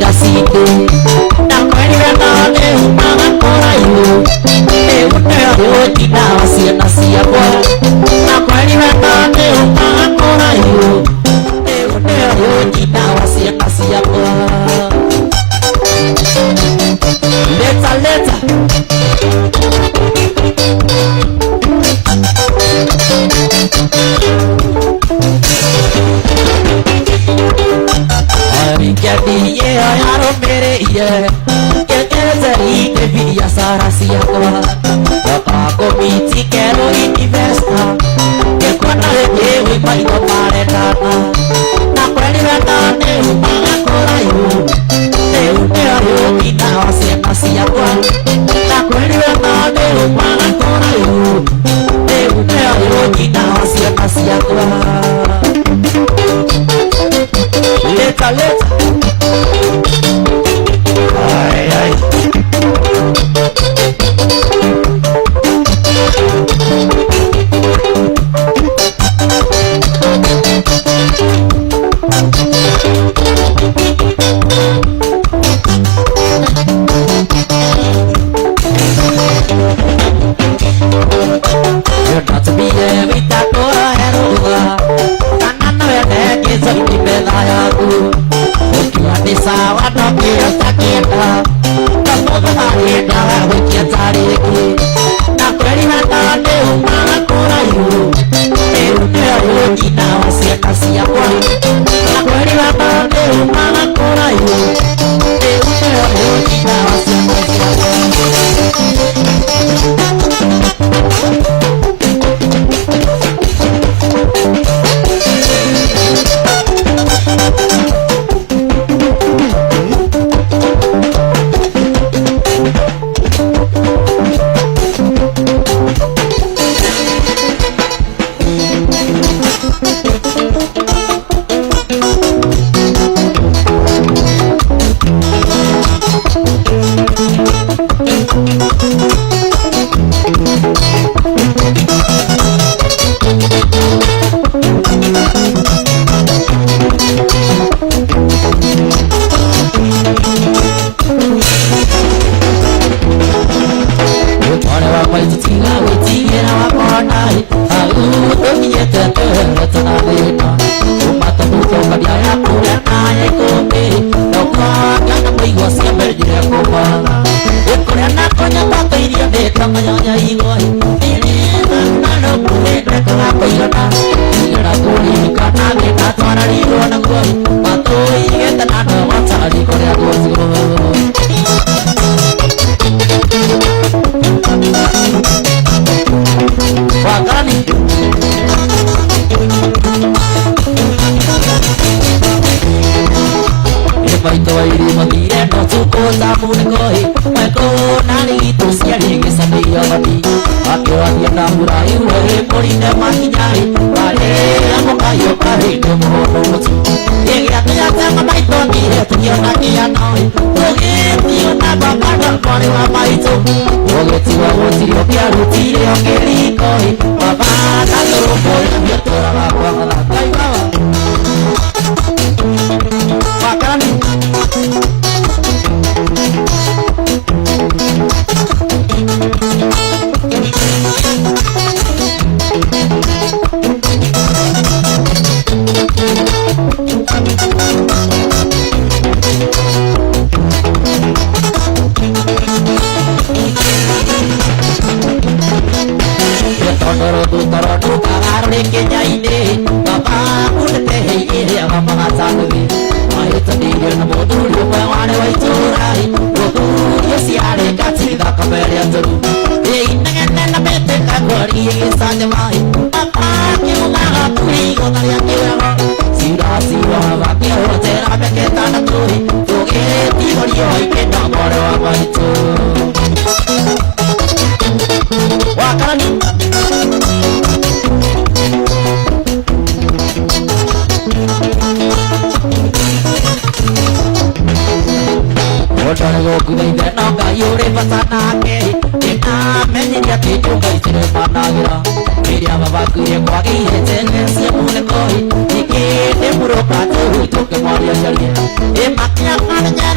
Casito, na Marilena de uma coraio, eu tenho que dar a cia boa, na Marilena de uma coraio, eu tenho que dar a cia boa. Leta. Sara siapa? Bapak komiti kero investa. Kekuatan dewi baik kemarin data. Nak berani rata rumah korayu. Dewi ayo kita siapa? Nak berani rata rumah korayu. Dewi ayo kita siapa? Leta. Maknya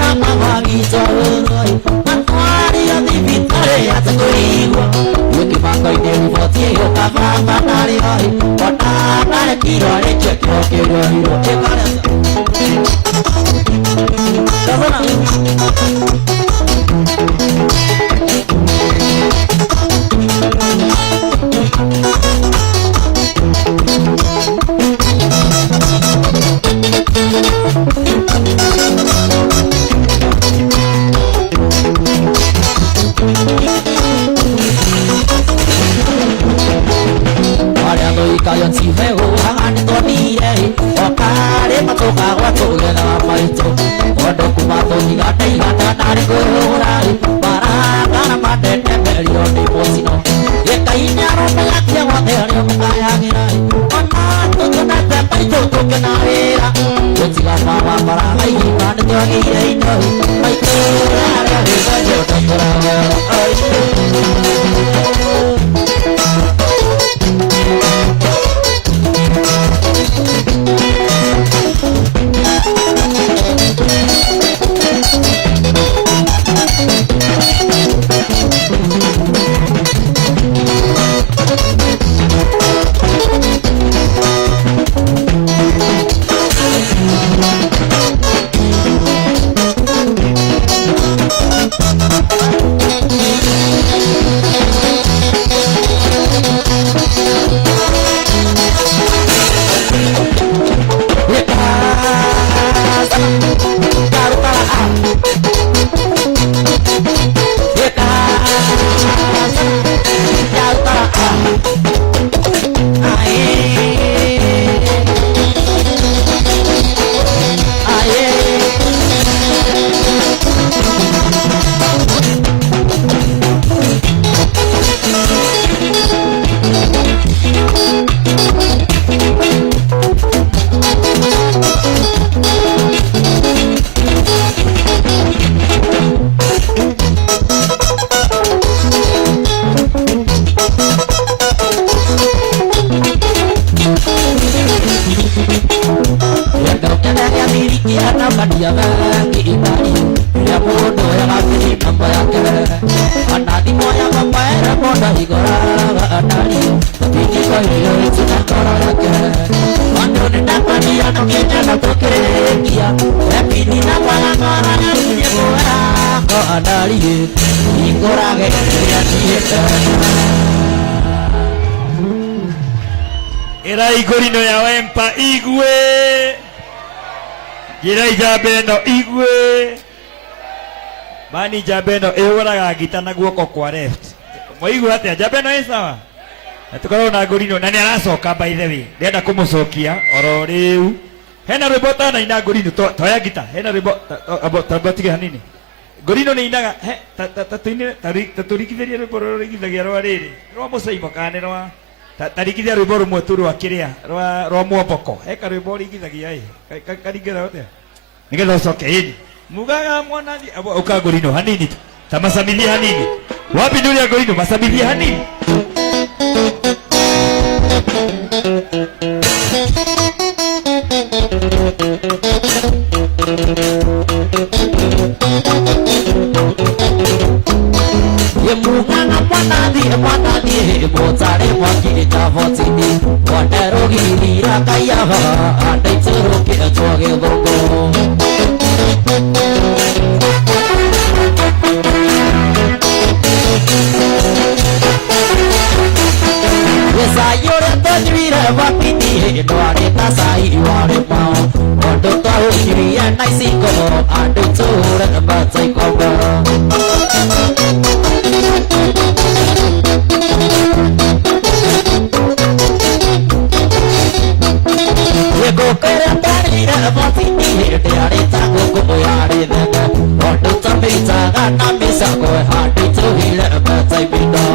Erai gorino ya wempa igwe. Girai jabeno igwe. Mani jabeno ewaraga gitana guoko kwa left. Moigwa atia jabeno isawa. Tukaro na gorino nani aracoka by the way. Ndenda kumucokia oro riu. Hena rwimbo na ina gorino toya gita. Hena rwimbo tabatige hanini. Gorino ni inaga taturikithirie rwimbo rurigithagia rwa riri. Rwa mucaimo kane rwa tarikithia rwimbo rumwe tu rwa kiria rwa mwomboko. Eka rwimbo rigithagia karingera ote. Nigetha ucoke ini. Mugaga mwana uka gorino hanini tu. Tamasamithia hanini. Wapi nduria gorino masamithia hanini. Muganga mwana di botare mwaki tafotini watero girira kayava ande tsuru ke choge bongo Yesayore tajvira vapini dware tasai ware pao odo tahu kiriya naisi ko ande tsuru batsai ko Go kara tarira vapini dware tago ko yare dena odo tamisa ga namisa ko hati tsuru batsai bido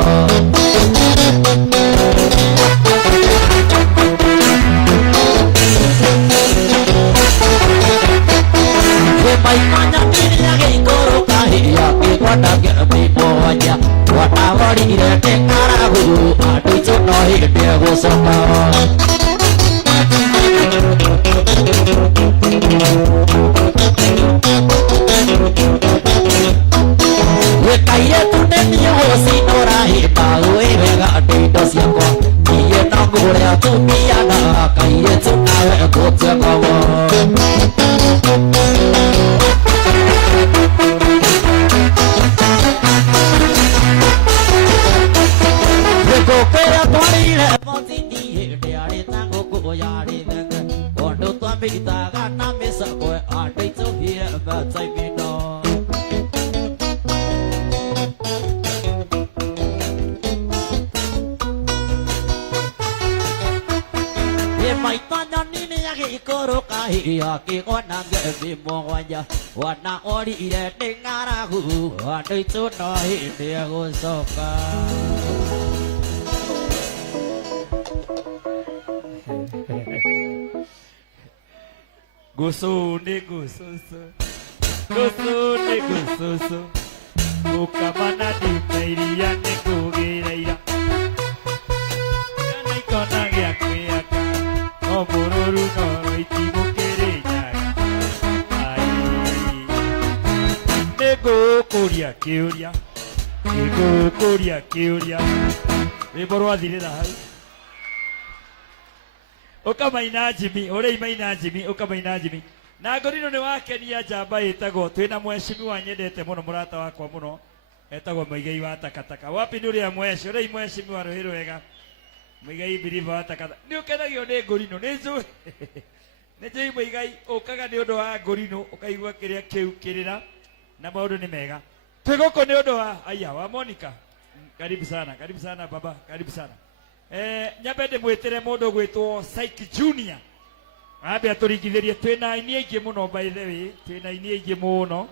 Maimanya kiriya ke koro kahiya ke wada ke biponya wada wadi re te karahu adu chono hi te go sapa we kaiye tune ni ho sinora hi pa we vega te dosya ko ye na gore tu miya na kaiye chuna ya zaimino ye maitanya nini ya kikoroka hiya kikona ngevi mwanya wana ori ile ngaragu wana ituno hindi ya gusoka Goso ne gososo Goso ne gososo Kukamana di meiria ne kugireira Yana ikona gya kwiaka No bururu no itimukere nyaga Ai Nego kuria kiuria Nego kuria kiuria Wiboro athirira hau Ukamaina Jimmy, ore imaina Jimmy, ukamaina Jimmy. Na ngorino ni wakenia njamba itagwo twina mheshimiwa nyendete muno murata wakwa muno etagwo Muigai wa Takataka. Wapi ni uria mheshimiwa rohiro wega. Muigai biriva wa Takataka. Ni ukenagio ni ngorino ni nju. Ni nju Muigai ukaga ni undu wa ngorino ukaigua kiria kiu kirira na maundu ni mega. Twigoko ni undu wa aya wa Monica. Karibu sana baba, karibu sana. Nyabende mwetere mundu gwitwo Psyche Junior. Ambe aturigithirie twina ini aingi muno by the way, twina ini aingi muno.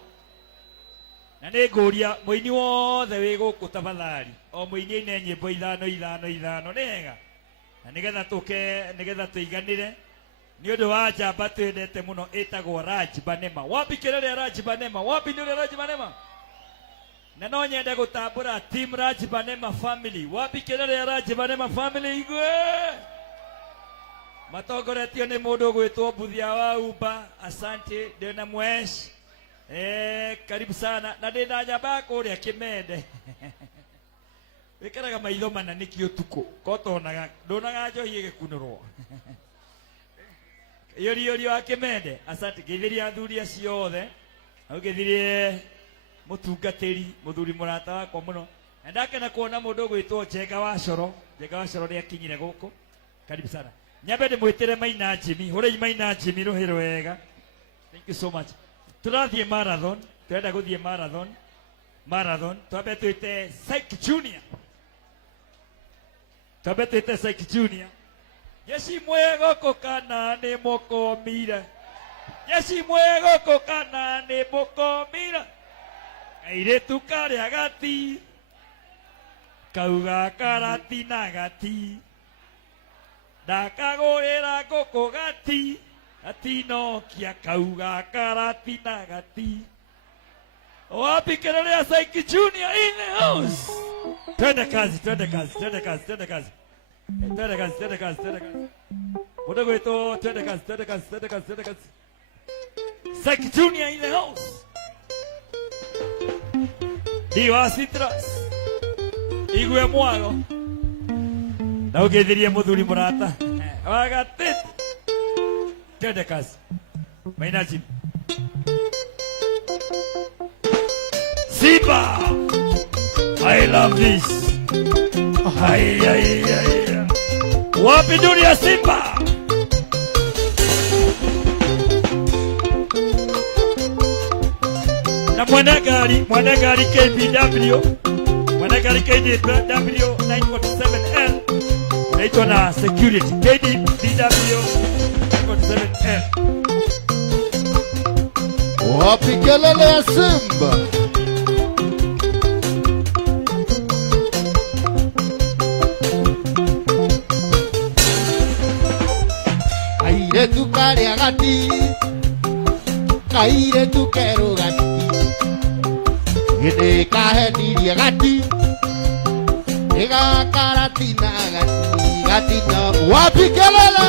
Na ni nguria muini wothe wi guku tafadhali. O muini ine nyimbo ithano nega. Na nigetha tuiganire ni undu wa njamba twendete muno itagwo Raj Banema. Wapi kirere Raj Banema? Wapi ni Raj Banema? Na no nyende gutambura team Raj Banema family. Wapi kirere ya Raj Banema family igwe? Matongoretio ni mundu gwitwo Buthia wa Umba. Asante ndena mwesh. Karibu sana. Na ndina nyamba kuria Kimende. Wikaraga maitho mananiki utuku. Kotonaga ndonaga njohi igikunurwo. Yori wa Kimende. Asante githiria athuri acio othe. Ugithirie mutungatiri muthuri murata wakwa muno ndakena kuona mundu gwitwo Njenga wa Coro ri akinyire guku. Karibu sana. Nyabende mwitire maina Jimmy, hore maina Jimmy rohiro wega. Thank you so much. Turathie marathon, twenda guthie marathon twabe twite Psyche Junior. Yesi mwego kokana ni mokomira. Yesi mwego kokana ni mokomira. Airetu karia gati kauga karati na gati ndakagurira ngũkũ gati atinokia kauga karati na gati. Wapi kelele ya Psyche Junior in the house? Twende kazi. Muda gwito twende kazi. Psyche Junior in the house. Diwa Citrus igwe mwago na ugithirie muthuri murata wagatete twende kazi maina Jimmy. Simba, I love this. Ay. Wapi dunia Simba? Na mwanagari KBW 947L naitwa na security KBW 947L. Wapi kelele ya Simba? Kaire tukaria gati, kaire tukero gati, gede kaheniria gati, ega karatina gati na wapi kelele?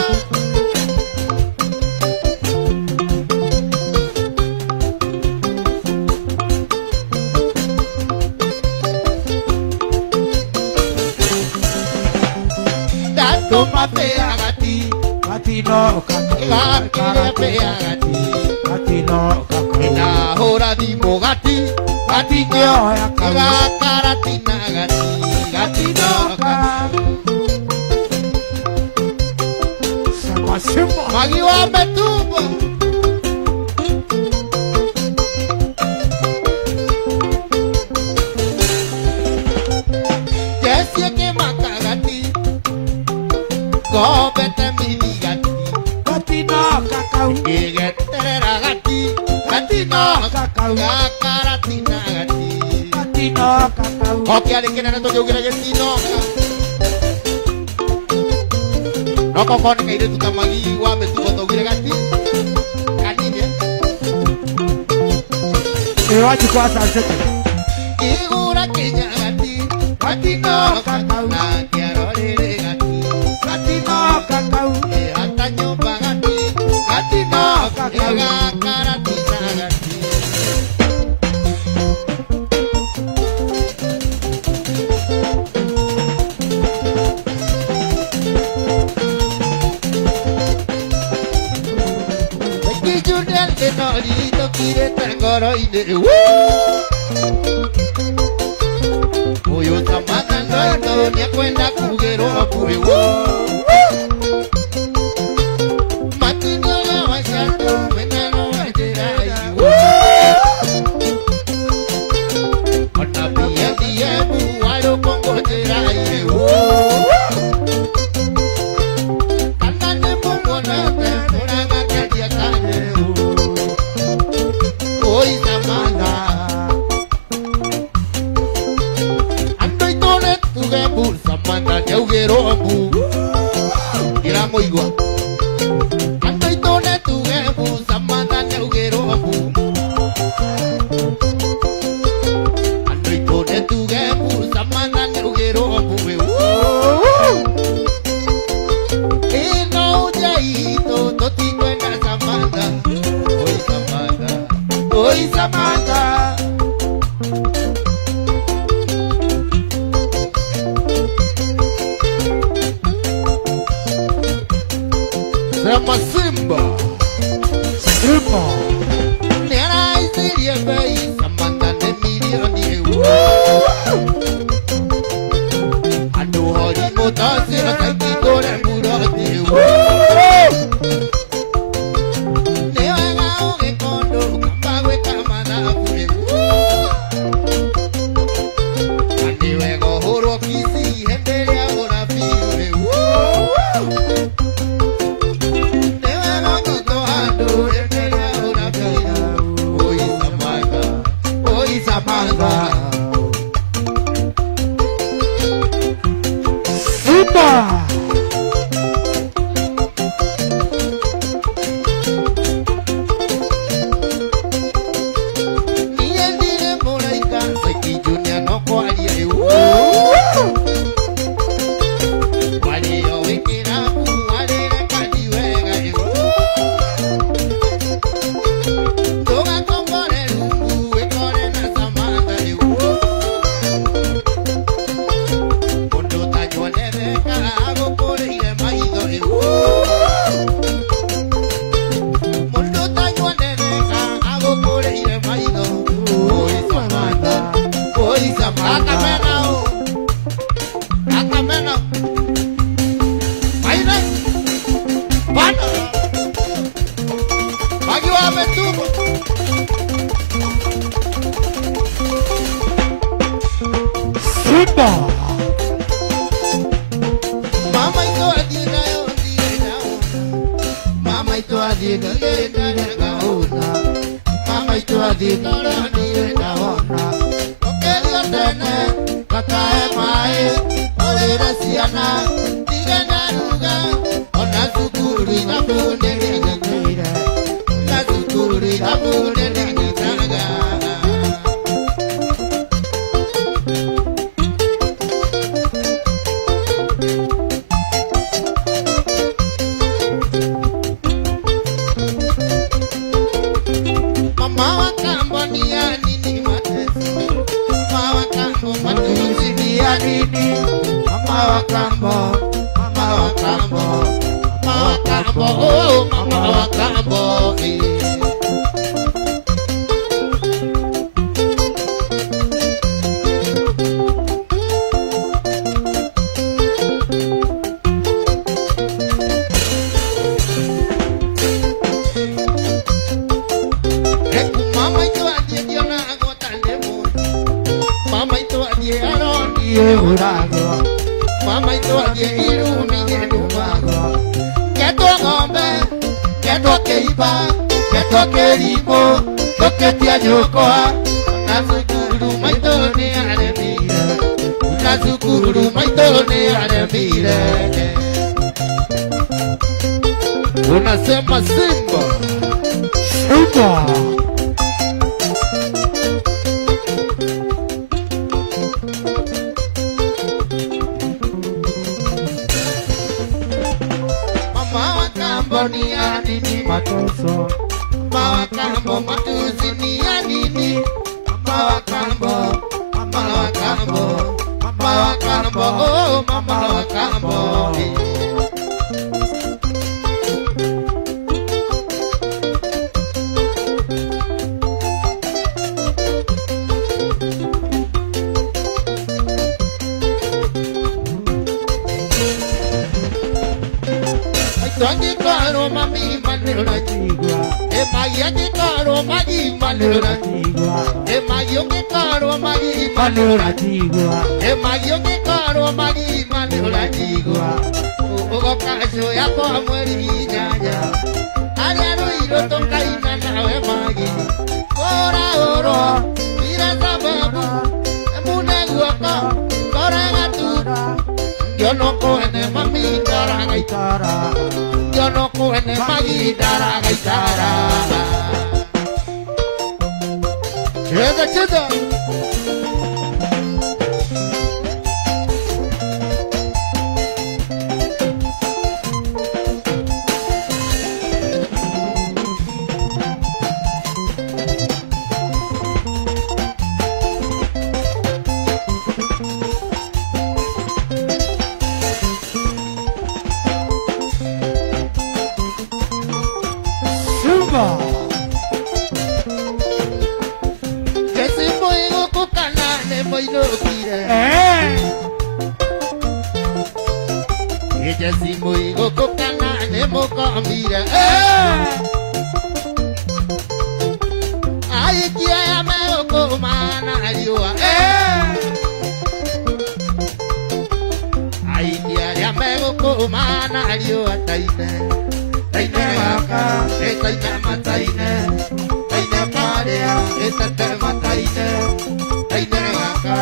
Dato mapea gati, Katino ina hora di mogati, gati karatina gati no Magiwa metumbo kakau gakaratina gati gatino kakau oke alikena na toge getino noko kone kaire tutamagi wa metu toge gati kanine ewaji kwa sasete igura kenya gati gatino kakau na kiarore gati gatino kakau atanyo bagati gatino kakau gakaratina gati Nolito kire tangoro ine Oyo tamaka ndo nya kwenda kugero apure Matino la washato menano wajerai Ona pia dia buaro kongo jerai Kanane bongo na tena kadia kane Oi Samantha Ando itone tugebu Samantha nyaugero ambu Gira moigwa Ando itone tugebu Samantha nyaugero ambu Ando itone tugebu Samantha nyaugero ambu Ino jaito totingo na Samantha Oi Samantha Oi Samantha Sama Simba Simba Nera isiria bai Samantha ne milioni Ando hori motasi Akaiki kore murati Newa oge kondo Kambawe kamana apure Andiwe gohoro kisi Hendele agora fiure Newa goto hando Hendele agora fiure Oi Samantha Oi Samantha Simba Niendile moraika Seki Junior no kwaria Wario wikira Warire kadiwega Toga kombore rungu Wekore na Samantha Kondo tajwa neveka Agokore ile maido Mundo tajwa neveka Agokore ile maido Oi Samantha Oi Samantha Akamena Maina Bana Magiwa metubo Simba Mama ito adina yo dina Mama ito adina dina una Mama ito adina dina una Okeli otene katae mae Olera siana diga naruga Ona sukuri na bunde ngeira Na sukuri na bunde ngeira Mama wa kambo ni ya nini mateso Mama wa kambo matuzi ni ya nini Mama wa kambo Mama wa kambo Mama wa kambo Oh mama wa kambo Mama ito adie na agota lemo Mama ito adie aroni urago Mama ito adie irumi ngenumago Keto ngombe Keto keiba Keto kerimo Koketia nyokoa Nasukuru maitone alemire Nasukuru maitone alemire Unasema Simba Simba Mama wa kambo ni ya nini mateso Mama wa kambo matusi ni ya nini Mama wa kambo Mama wa kambo Mama wa kambo Oh mama wa kambo Twangi karo mami manura chigwa Mayagi karo magi manura chigwa Mayongi karo magi manura chigwa Mayongi karo magi manura chigwa Ugo kasho yako mweri nyanya Aliano iro tonkaina nawe magi Kora oro Mira sababu Emune guaka Kora gatura Yo no coene mami kara gaitara Yo no coene magi dara gaitara Cheza cheza Jesi muy goku kana ne moko mira Ai kia me oko mana aliwa Ai kia me oko mana aliwa taine Taine waka taine mataine Taine parea taine mataine Taine waka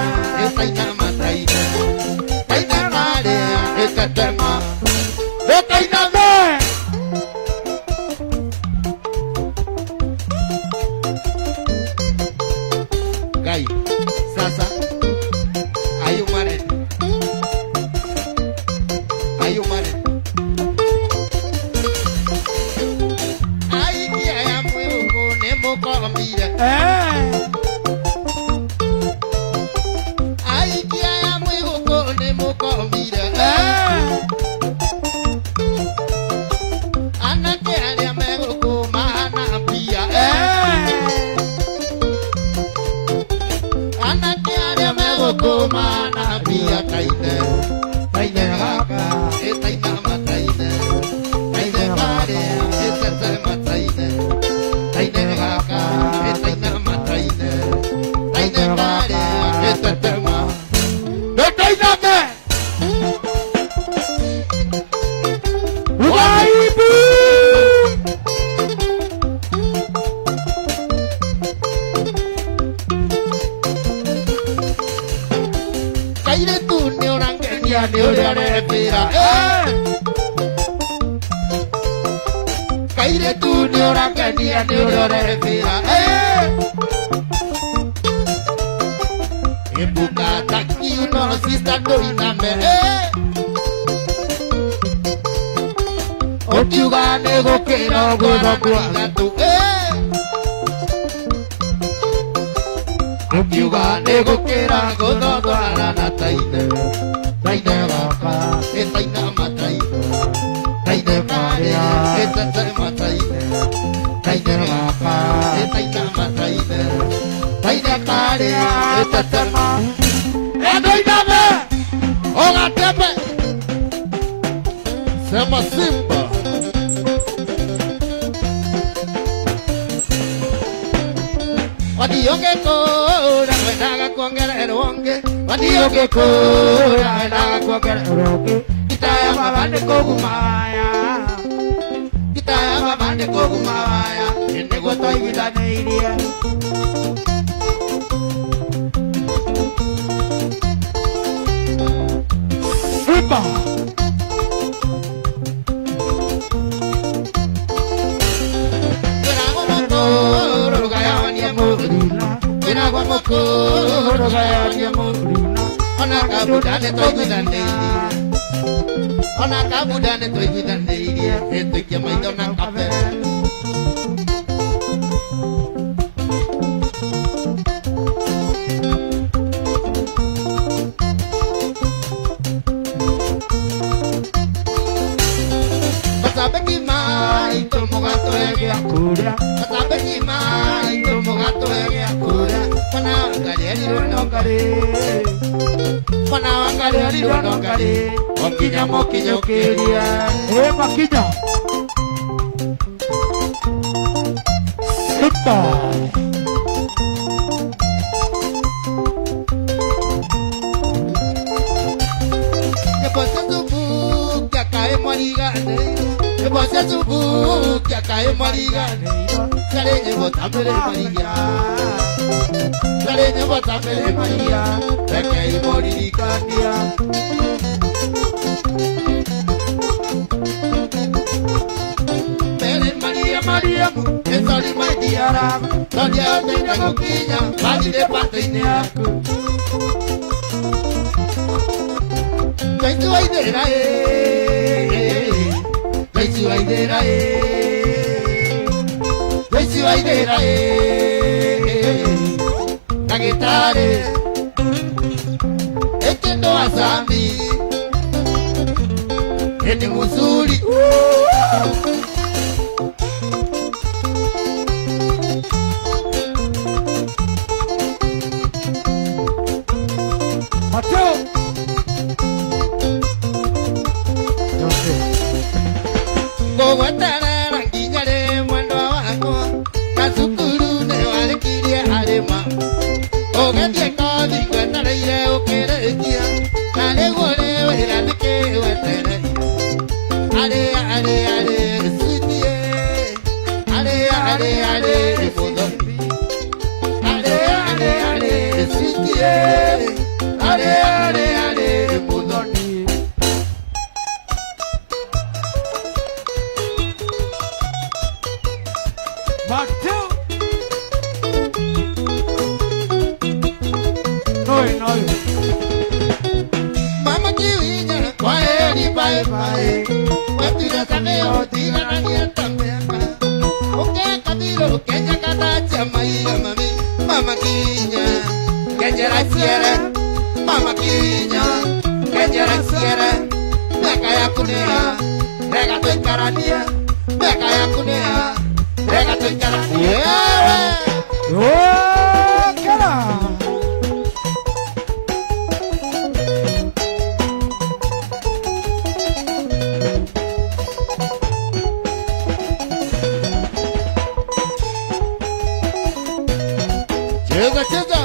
taine mataine Taine parea taine Gai, sasa, are you married? Are you married? Ai kia ya mwiko nemo kombira. Ai kia ya mwiko nemo kombira. Anake alia mwiko mahana pia. Anake alia mwiko mahana pia kaine. Kaine haka, etaina mataine. Kaine kare, etete mataine. Kaine haka, etaina mataine. Kaine kare, etete ma. Etaina me. Waibu. Kaire tu ne orangenia ne orare pira. Kaire tu ne orangenia ne orare pira. Ebuka taki uno sista doina me. Okyuga nego kero godo kuaga tu. Okyuga nego kera godo kuaga na taine. Taine waka, taine mataine. Taine karea, taine mataine. Taine waka, taine mataine. Taine karea, taine ma. Taine me, oga tepe. Sema Simba. Wadioke kora wenaga kuongera eronge. Wadioke kora wenaga kuongera eronge. Kitaya mabane kogumaya. Kitaya bande koguma waya niguo twaiguithanĩirie Simba Kiragwa mukuru gayania muruna ona kabudane twaiguithanĩirie ona kabudane twaiguithanĩirie etũikia maitho na kabere Masabeki maitũ mũgatũregea kũrĩa Masabeki maitũ mũgatũregea kũrĩa Mwana wangarĩ erirwo no ngarĩ Mwana wangarĩ erirwo no ngarĩ Mokinya mũkinyũkĩria Makinya Simba Nĩbote thubukia kaĩ mwariganĩirwo Nĩbote thubukia kaĩ mwariganĩirwo Karĩ nyĩbota mbere maria Karĩ nyĩbota mbere maria Rekei mũririkania Mbere maria Mariamu Sorry my dear love Don't you think I'm gũkinya Bathire pate-inĩ yaku Jaisu waithĩra Jaisu waithĩra Jaisu waithĩra Ndagĩtarĩ Ekendo wa Sambi Eni muzuri Mateo Ngũgweterera nginya rĩ mwendwa wakwa Gacukuru nĩ warĩkirie arĩma Ũgĩthiĩ kothi ngwetereire ũkĩrĩkia Na nĩguo rĩ wĩra nĩkĩwetereire Arĩ citie Arĩ mũthoni Arĩ citie Arĩ mũthoni Mateo Noi Mama kiwinya kwa heri bye bye Wetira sameo tigana ni atambeka Oke kabilo kenya katacha maiga mami Mama kiwinya kenjera siere Mama kiwinya kenjera siere Meka ya kunea Rega tuikarania Meka ya kunea Rega tuikarania Kera Cheza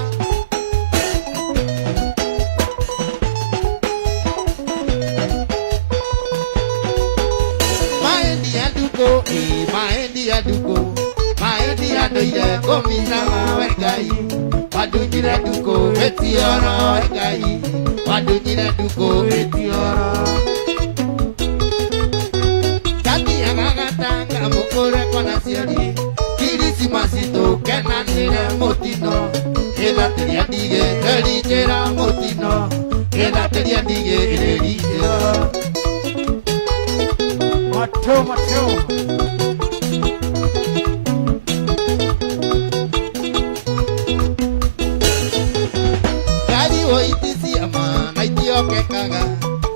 Maendi ya ndoire kũminaga we Ngai Wandunyire nduku ĩtioro we Ngai Wandunyire nduku ĩtioro Kathiaga gatanga mũkũreko na ciori Kirisimasi tũkenanĩre mũtino Ĩthatĩria ndigĩ ĩrinjĩra mũtino Ĩthatĩria ndigĩ ĩrĩrinjĩra Mateo Gari woitisia mana itiokekaga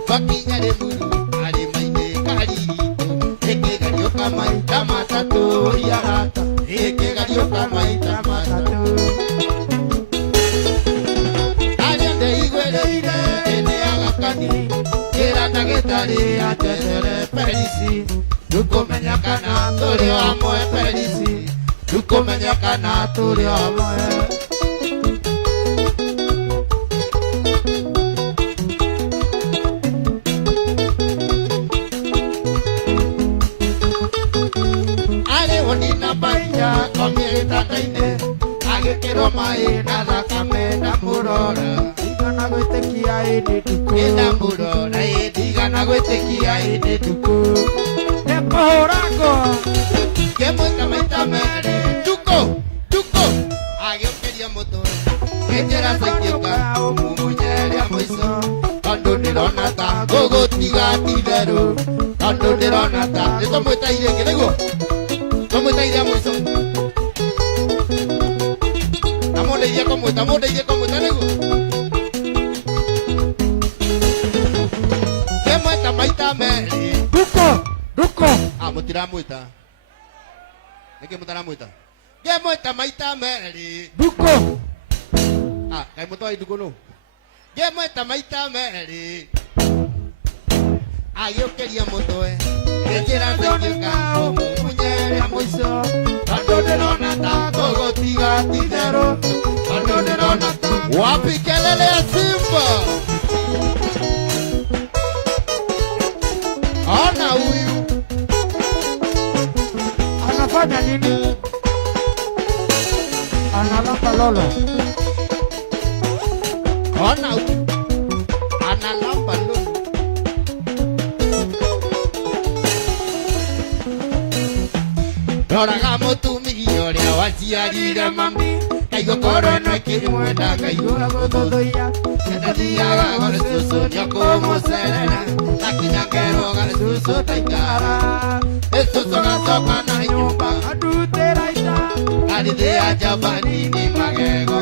Twakinya Limuru arĩma-inĩ karirito Ĩkĩgariũka maita matatũ iarata Ĩkĩgariũka maita matatũ Arĩa ndeiguĩrĩire hĩndĩ ya gakani Njĩra ndagĩtarĩ atethere Perisi Ndũkũmenya kana tũrĩ hamwe Perisi Ndũkũmenya kana tũrĩ hamwe ngoma ina thakame na murora Ndigana gwĩtĩkia ĩndĩ ndukũ ina murora ndigana gwĩtĩkia ĩndĩ ndukũ Nĩkũhũra ngo ngĩmwĩta maita merĩ nduko agĩũkĩria mũtwe kĩnjĩra cengiũka mũmunyeria mũico tondũ ndĩrona ta ngũgũtiga ti therũ tondũ ndĩrona ta nĩtũmwĩta irĩngĩ nĩguo tũmwĩta mũico amũndeithie kũmwĩta nĩguo ngĩmwĩta maita merĩ Nduko mũtiramwĩta nĩkĩ mũtaramwĩta ngĩmwĩta maita merĩ Nduko kaĩ mũtwai nduko nũ ngĩmwĩta maita merĩ agĩũkĩria mũtwe kĩnjĩra cengiũka mũmunyeria mũico tondũ ndĩrona ta ngũgũtiga ti therũ tondũ ndĩrona ta wapi kelele ya Simba ona huyu anafanya nini? Analamba lolo ona huyu analamba lulu roraga mũtumia ũrĩa waciarire mami kaigua korwo ĩno ĩkĩmwenda ngaigua gũthũthũia ndathiaga gwĩ cũcũ nĩakũmũcerera nakinya ngerwo gwĩ cũcũ taikara cũcũ gacoka na nyũmba Andutĩra ita arithĩa njabanini magego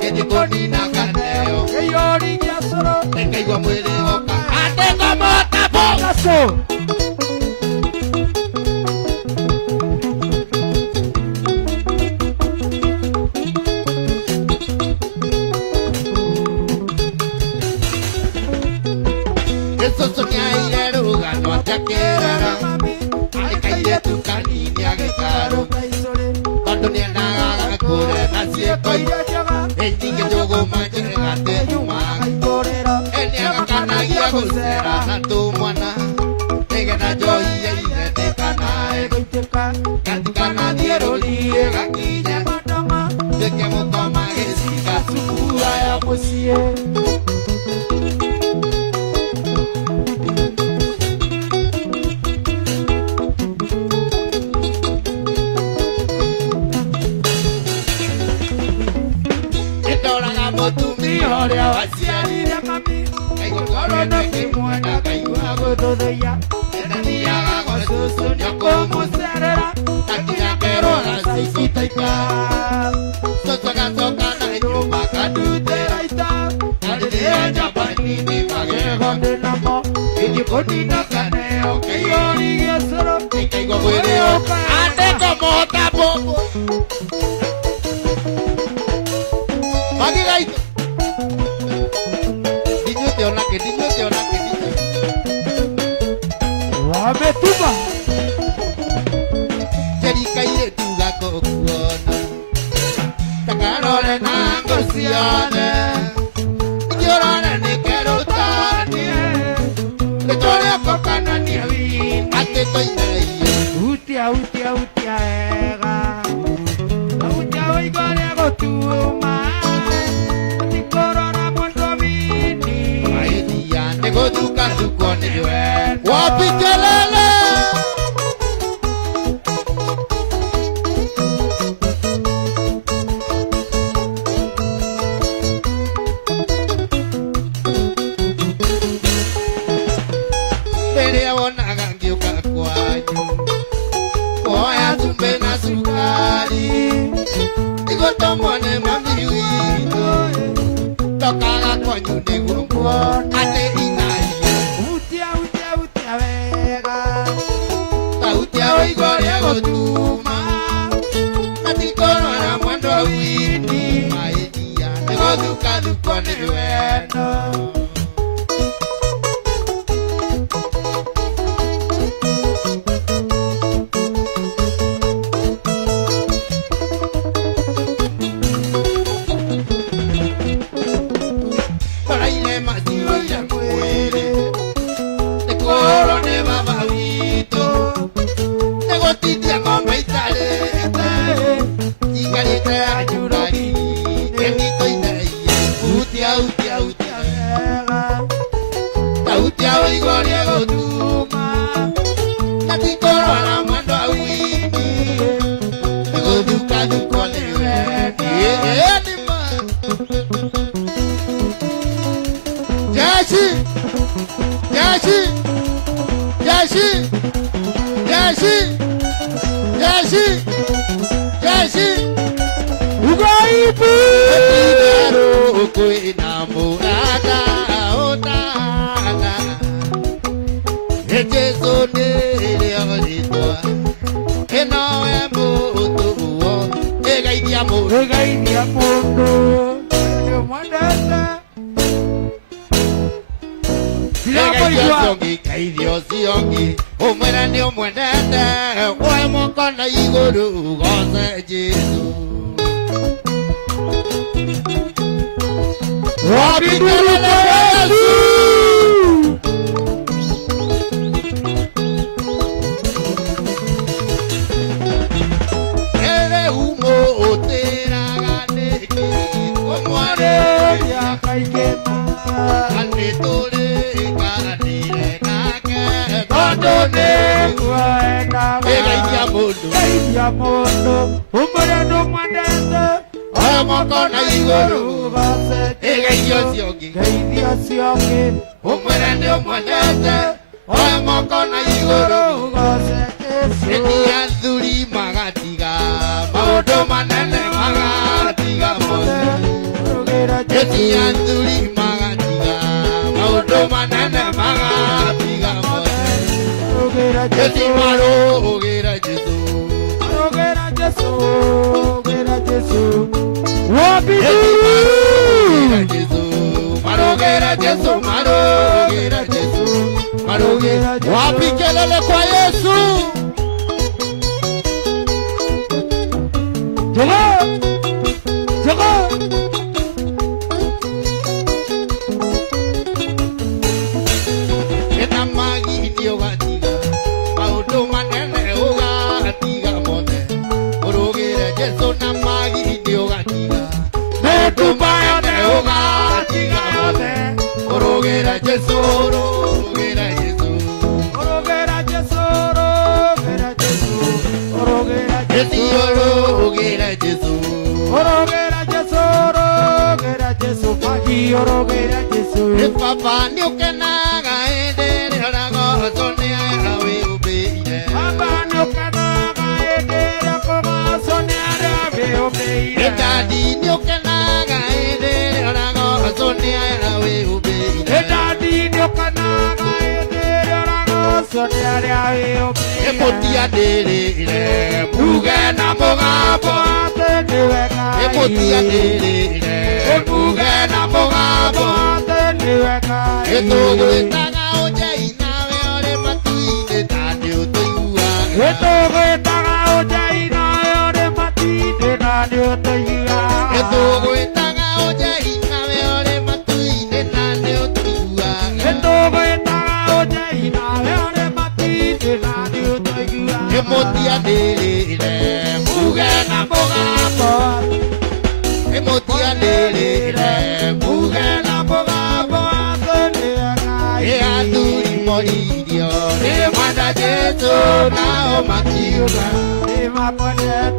gĩthi kũnina nganeo Kĩiyũri gĩa cũrũ nĩngaigua mwĩrĩ woka andĩngomota bo Gaco cũcũ nĩaire rũgano akĩrara arĩkairĩtu kanini agĩkarũ tondũ nĩendaga kũre na ciĩko nyingĩ njũgũma njĩrĩga tĩnyumaga nĩagakanagia gũcera na tũmwana nĩgetha njohi ya ithe ndĩkanae gatikanathiĩ rũriĩ gakinye nduĩke mũkoma gĩciga cukura ya mũciĩ nĩndoraga mũtumia ũrĩa waciarire mami kaigua korwo nĩkĩmwenda ngaigua gũthũthũia ndathiaga gwĩ cũcũ nĩakũmũcerera nakinya ngerwo cũcũ taikara cũcũ agacoka na nyũmba kandutĩra ita arĩthĩa njabanini magego ndĩnamo gĩthi kũnina nganeo Kĩiyũri gĩa cũrũ nĩngaigua mwĩrĩ woka andĩngomota mbũmbũ magi gaitũ ndinyuĩte onake Wametuma jerikairĩtu gakũkuona takarore na ngũ ciothe inyũrore nĩkerũtanie nĩtũrĩokokanania atĩ tũinereire Utia ega Utia oigoria gũtuma Tikorora mũndũ mini maĩthia nĩgũthukandukwo nĩwe wapi kelele rĩrĩa wonaga ngĩũka kwanyu kuoya cumbĩ na cukari nĩgũtũmwo nĩ mami witũ tokaga kwanyu nĩguo muona atĩ inario Utia wega tautia ũigoria gũtuma atikorora mwendwa wini maĩthia nĩgũthukandukwo nĩ wendo Paraire maziwa mwĩrĩ nĩkũhũrwo nĩ baba witũ nĩgũtithia ng'ombe itarĩte ikarĩte anjura Etia oigoria gotuma Natikoro na mwendo awini Goduka dukolewe Edima Jashi Jashi Jashi Jashi Jashi Jashi Ugaibu Etidero kuina murada otana Ejeso nere agaritoa Eno embo otubuo Egaidia mondo Egaidia mondo Mwandata Kaidio siongi Umwena ni umwendete Kwa mwakona iguru Gose Jesu Wabikelele Yesu Ele humo otera ganeki Omware ya kaikema Anetore kanire nake Kondone Kuaena Egaidia mondo Umwere no mwandete Omokona iguru Egaidio siongi Umwere ni umwendete Omokona iguru Etia thuri magatiga Maundu manene magatiga mothe Etia thuri magatiga Maundu manene magatiga mothe Eti marugera Jesu Marugera Jesu Wabidu Marugera Jesu Wapikelele kwa Yesu Jogo Ena magi ndio gatiga Maundu manene ugatiga mothe Urugire Jesu na magi ndio gatiga Metu mbaya ne ugatiga mothe Urugire Jesu Urugire Jesu Urugire Jesu Urugire Jesu Urugire Jesu Urugire Jesu Urugire Jesu Urugire Jesu Magi urugire Jesu Papa ni ukenaga endere orago sonia awe ubeire Papa ni ukenaga endere orago sonia awe ubeire Daddy ni ukenaga endere orago sonia awe ubeire Daddy ni ukenaga endere orago sonia awe ubeire Emotia dele buge na mugambo ateniweka Emotia dele buge na mugambo ateniweka Etogwetaga ojai nawe ore matuine tani utoigua Etogwetaga ojai nawe ore matuine tani utoigua Etogwetaga ojai nawe ore matuine tani utoigua Etogwetaga ojai nawe ore matuine tani utoigua Emotia delele buge na mugambo Emotia delele buge na mugambo Eaduri moridio Emanda Jesu na omakiuga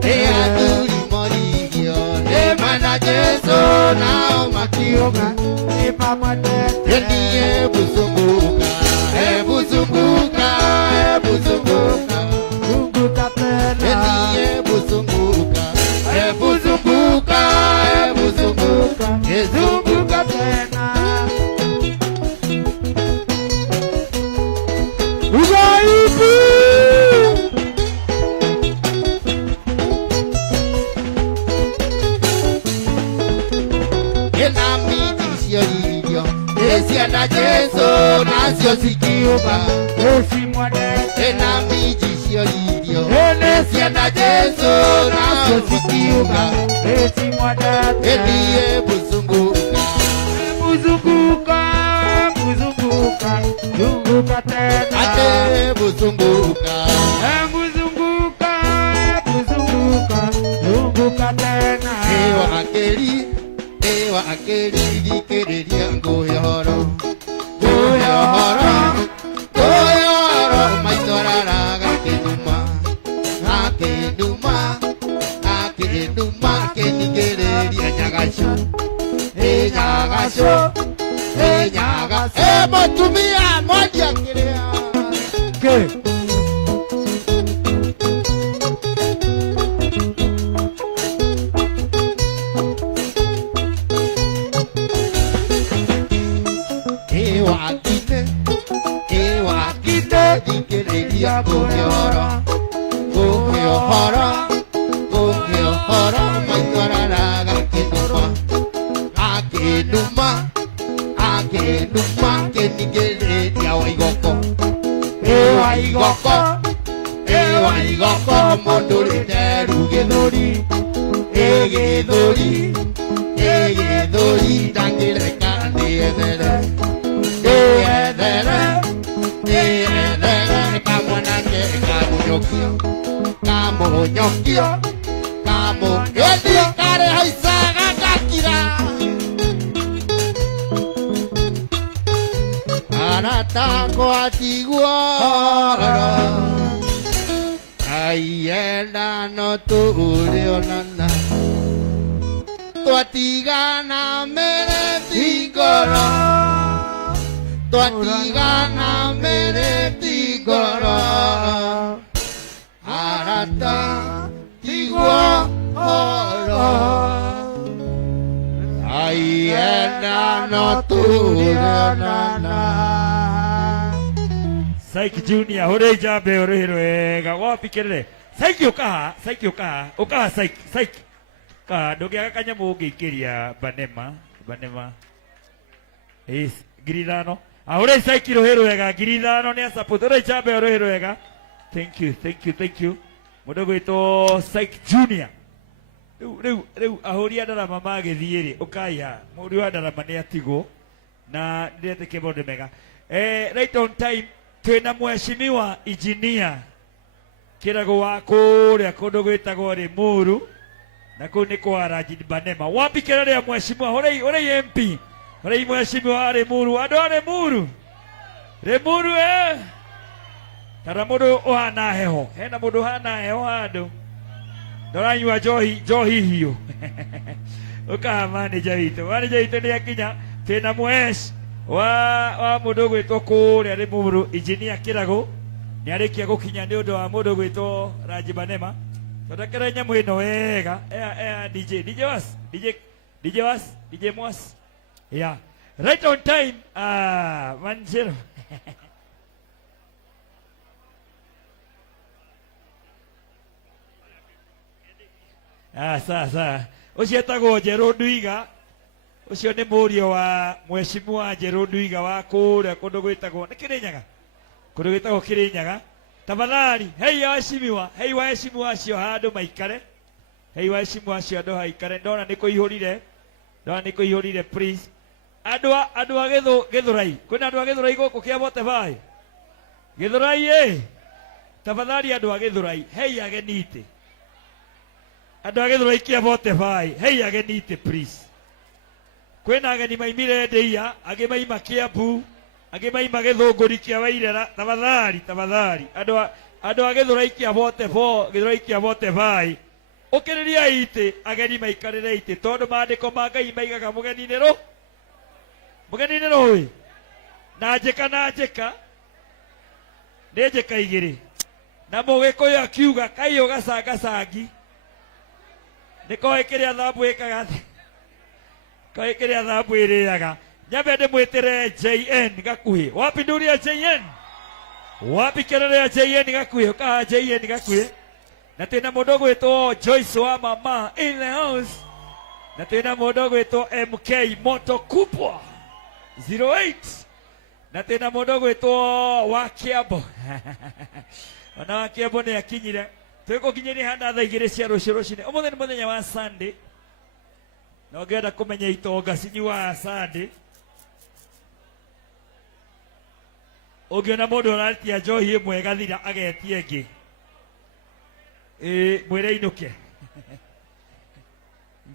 Eaduri moridio Emanda Jesu na omakiuga Enie buzunguka Ebuzunguka Ebuzunguka Enie buzunguka Ebuzunguka Ebuzunguka Ezunguka tena Ugaibu Enami tisio lidio Esiana Jesu nasio sikiuba Esimwade Enami tisio lidio Esiana Jesu nasio sikiuba Esimwade Elie buzunguka Buzunguka Buzunguka Zunguka tena Ate buzunguka Buzunguka Buzunguka Zunguka tena Ewa akeli dikereria ngoyoro Ngoyoro nyagaco nyagaco nyagaco mutumia moja kiria Okay. Ewakine dikiriria kuhora maitwararaga akinuma kenigiriria wa igoko mundu riteru githuri ndangireka ndiethere kamunyokio kare haisaga gakira aratako atiguara aienda no turionana twatigana mere tigoro twatigana mere tigoro arata tigua horo aienda no turionana. Saiki Junior hore jabe hore wega wapi kelele Saiki ukaha Saiki ka ndogiaga kanyamu ngikiria banema is giridano ahore Saiki rohero wega giridano ne support hore jabe hore wega. Thank you mudogo ito Saiki Junior Reu ahori adara mama githiri ukaya muri adara mane atigo na ndete kebonde mega right on time twina mheshimiwa engineer kirago wa kuria kundu gwitagwo Limuru na kuu ni kwa Rajid Banema wapi kirare ya mheshimiwa hore MP hore mheshimiwa Limuru ando Limuru tara mundu uhana heho hena mundu hana heho handu ndoranyua njohi hiyo ukaha manager witu ni akinya tena mwesh wa mundu gwitwo kuria Limuru engineer kirago ni arikia gukinya ni undu wa mundu gwitwo Rajid Banema tondekera nyamu ino wega DJ Mwas yeah right on time manjero sasa ucio etagwo Njeru Nduiga ucio ni murio wa mheshimiwa Njeru Nduiga wa kuria kundu gwitagwo ni Kirinyaga kundu gwitagwo Kirinyaga tafadhali hei waheshimiwa acio handu maikare hei waheshimiwa acio andu haikare ndona nikuihurire please andu a Githurai kwina andu a Githurai guku kiabote bai Githurai tafadhali andu a Githurai hei agenite andu a Githurai kiabote bai hei agenite please kwina ageni maimire Ndeia agi maima Kiambu agi maima Githunguri kia Wairera tafadhali andu a Githurai kiabote bai ukiriria ite ageni maikarire ite tondu mandiko ma Ngai maigaga mugeni wi na njika ni njika igiri na Mugikuyu akiuga kai ugacangacangi niko ikiria thambu ikaga kai ikiria thambu iriaga nyambe ndimwitire JN gakuhi wapi nduria JN wapi kirere JN gakuhi ukaha JN gakuhi na tena mundu gwitwo Joyce wa mama in the house na tena mundu gwitwo MK moto kubwa 08 na tena mundu gwitwo wa Kiambu ona wa Kiambu ni akinyire twikukinyira handa thaa igiri cia rucini umuthi ni muthenya wa Sunday na ngenda kumenya itonga cinyi wa Sunday ugiona mundu araritia njohi imwe gathira agetie ngi mwire inuke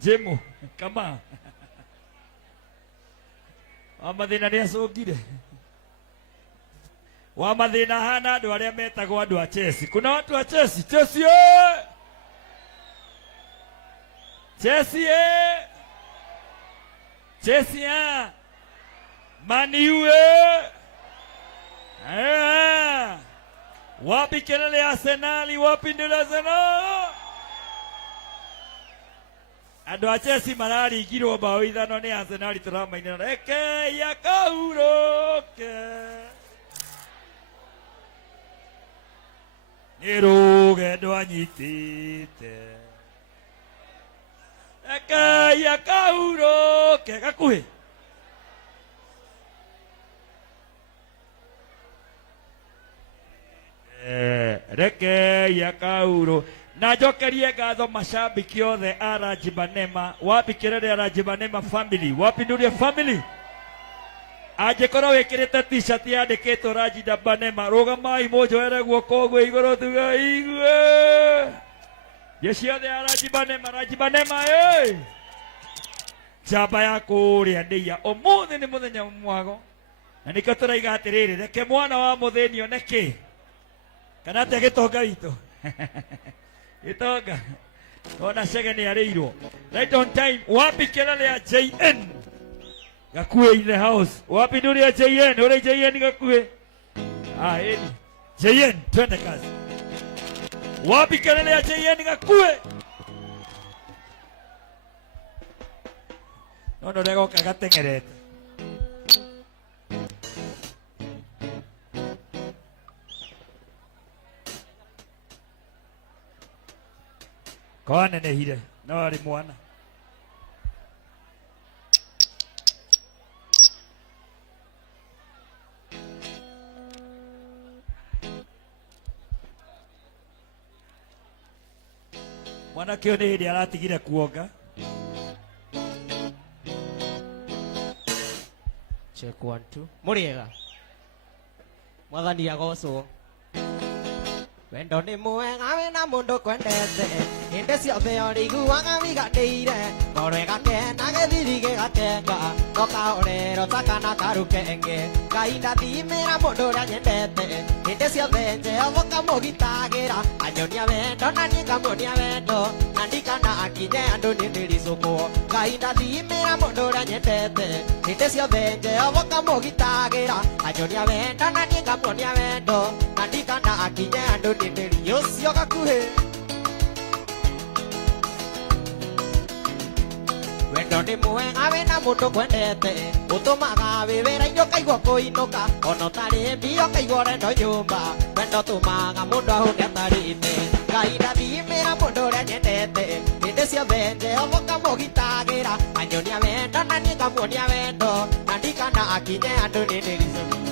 Jemu kama amathina ni acungire wa mathina hana andu aria metagwo andu a Chelsea kuna watu wa Chelsea Chelsea Man U eh. Wapi kelele Arsenal, wapi ndio Arsenal? Andũ a Chelsea mararingirwo bao ithano nĩ Arsenal turamainĩ reke yakauroke nĩ rũgendo anyitĩte reke yakauroke gakuhĩ reke yakauro na njokerie ngatho macambiki othe a Rajibanema. Wapi kelele Rajibanema family, wapi ndurie family? Angĩkorwo wĩkĩrĩte t-shirt yandĩkĩtwo Rajibanema rũgamai mũnjoere guoko ũguo igũrũ tuga igue jeshi othe a Rajibanema. Rajibanema njamba ya kũrĩa ndĩia ũmũthĩ nĩ mũthenya mwago na nĩkĩo tũraiga atĩrĩrĩ reke mwana wa mũthĩni oneke kana te gĩtonga witũ gĩtonga ona cege nĩ arĩirwo right on time. Wapi kelele ya JN Gakuhe in the house? Wapi nduri ya JN? Ule JN Gakuhe eni JN twende kazi. Wapi kelele ya JN Gakuhe? Nono rego kagatengerete Kwane nehire no ari mwana mwana kio nĩ hĩndĩ aratigire kuonga. Check 1 2 Muriega Mwathani agocwo wendo nĩ mwega wĩna mũndũ kwendete hĩndĩ ciothe ũrĩiguaga wiganĩire ngoro ĩgakena gĩthiri gĩgakenga no kahorero ta kana karũkenge Ngai ndathimĩra mũndũ ũrĩa nyendete hĩndĩ ciothe Jehova kamũgitagĩra anyonia wendo na niĩ ngamuonia wendo na ndikana akinye andũ nĩ ndĩricũkwo Ngai ndathimĩra mũndũ ũrĩa nyendete hĩndĩ ciothe Jehova kamũgitagĩra anyonia wendo na niĩ ngamuonia wendo na ndikana akinye andũ nĩ ndĩri ũcio gakuhĩ wendo nĩ mwega wĩna mũndũ kwendete ũtũmaga wĩ wĩra-inĩ ũkaigua kũinũka ona ũtarĩ mbia ũkaigua ũrenda nyũmba wendo ũtũmaga mũndũ ahũne atarĩte Ngai ndathimĩra mũndũ ũrĩa nyendete hĩndĩ ciothe Jehova kamũgitagĩra anyonia wendo na niĩ ngamuonia wendo na ndikana akinye andũ nĩ ndĩricũkwo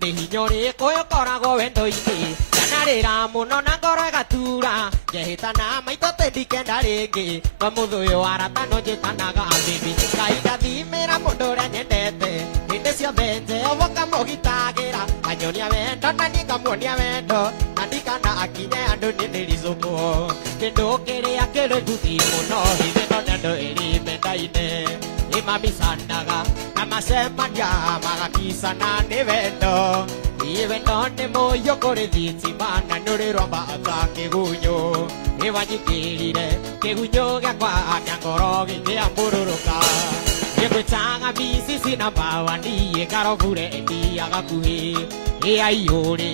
nĩ hinya ũrĩkũ ũkoragwo wendo-inĩ ndanarĩra mũno na ngoro ĩgatura njehĩtana maitũ tĩndikenda rĩngĩ no mũthũ ũyũ waratano njĩtanaga bibi Ngai ndathimĩra mũndũ ũrĩa nyendete hĩndĩ ciothe Jehova kamũgitagĩra anyonia wendo na niĩ ngamuonia wendo na ndikana akinye andũ nĩ ndĩricũkwo kĩndũ kĩrĩa kĩrĩ nguthi mũno hĩndĩ no nendo ĩrĩ menda-inĩ ĩmabicanaga na macemania magakicana nĩ wendo wendo nĩ mũiyũ kũrĩ thitima na nĩ ũrĩromba ta kĩgunyũ nĩwanyitĩrire kĩgunyũ gĩakwa kĩa ngoro gĩkĩambũrũrũka gĩgwĩtaga micici na mbawa niĩ karobure endia gakuhĩ ĩaiyũrĩ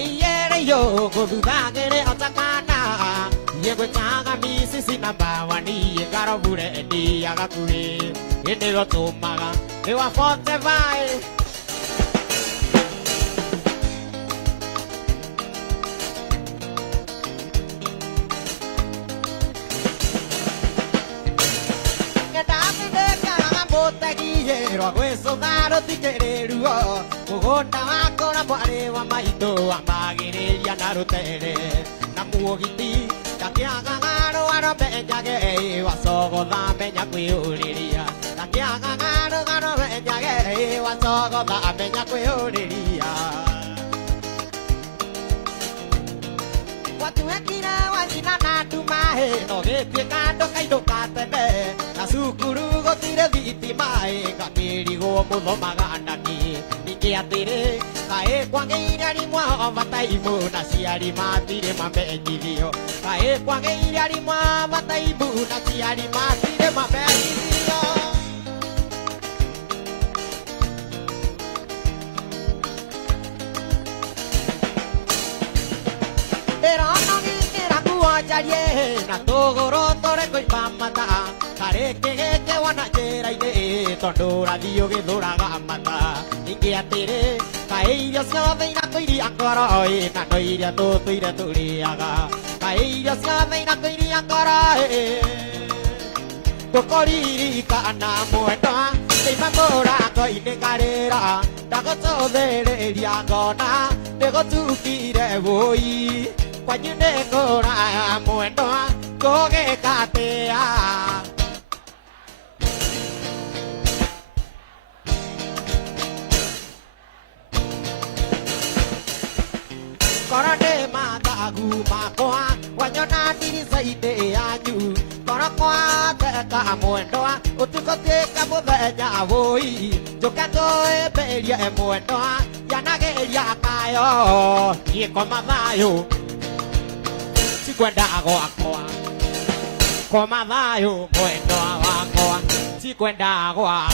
ĩyereyo gũthuthagĩrĩ otakana gĩgwĩtaga micici na mbawa niĩ karobure endia gakuhĩ nĩyo tũmaga nĩwa Fortify rwa gwĩcũtha rũtikĩrĩruo mũgũnda wakwa mwarĩ wa maitũ wambagĩrĩria na rũtere na mũgiti ndakĩagaga rũgano menjage wacogotha menya kwĩyũrĩria ndakĩagaga rũgano menjage wacogotha menya kwĩyũrĩria watuĩkire wanyina na ndumaĩ no gĩtuĩka ndũkainũka tene na cukuru gũtirĩ thitima ngakĩrigwo mũthomaga ndaki ningĩ atĩrĩ kae kwangeire arimwa abataimu na ciari matire mamenyithio kae kwangeire arimwa abataimu na ciari matire mamenyithio Jaye na togoro tore koi pamata kare kege wana jera ide tondora dio ge doraga mata inge atere kai ya sa veina toiri angara e na toiri to toiri toriaga kai ya sa veina toiri angara e kokori kana moeta ei mamora ko ine karera dago todere riagona dego tukire voi Kwanyune kora mwendo koge katea Korane matagu makoa wanyona diri zaide anyu Korakwa teka mwendo utukote kabudenya voi Jokato eberia mwendo yanageria kayo Yekoma vayo Sikwenda gwakwa Koma thayo mwendo wakwa Sikwenda gwakwa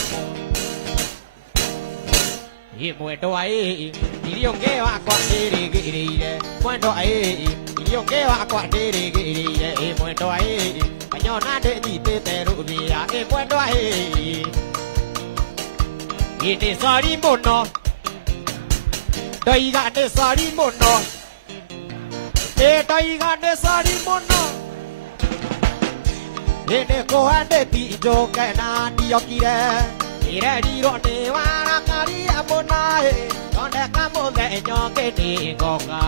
Mwendo ae Irionge wakwa ndirigirire Mwendo ae Irionge wakwa ndirigirire Mwendo ae Kanyona ndithitite rubia Mwendo ae Ine sari muno Ndoiga nĩ sari muno Ndaiga nĩ sari mũno Nĩ kũhandĩti njoke na ndiokire Irerirwo nĩ warakarire mũno Thondeka mũthenya ũngĩ nĩngoka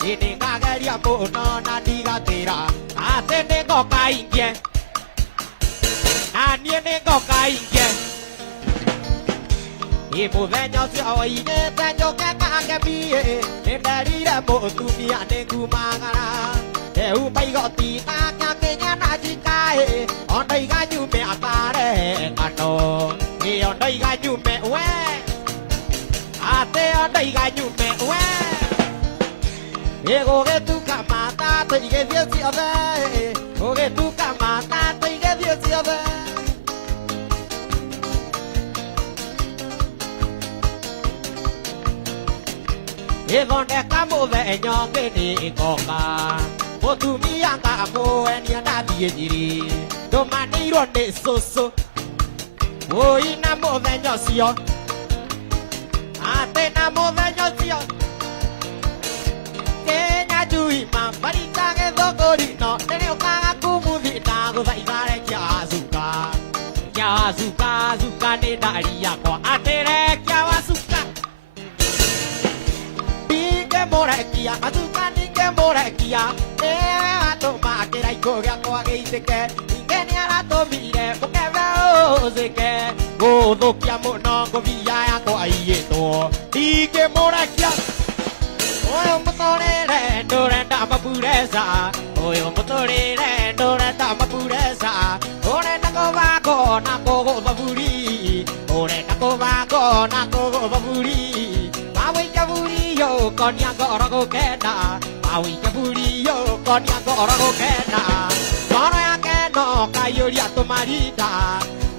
Nĩ ngageria mũno na ndigatĩra Atĩ nĩngoka ingĩ Na niĩ nĩngoka ingĩ Mũthenya ũcio woinĩte njoke kangemie Nĩnderire mũtumia nĩngumagara Ndeuma igoti gaka Kenya na njikaĩ Ondoiga nyume atarehe ngano Ondoiga nyume we Atĩ ondoiga nyume we Gũgĩtuka matatũ igĩthiĩ ciothe Gũgĩtuka matatũ igĩthiĩ ciothe Ithondeka mũthenya ũngĩ nĩngoka Mũtumia ngamũenia ndathiĩ Nyeri Ndũmanĩirwo nĩ cũcũ Wũi na mũthenya ũcio Atĩ na mũthenya ũcio Kenya njui mambarika gĩthũngũri-no Nĩrĩũkaga kumuthi na gũthaitha rekia wacuka Rekia wacuka cuka nĩ ndari yakwa Atĩ rekia wacuka Morekia, azuka ninge morekia Ewe watũma kĩraiko gĩakwa gĩitĩke Ninge nĩaratũmire mũkebe ũcĩke Gũthũkia mũno ngũbia yakwa iyĩtwo Ninge morekia Ũyũ mũtũrĩre ndũrenda mabureca Ũyũ mũtũrĩre ndũrenda mabureca Ũrenda kũbango na kũgũtha buri Ũrenda kũbango na kũgũtha buri Mawĩike buri yo konia ngoro gũkenda Mawĩike buri yo konia ngoro gũkenda Ngoro yake no kaiyũria tũmarinda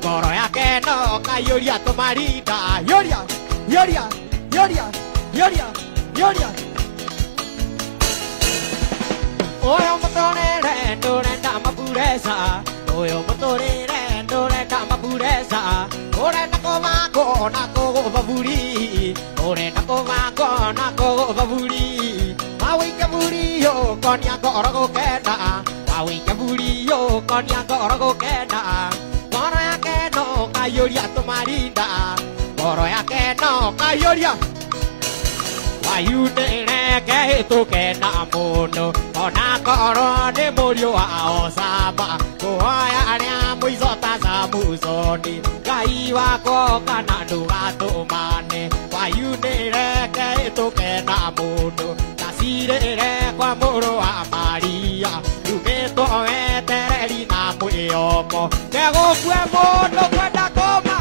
Ngoro yake no kaiyũria tũmarinda Yũria, yũria, yũria, yũria, yũria Ũyũ mũtũrĩre ndũrenda mabureca Ũyũ mũtũrĩre ndũrenda mabureca Ũrenda kũbango na kũgũtha buri Ũrenda kũbango na kũgũtha buri Mawĩike buri yo konia ngoro gũkenda Mawĩike buri yo konia ngoro gũkenda Ngoro yake no kaiyũria tũmarinda Ngoro yake no kaiyũria Wayunĩreke hĩtũke na mũno Ona korwo nĩ mũriũ wao Samba Kũhoya arĩa mũico ta Samusoni Ngai wakwa kana ndũgatũmane Wayunĩreke hĩtũke na mũno Na cirĩre kwa mũrũ wa Maria Rumĩtwo wetereri na mwĩyomo Kegũkue mũndũ kwenda kũma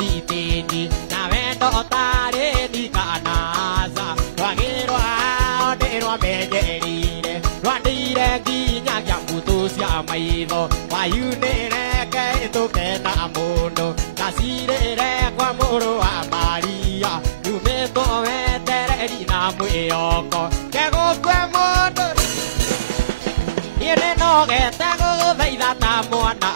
di tini na vendo tare di canasa Wagirwa de rwa mejerire Rwandire ginya kya mutu sia maido Wayunere ke toke na mundo Kasirere kwa muru a Maria Yumeto vetere di na muioko Kego kwe mundo Yene no ke tego veida ta mwana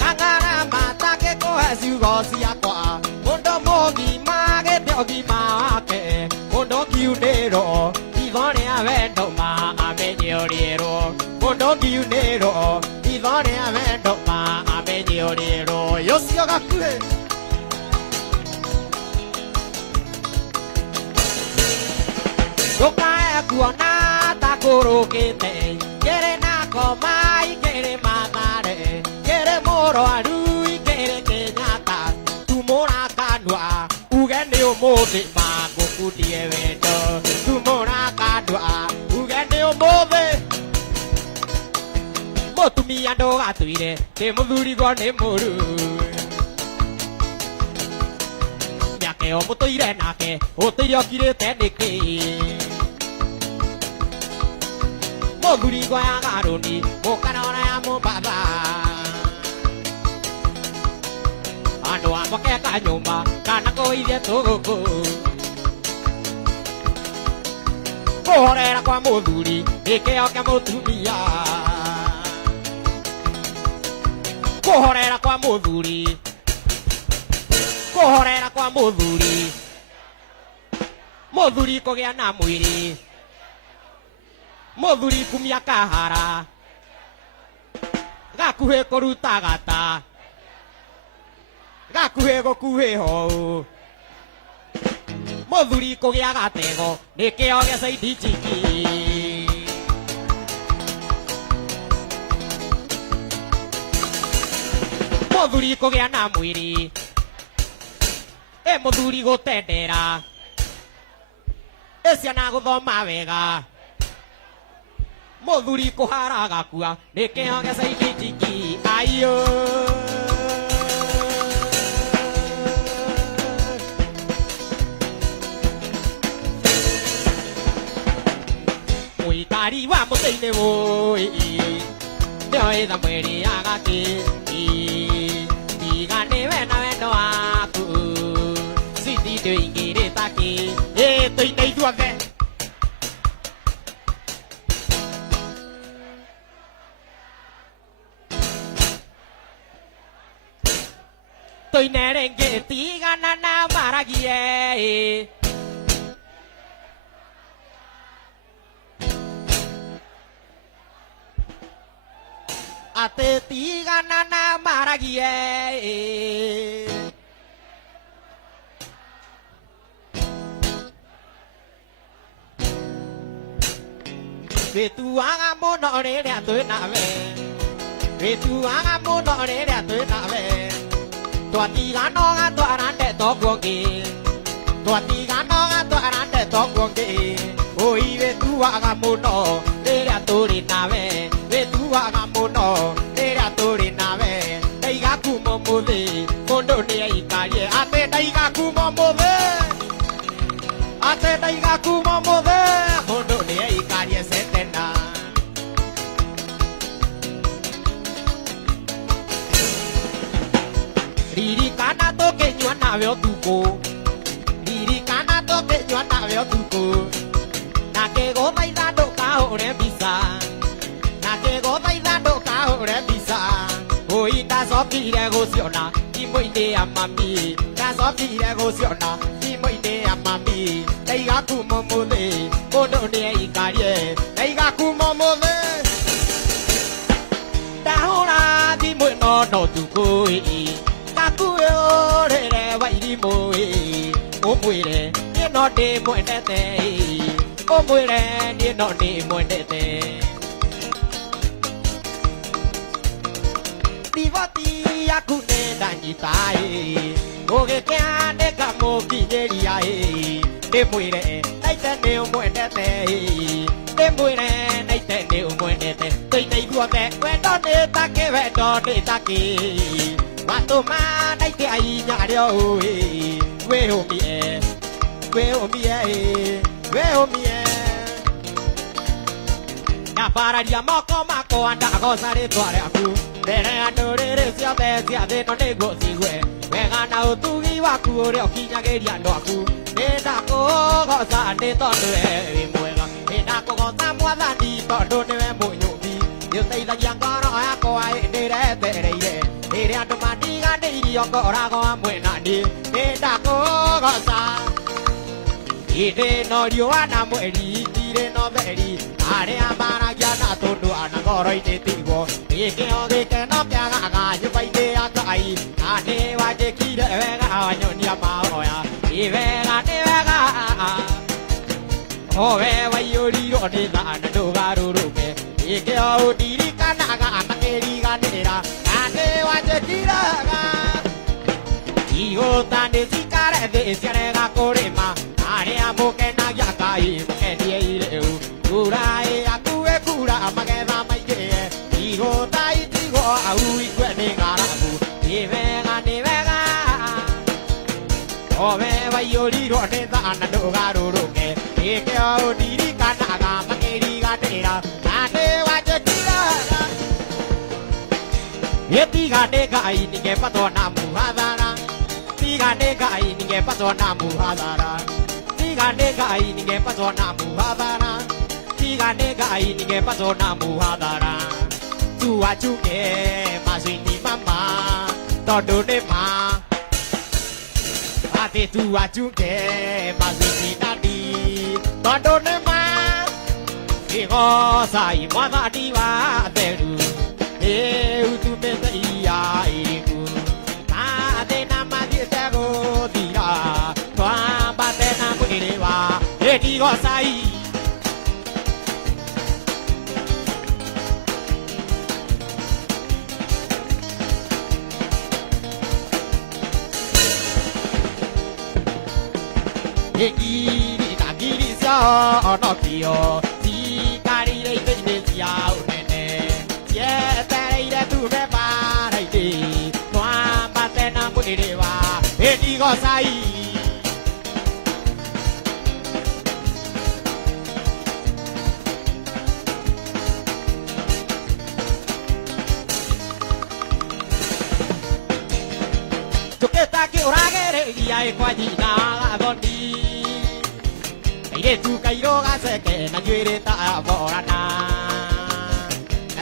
Ngangara mata ke kohe siugo siya kwa Mundo mogi mage teogi maake Mundo kiunero Idone avendo ma amenyorero Mundo kiunero Idone avendo ma amenyorero Yosio gakue Dokae kuona takurukite Kere nako mai kere mamare Kere moro arui kere kenyata Tumora kanwa Ugende omode mago kudie vendo Tumora kanwa Ugende omode Motumia ndo gatuire Te muthuri gone muru Miake omutoire nake Oteire okirite niki Muthuri goya garuni Mukanora ya mubaba Andu amoke kanyumba Kana koithie tuguku Kuhorera kwa muthuri Ikeo kia mutumia Kuhorera kwa muthuri Kuhorera kwa muthuri Muthuri kugia na mwiri Muthuri kumia kahara Gakuhe kuruta gata Gakuhe gukuhe hou Muthuri kugia gatego Nikio gia saidi chiki Muthuri kugia na mwiri Muthuri gutendera Ciana guthoma wega Muthuri kuhara gakua Nikio gia saidi chiki Ayo Muitari wa muteine woi Ndio etha mweri agaki Tigane wena wendo waku Siti ndio ingire taki Toine ithuothe Toine renge tigana na maragie Ate tigana na maragie Vetuanga muno riria twinawe Vetuanga muno riria twinawe Twatiganoga twarande tokuongi Twatiganoga twarande tokuongi Oi vetuaga muno riria turi nawe Vetuaga muno riria turi nawe Ndaiga kuma muthi mundu ni aikarie Ate ndaiga kuma muthi Ate ndaiga kuma muthi mundu ni aikarie setena Ririkana tukinyua nawe utuku Ririkana tukinyua nawe utuku Nake guthaitha ndukahũre mbica Nake guthaitha ndukahũre mbica Oi ndacokire guciona thimũ-inĩ ya mami Ndacokire guciona thimũ-inĩ ya mami Ndaiga kuma mũthĩ mũndũ nĩ aikarie Ndaiga kuma mũthĩ Ndahũra thimũ ĩno no tukũ Ngakuĩ ũrĩre wa irimũ Ũmwĩre niĩ no ndĩmwendete Ũmwĩre niĩ no ndĩmwendete Riboti yaku nĩ ndanyita Ũgĩkĩandĩka mũkinyĩria Ndĩmwĩre naite nĩ ũmwendete Ndĩmwĩre naite nĩ ũmwendete Tũine ithuothe wendo nĩ takĩ wendo nĩ takĩ tuma dai te ai nya dio we ho mi e we ho mi e we ho mi e na para dia moko mako anda go sare tware aku tere andore sia de no nego siwe we gana utugi waku ore okinya geria ndo aku nenda ko go sa ne to we mwega nenda ko go sa mwathani tondu niwe munyumbi yo teithagia ngoro yakwa indi retereire ire andu mandiganĩirio ngoragwo hamwe nani nenda kũgoca ĩndĩ no riũa na mweri itirĩ no theri arĩa maragia na tũndũ ana ngoro-inĩ tigwo gĩkĩo gĩkeno kĩagaga nyũmba-inĩ ya Ngai na nĩ wanjĩkire wega wanyonia mahoya nĩ wega nĩ wega o we waiyũrirwo nĩ tha na ndũgarũrũke gĩkĩo ũndirikanaga makĩriganĩra na nĩ wanjĩkire wega igũta nĩ cikare thĩ ciarega kũrĩma arĩa mũkenagia Ngai mũkenie irĩu kura yaku ĩkura magetha maingĩ igũta itigwo au ikue nĩ ng'aragu nĩ wega o we waiyũrirwo nĩ tha na ndũgarũrũke gĩkĩo ũndirikanaga makĩriganĩra na nĩ wanjĩkire wega tigane Ngai ningepatwo na muhadhara tigane Ngai ningepatwo na muhadhara tigane Ngai ningepatwo na muhadhara tigane Ngai ningepatwo na muhadhara tuwachunge mazini mama tondu nĩ ma ati tuwachunge mazini dadi tondu nĩ ma igocai mwathani wa theru utumete iya iku na thĩna mathiĩte gũthira twambate na mwĩrĩ wa ĩtigocai ngiri na ngiri cia onokio cikarĩire ithĩ-inĩ cia ũnene cietereire tume mbara-inĩ twambate na mwĩrĩ wa ĩtigocai tũkĩta kĩũragĩrĩria ĩkwa nyina gathoni kairĩtu kairũ gaceke na njuĩrĩ ta borana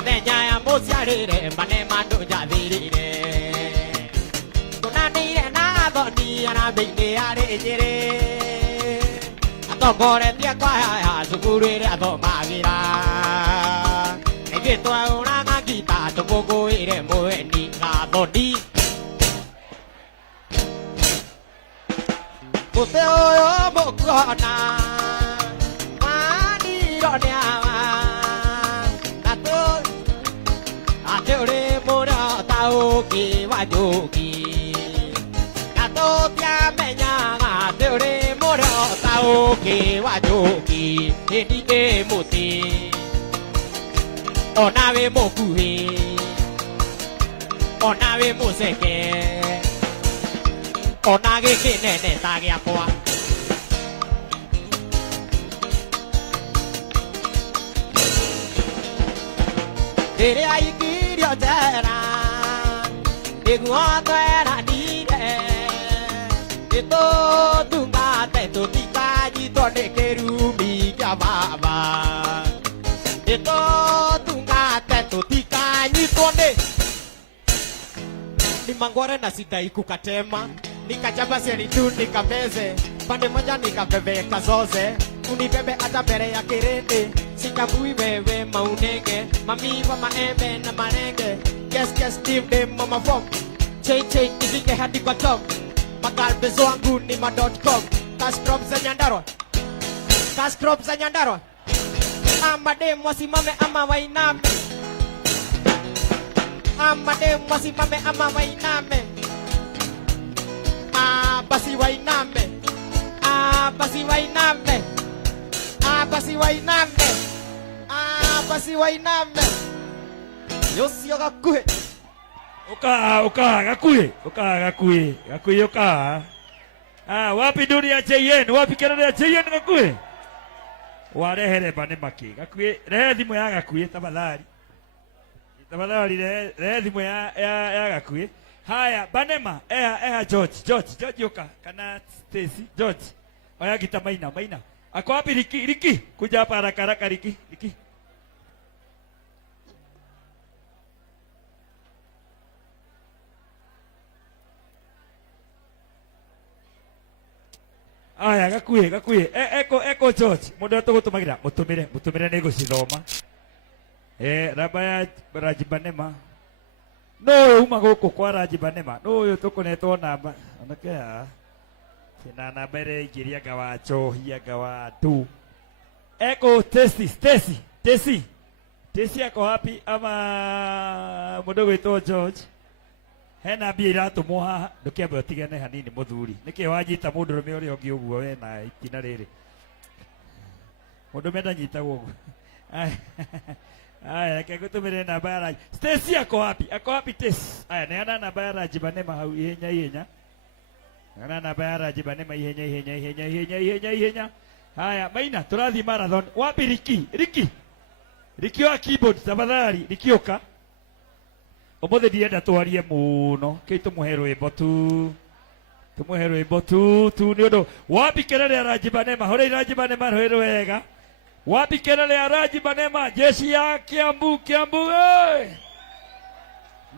menya ya mũciarĩre mane mandũ njathĩrĩire tũnanĩire na athoni arambĩ-inĩ arĩ njĩrĩ atongoretie kwaya cukuru ĩrĩa athomagĩra naithuĩ twaũraga ngita tũkũngũĩre mũheni gathoni mũtĩ ũyũ mũkuona manirwo nĩ awa uri mũrata ũngĩ wa njũki na tũtiamenyaga atĩ ũrĩ mũrata ũngĩ wa njũki hĩndĩ ĩ mũtĩ ona wĩ mũkuhĩ ona wĩ mũceke ona gĩkĩnene ta gĩakwa rĩrĩa ingĩrio njera nĩguo tweranire nĩtũtungate tũtikanyitwo nĩ kĩrumi kĩa baba nĩtũtungate tũtikanyitwo ni mangware na sidai kukatema nikachapa seri tu nikameze pande moja nikabebeka zoze unibebe hata mbele ya kirende sikambui wewe maunenge mamiva maembe na marenge kes team dem mama fom chain nifike hadi kwa top makalbezo wangu ni ma.com cash crop za Nyandarua ama dem wasimame ama wainame ama dem wasimame ama wainame basi wainame basi wainame basi wainame basi wainame yosio gakuhe Uka Gakui uka. Wapi dunia JN? Wapi kelele ya JN Gakui? Warehere Banema ki. Gakui, rehe thimu ya Gakui tafadhali. Tafadhali rehe thimu ya Gakui. Haya, Banema, George uka. Kana Stacy, George. Oya gita Maina. Ako wapi Riki? Kuja hapa haraka Riki. Aya Gakui. Eko George. Mundu tugutumagira mutumire nego cithoma. Raba Raji Banema. No uma guku kwa Raji Banema. No yo tukunetwo namba. Onakea. Sina namba ire ingiria gawa chohia gawa tu. Eko Tesi ako happy ama mundu gwitwo George. Hena mbia iratumwo haha ndukiambe utigane hanini muthuri niki wanyita mundu rume uri ongi uguo we na itina riri mundu menda nyitagwo uguo aya reke ngutumire namba ya Raji Stacy ako happy Tess aya neana namba ya Raji Banema hau ihenya neana namba ya Raji Banema ihenya haya Maina turathi marathon wapi Riki wa keyboard tafadhali Riki uka Omothe ndienda twarie muno ke tumuhe rwimbo tu ni undu wapi kelele ya Raji Banema hore Raji Banema rwero wega wapi kelele ya Raji Banema jeshi ya Kiambu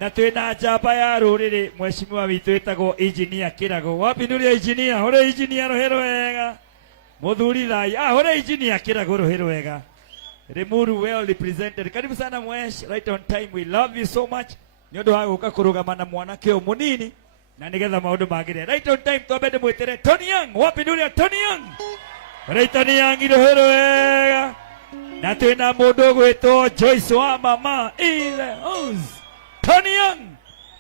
na twina njamba ya ruriri mheshimiwa witu etagwo engineer Kirago wapi nuri engineer hore engineer rwero wega muthuri thai hore engineer Kirago rwero wega Rimuru well represented karibu sana mwesh right on time we love you so much ni undu wa guka kurugama na mwanake o munini na nigetha maundu magire right on time twabende mwetere Tony Young wapi nuri Tony Young right Tony Young irohero wega na twina mundu gwitwo Joyce wa mama ile Tony Young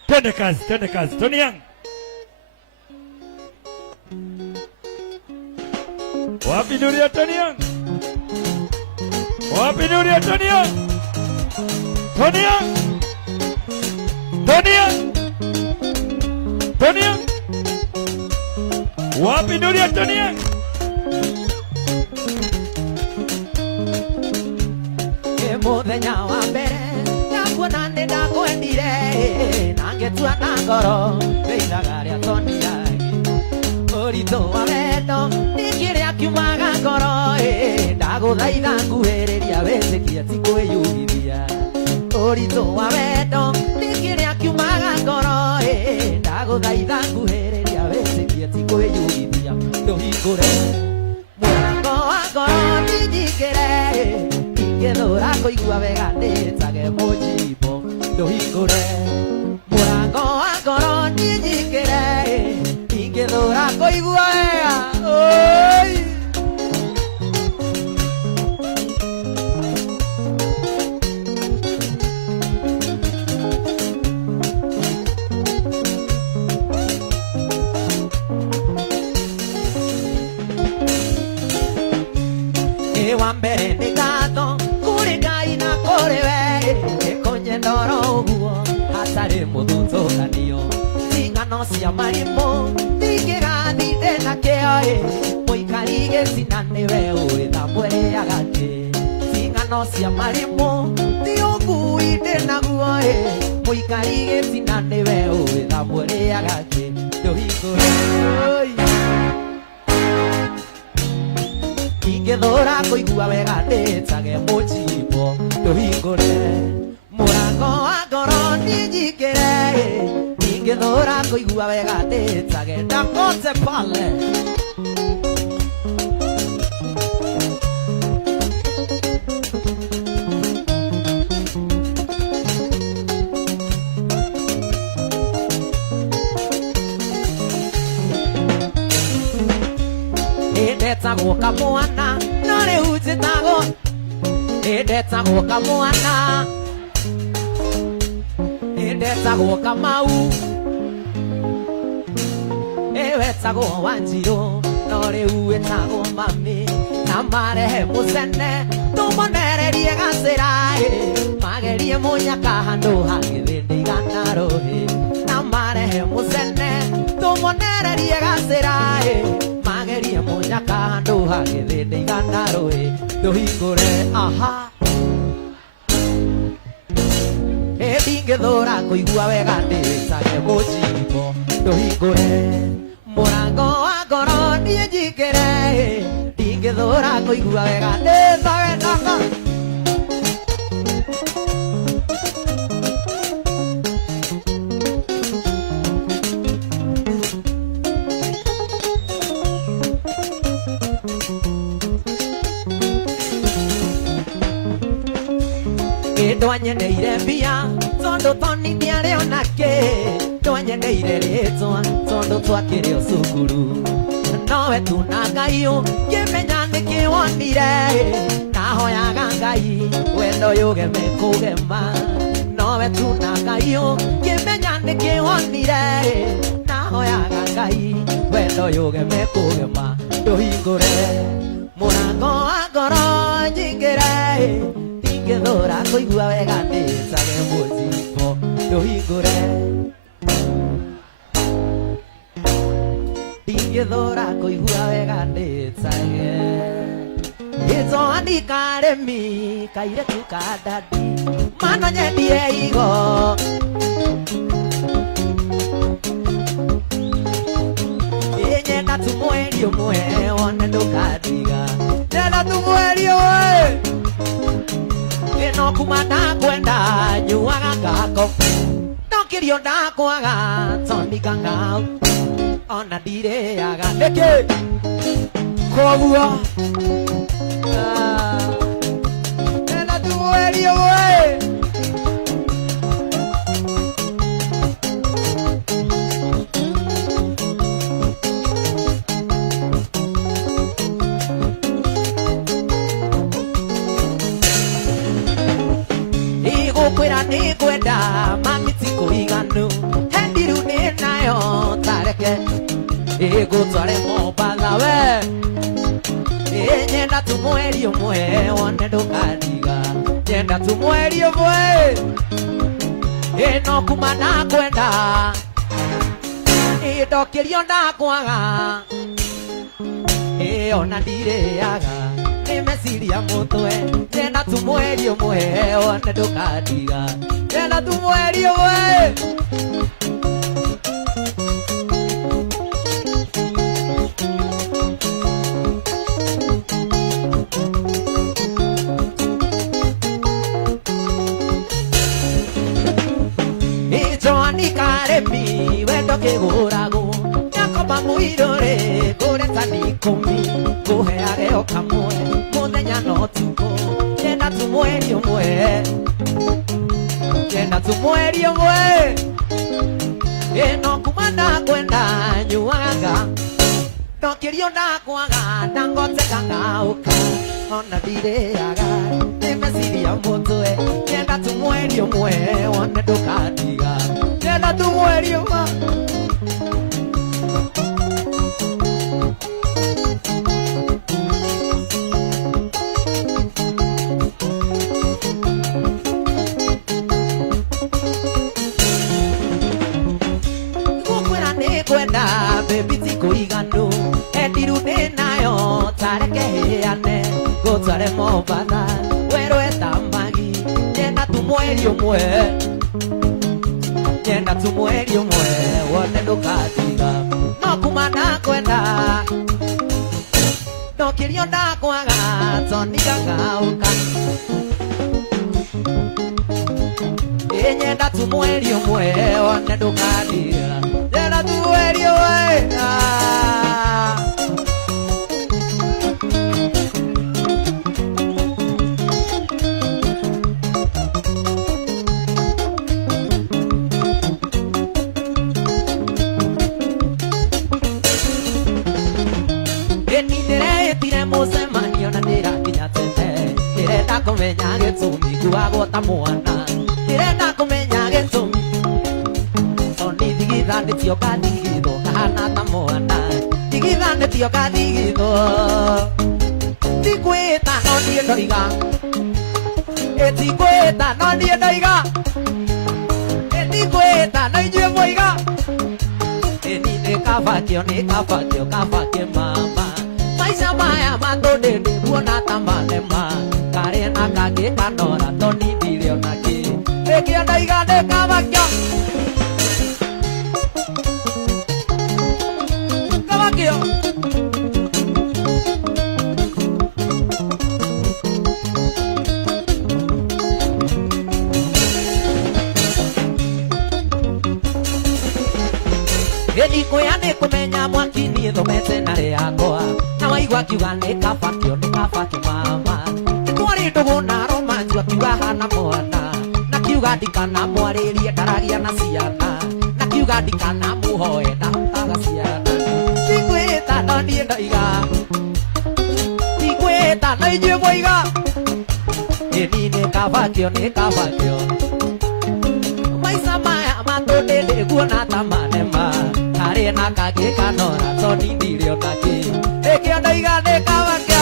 twende kazi Tony Young wapi nuri Tony Young wapi nuri Tony Young wapi nuri Tony Young muthenya wa mbere ndakuona ndakwendire nangetua na ngoro weithaga ria Tony Young uritu wa wendo nikiria kiumaga ngoro ndaguthaitha nguhiriria witikia tikwiyumithia uritu wa wendo nikiria kiumaga ngoro ndaguthaitha nguhiriria witikia tikwiyumithia nduhingure murango wa ngoro ninyingire ingithura kuigua wega nditage mujimbo nduhingure murango wa ngoro ninyingire ingithura kuigua wega wambere ni gato kuri Ngai na kuri we konye ndoro uguo hatari muthutukanio tingano cia marimo tikigathinde na kio muikari gicina niwe uri thambwere agake tingano cia marimo tiunguinde naguo muikari gicina niwe uri thambwere agake nduhingure ingithura kuigua wega nditage mujimbo nduhingure murango wa ngoro ninyingire ingithura kuigua wega nditage ndakote pale ndetagwo kamwana no riu njitagwo ndetagwo kamwana ndetagwo Kamau wetagwo Wanjiru no riu wetagwo Mami na marehe mucene tumunererie gacira magerie munyaka handu hagithindi igana ruhi na marehe musene tumunererie gacira magerie munyaka handu hagithindi igana ruhi tuhingure aha ndingithura kuigua wega ndicage mucimbo tuhingure murango wa ngoro niĩ njingĩre ndingĩthũra kũigua wega ndĩcage naka ndwanyeneire mbia tondu toni ndiarĩ onake ndwanyeneire rĩtwa tondu twakĩrĩ o cukuru nowe tu na Ngai ngĩmenya nĩkĩ wonire nahoyaga Ngai wendo yũgeme kũgema nowe tu na Ngai ngĩmenya nĩkĩ wonire nahoyaga Ngai wendo yũgeme kũgema ndũhingũre mũrango wa ngoro njingĩre ndingĩthũra kũigua wega ndĩcage mũcimbo ndũhingũre ndingĩthũra kũigua wega ndĩcage gĩconi karĩmi kairĩtu ka ndandi manonyendie igo nyenda tu mweri ũmwe wone ndũkandiga nyenda tu mweri ũmwe ĩno kuma ndakwenda nyuaga ngako ndokĩrio ndakwaga tonika ngao ona ndirĩaga nĩkĩ koguo nyenda tu mweri ũmwe kwĩra nĩ kwenda mamiti kũiganu hendiru nĩ nayo tareke ĩgũtware Mombatha we nyenda tu mweri ũmwe wone ndũkandiga nyenda tu mweri ũmwe ĩno kuma ndakwenda ndokĩrio ndakwaga ona ndirĩaga nĩ meciria mũtwe nyenda tu mweri ũmwe wone ndũkandiga nyenda tu mweri ũmwe Johnny Karemi wendo kĩgũragwo nyakomba mũirũrĩ kũreta nikũmi kũheage o kamwe mũthenya no tuko nyenda tu mweri ũmwe nyenda tu mweri ũmwe ĩno kuma ndakwenda nyuaga ndokĩrio ndakwaga ndangoteka ngaũka ona ndirĩaga nĩ meciria mũtwe nyenda tu mweri ũmwe wone ndũkandiga nyenda tu mweri ũmwe kwenda baby ti kũiganu endiru nĩ nayo tareke hĩane gũtware Mombatha werũ etamagi nyenda tu mweri ũmwe nyenda tu mweri ũmwe wone ndũkandiga no kuma ndakwenda ndokĩrio ndakwaga tonika ngaũka nyenda tu mweri ũmwe wone ndũkandiga nyenda tu mweri ũmwe ndĩretire mũcemanio na ndĩrakinya tene ndĩrenda kũmenya gĩtũmi nguagwo ta mwana ndĩrenda kũmenya gĩtũmi tondũ ndigithanĩtio ngathigithwo kahana ta mwana ndigithanĩtio ngathigithwo ndikwĩta no niĩ ndoiga ĩtikwĩta kweta no nie ndoiga eti kweta no inyue moiga eni ni kabakio mama maisha maya matondä kuona ta manema karä na kangä kanora toni ndire ona kä rä kä ndaiga ndä kabakio Eni koya nä kå menya mwaki niä thomete narä yakwa na waigua kiuga nä kabakio mama nä twarä ndå gå na romanju akiuga hana mwana na kiuga ndikana mwarä rie ndaragia na ciana na kiuga ndikana må hoe ndahutaga ciana tikwä ta no niä ndoiga tikwä ta no inyuä moiga eni nä kabakio maica maya matondä ndä kuona ta manema karä na kangä kanora toni ndire ona kä rä kä ndoiga nä kabakio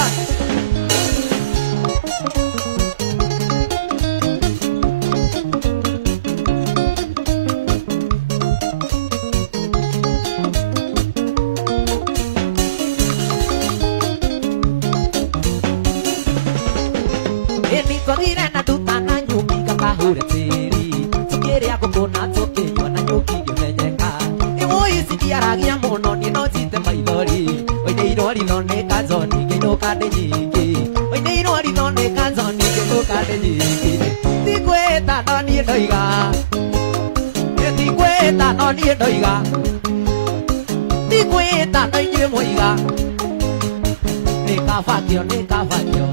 eni kogire na nduta na nyumbi gakahure tiri tukiria ngukuna tukinywa na nyuki ngimenyeka ici ndiaragia muno ni no njite maithori oine irori no nä kanjoni ngäinåka ndä nyingä oine irori no nä kanjoni ngäinåka ndä nyingä tikwä ta no niä ndoiga tikwä ta no niä ndoiga tikwä ta no inyuä moiga nä kabakio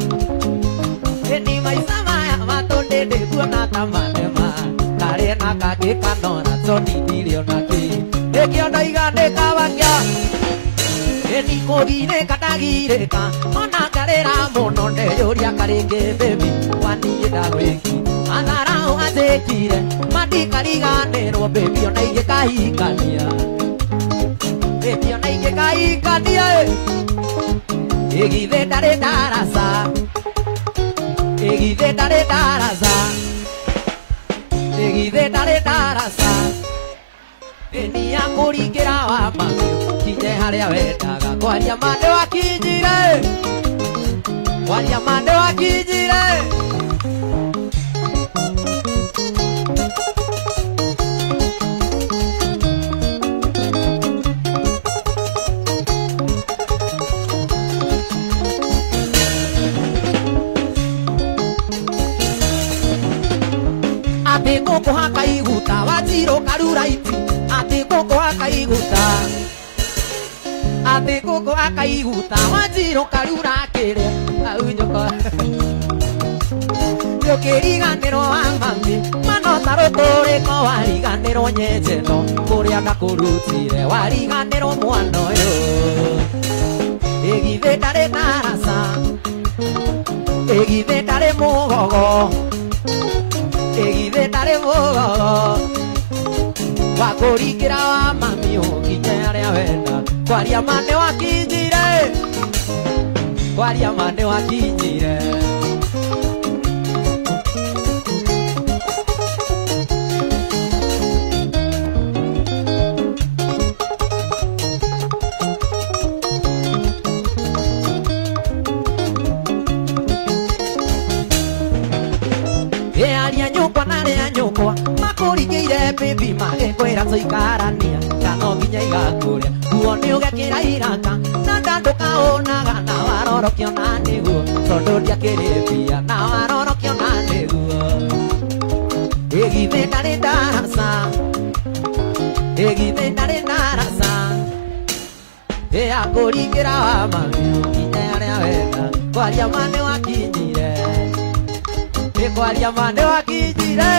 eni maica maya matondä ndä kuona ta manema karä na kangä kanora toni ndire ona kä rä kä ndoiga ndä kabakio eni kå girä ka ndagirä ka ona ngarä ra må no ndeyå ria karä ngä bäbi waniä ndagwä ki atharau athä kire mandikariganä rwo bäbi ona ingä kahikania bäbi ona ingä kahikania ä githä ndarä ndaraca ĩgithĩ ndarĩ ndaraca ĩgithĩ ndarĩ ndaraca ĩni ya kũringĩra wa mabiũ kinye harĩa wendaga kwaria mandĩ wakinyire kwaria mandĩ wakinyire ati koko haka iguta wajiro karuraiti ati koko haka iguta ati koko haka iguta wajiro karura kire au nyoko yo kiriganiro amami mano tarotore ko wariganiro nyejeno kuria ndakurutire wariganiro mwana yo egithe ndare narasa egithe ndare mugogo egithe ndarĩ mũgogo wa kũringĩra wa mami ũkinye harĩa wenda kwaria ma nĩ wakinyire kwaria ma nĩ wakinyire aria nyũkwa na rĩa nyũkwa makũringĩire bĩbi magĩkwĩra tũikarania kana nginya igakũrĩa guo nĩ ũgekĩra iraka na ndandũkaũnaga na warorokio na nĩguo tondũ ndiakĩrĩ mbia na warorokio na nĩguo ĩgithĩ ndarĩ ndaraca ĩgithĩ ndarĩ ndaraca ya kũringĩra wa mami nginya harĩa wenda kwaria ma nĩ wakinyire kwaria ma nĩ wakinyire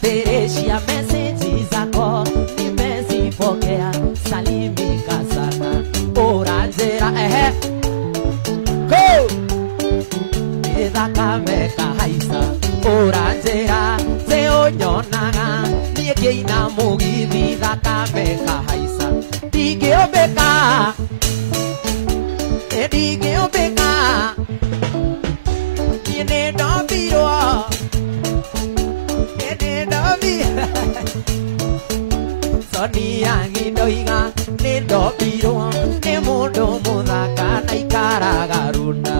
Theresia message zako nimezipokea, salimika sana Oranjera go ithakame kahaisa Oranjera zeonyonaga niekeina mugithi thakame kahaisa ndingĩũmbĩka ndingĩũmbĩka niĩ nĩndombirwo Sonia ngindoiga nĩndombirwo nĩ mũndũ mũthaka na ikaraga runda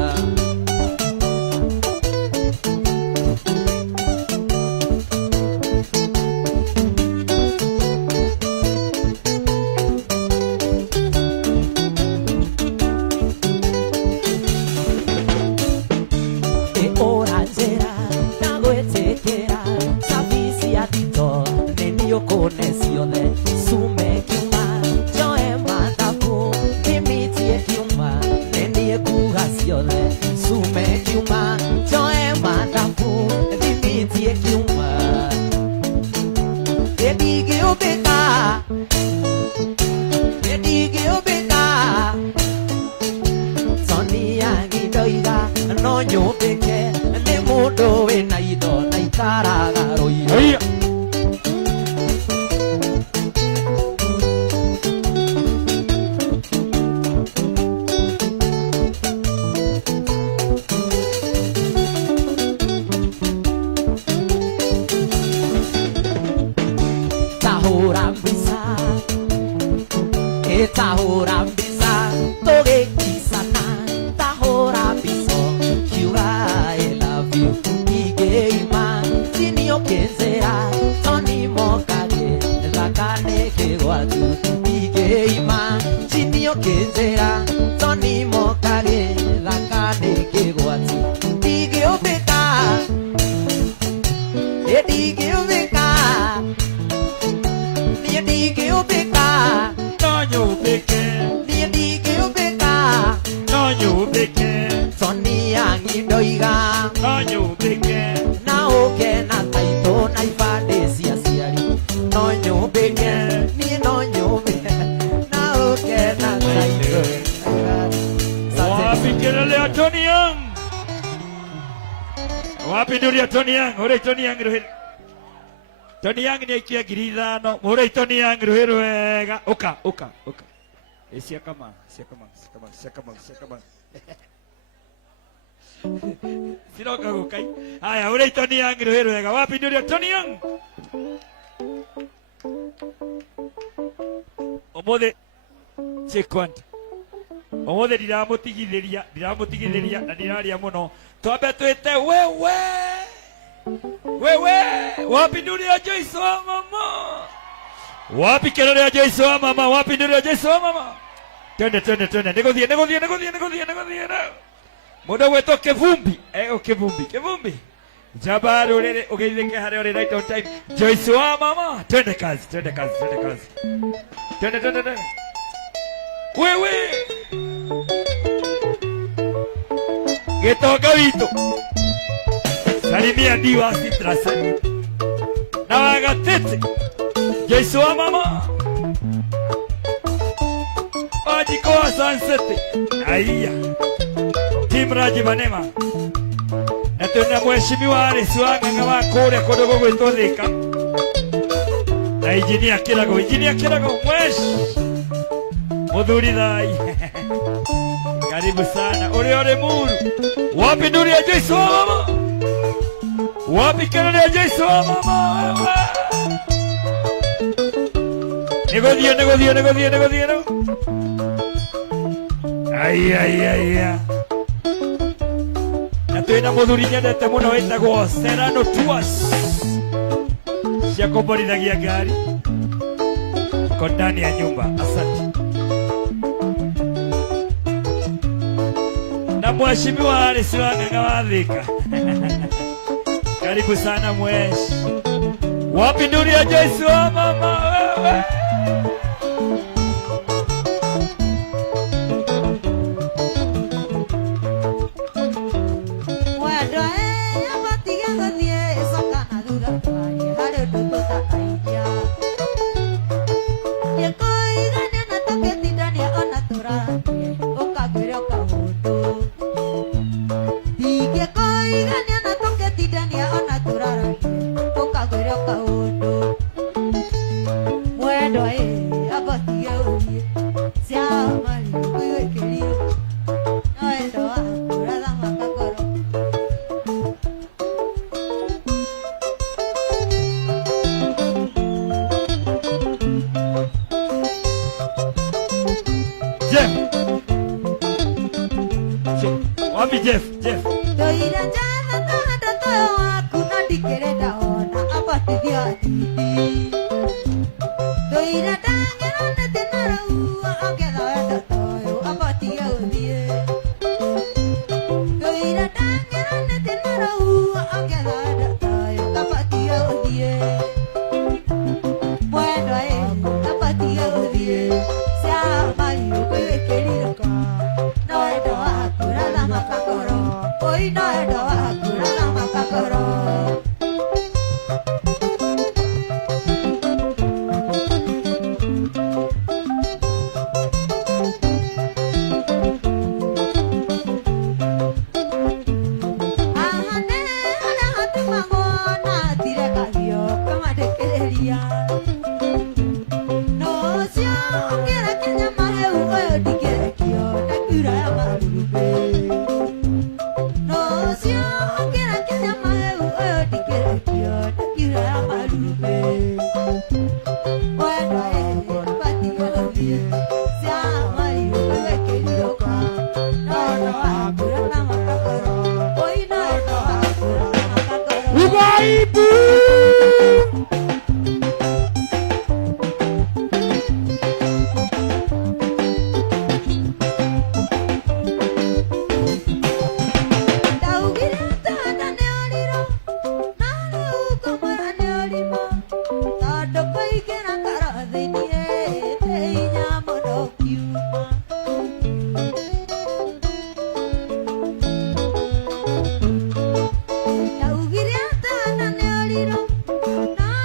Oranjera nagwĩtĩkĩra sabici ya thito nĩniũkũne ciothe sume kiuma njoe mathabu nĩmitie kiuma nĩniĩkuga ciothe sume kiuma njoe mathabu nĩmitie kiuma nĩndigĩũmbĩka nĩndigĩũmbĩka Sonia ngindoiga no nyũmbĩke nĩ mũndũ wĩna indo na ikaraga rũirũ tahũra mbica tahũra mbica tũgĩkicana tahũra mbica kiuga I love you ingĩima siniũkĩnjĩra toni mokage thakane kĩgwatu ingĩima siniũkĩnjĩra toni mokage thakane kĩgwatu ndingĩũmbĩka ndingĩũmbĩka niĩ ndingĩũmbĩka no nyũmbĩke niĩ ndingĩũmbĩka no nyũmbĩke Sonia ngindoiga no nyũmbĩke na ũke na taitũ na ibandĩ cia ciari no nyũmbĩke niĩ no nyũmbĩke na ũke na taitũ wapi kelele ya Tony Young wapi nduri ya Tony Young ore Tony Young ruhiri Tony Young ni aikia 5,000 ore Tony Young ruhiri wega uka cia kama siroka gukai haya ore Tony Young ruhiri wega wapi nduri ya Tony Young omothe chekwanta omothe ndiramutigithĩria na ndiraria muno twambe twĩte wewe wapi nduri ya Joyce wa mama wapi kelele ya Joyce wa mama wapi nduri ya Joyce wa mama twende nĩgũthiĩ mũndũ gwĩtwo kĩvumbi njamba rũrĩrĩ ũgeithĩke harĩa ũrĩ right on time Joyce wa mama twende kazi twende wewe gĩtonga witũ salimia ndiwa Citrus na wagatĩte Joyce wa mama wajiko wa Sunset aiya Team Raji Manema na tuna mheshimiwa Alice Wang'ang'a wa kũrĩa kũndũ gũgwĩtwo Thika na engineer Kĩrago mwesh Muthuri thai karibu sana ule muru wapi nduri ya Joyce wa mama wapi kelele ya Joyce wa mama negodio ai na twina muthuri nyendete muno wĩtagwo Serrano Tours cia kũmbũrithagia ngari ko ndani ya nyumba asante na mheshimiwa Alice Wang'ang'a wa Thika karibu sana mweshi wapi nduri ya Joyce wa mama wewe Wendo ya batiga thanie soka na thura kwa hari Wapi Jeff? Jeff. Ndoire njatha tondũ toyo waku no ndikĩrenda ona abatithio atindi. Ndoire ndang'eronete na rĩu ongetha wendo toyo abatige gũthiĩ. Ndoire ndang'eronete na rĩu ongetha wendo toyo abatige gũthiĩ. Mwendwa abatige gũthiĩ. Cia mariũ kwĩgĩkĩrirũka no wendo waku ratha makakoro. Oi no wendo waku ratha makakoro. No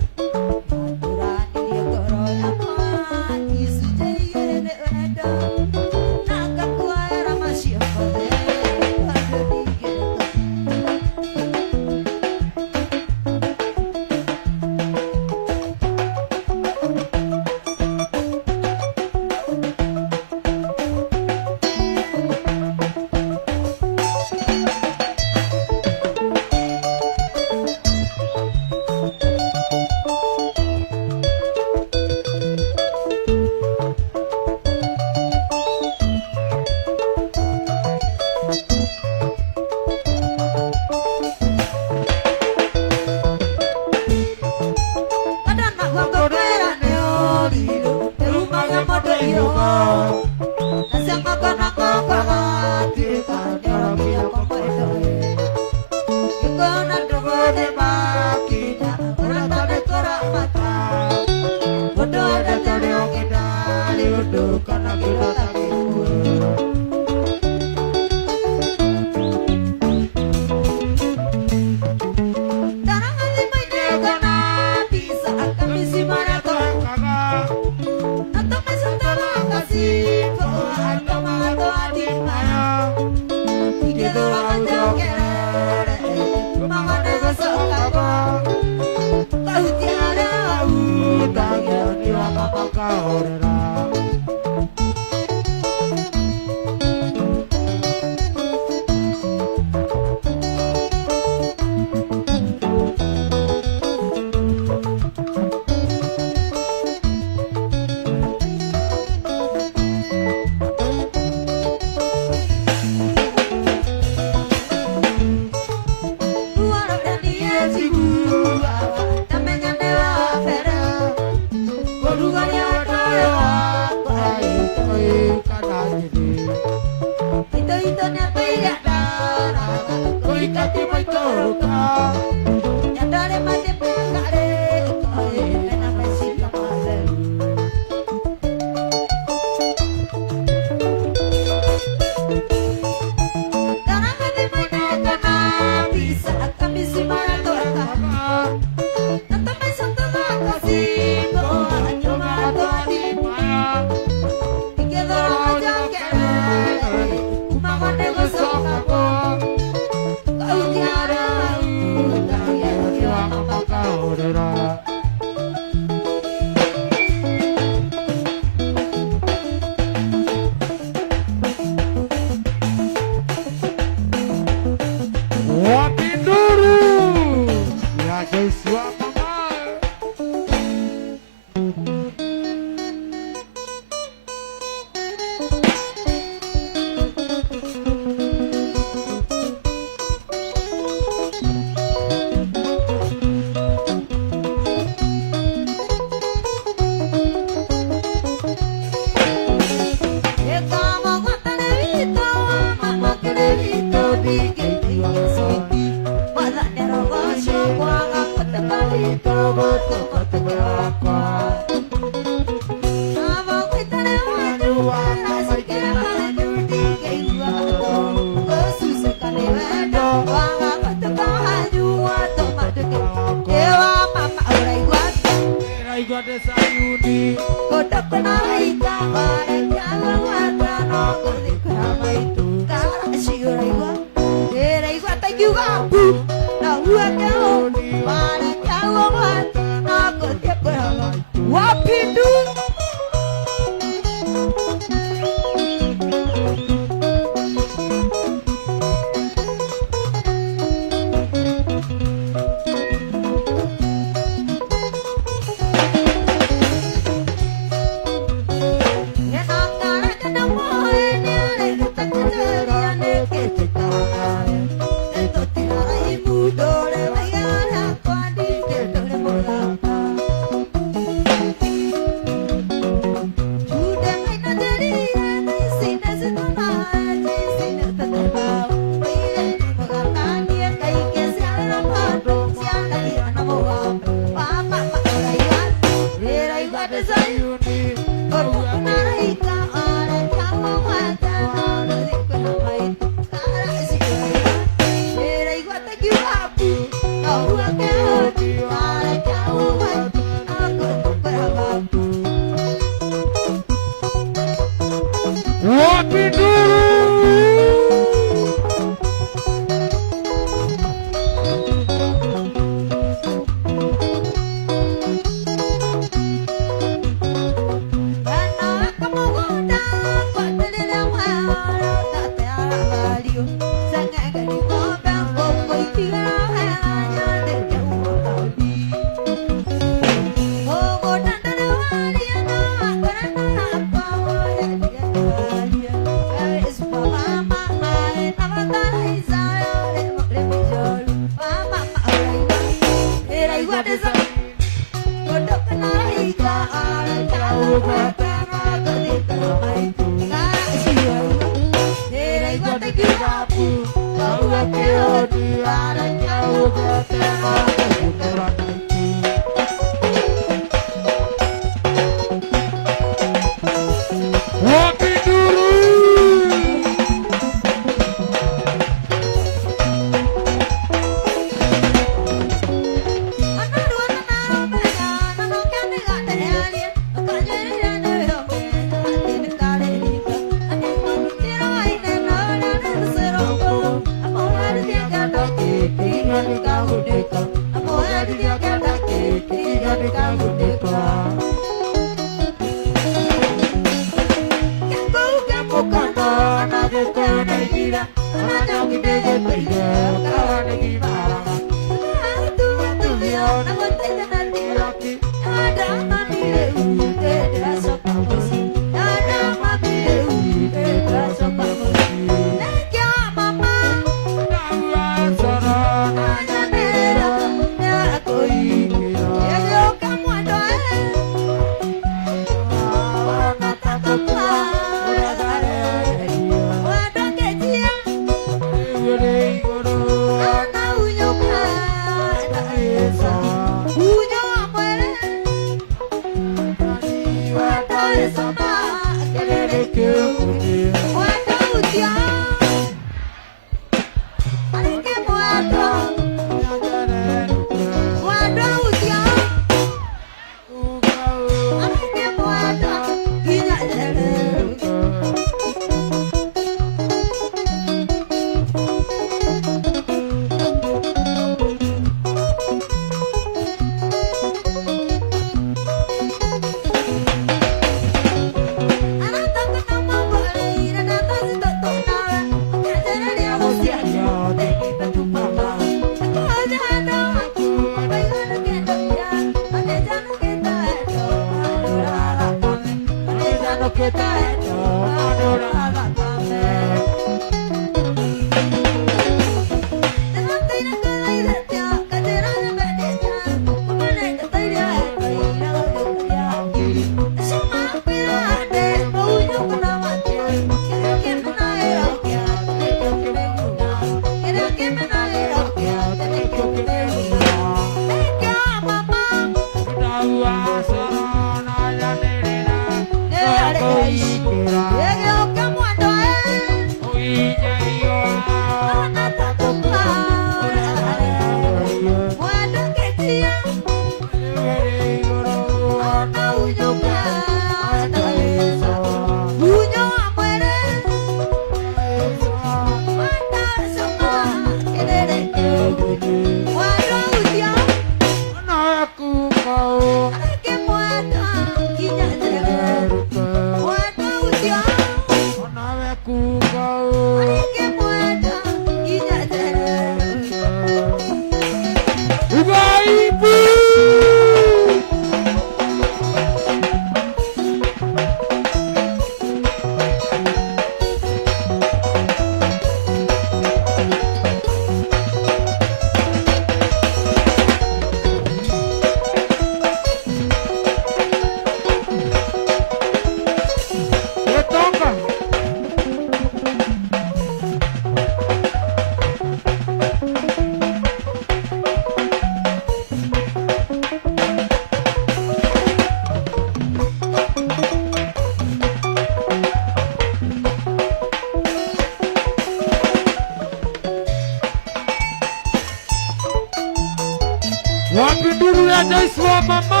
Wapi nduru ya Joyce wa mama?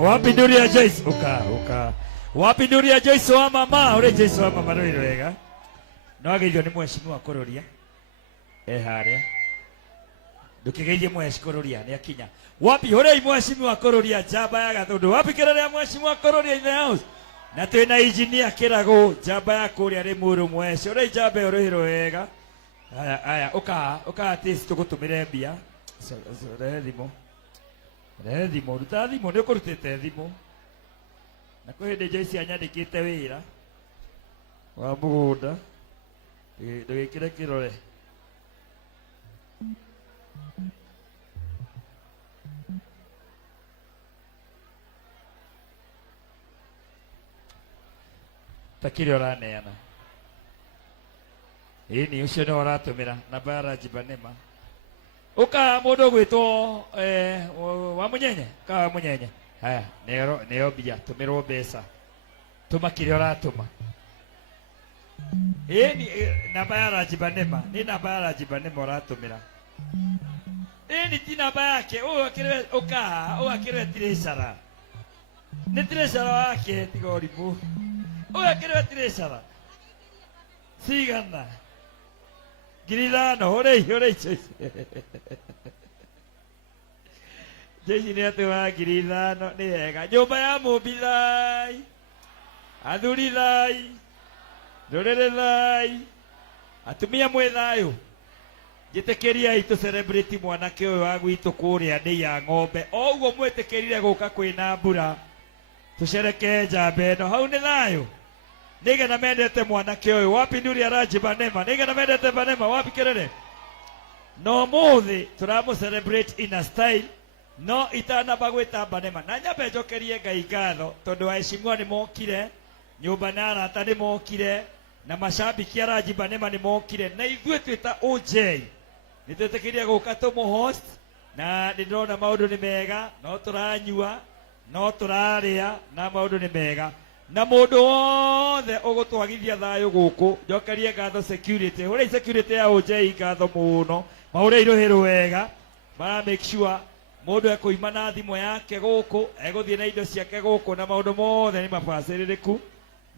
Wapi nduru ya Joyce? Uka. Wapi nduru ya Joyce wa mama? Ore Joyce wa mama ruri wega. No ageithio ni mheshimiwa kururia. Haria. Ndukigeithie mheshimiwa kururia ni akinya. Wapi hore mheshimiwa kururia jamba ya gathundu. Wapi kirore mheshimiwa kururia in the house. Na twina engineer kirago jamba ya kuria ri muru mweci. Ore jamba uruhiro wega. Aya uka test tugutumire mbia. Rehe thimo. Ruta thimo, nĩ ũkũrutĩte thimo. na kwä hä ndä Joyce anyandä kä te wä ra wa må gå nda ndå gä kä re kä rore ta kä rä a å raneana ĩni å cio nä å ratå mä ra namba ya Rajiba nä ma å ka må ndå å gwä two wa må nyenye ka wa må nyenye haya nä yo mbia tå mä rwo mbeca tå ma kä rä a å ratå ma ĩni namba ya Rajiba nä ma nä namba ya Rajiba nä ma å ratå mä ra ĩni ti namba yake å ka å akä rwe tirä nä tirä wake tiga å rimå å akä rwe tirä cigana ngiri ithano å rä Joyce nä atå wa ngiri ithano nä wega nyå mba ya må mbi thai athuri thai ndå rä rä thai atumia mwä thayå njä tä kä riai tå celebrate mwanake å yå wa gwitå kå rä a ndä ya ng'ombe o uguo mwä tä kä rire gå ka kwä na mbura tå cereke njamba ä no hau nä thayå nä getha mendete mwanake å yå wapi nä å rä a Rajiba nä ma nä getha mendete Banema wapi kä rere no må thä tå ramå celebrate in a style no itanamba gwä ta Banema na nyambe njokerie Ngai ngatho tondå aheshimiwa nä mokire nyå mba na arata nä mokire na macambiki a Rajiba nä ma nä mokire na ithuä twä ta OJ nä twä tä kä rie gå ka tå må host na nä ndä rona maå ndå nä mega no tå ranyua no tå rarä a na maå ndå nä mega na må ndå wothe å gå twagithia thayå gå kå njokerie ngatho security hå rä security ya OJ ngatho må no maå rä irå hä rå wega mara make sure må ndå ekå ima na thimå yake gå kå egå thiä na indo ciake gå kå na maå ndå mothe nä mabacä rä rä ku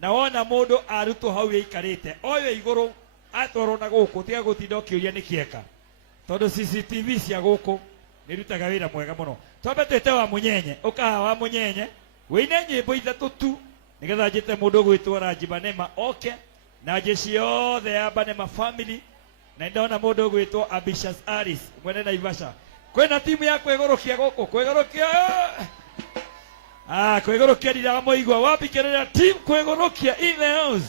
na wona må ndå arutwo hau aikarä te oyå igå rå atwarwo na gå kå tiga gå tinda å kä å ria nä kä eka tondå CCTV cia gå kå nä rutaga wä ra mwega må no twambe twä te wa må nyenye å kaha wa må nyenye wä ine nyä mbo ithatå tu nä getha njä te må ndå gwä two Rajiba nä ma oke na njä ciothe ya Banema family na ndona må ndå gwä two Ambitious Aris mwene Naivasha kwä na timu ya kwä gå rå kia gå kå kwä gå rå kia kwä gå rå kia ndiraga må igua wapikä rä ra team kwä gå rå kia in the house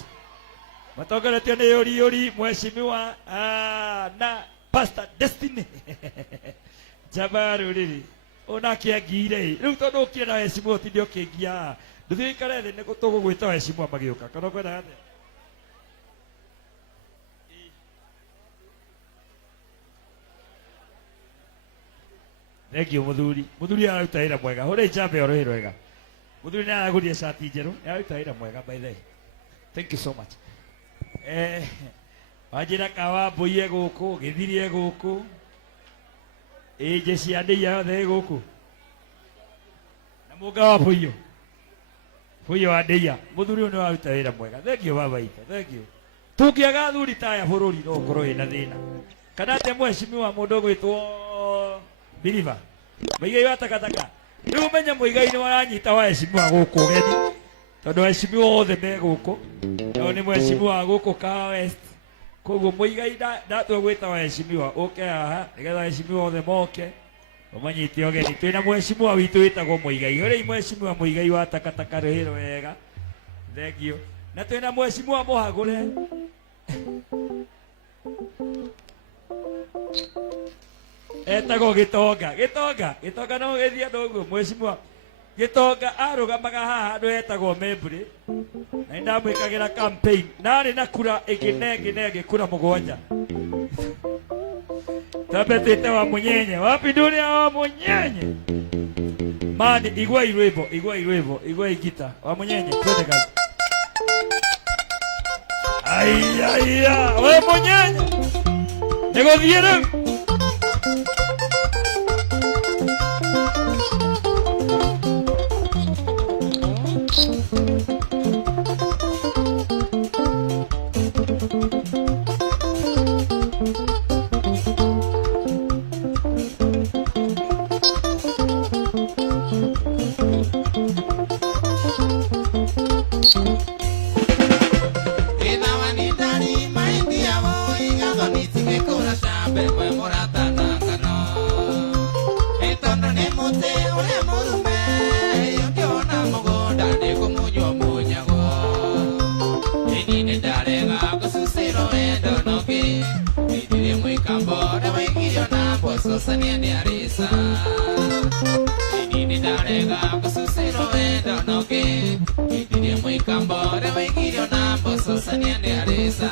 matongoretio nä å riå mheshimiwa na Pastor Destiny njamba rå rä rä å nake angire rä u tondå å kire na heshimiwa tindä å kä ngia ndå thiä ikare thä nä gå tå gå gwä ta heshimiwa magä å ka kana kwenda atä thengio må thuri araruta wä ra mwega hå rä njamba ä rå hä rwega må thuri nä aragå rire cati njerå nä araruta wä ra mwega by the way. Thank you so much wanjä ra kawa mbå ie gå kå gä thirie gå kå njä cia ndä ia yothe ä gå kå na må nga wa bå iyo wa ndä ia må thuri å nä waruta wä ra mwega thengio baba itå thengio tå ngä aga thuri taya bå rå ri no å korwo wä na thä na kana atä mweshimiwa må ndå å gwä two Biliva mwigai wa takataka rä u menye mwigai nä waranyita wa heshimiwa gå kå geni tondå heshimiwa othe me gå kå nao nä mweshimiwa gå kå ka west koguo mwigai ndatua gwä ta wa heshimiwa å ke haha nä getha heshimiwa othe moke å manyite å geni twä na mweshimiwa witå wä tagwo mwigai å rä i mweshimiwa mwigai wa takataka rä hä rå wega thengio na twä na mweshimiwa må hagå re etagwo Gitonga no gä thiä andå å guo mweshimiwa Gitonga arå gamaga haha andå etagwo Membry na nä ndamwä kagä ra campaign narä na kura ä ngä nengä kura må gwanja tambe twä te wa må nyenye wapi ndå rä a wa må nyenye mani iguai rwä ngita wa må nyenye twende kazi aiya we må nyenye nä gå thiä rä u Ina wanitari maindia wo inga doniti me kura shabe sania ni arisa Nini darega kususiro endo noke Idiri mui kambore wegirio nambo so sania ni arisa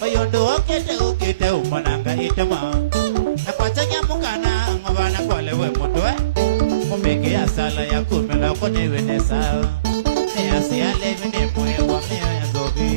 Bayondo okete ukite umana ne wene sao ne asia levi ne mwe wa me ya gobi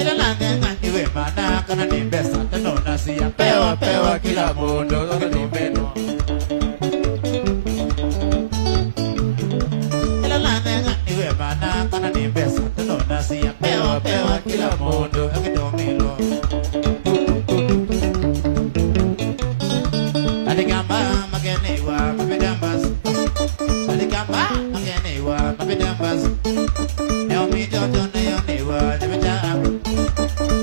Ila nanga niwe mana kana nimbesa tano nasia pewa pewa kila mundo kana nimbeno Ila nanga niwe mana kana nimbesa tano nasia pewa pewa kila mundo akidomilo Adigamba magenewa mabidambas Adigamba magenewa mabidambas Naomi Jojo na yonewa jabitago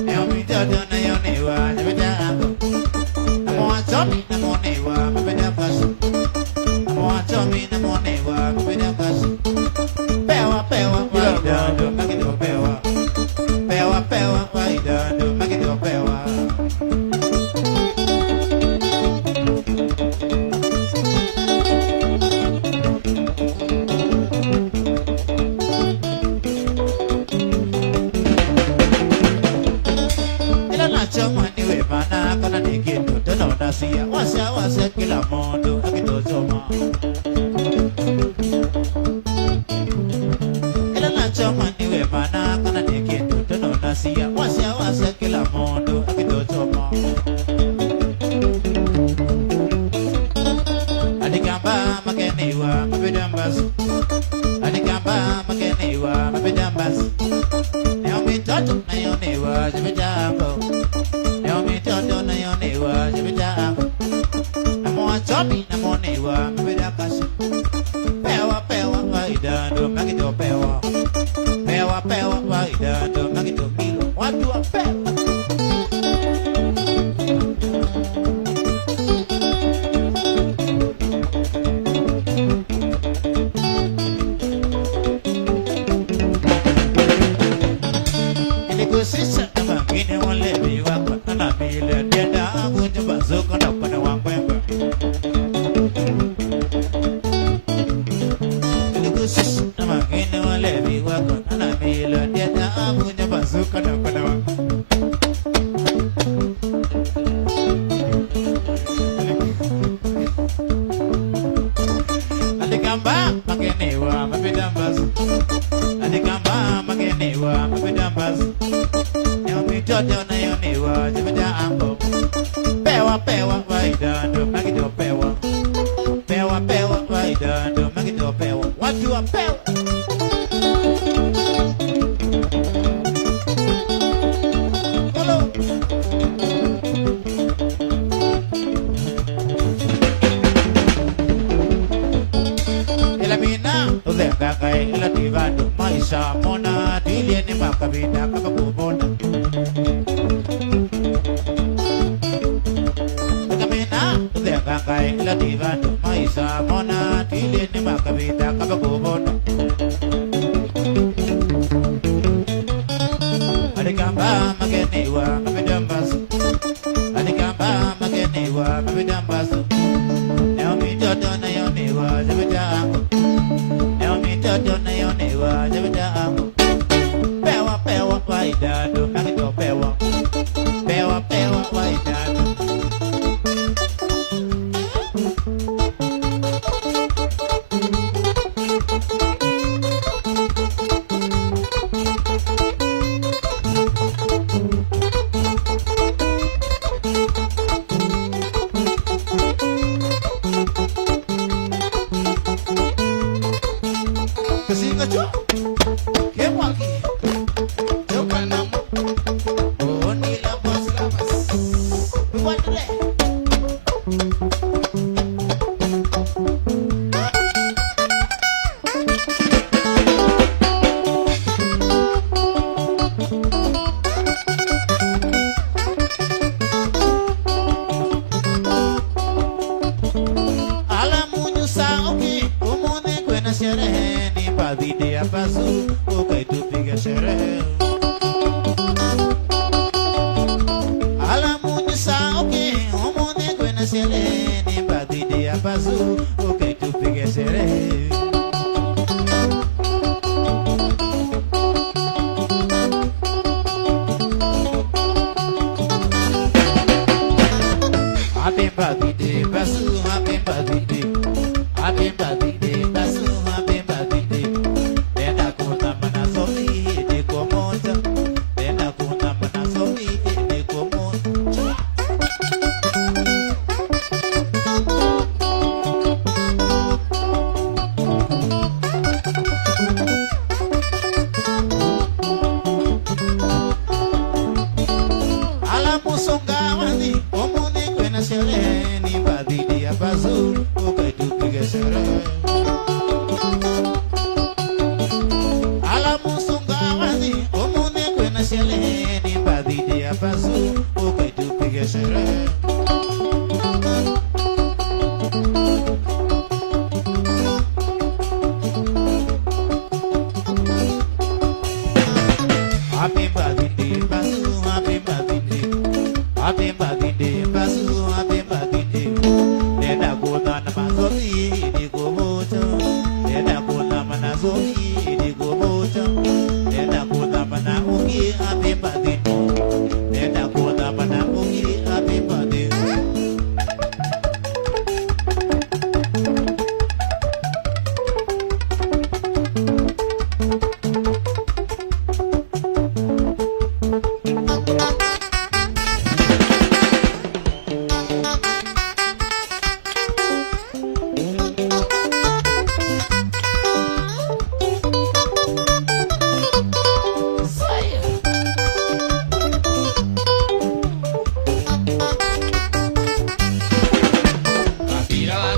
Naomi Jojo na yonewa jabitago Namo achomi namonewa mabidambas Namo achomi namonewa mabidambas Pewa pewa waidado magido pewa Pewa pewa waidado magido pewa Niwe mana kana nikindo tano nasia wasa wasa kila mondo akitozoma Ila nachoma niwe mana kana nikindo tano nasia wasa wasa kila mondo akitozoma Adigamba makenewa mabidambas Adigamba Alikamba makenewa mabedambas. Naomi toto na yonewa jibidambo. Naomi toto na yonewa jibidambo. Namo chopi namo newa mabedakas. Pewa pewa waidando magito pewa. Pewa pewa waidando magito milo. Watu wa pewa. Sisa nama gini wale biwa kwa na bile deda angu jumba zuko na pana wangwemba. Sisa nama gini wale biwa kwa na bile deda angu jumba zuko na pana wangwemba. Alikamba makenewa mabidambazu. Alikamba makenewa mabidambazu. Toto na yonewa jibida ambo. Pewa pewa waidando magito pewa. Pewa pewa waidando magito pewa. Watu wa pewa. Kolo. Elamina uzenga kai elativado maisha mona dilieni makabida kabakubona. Kai la divano maisa mona tile ni makabita kabakubono. Alikamba makenewa mabidambas. Alikamba makenewa mabidambas. Naomi toto na yonewa jabidango. Naomi toto na yonewa jabidango. Pewa pewa waidando magito pewa. Pewa pewa waidando. Happy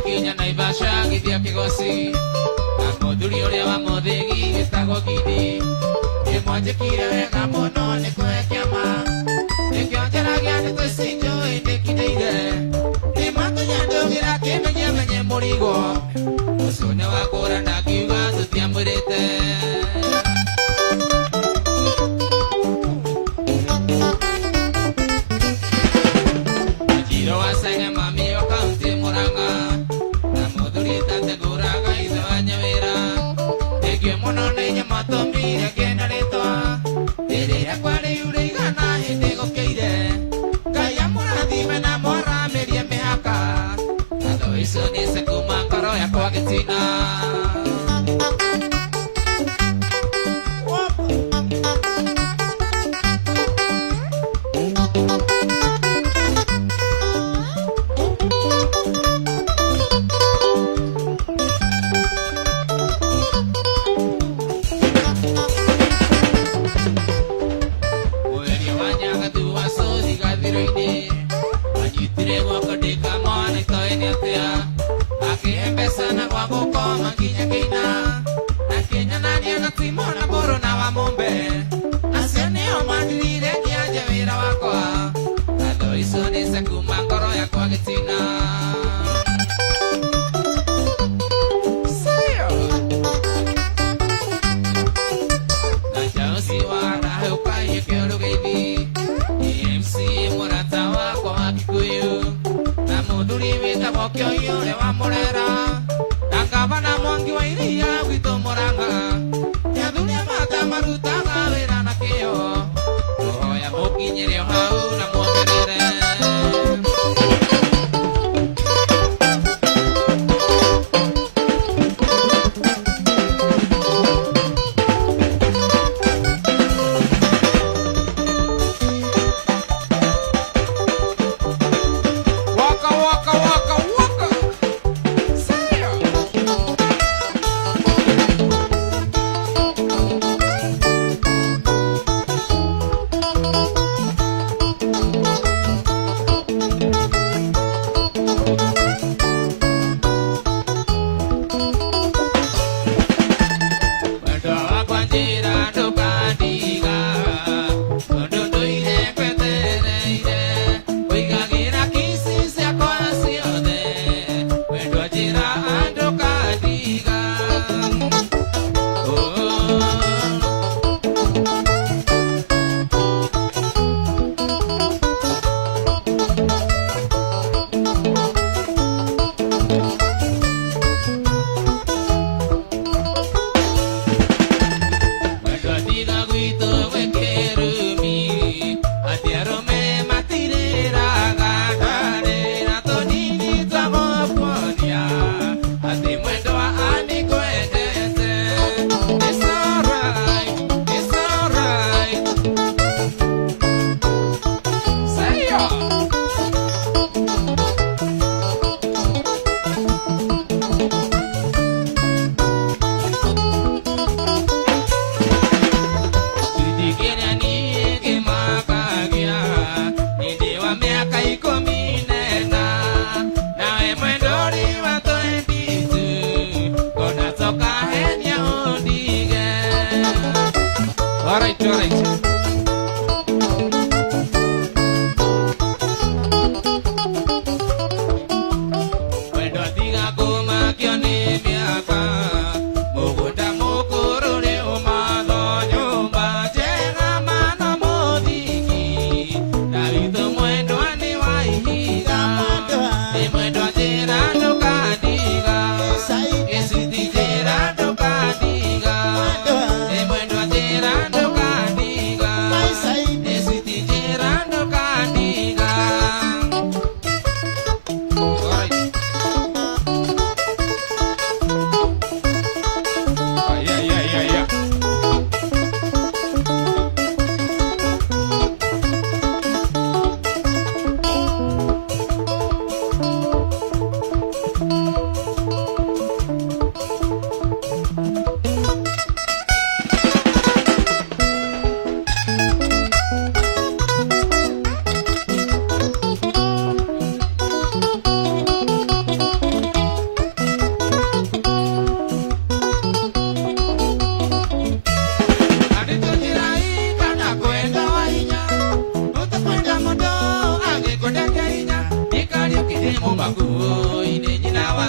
kinya Naivasha githia kigoci na muthuri uria wa muthigi gitagwo Gidi imwanjikire wega muno ni kwe kiama nikio njaragia ni twicinjui ndikineire nimatũnyandugira kimenye mũrigo ũcio nĩ wakũra ndakiuga tũtiamwĩrĩte Njiro wa Senge mami o kaunti Murang'a na mũthuri tategũraga ithe wa Nyawĩra thengio mũno nĩ nyamatũmire kĩna rĩtwa rĩrĩa kwarĩure igana hĩndĩ gũkĩire Ngai amũrathime na mwaramĩrie mĩhaka na thũ icio nĩ cikuma ngoro yakwa gĩtina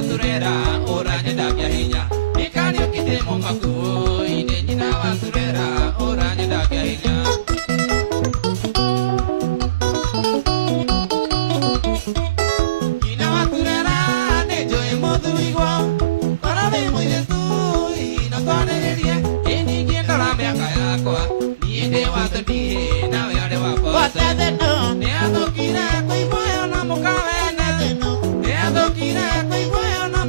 waturera uranyedagia hinya ikariukite mumaku ine nyina waturera uranyedagia hinya nyina waturera nejoi muthuigwa korori muiretu inotwanererie iningie ndora miaka yakwa niende watundie nawe ari wakwa neathukire kuigwayo na mukawe neathukire kuigwayo na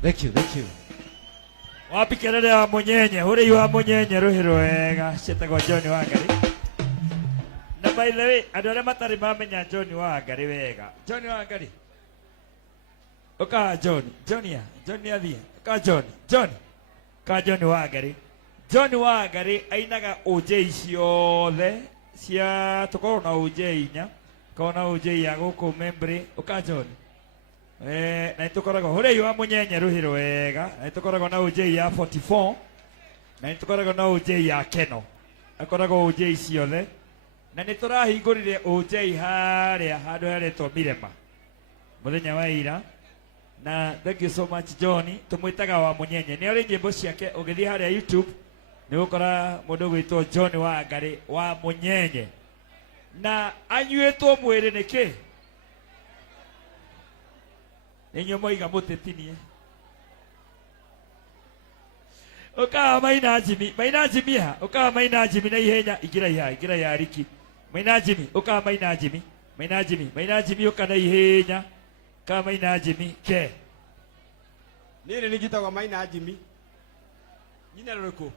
Thank you, thank you. Wapi kelele wa munyenye, huri wa munyenye ruhiro wega, chetagwo John Wangari. Na by the way, andũ arĩa matarĩ mamenya John Wangari wega. John Wangari. Oka John athie. Oka John. Ka John Wangari. John Wangari ainaga OJ ciothe cia tukorwo na OJ inya. Kona OJ ya gũkũ Membre. Oka John. Na tukoragwo hũrĩ wa mũnyenye ruhiro wega. Na tukoragwo na OJ ya 44. Na tukoragwo na OJ ya Keno. Akoragwo OJ ciothe. Na nĩ tũrahingũrire OJ harĩa handũ heretwo Mirema mũthenya wa ira. Na thank you so much John, tũmwĩtaga wa mũnyenye. Nĩ arĩ nyĩmbo ciake ũgĩthiĩ harĩa YouTube nĩ gũkora mũndũ gwĩtwo John Wangari wa mũnyenye. Na anyuĩtwo mwĩrĩ nĩkĩ? Nĩ inyuĩ moiga mũtetinie. Ukawa Maina Jimmy ha, ukawa Maina Jimmy na ihenya igira ya Riki. Maina Jimmy, ukawa Maina Jimmy ukana ihenya. Kama Maina Jimmy ke. Nini nigitagwo Maina Jimmy? Nyina rũrĩkũ?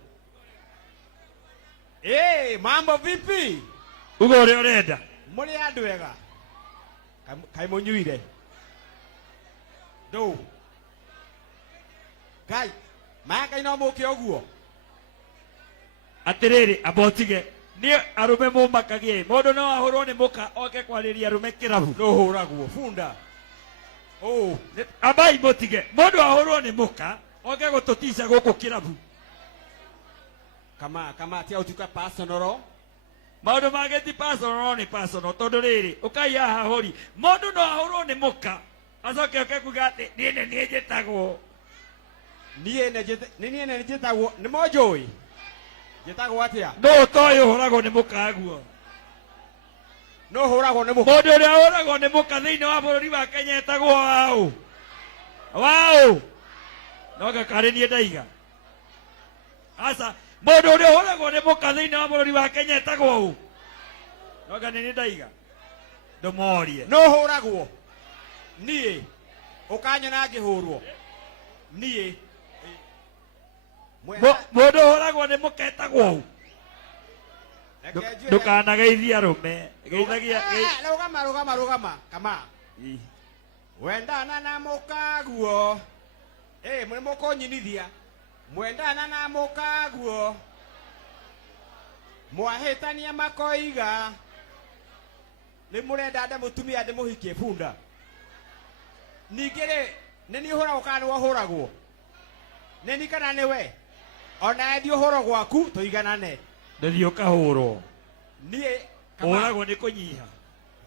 Mambo vipi? Ugo ũrĩa ũrenda. Mũrĩ andũ ega. Kaĩ mũnyuire. Ndũ. Ngai, Makai no mũke ũguo. Atĩrĩrĩ, abotige. Nĩ arũme mũmakagie. Mũndũ no ahũrwo nĩ mũka oke kwarĩria arũme kĩrabu. No hũragwo funda. Abai botige. Mũndũ ahũrwo nĩ mũka oke gũtũtica gũkũ kĩrabu. Kama tia utuka personal. Maũndũ mangĩ ti personal nĩ personal tondũ rĩrĩ ũkai haha hũri. Mũndũ no ahũrwo nĩ mũka acoke oke kuga atĩ niĩ nĩ njĩtagwo. Niĩ nĩ njĩtagwo nĩ monjũĩ. Njĩtagwo atĩa? No ũtoĩ ũhũragwo nĩ mũka guo. No hũragwo nĩ mũka. Mũndũ ũrĩa ũhũragwo nĩ mũka thĩinĩ wa bũrũri wa Kenya etagwo waũ? Waũ? No gakarĩ niĩ ndaiga. Asa mũndũ ũrĩa ũhũragwo nĩ mũka thĩinĩ wa bũrũri wa Kenya etagwo ũũ? No ga nĩ ndaiga. Ndũmorie. No hũragwo. Niĩ ũkanyona ngĩhũrwo. Niĩ mũndũ ũhũragwo nĩ mũka etagwo ũũ? Ndũkanageithia arũme. Geithagia. Rũgama. Kama. Wendana na mũka guo. Mũrĩ mũkũnyinithia. Mwendana na mũka guo. Mwahĩtania makoiga. Nĩ mũrenda nde mũtumia ndĩmũhikie bunda. Ningĩ rĩ, nĩ niĩ ũhũragwo kana nĩ wahũragwo? Nĩ ni kana nĩ we? Ona endi ũhũro gwaku tũiganane. Ndathiĩ ũkahũrwo. Niĩ ũhũragwo nĩ kũnyiha.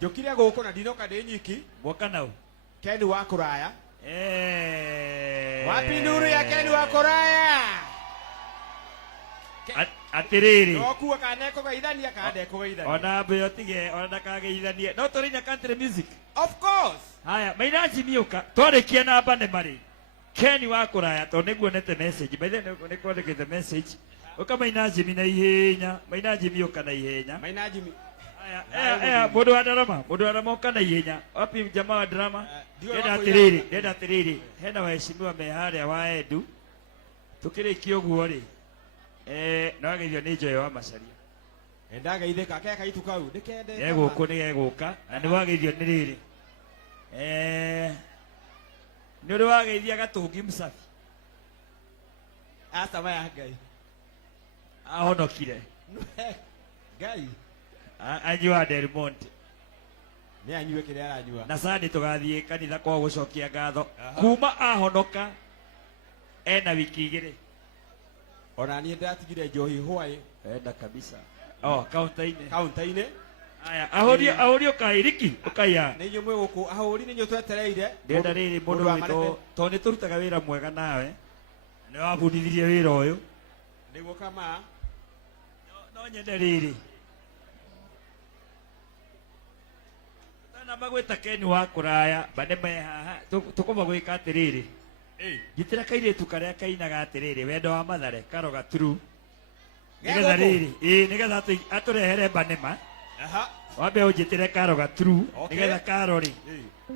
Njũkire gũkũ na ndinoka ndĩ nyiki. Mwoka nau. Keni wa kũraya. Wapi nuru ya Keni wa kũraya? Atĩrĩrĩ. No kuwa kana ekũgeithania kana ndekũgeithania. Ona mbeo tige, ona ndakageithanie. No tũrĩina country music. Of course. Haya, Maina Jimmy ũka. Twarĩkia namba nĩ marĩ. Keni wa kũraya tondũ nĩguo nete message. By the way nĩ kwandĩkĩte message. Ũka Maina Jimmy na ihenya. Maina Jimmy ũka na ihenya. Maina Jimmy. Haya, mũndũ wa drama ũka na ihenya. Wapi jamaa wa drama? Ndenda atĩrĩrĩ. Hena waheshimiwa me harĩa wa Edu. Tũkĩrĩkia ũguo rĩ. No ageithio nĩ Njoe wa Macharia. Ndageithĩka ke kaitu kau. Ndĩkende. Gegũkũ nĩ gegũka. Na nĩ wageithio nĩ rĩrĩ. Nĩ ũrĩ wageithia Gatũngi Msafi. Asa maya Ngai. Ahonokire. Ngai. Anyua Del Monte. Nĩ anyue kĩrĩa aranyua. Na Sunday tũgathiĩ kanitha kwa gũcokia ngatho. Kuma ahonoka ena wiki igĩrĩ. Ona niĩ ndatigire njohi hwaĩ. Enda kabisa. Kaunta-inĩ. Kaunta-inĩ. Aya, ahorio kai Riki, ukaya. Nĩ inyuĩ mwĩ gũkũ ahũri nĩ inyuĩ twetereire. Ndenda rĩrĩ mũndũ witũ tondũ nĩ tũrutaga wĩra mwega nawe. Nĩ wabundithirie wĩra ũyũ. Nĩguo kama. No nyende rĩrĩ. Tana magwĩta Keni wa kũraya, bane me haha. Tũkũma gwĩka atĩrĩrĩ. Gitĩra kairĩtu karĩa kainaga atĩrĩrĩ, wendo wa Mathare, Karoga True. Nĩgetha rĩrĩ, nĩgetha atũrehere Banema. Wambe ũnjĩtĩre Karoga True, nĩgetha Karo rĩ.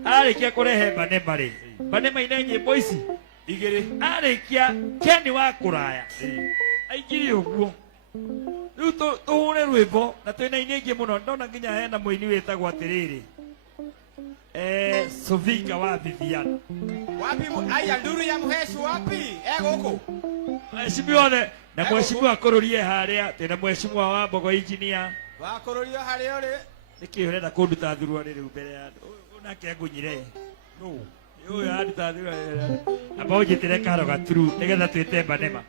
Arĩkia kũrehe Banema rĩ. Banema ina nyĩmbo ici. igiri arikia Keni wa kuraya aingiri uguo riu tuhure rwimbo na twina ingi muno ndona nginya hena muini wetagwo atiriri Sovika wa Viviana wapi aya nduru ya muheshu wapi guku mheshimiwa na mheshimiwa kururie haria tena mheshimiwa wa Mbogo engineer wa kururio haria uri niki urenda kunduta thurua riri mbere ya unake ngunyire no yo aruta thurua aba ujitire Karo Gaturu nigetha twite nema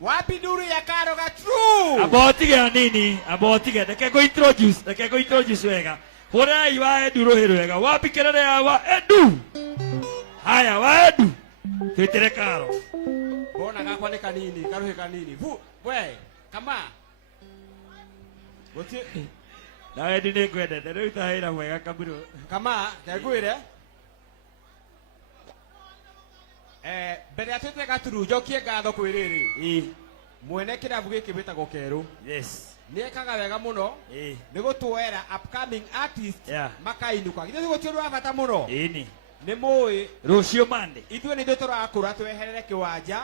wapi nduru ya Karo Gaturu abotige ndeke go introduce wega horai wa Edu Ruhiru wega wapi kelele ya wa Edu haya wa Edu twitire Karo bona gakwa ni kanini karuhe kanini we kama gotie na Edu ni kwendete riu tahira wega kabiro kama tegwire mbere ya twite Gaturu njokie ngatho kwiriri mwene kirabu giki bitagwo Keru yes ni ekaga wega muno ni gutwera upcoming artist makainuka githe gutio rwa bata muno ni moi rucio mande ithwe ni turakura tweherere kiwanja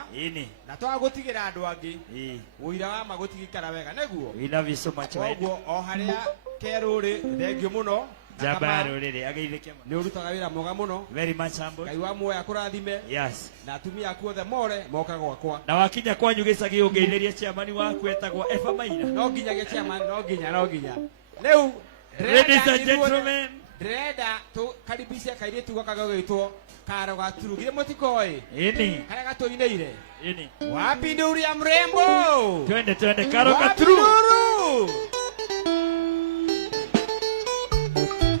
na twagutigira andu angi uira wa magutigikara wega neguo we love you so much oguo o haria Keru ri thengio muno Jabaro riri ageithike ni urutaga wira mwega muno very much humble Ngai wa muoya kurathime yes na atumia akuothe more moka gwakwa na wakinya kwanyu gicagi ungeithĩria chairman waku etagwo Eva Maina no nginya chairman no nginya riu ladies and gentlemen ndĩrenda tũkaribishe kairĩtu gaka gagwĩtwo Karo Gaturu githĩ mũtikoi karĩa gatũinĩire wapi nduru ya mrembo twende Karo Gaturu Bye.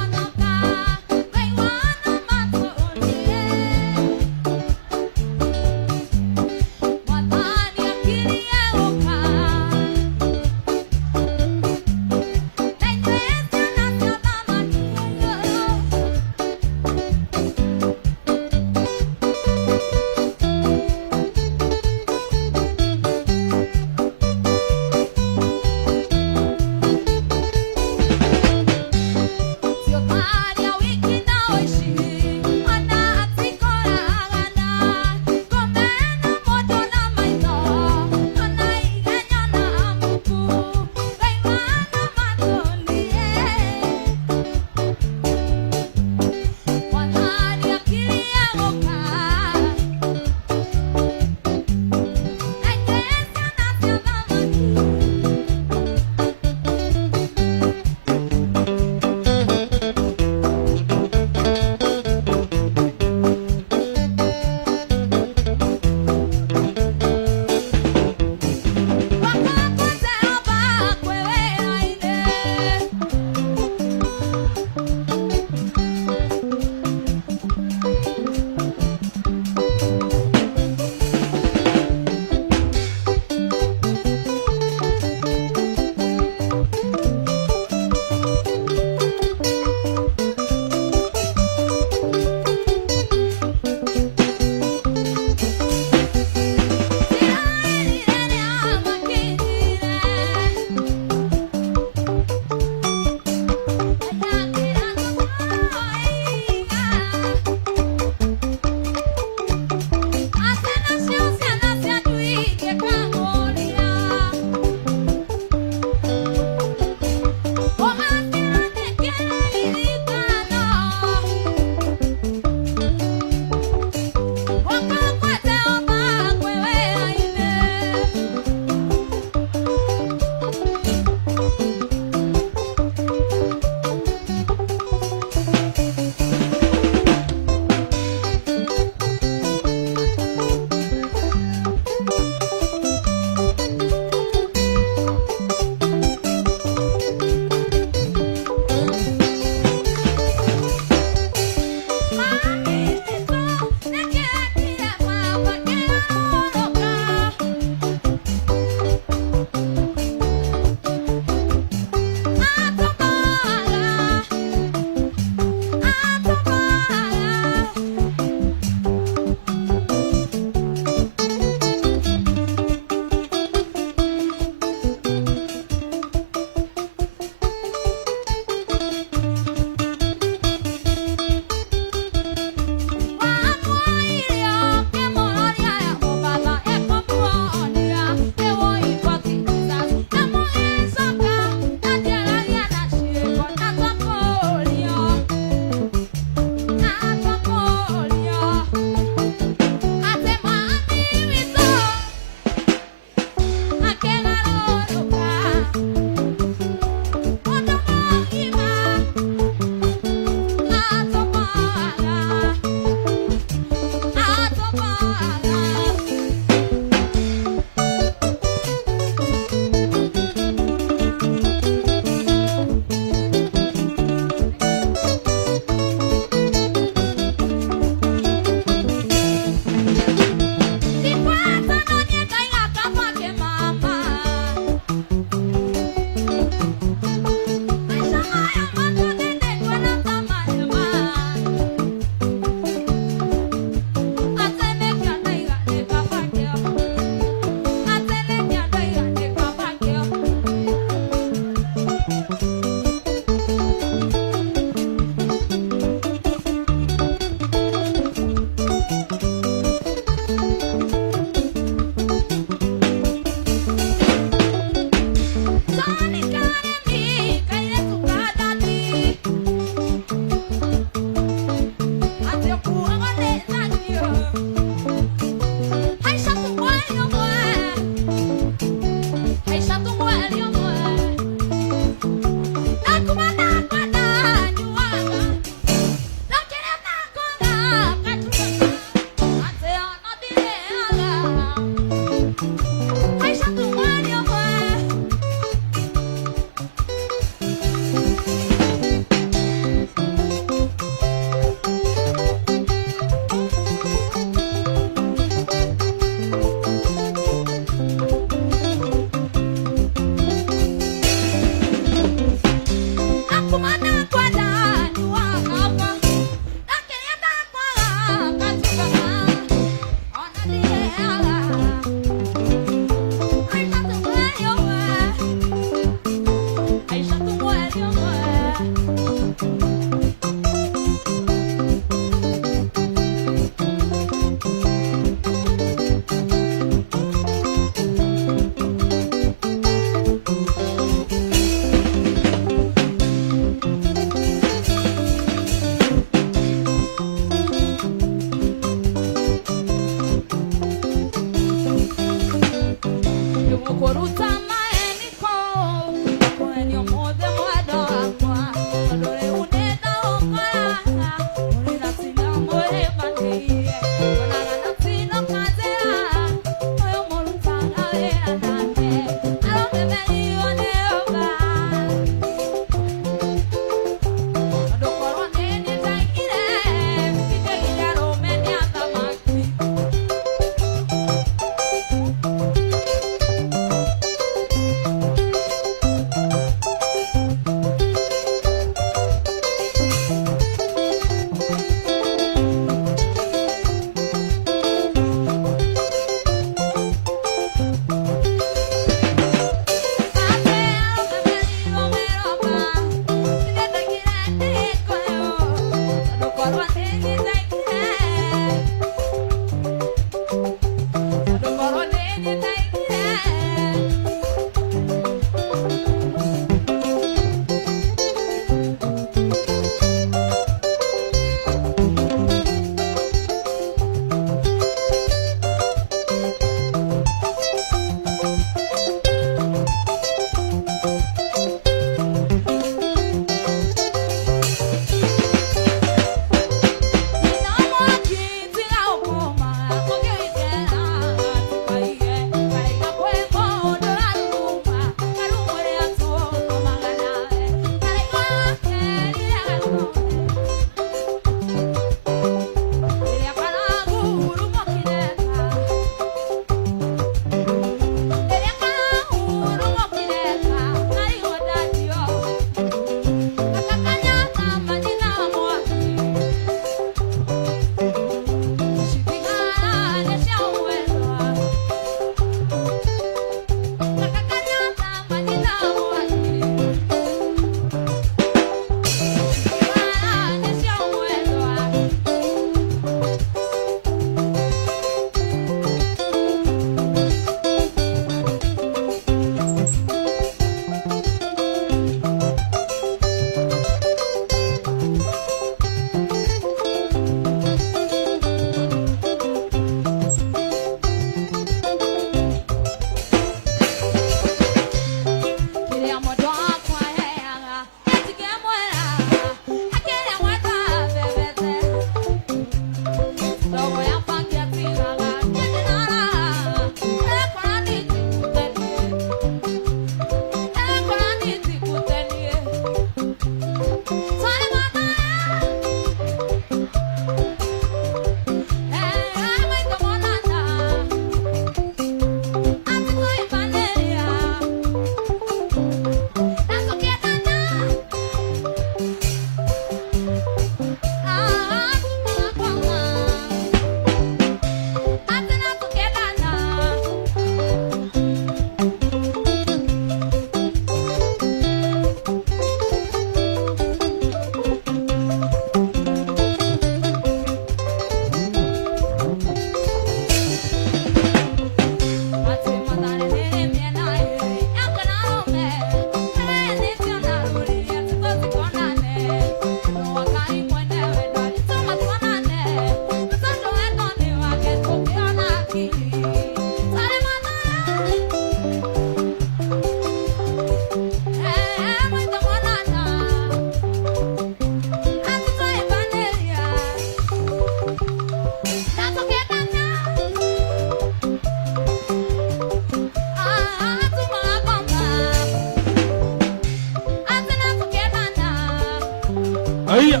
Aya.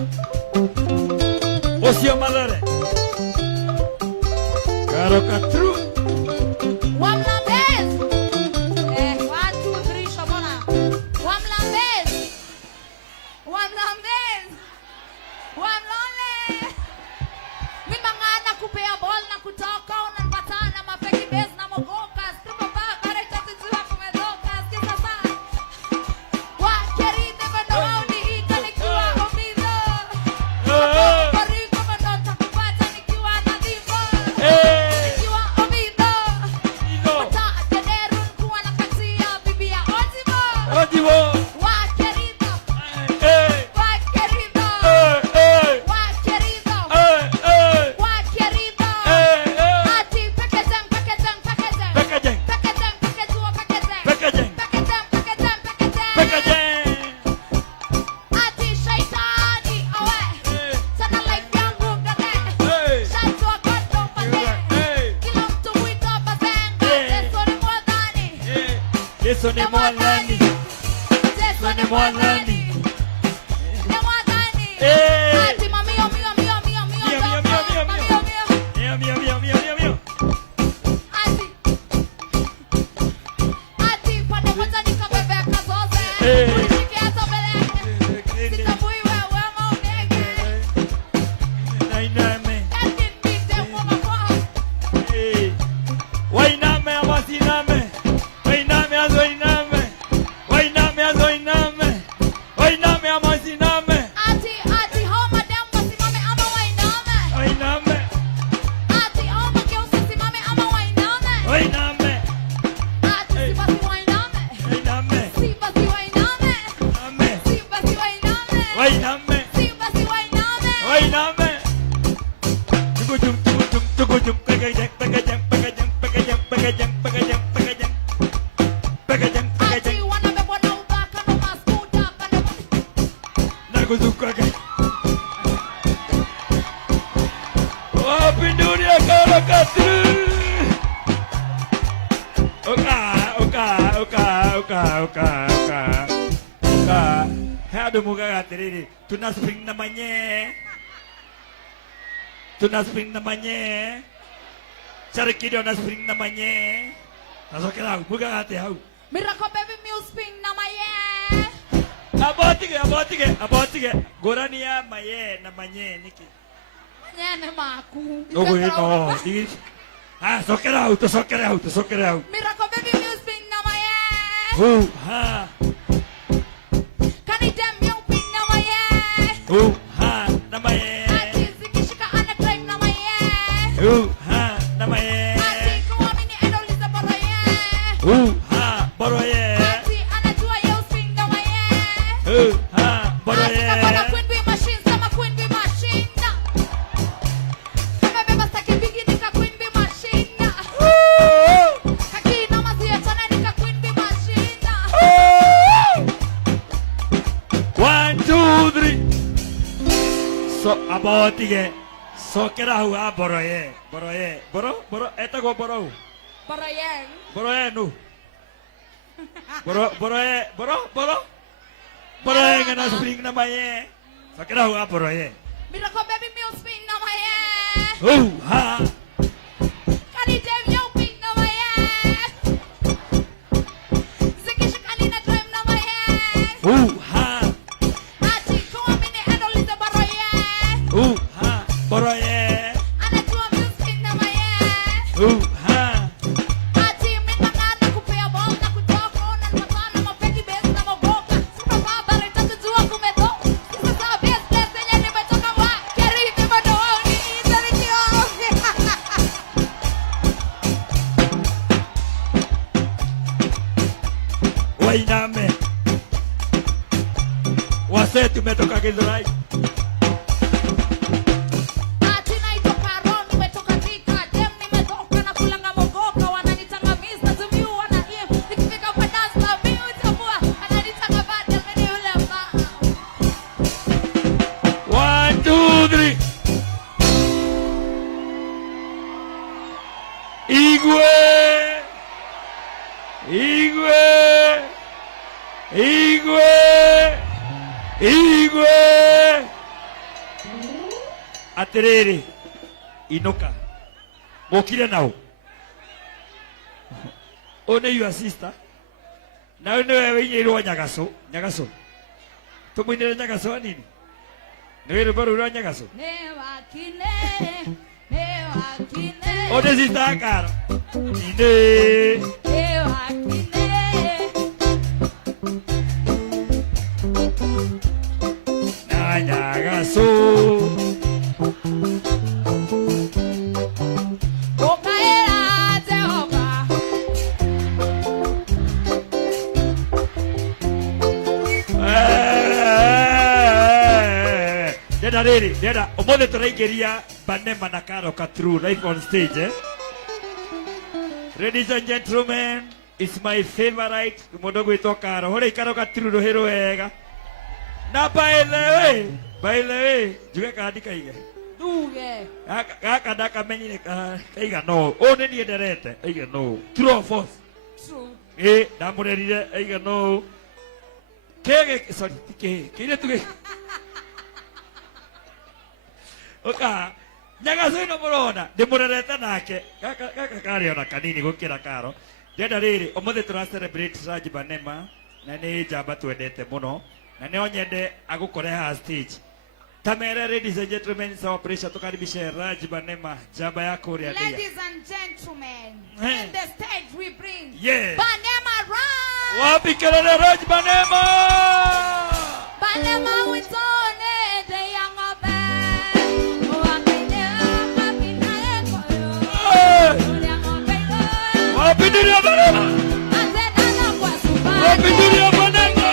Osia malare. Karo katru. Wamlambez. 1, 2, 3 shabona. Wamlambez. Wamlambez. Wamlole. May mga nakupea ball na kutoka unanipata na mapeki bez na mogoka. Stupa ba kare tatizua kumedoka. Skisa sa. Wakerite bado wauni ikalikiwa omido. Pariko badota Yesu ni mwathani. Yesu ni mwathani. Ni mwathani. Eh. Ati mami yo mio mio mio mio. Mio, mio, mio, mio, Mami mio. yo mio. Mio, mio, mio, mio, mio, mio. Ati pande moja nikabebea kazoze. Eh. Unishike hata mbele yake. Sitambui wewe maunege. Nainame. Ati nipite kwa makoha. Eh. Wainame ama siname. Wainame azo iname. Wainame azo iname. Wainame ama siname. Ati hao madam wasimame ama wainame. Wainame. Ati hao mageuzi simame ama wainame. Wainame. Ati si basi wainame. Wainame. Si basi wainame. Ame. Si basi wainame. Wainame. Si basi wainame. Wainame. Tukujum tukujum tukujum pegajang pegajang pegajang pegajang pegajang pegajang pegajang pegajang Ati pegajang wanabebwa na ubaka na maskuta kando. nakuzuka ke wapinduri akala katru oka oka oka oka oka oka oka hadu muka katriri tuna spring namanya cari kido na spring namanya asokera muka kate hau Miracle Baby Music nama ye. Abotige. Gorania maye na manye niki. Nyene maku. Ogo no. Digi. Ah, sokera out. Miracle Baby Music nama ye. Ha. Kani dem music nama ye. Ha. Na maye. Ati zikishika ana claim nama ye. Ha. Na maye. Ati kuamini endoliza bora ye. Ha. Boroye. Ati anajua yo swing nama ye. Ha. Ati Boroye. kama Queen Bee Machine sama Queen Bee Machine. Kama beba staki bigi nika Queen Bee Machine. Kakina mazia tana nika Queen Bee Machine. 1, 2, 3. So abotige. Sokera hua boroye. Boro. Eta go boro. Bora ye. Boroye nu. Boroye ngana spring na maye. Sokera hua boroye. Miracle Baby Music nama ye. Ha. Kani dem yo ping nama ye. Zikishika nina claim nama ye. Ha. Ati kuamini endoliza bora ye. Ha. Boroye. Anajua music nama ye. Ha. Ati minangana kupea bom na kutoka na matana mapeki base na maboka. Sina habari tatujua kumeto. Sisa saa base yenye nimetoka wa. Keri ni bado wao ni itarikio. Wainame. Wase tumetoka Githurai. Ati naitoka Ron, nimetoka Thika, dem nimetoka na kulanga mogoka, wananitanga Mr. Tumiu wana im, nikifika kwa dance club, mi utambua, ananitanga bada, mimi yule mama. 1, 2, 3. Igwe. Atiriri. Inoka. Mokire nao. One your sister. Na one wewe inyeirwo Nyagaso. Tumuinire Nyagaso nini? Niwe baru ro Nyagaso. Newakine. One sister akaro. Ine. Newakine. Na Nyagaso. Okaera Jehova. Deda riri, deda, omothe turaingiria Banema na Karo Katru live on stage, eh? Ladies and gentlemen, it's my favorite mundu gwitwo Karo. Hore Karo Katru ruhiru wega. Na by the way, juga kandi kaige. Duge. Gaka ndakamenyire kaiga no. O ni nie nderete, aiga no. True or false? True. ndamurerire aiga no kege sorry kire tuge oka nyaga zino morona ndimurerete nake kaka kari ona kanini gukira karo ndenda riri omuthe tura celebrate Raj Banema na ni jamba twendete muno na ni onyende agukore ha stage tamere. Ladies and gentlemen, sawa pressure tukaribishe Raj Banema jamba yako ria dia. Ladies and gentlemen, in the stage we bring Banema Raj. Wapi kelele Raj Banema? Banema witone de yanga be. Wapi dunia Banema? Wapi dunia Banema?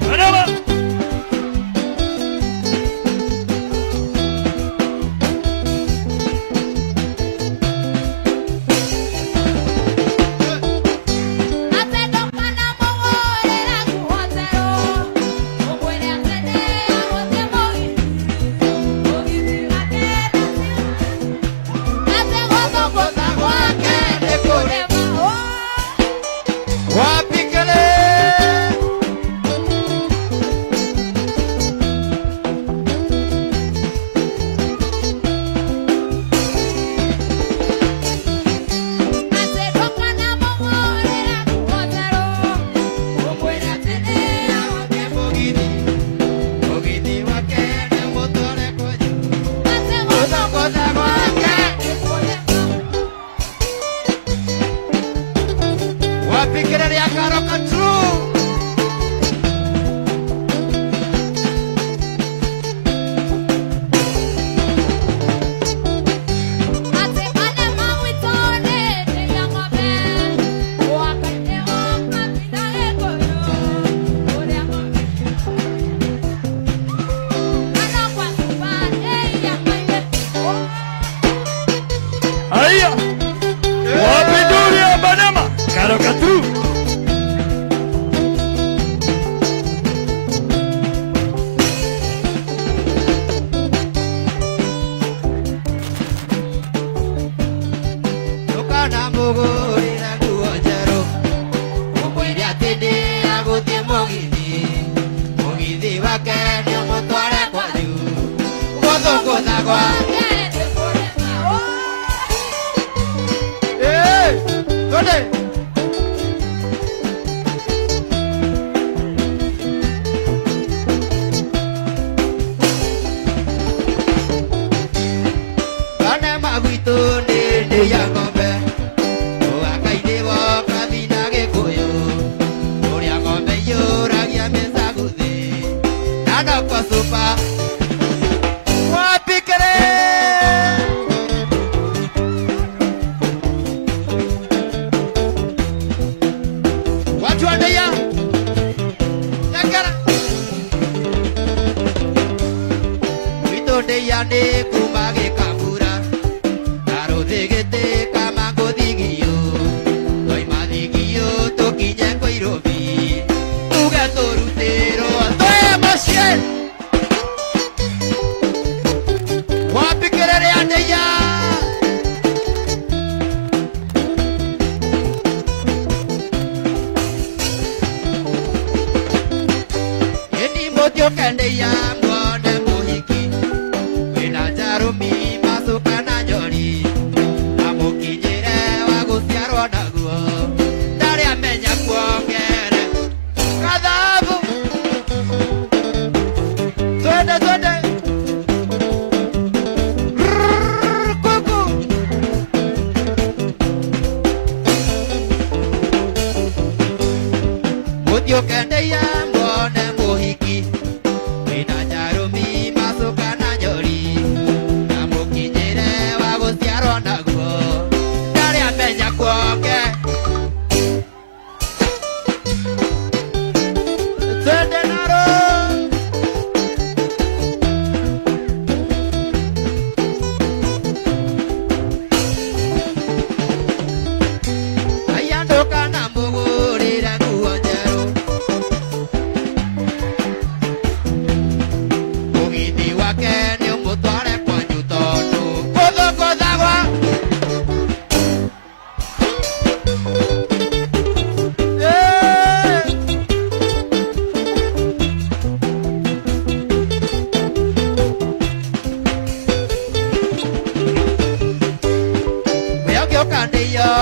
Banema.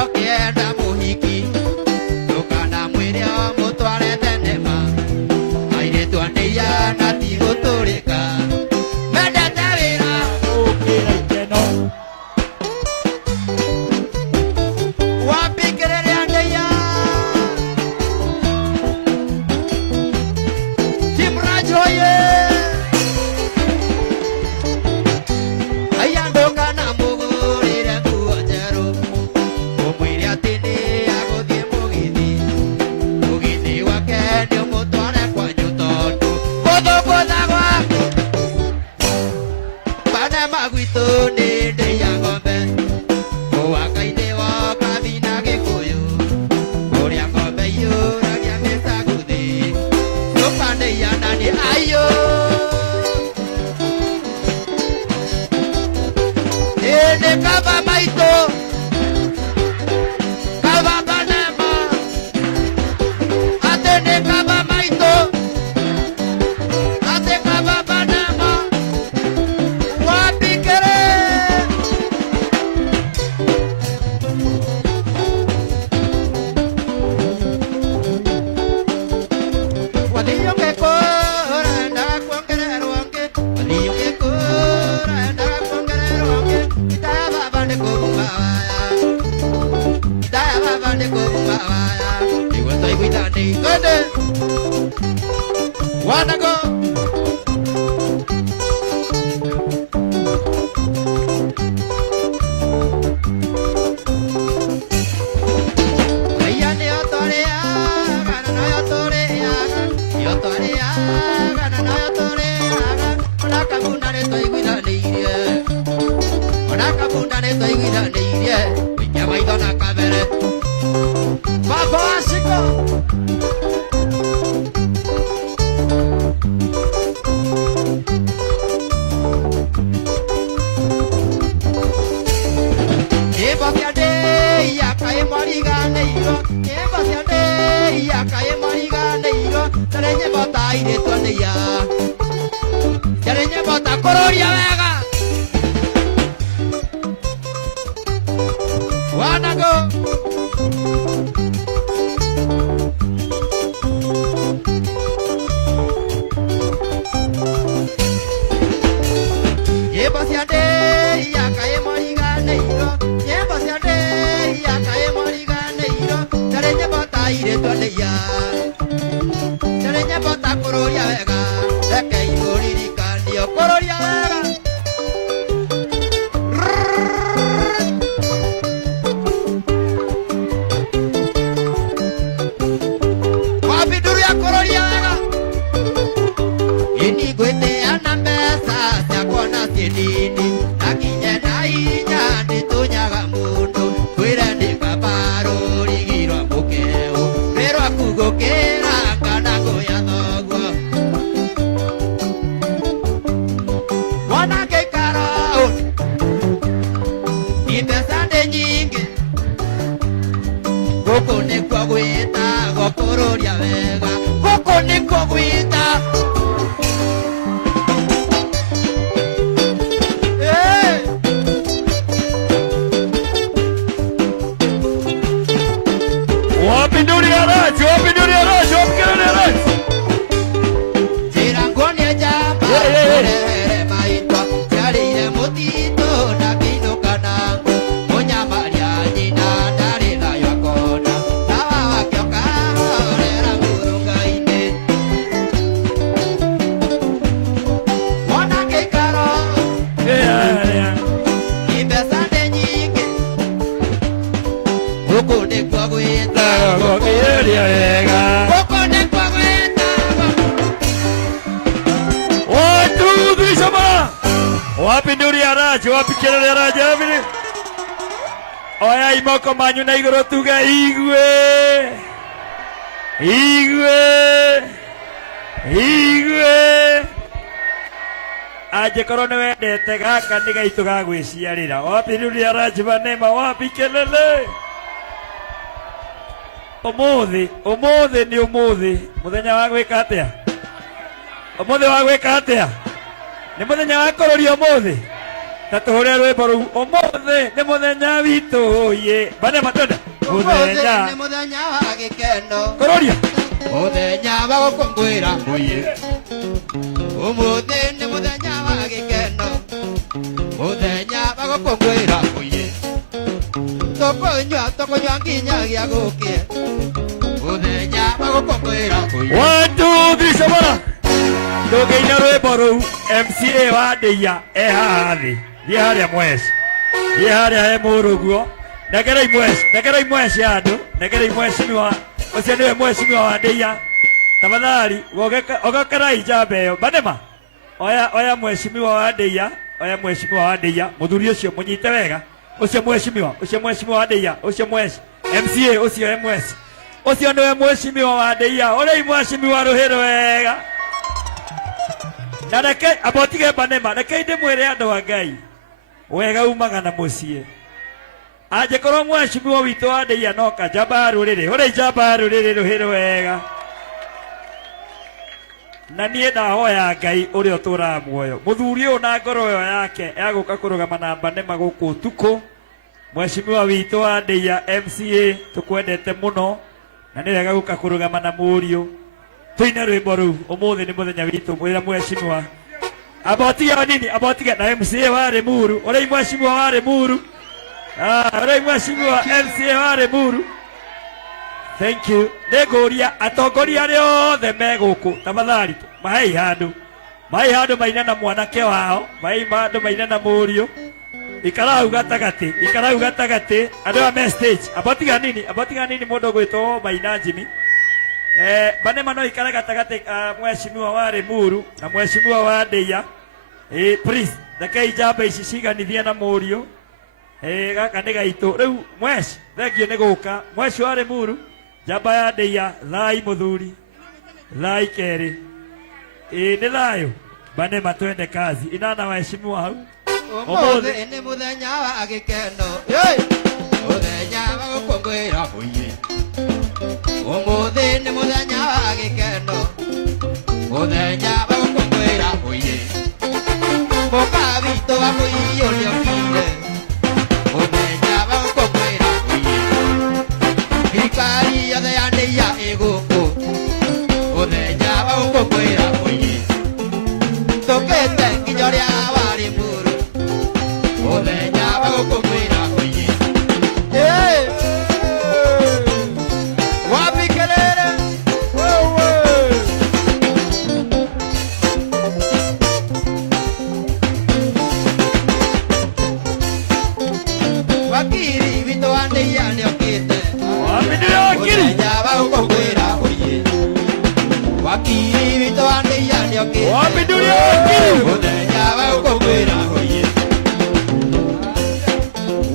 ũkĩenda mũhiki ndũkanamwĩre mũtware thenema airĩtu anĩia na ti gũtũrĩka mendete wĩra ũkĩra ikeno wambingĩrĩre anĩia timrajoye aya ndũkanamũgũrĩre nguo njerũ ũmwĩre atĩ nĩ agũthiĩ mũgĩthi wake nĩ ũmũtware kwanyu tondũ gũthũngũtha gwaku panema gwitũ nĩ ndĩia ng'ombe ũwaka-inĩ wa kabina gĩkũyũ kũrĩa ng'ombe iyũragia mĩcaguthi tũkanĩia na nĩ ayũ nĩ kaba maitũ kaba panema atĩ nĩ kaba maitũ atĩ kaba panema wambingĩrĩ wathiĩ ũgĩkũra endaga kuongererwo ngĩ wathiĩ ũgĩkũra endaga kuongererwo ngĩ itaya baba nĩ kũguma waya itaya baba nĩ kũguma waya nĩguo twaiguithanĩi twende wanago Aya nĩyo tũrĩaga na noyo tũrĩaga nĩyo tũrĩaga na noyo tũrĩaga ona kabunda nĩ twaiguithanĩirie ona kabunda nĩ twaiguithanĩirie wĩikia maitho na kabere baba waciko nyĩmbo cia ndĩia kaĩ mwariganĩirwo nyĩmbo cia ndĩia kaĩ mwariganĩirwo tarĩ nyĩmbo ta airĩtu anĩia tarĩ nyĩmbo ta kũrũria wega wanago nyĩmbo cia ndĩia kaĩ mwariganĩirwo nyĩmbo cia ndĩia kaĩ mwariganĩirwo tarĩ nyĩmbo ta airĩtu anĩia tarĩ nyĩmbo ta kũrũria wega rekei mũririkanio kũrũria wega wambinduru ya kũrũria wega ini ngwĩtĩana mbeca cia kuona ciĩ nini nakinye na inya ndĩtũnyaga mũndũ kwĩre nĩ kaba rũrigi rwa mũkeo nĩ rwaku gũkĩra kana ngũya thoguo wona ngĩikara ni mbeca ndĩ nyingĩ gũkũ nĩkuo gwĩtagwo kũrũria wega gũkũ nĩkuo gwĩta wapindulia raji wapindulia raji njĩra nguonie njamba ũrehere maitwa ciarĩire mũtitũ na kĩinũka na mũnyamaria nyina ndarĩ thayo akona tawa wake ũkahorera ngurunga-inĩ wona ngĩikaro ni mbeca ndĩ nyingĩ gũkũ nĩkuo gwĩtagwo gũkĩria wega gũkũ nĩkuo gwĩtagwo watudhisama wapindulia raji wapikĩrĩria raji abiri oyai moko manyu na igũrũ tuge igwe angĩkorwo nĩ wendete gaka nĩ gaitũ ga gwĩciarĩra wapindulia raji manema wapikĩrĩre umuthi ni umuthi muthenya wa gwika atia umuthi wa gwika atia ni muthenya wa kuroria umuthi ta tũhũre rwĩmbo rũu ũmũthĩ nĩ mũthenya witũ ye Banema twende mũthenya nĩ mũthenya wa gĩkeno kũrũria mũthenya wa gũkũngũĩra mũiĩ ũmũthĩ nĩ mũthenya wa gĩkeno mũthenya wa gũkũngũĩra mũiĩ tũkũnyua nginyagia gũkĩe mũthenya wa gũkũngũĩra mũiĩ 1 2 3 cobora ndũngĩina rwĩmbo rũu MCA wa Ndĩia haha thĩ thiĩ harĩa mweci thiĩ harĩa he mũrũguo negerei mweci andũ negerei mwecimiwa ũcio nĩwe mwecimiwa wa Ndĩia tafadhali ogokerai njamba ĩyo Banema oya mwecimiwa wa Ndĩia oya mwecimiwa wa Ndĩia mũthuri ũcio mũnyite wega ũcio mwecimiwa wa Ndĩia ũcio mweci MCA ũcio mweci ũcio nĩwe mwecimiwa wa Ndĩia ũrei mwecimiwa rũhĩ wega na reke abotige Banema rekei ndĩmwĩre andũ a Ngai wega umaga na mũciĩ angĩkorwo mwecimiwa witũ wa Ndĩia noka njamba rũrĩrĩ ũrei njamba rũrĩrĩ rũhĩ wega na niĩ ndahoya Ngai ũrĩa ũtũũraga muoyo mũthuri ũyũ na ngoro ĩyo yake ya gũka kũrũgama na Banema gũkũ ũtukũ mwecimiwa witũ wa Ndĩia MCA tũkwendete mũno na nĩ wega gũka kũrũgama na mũriũ tũine rwĩmbo rũu ũmũthĩ nĩ mũthenya witũ mwĩra mwecimiwa abotiga na MCA wa Limuru ũrei mwecimiwa wa Limuru ũrei mwecimiwa MCA wa Limuru thank you nĩngũria atongoria arĩa othe me gũkũ tafadhali mahei handũ maina na mwanake wao mahei handũ maina na mũriũ ikarau gatagatĩ andũ a me stage abotiga nini mũndũ gwĩtwo Maina Jimmy Banema no ikare gatagatĩ mwecimiwa wa Limuru na mwecimiwa wa Ndĩia please rekei njamba ici ciganithie na mũriũ gaka nĩ gaitũ rĩu mweci thengio nĩ gũka mweci wa Limuru njamba ya Ndĩia thai mũthuri thai kerĩ nĩ thayũ Banema twende kazi inana waheshimiwa hau ũmũthĩ nĩ mũthenya wa gĩkeno mũthenya wa gũkũngũĩra mũiĩ ũmũthĩ nĩ mũthenya wa gĩkeno mũthenya wa gũkũngũĩra mũiĩ mũka witũ wa mũiĩ ũrĩa ũkiire mũthenya wa gũkũngũĩra mũiĩ thirikari yothe ya Ndĩia ĩ gũkũ mũthenya wa gũkũngũĩra mũiĩ tũkĩte nginya ũrĩa wa Limuru mũthenya wa gũkũngũĩra mũiĩ wapikelele wakiri witũ wa Ndĩia nĩokĩte mũthenya wa gũkũngũĩra mũiĩ wakiri witũ wa Ndĩia nĩokĩte mũthenya wa gũkũngũĩra mũiĩ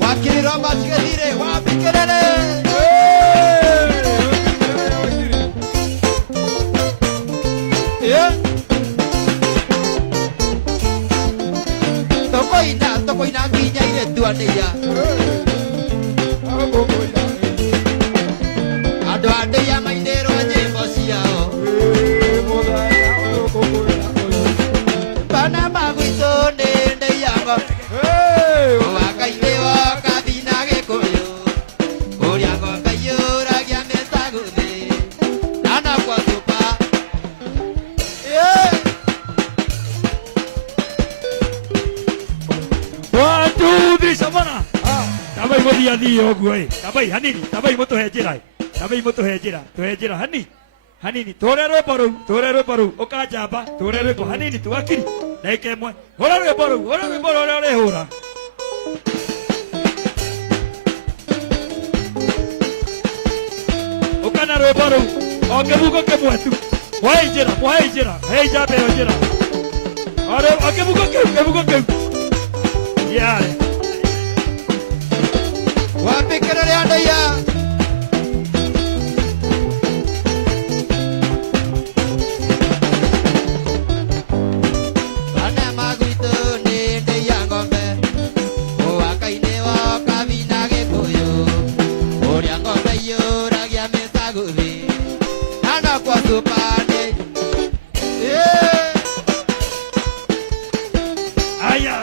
wakiri Roma cigĩthire wapikelele tũkũina nginya iretu a Ndĩia andũ a Ndĩia mainĩrwo nyĩmbo ciao Banema gwitũ nĩ Ndĩia wakainĩ woka thina Gĩkũyũ ũrĩa ng'ombe yũragia mĩtagũthĩ nanakwa tupa tabai mũthiathie ũguo tabai hanini tabai mũtũhe njĩra tũhe njĩra hanini tũre rwĩmbo rũu ũka njamba tũre rwĩmbo hanini tũgakiri ndagĩka ĩmwe hũra rwĩmbo rũu ũrĩa ũrĩhũra ũka na rwĩmbo rũu o kĩbugo kĩmwe tu mohei njĩra hei njamba ĩyo njĩra o kĩbugo kĩu yare wapikelele a Ndĩia Banema gwitũ nĩ Ndĩia ng'ombe wakainĩ woka thina Gĩkũyũ ũrĩa ng'ombe yũragia mĩtagũthĩ nanakwa tũpande aya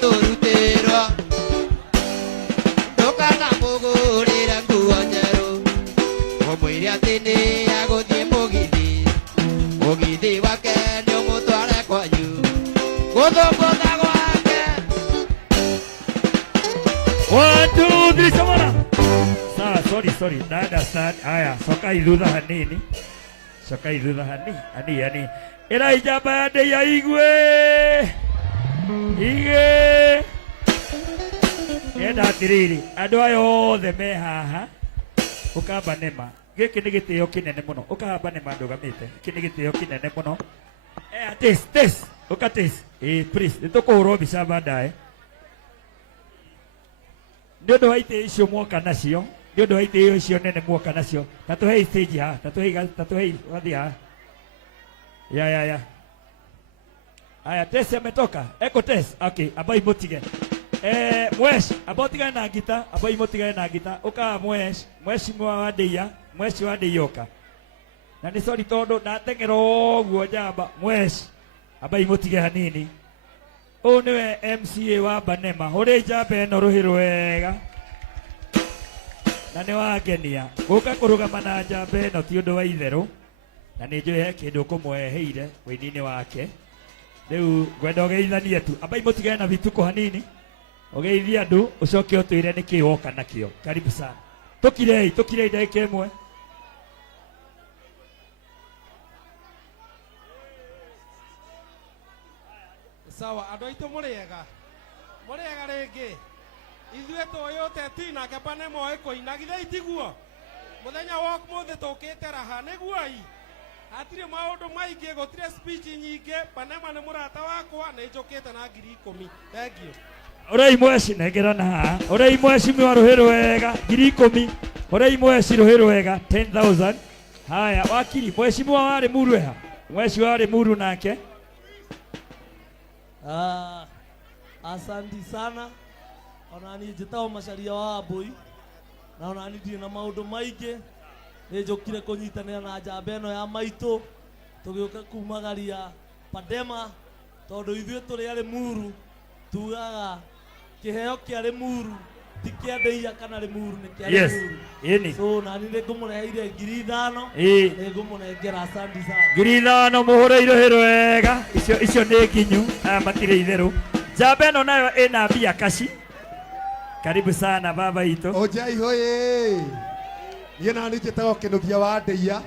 turutĩrwo ndũkanamũgũrĩre nguo njerũ ũmwĩre atĩ nĩ agũthiĩ mũgithi wake nĩ ũmũtware kwanyu gũthũngũtha gwake. 1 2 3 samana. Sawa, sorry dada sad. Haya, soka idudha hanini. Soka idudha hani. Era ijaba ya de ya igwe. Eda tiriri. Andũ aya othe me haha. Ukamba nema. Gĩkĩ nĩ gĩtĩo kĩnene mũno. Ukamba nema ndũgamĩte. Gĩkĩ nĩ gĩtĩo kĩnene mũno. Taste. Uka taste. Please. Nĩtũkũhũrwo mbica baadaye. Nĩ ũndũ wa itĩ icio muoka nacio. Nĩ ũndũ wa itĩ icio nene muoka nacio. Tatuhei stage ha. Tatuhei wathi ha. Ya. Aya, Tess ametoka. Eko Tess. Okay, abai motige. Mwesh, abotiga na gita, abai motige na gita. Uka mwesh wa deia, mwesh wa deioka. Na ni sorry todo na tengero guo jamba. Mwesh, abai motige hanini. O niwe MCA wa Banema. Hore jabe no ruhiro wega. Na ni wagenia. Guka kurugama na jabe no ti undu wa itherũ. Na nĩ njũĩ kĩndũ kũmweheire wĩini-inĩ wake. Rĩu ngwenda ũgeithanie tu. Abai mũtigane na vituko hanini. Ũgeithie andũ ũcoke ũtwĩre nĩkĩ woka nakĩo. Karibu sana. Tũkirei ndagĩka ĩmwe. Sawa, andũ aitũ mũrĩega rĩngĩ. Ithuĩ tũyũte tu nake Banema oĩ kũina githĩ itiguo. Mũthenya wa ũmũthĩ tũkĩte raha nĩguo. Hatirĩ maũndũ maingĩ, gũtirĩ speech nyingĩ. Banema nĩ mũrata wakwa, nĩ njũkĩte na 10,000. Thank you. Ũrei mweci nengerana haha. Ũrei mweci mwa rũhĩrũ wega 10,000. Ũrei mweci rũhĩrũ wega 10,000. Haya, wakiri mweci mwa warĩ muru eha. Mweci warĩ muru nake. Asanti sana. Ona ni njĩtagwo Macharia wa Mbũi. Na ona ni ndirĩ na maũndũ maingĩ. Nĩ njũkire kũnyitanĩra na njamba ĩno ya maitũ. Tũgĩũka kumagaria Banema. Tondũ ithuĩ tũrĩ arĩ muru. Tugaga kĩheo kĩa arĩ muru. Ti kĩa ndeia kana arĩ muru nĩ kĩa arĩ muru. So na nĩ ngũmũreheire 5,000. Nĩ ngũmũnengera asanti sana. 5,000 mũhũrĩirwo hĩrũ wega. Icio nĩ nginyu. Aya matirĩ itherũ. Njamba ĩno nayo ĩna mbia kaci. Karibu sana baba itu. Ojai hoye. Niĩ njĩtagwo Kĩnũthia wa Ndeia.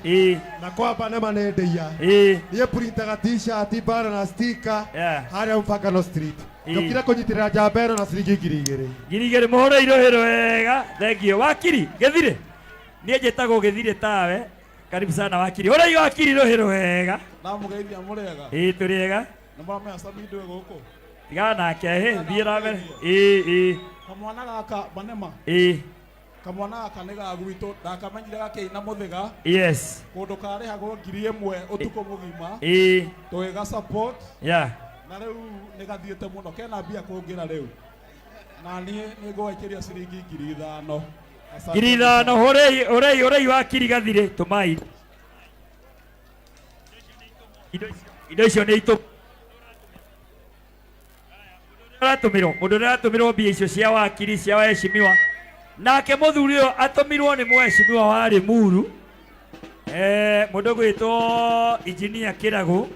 Na kwa Banema nĩ Ndeia. Niĩ printaga t-shirt, bara na sticker harĩa Mfangano Street. Njũkire kũnyitĩrĩra njamba ĩno na ciringi 2,000. 2,000 mũhũrĩirwo hĩrũ wega. Thengio. Wakiri Gĩthirĩ. Niĩ njĩtagwo Gĩthirĩ tawe. Karibu sana wakiri. Ũrei wakiri rũhĩrũ wega. Ndamũgeithia mũrĩega. Tũrĩega. Nĩ mũramenya Sami ndũĩ gũkũ. Tiga nake thiĩ na mbere. Kamwana gaka Banema. Kamwana gaka nĩ ga gwitũ, ndakamenyire gakĩina mũthĩga. Yes. Kũndũ karĩhagwo 1,000 ũtukũ mũgima. Tũgĩga support. Na rĩu nĩ gathiĩte mũno, kena mbia kũngĩra rĩu. Na niĩ nĩ ngũgaikiria ciringi 5,000. 5,000 ũrei wakiri Gathirĩ tũmai. Indo icio nĩ itũ. Mũndũ ũratũmĩrwo mbia icio cia wakiri cia waheshimiwa. Nake mũthuri ũyũ atũmirwo nĩ mheshimiwa wa Limuru. Mũndũ gwĩtwo Engineer Kĩragũ.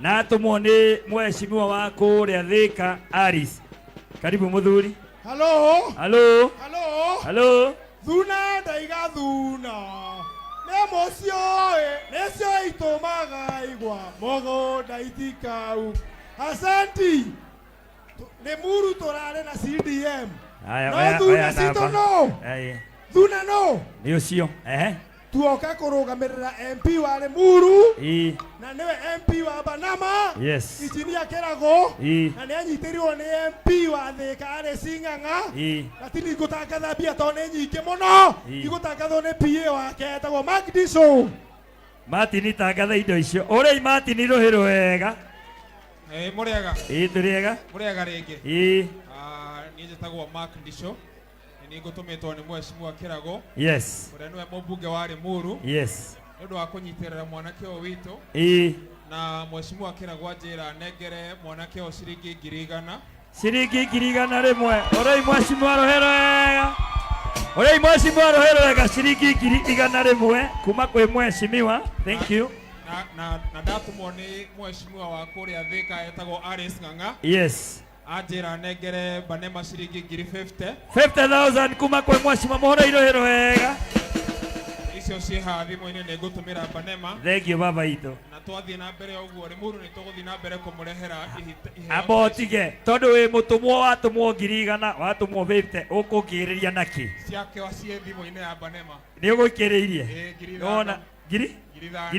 Na atũmwo nĩ mheshimiwa wa kũrĩa Thĩka Alice. Karibu mũthuri. Hello. Thuna ndaiga thuna. Nĩ mũcio itũmaga igwa mũgũnda itikau. Asanti. Limuru tũrarĩ na CDM. No thuna citũ no. Thuna no. Nĩ ũcio. Tuoka kũrũgamĩrĩra MP wa Limuru. Na nĩwe MP wa Banama. Engineer Kĩragũ. Na nĩ anyitĩrĩirwo nĩ MP wa Thĩka Alice Ng'ang'a. Lakini ngũtangatha mbia tondũ nĩ nyingĩ mũno. Igũtangathwo nĩ PA wake etagwo Mark Diso. Martin tangatha indo icio. Ũrei Martin rũhĩrũ wega. Mũrĩega. Tũrĩega. Mũrĩega rĩngĩ. Niĩ njĩtagwo Mark Diso. Nĩ ngũtũmĩtwo nĩ mheshimiwa Kĩragũ. Ũrĩa nĩwe mũmbunge wa Limuru. Nĩ ũndũ wa kũnyitĩrĩra mwanake ũyũ witũ. Na mheshimiwa Kĩragũ anjĩra nengere mwanake ũyũ ciringi 1,000. Ciringi ngiri igana rimwe. Orei mheshimiwa Rohero wega. Orei mheshimiwa Rohero wega ciringi ngiri igana rimwe kuma kwi mheshimiwa. Thank you. Na ndatumwo ni mheshimiwa wa kuria Thika etagwo Alice Ng'ang'a. Yes. Ajira negere Banema ciringi ngiri 50. 50,000 kuma kwi mheshimiwa Orei Rohero wega. Icio ciha thimu-ini ni ngutumira Banema. Thank you baba itu. Na twathie na mbere uguo ri muru ni tuguthie na mbere kumurehera abotige tondu wi mutumwo watumwo ngiri igana watumwo 50 ukungiriria naki ciake wacie thimu-ini ya Banema ni ugukiriirie ona ngiri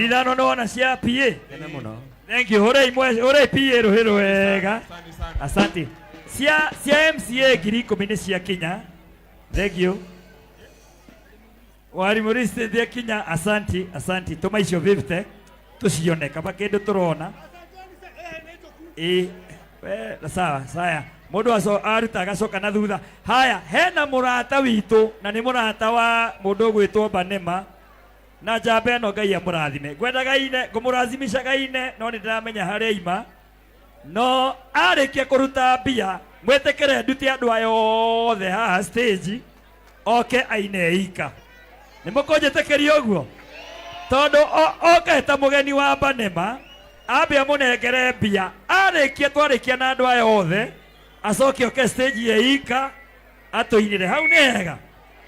thano nona cia PA nene muno. Thank you. Orei PA Rohero wega. Asante. Cia MCA ngiri 10 ni cia Kinya. Thank you. Wari muriste dia Kinya. Asante tuma icio 50 tucione kaba kindu turona sawa saya mundu aruta agacoka na thutha. Haya, hena murata witu na ni murata wa mundu gwitwo Banema na njamba ino Ngai amurathime. Ngwendaga ine ngumurazimishaga ine no ni ndiramenya haria ima no arikia kuruta mbia mwetekere nduti andu aya othe haha stage oke aine ika. Ni mukunjitekeria uguo tondu oke ta mugeni wa Banema ambe amunengere mbia arikia twarikia na andu aya othe acoke oke stage ye ika atuinire hau ni hega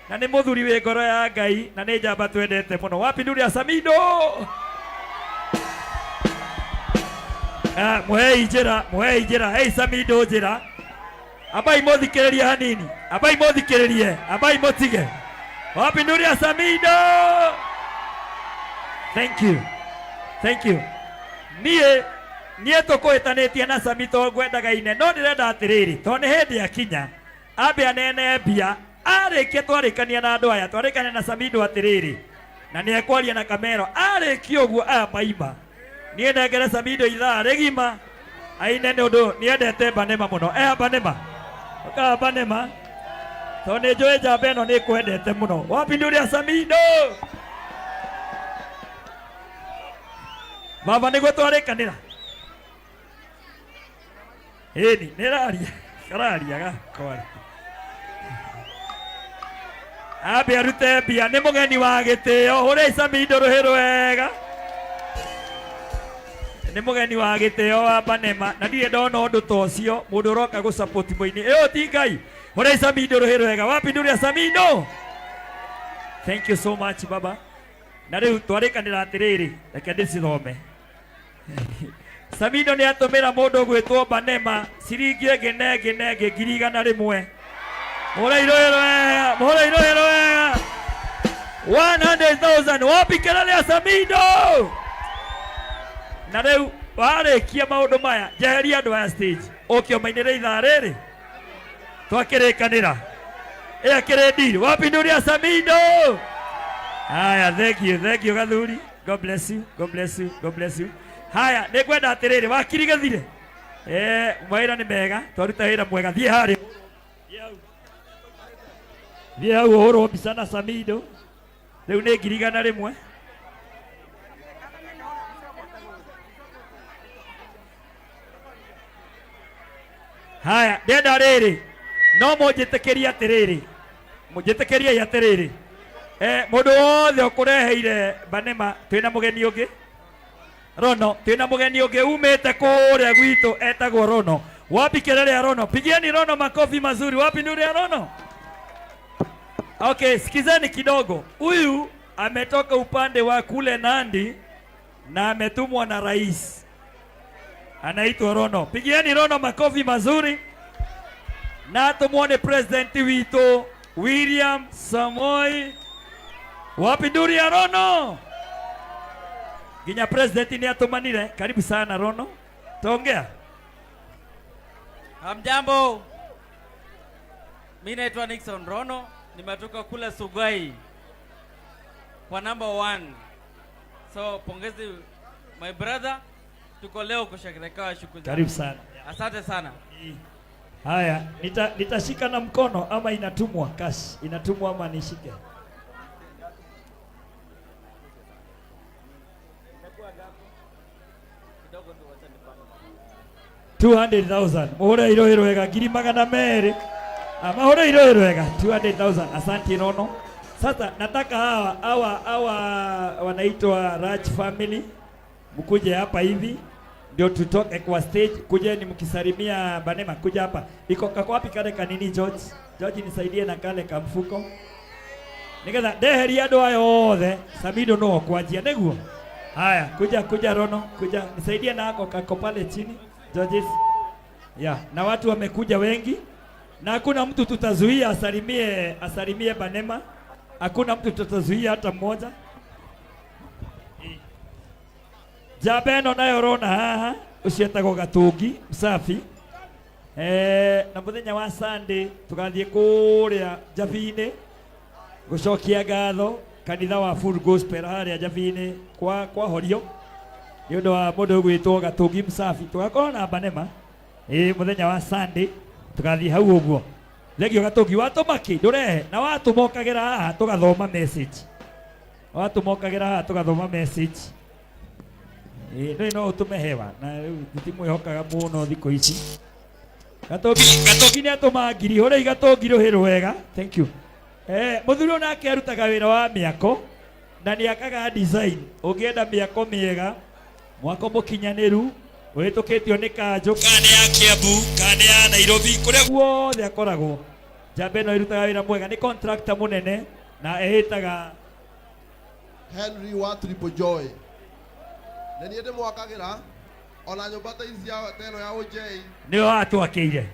na ni muthuri wi ngoro ya Ngai na ni njamba twendete muno. Wapi nduri ya Samido? Muhei njira hei Samido njira abai muthikiririe hanini abai muthikiririe abai mutige. Wapi nduri ya Samido? Thank you. Nie tukwitanitie na Samito ngwendaga ine no ndirenda atiriri to ni hindi ya Kinya ambe anene mbia arikia twarikania na andu aya twarikania na Samido atiriri na ni ekwaria na kamero arikia uguo maima nie nengere Samido ithaa rigima aine ni undu niendete Banema muno. Banema oka Banema to ni njui njamba ino ni kwendete muno. Wapi nduri ya Samido? Baba niguo twarikanira eni niraria kararia gakore ambe arute mbia ni mugeni wa gitio. Urei Samido Rohero wega ni mugeni wa gitio wa Banema na ndire ndona undu ta ucio mundu uroka gu support muini iyo ti Ngai. Urei Samido Rohero wega. Wapi nduri ya Samido? Thank you so much baba. Na riu twarikanira atiriri reke ndicithome. Samido ni atumira mundu gwitwo Banema ciringi nenge ngiri igana rimwe. Orei Rohero wega 100,000. Wapi kelele ya Samido? Na riu warikia maundu maya njeheria andu aya stage ukio mainire ithaa riri twakirikanira kiri deal. Wapi nduri ya Samido? Haya, thank you gathuri. God bless you. Haya, ni kwenda atiriri wakiri gathire mwaira ni mega twaruta wira mwega. Thie hari thie hau uhurwo mbica na Samido. Riu ni ngiri igana rimwe. Haya, ndenda riri no munjitikirie atiriri mundu wothe ukureheire Banema twina mugeni ungi Rono, twina mugeni ungi umite kuria gwitu etagwo Rono. Wapi kelele ya Rono? Pigieni Rono makofi mazuri. Wapi nduri ya Rono? Okay, sikizeni kidogo. Huyu ametoka upande wa kule Nandi na ametumwa na rais, anaitwa Rono. Pigieni Rono makofi mazuri. Na tumuone president witu William Samoei. Wapi nduri ya Rono? Ginya president ni atumanire. Karibu sana Rono. Tuongea. Hamjambo. Mimi naitwa Nixon Rono, nimetoka kule Sugai kwa number 1. So pongezi my brother, tuko leo kusherehekea shukrani. Karibu sana. Asante sana. Haya, nitashika na mkono ama inatumwa cash? Inatumwa ama nishike? 200,000 muhore irohero wega ngiri magana mere mahore irohero wega 200,000 asante Rono. Sasa nataka hawa wanaitwa Raj family mkuje hapa hivi ndio tutoke kwa stage. Kujeni mkisalimia Banema, kuja hapa. Iko kako wapi kale kanini George? George nisaidie na kale kamfuko. Nigetha ndeheria andũ aya othe Samido no kwanjia niguo. Haya, kuja Rono, kuja nisaidie na ako kako pale chini. Georges. Yeah, na watu wamekuja wengi. Na hakuna mtu tutazuia asalimie Banema. Hakuna mtu tutazuia hata mmoja. Jabeno nayo rona haha ucietagwo Gatungi msafi. Na muthenya wa Sunday tugathie kuria Javine gucokia ngatho kanitha wa Full Gospel haria Javine kwa horio ni undu wa mundu gwitwo Gatungi msafi. Tugakorwo na Banema muthenya wa Sunday tugathie hau uguo. Thegio Gatungi watumaki ndurehe na watu mokagira haha tugathoma message. Watu mokagira haha tugathoma message. No utumehewa na timuihokaga muno thiko ici. Gatungi ni atuma ngiri hore Gatungi ruhiru wega. Thank you. Muthuri nake arutaga wira wa miako na ni akaga design. Ungienda miako miega mwako mukinyaniru witukitio ni Kanjo kane ya Kiambu kane ya Nairobi kuria guothe akoragwo. Jabeno irutaga wira mwega ni contractor munene na ehitaga Henry wa Triple Joy. Na niende mwakagira ona nyumba ta ici ya teno ya OJ ni watu akeire.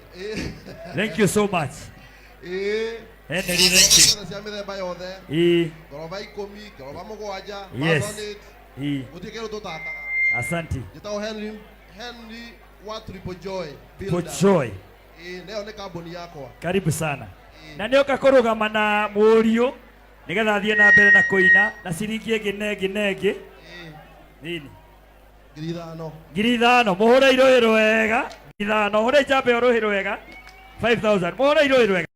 Thank you so much. Henry, thank you. Cia mithemba yothe goroba 10 goroba 7 yes. Mutikero tutataga. Asante. Jitao Henry wa Triple Joy Triple Joy. Leo ni kambuni yakwa. Karibu sana. Na nioka kurugama na murio nigetha thie na mbere na kuina na ciringi nginenge nini ngiri ithano muhure irohero wega ithano hure Jabe irohero wega 5,000 muhure irohero wega.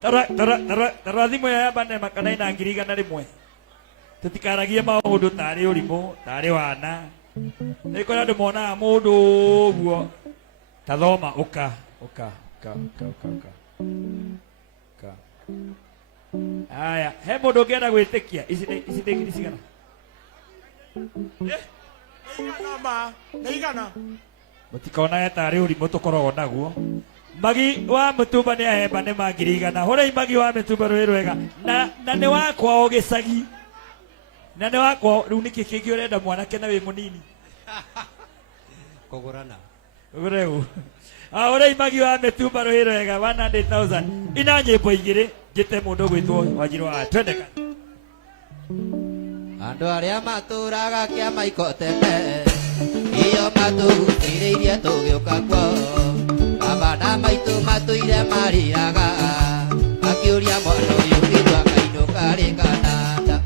Tara thimo ya bane makana ina ngiriga na rimwe. Tutikaragie maundu tari urimu, tari wana. Niko na ndimona mundu guo. Tathoma uka. Aya, he mundu ngienda gwitikia ici ndigiri cigana. Neigana. Mutikona tari urimu tukorogo naguo. Magi wa mutumba ni ahemba ni mangirigana. Hore magi wa mutumba rwe rwega. Na ni wakwa o gicagi. Na ni wakwa riu niki kingi urenda mwanake na wi munini. Kugurana. Ugureu. Hore magi wa mutumba rwe rwega 100,000. Ina nyimbo igiri ngite mundu gwitwo Wanjiru wa twendeka. Andu aria maturaga kiama ikotene. Iyo matugutiriirie tugiuka kwao. Abana maitu matuire mariraga akiuria mwana uyu kitwa kainduka ringananda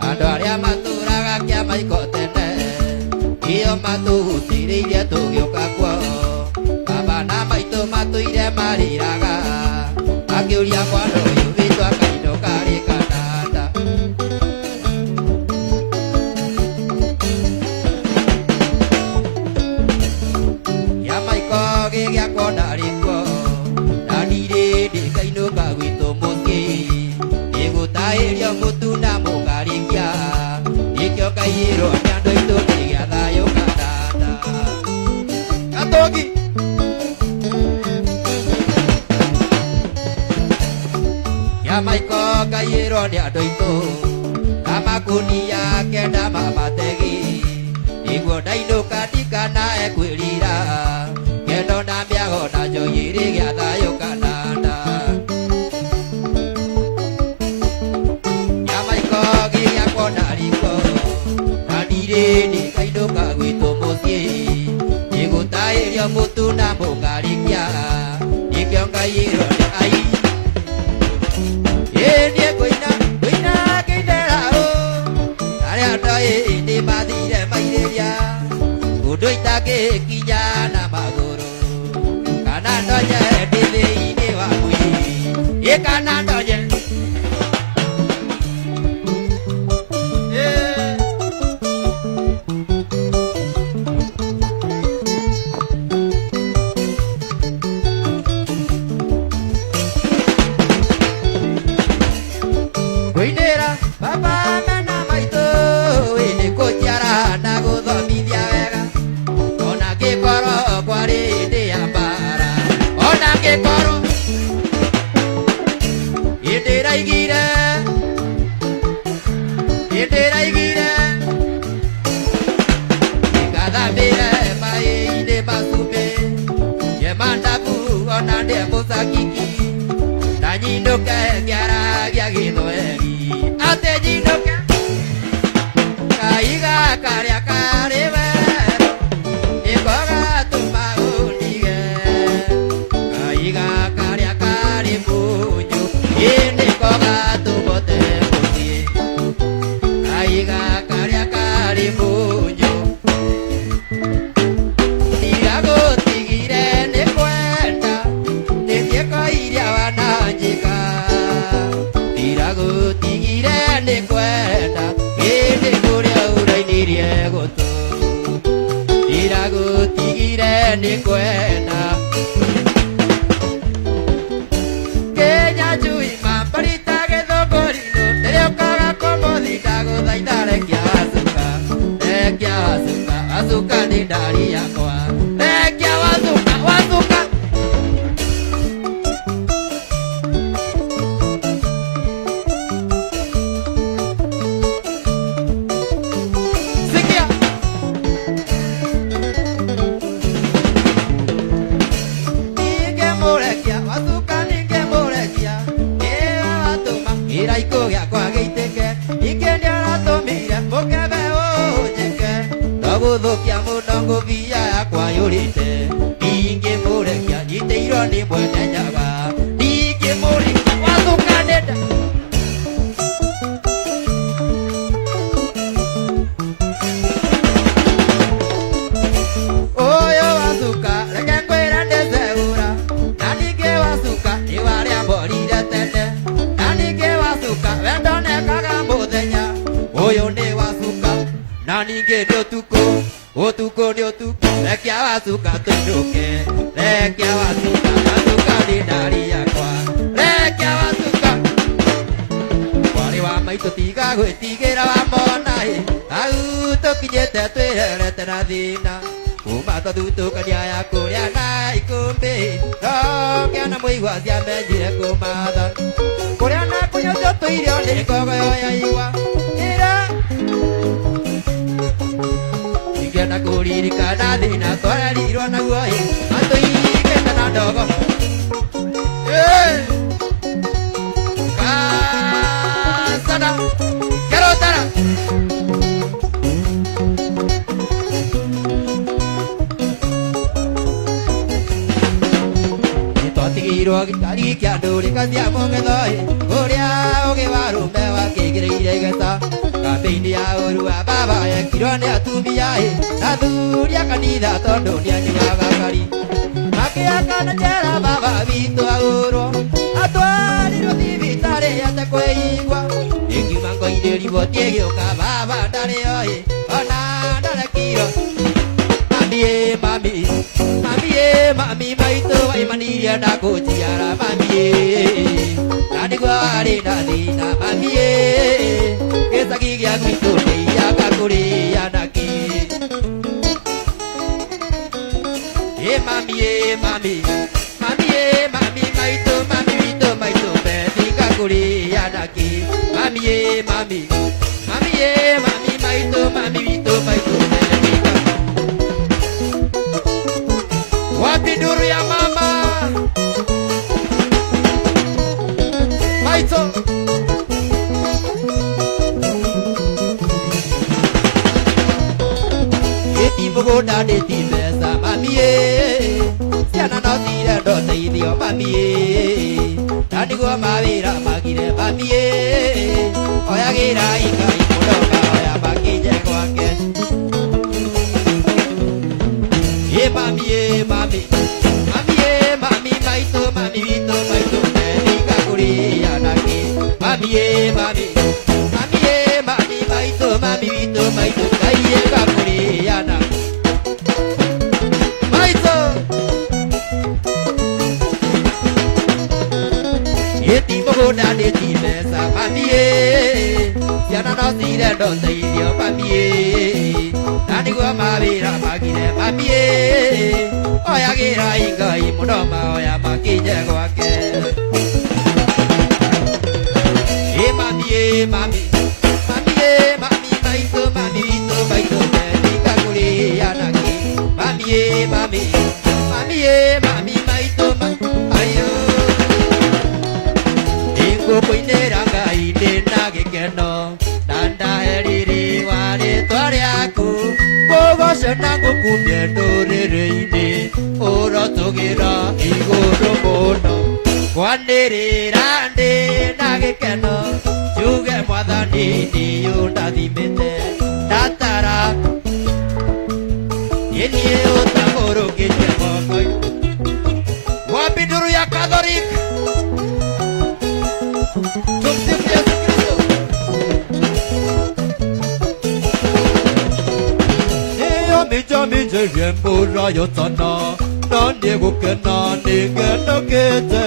andu aria maturaga kiama ikotene iyo matugutiriirie tugiuka kwao abana maitu matuire mariraga akiuria mwana uyu kitwa kainduka ringananda gya kwona riko na nire ndikainuka gwitu muthii igutairia mutu na mugarikia ikio kairo andu itu nigia thayo kananda Katogi ya maiko kairo ni andu itu amakunia kenda mamategi iguo ndainuka ndikana ekwirira kendo na miago na njoyiri gya thayo kananda nyamaiko gya kwona riko na nire ndikainuka gwitu muthii igutairia mutu na mungarikia ikio ngairo ni ai nie kuina kinderao aria ndoi ni mathire mairiria undu itagikinya na maguru kana ndonye ndithii-ini wakui kana ndonye kuinira baba mena maitu ini kujiara na guthomithia wega ona ngikoro kwari ndi ya mbara ona ngikoro indiraigire ikathambire mai-ini macumbi yemandabu ona ndi muthakiki na nyinduke ngiaragia githweri ati nyinduke kaiga karia kari werũ ikoga tuma undige kaiga karia kari munyu ini koga tubote muthie kaiga karia kari munyu ndiragutigire ni kwenda nithie koiria wananjika ndiragutigire ni kwenda ini kuria urainirie gutu ndiragutigire ni kwenda Kenya njui mambarita githungurino ndiriokaga kumuthi ndaguthaitha rekia wacuka ni ndari yakwa rekia wacuka sikia rekia wasuka wasuka ni ndari yakwa rekia wasuka wari wa maitu tiga gwĩtigĩra wa mona au tũkinyĩte twĩherete na thĩna kuma tũthutũkania ya kũrĩa na ikũmbĩ tongĩa na mũigua ciamenjire kũmatha kũrĩa na kũnyotio tũirio nĩ ngogoyo ya igwa ĩra ingĩenda kũririkana thĩna twarerirwo naguo atũigĩte na ndogo kasada kerotara nĩtwatigĩirwo gĩtari kĩa ndũrĩka cia mũng'etho ũrĩa ũgĩ wa rũme wakĩigĩrĩire geta kambĩ-inĩ ya ũru wa baba yekirwo nĩ atumia athuri a kanitha tondũ nĩanyuaga ngari makĩakana njera baba witũ agũrwo atwarirwo thibitarĩ atekwĩigua ingiuma ngoirĩribwo tiĩgĩũka baba ndarĩ oĩ ona ndarekirwo mami maitũ waimanirie na kũnjiara mami na nĩguo warĩ na thĩna mami gĩcagi gĩa gwitũ nĩ iyaga kũrĩanaki mami maitũ mami witũ maitũ metinga kũrĩanaki mami maitũ mami witũ maitũ metinga wapi nduru ya mama maitũ mũgũnda ndĩti mbeca mami ciana no cirendwo teithio mami na nĩguo mawĩra magire mami oyagĩra Ngai mũndoka oya makĩnje gwake mami maitũ mami witũ maitũ metinga kũrĩanaki mami maitũ mami witũ maitũ kaiĩka kũrĩana mũgũnda ndĩti mbeca mami ciana no cirendwo teithio mami na nĩguo mawĩra magire mami oyagĩra Ngai mũndoma oya makĩnje gwake mami maitũ mami witũ maitũ metinga kũrĩanaki mami maitũ ayo ngũkũinĩra Ngai ndĩna gĩkeno na ndahe riri wa rĩtwa rĩaku ngũgoce na ngũkumie ndũrĩrĩ-inĩ ũrotũgĩra igũrũ mũno kwanĩrĩra ndĩna gĩkeno njuge mwathani nĩũndathimĩte ndatara niĩ ũtamũrũkĩtie moko wapi nduru ya Catholic tumsifu Yesu Kristo nĩyo minjerie mbura yotana na nĩgũkena nĩngenokete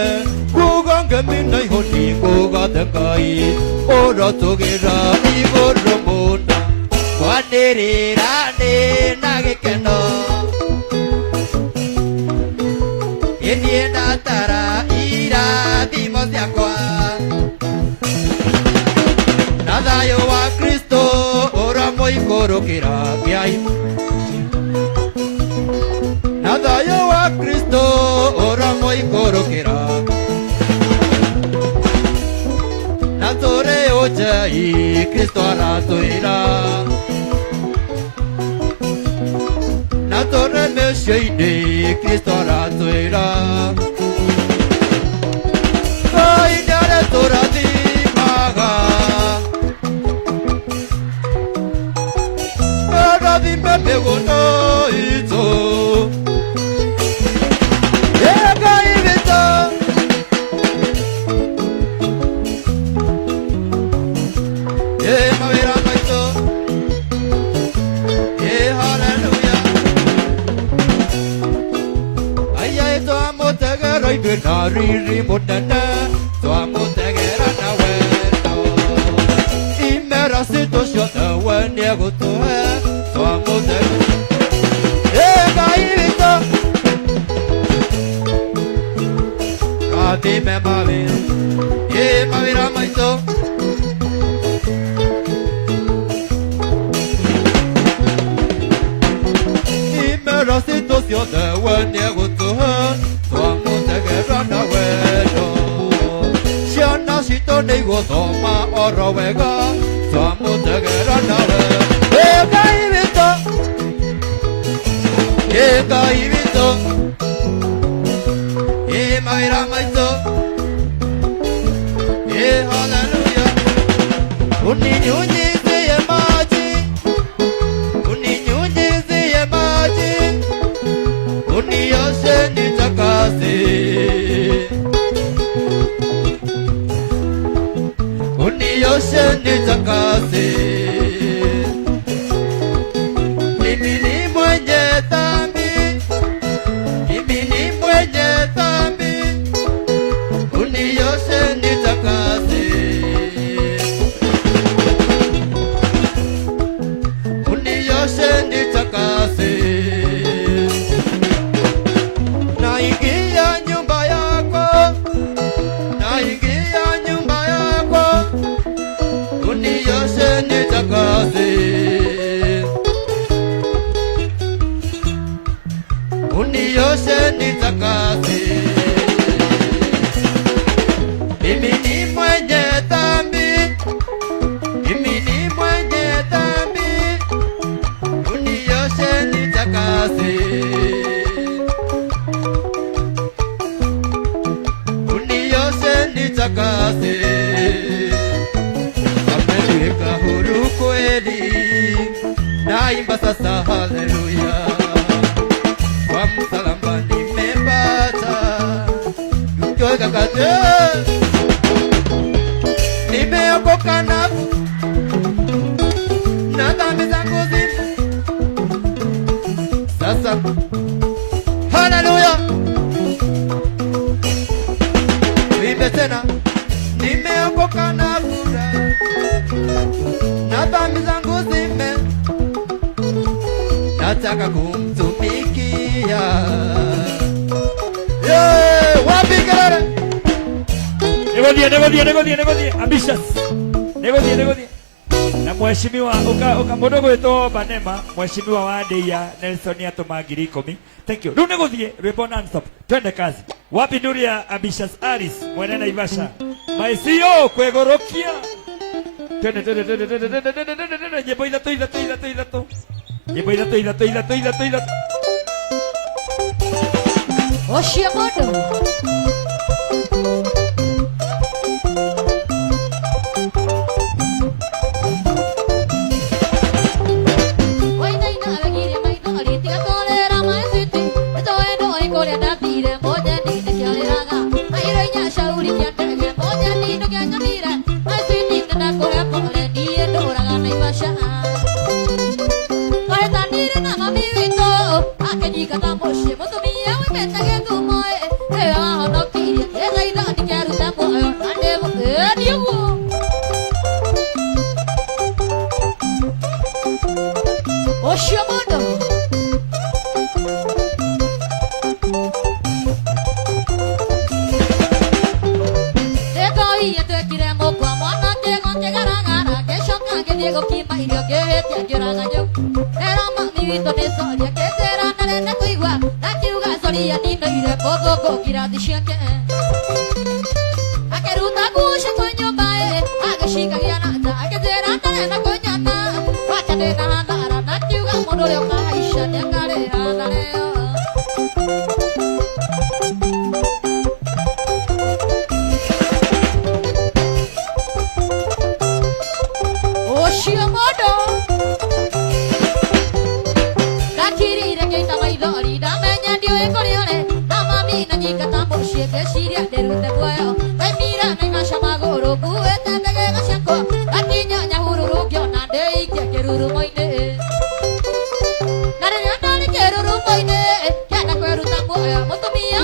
kuga ngemina ihoni kũgathe Ngai ũrotũgĩra igũrũ mũno kwanĩrĩra ndĩna gĩkeno niĩ ndatara irathimo ciakwa na thayũ wa Kristo ũramũikũrũkĩra Ngai na thayũ wa Kristo ũramũikũrũkĩra na tũrĩ ũnjei Kristo aratwĩra na tũrĩ mĩciĩ-inĩ Kristo aratwĩra Ngai nĩaretũrathimaga arathime mĩgũnda itũ Ngai witũ mawĩra maitũ hallelujah twa mutegera ithuĩ na riri mũnene twamutegera na wendo imera citũ ciothe we nĩegũtũhe twamutegera Ngai witũ rathime mawĩra maitũ imera citũ ciothe we nĩegũtũhe twamutegera na wendo ciana citũ nĩigũthoma oro wega twamutegera na wendo Ngai witũ Ngai witũ mawĩra maitũ hallelujah uninyunyizie maji uninyunyizie maji unioshe nitakase unioshe nitakase mimi ni mwenye dhambi mimi ni mwenye dhambi unioshe nitakase unioshe nitakase naingia nyumba yako naingia nyumba yako unioshe nitakase unioshe nitakase mimi ni mwenye dhambi mimi ni mwenye dhambi unioshe nitakase unioshe nitakase ameniweka huru kweli naimba sasa haleluya kwa msalaba nimepata kutoka kate nimeokoka na dhambi zangu zipo sasa haleluya wimbe tena nimeokoka na furaha na dhambi zangu zime nataka kumtumikia wapi kelele negodie ambitious negodie na mheshimiwa mũndũ gwĩtwo Banema mheshimiwa wa Ndeia Nelson atũma 10,000 thank you rĩu negodie rwĩmbo non-stop twende kazi wapi Nuria ambitious Aris mwene Naivasha maisio kwegorokia twende nyĩmbo ithatũ nyĩmbo ithatũ Oshia mũndũ Oshia mũndũ Mutumia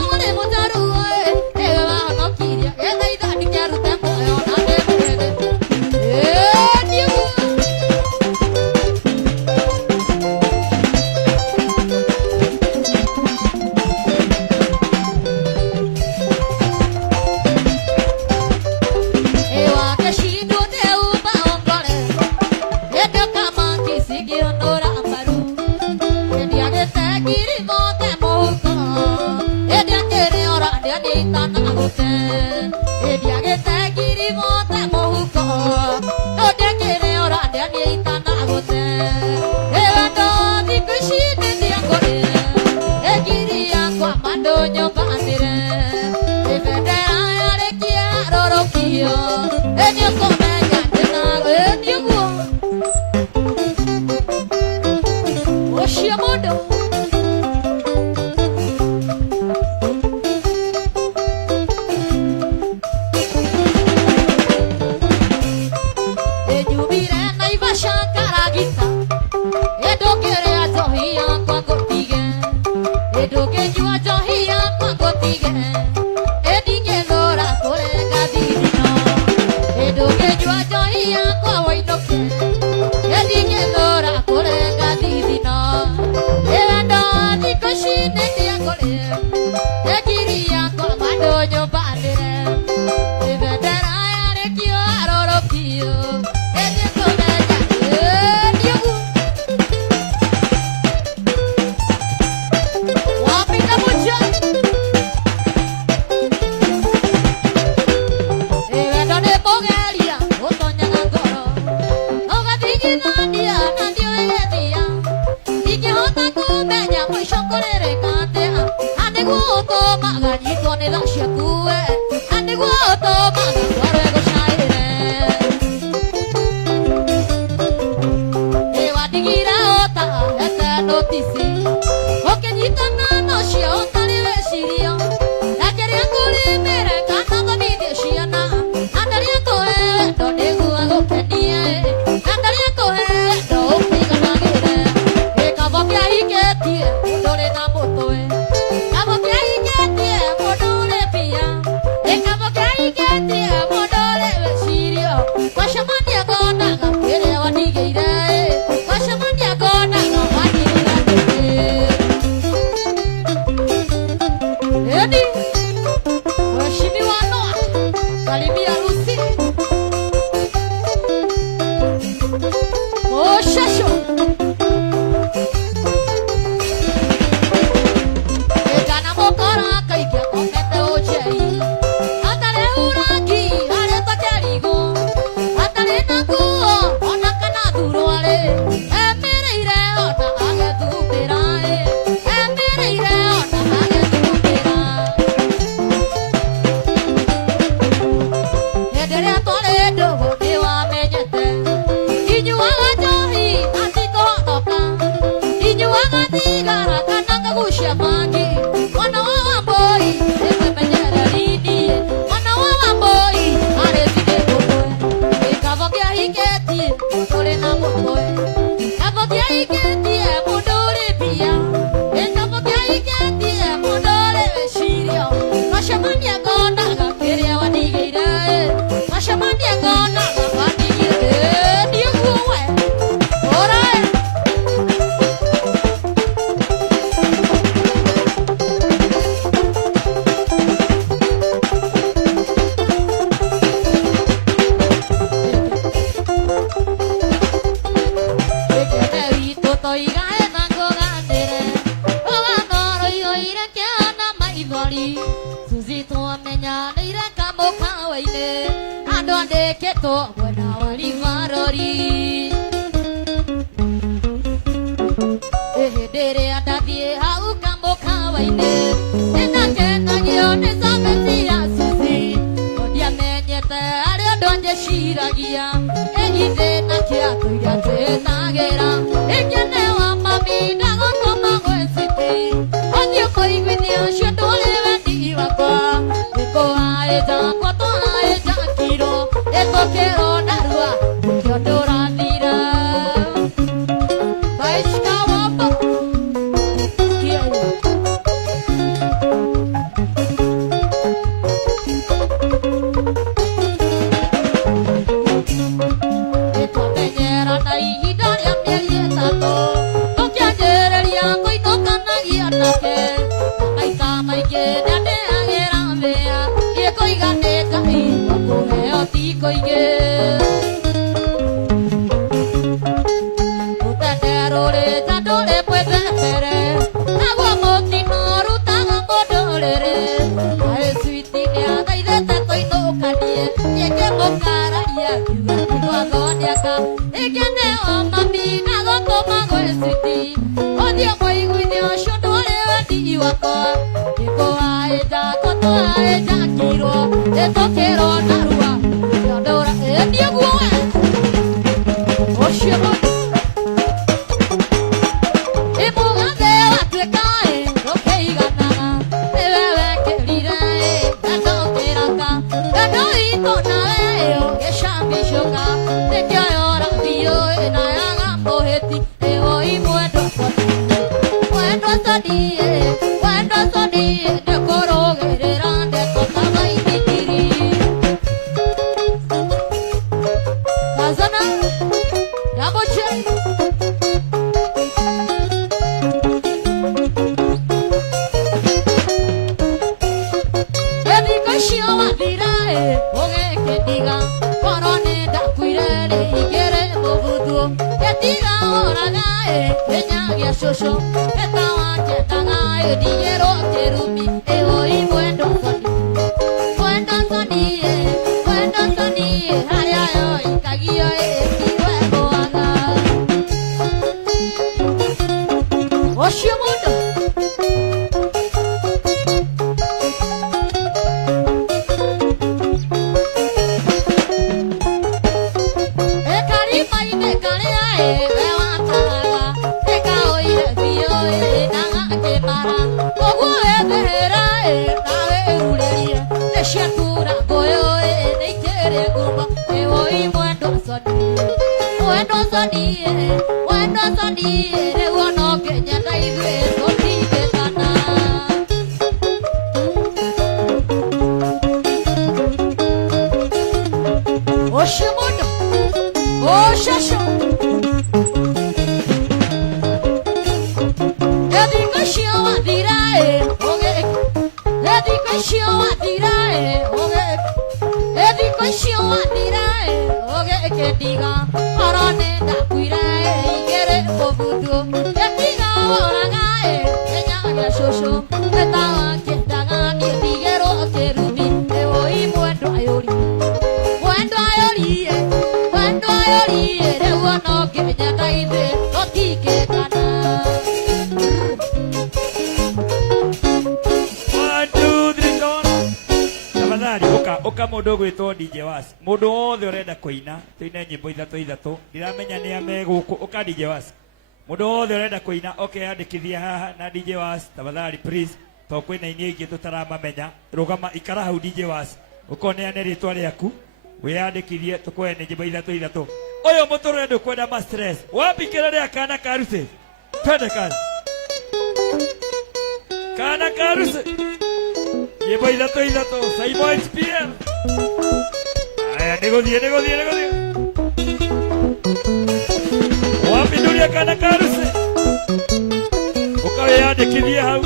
Sweetie, Mwathani wakwa ndikũhaĩnja ngũtũhaĩnja ngirwo ndĩtũkĩrwo narua ndondora ĩndie guoe ũcio ĩmũgathe watuĩkaĩ ndũkĩiganaga nĩwe wekĩrire ndandũkĩraka ngano itũ nawe ũgĩcambicũka nĩkĩo yora biũ na yaga mũhĩti ĩyo imwendwa mwendwa tondie ndĩkũrũgĩrĩra ndekotama igitiri Kazana double check Edikashio mathirae ũgĩkĩndiga korone ndakuire rĩingĩre mũbuthu gĩtiga oragae kĩnyagia cũcũ ĩtawanjetaga ĩndigĩrwo kĩrumi ĩhoi mwendo thoni harĩa yo ikagio ĩkirwe gwaga ũcio mũndũ ekarimaine karĩa we wataraga ĩkaũire biũ naga kĩmara ũguo wethehera nawe ũrũrĩrie nĩciatura ngũyũ nĩikĩrĩ ngumo ĩwoi mwendwa thoni nĩguo no ngĩnyenda ithuĩ tũtigĩtana ũcio mũndũ ũcacũ ethikũcio wathiraĩ ũgĩkĩndiga korone ndakuire igĩrĩ mũbuthu gĩtiga oragaĩ kĩnyagia cũcũ ĩtawakĩndaga nĩndigĩrwo kĩrumi ĩwoi mwendwa yũrie rĩguo no ngĩnyenda ithuĩ tũtingĩkana Oka mũndũ gwĩtwo DJ Was mũndũ wothe ũrenda kũina tũine nyĩmbo ithatũ ndiramenya nĩ ame gũkũ oka DJ Was mũndũ wothe ũrenda kũina okeyandĩkithia haha na DJ Was tafadhali please to kwĩna inia ingĩ tũtaramamenya rũgama ikara hau DJ Was ũkoneane rĩtwa rĩaku wĩyandĩkithie tũkũhe nĩ nyĩmbo ithatũ ũyũ mũtũrũre ndũkwenda ma stress wambikĩra rĩa kana karuse twende kana karuse Nyĩmbo ithatũ Simon HPM aya nĩgũthiĩ wambindũria kana karuse ũkawĩyandĩkithie hau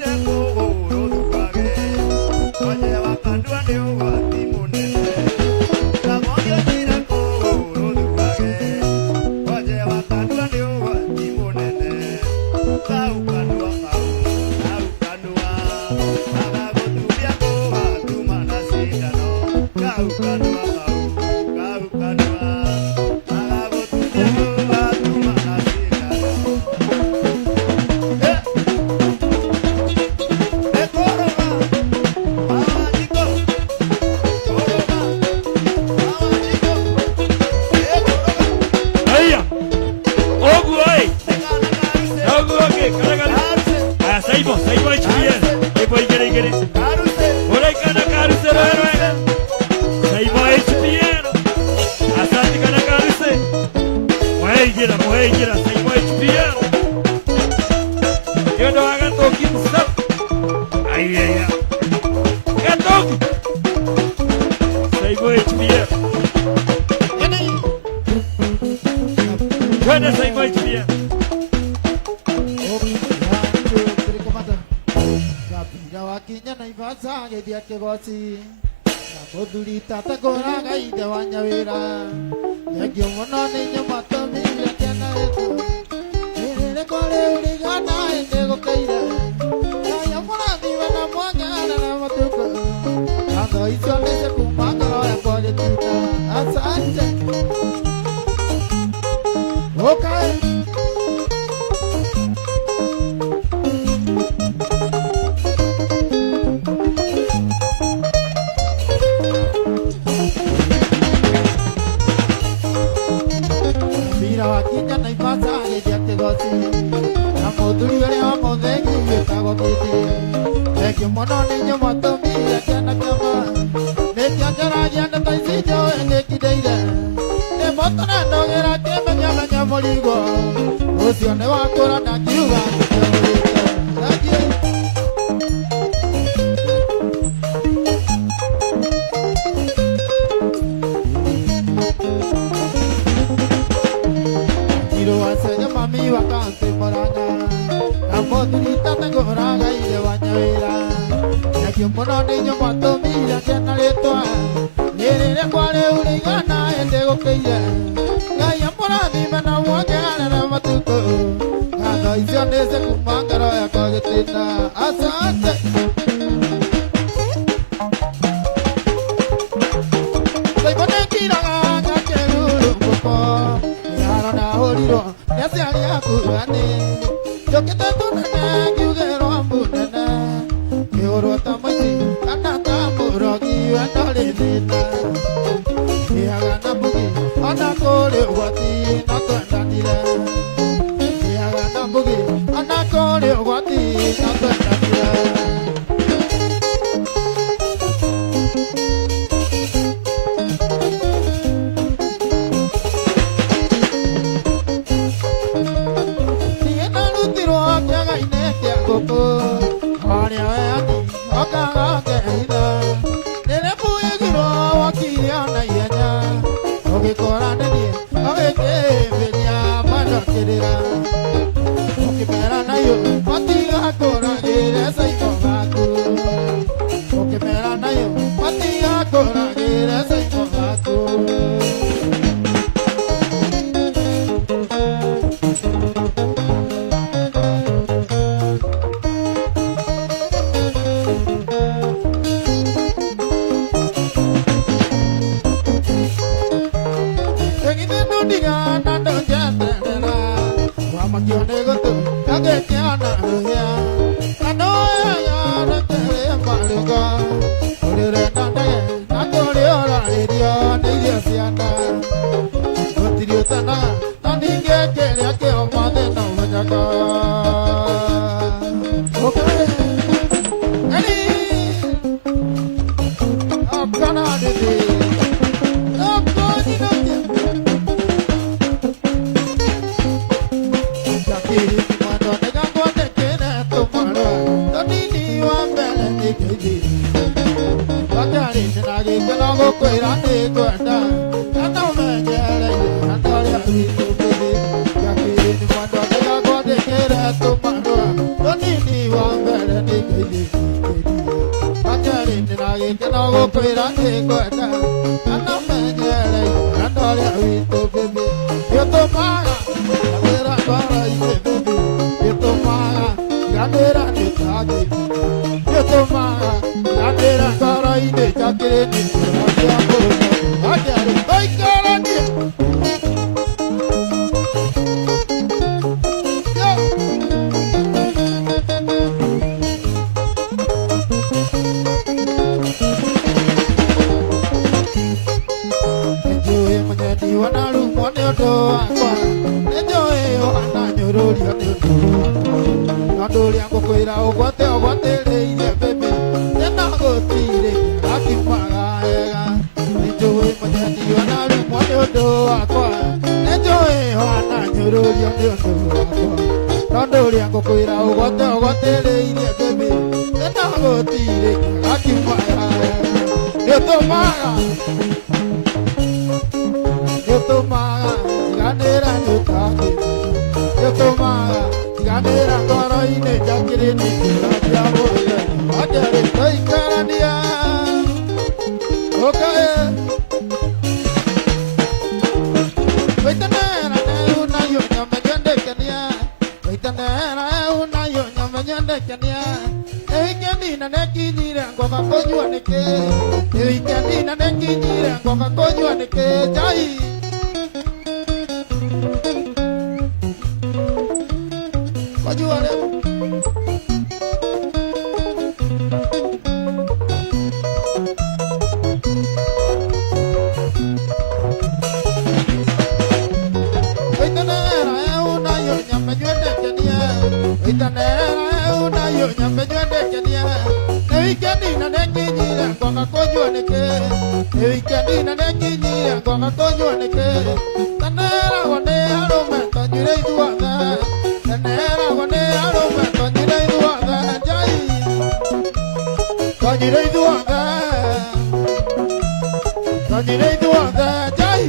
Yo wakinya Naivasha githia kigoci na muthuri tata kuraga ithe wa Nyawira thengio muno ni nyumatumire kena itu rĩrĩ kwarĩ ũrigana ĩndĩ gũkĩire Ngai mũrathiwe na mwanya na mũtuko Atho icio nĩ cikuma ngoro yakwa gĩtuka asante okay wakinya Naivasha githia kigoci na muthuri ũrĩa wa mũtheng'i wĩtagwo Kĩti thengio mũno nĩ nyũmũtũmire kĩana kĩama nĩkĩonjeragia ndeto ici njũĩ nĩkindĩire nĩmũtũrandũgĩra kĩmenyamenya mũrigo ũcio nĩ wakũra na kiuga thank you mami wakante morana na muthuri tata kuraga ithe wa Nyawira thengio mũno nĩ nyũmũtũmire kĩana rĩtwa rĩrĩ rĩakwa rĩu rĩigana ĩndĩ gũkĩire Ngai amũrathime na mwongerere matukũ ngatho icio nĩ cikuma ngoro yakwa gĩtĩna asante Nesiari akuane Jokite tunene Kiugero munene Kioro tamaisi Kanata murogi Wendole thina Kiaga na bugi Ona kore wati Nakwendanire Kiaga na bugi Ona kore wati Nakwendanire Ganera, Goroine, Jacqueline, Raja, Itanera unayo nyamanyande kania. Eikendi na nekinyire ngoka konyua neke. Eikendi na nekinyire ngoka konyua neke. Jai. Konyua leo. Itanera unayo nyamanyande kania. Eikendi na nekinyire ngoka konyua neke. Eikendi na nekinyire ngoka konyua neke. Tanera wone arume tonyire ithuothe. Tanera wone arume tonyire ithuothe. Jai. Tonyire ithuothe. Tonyire ithuothe. Jai.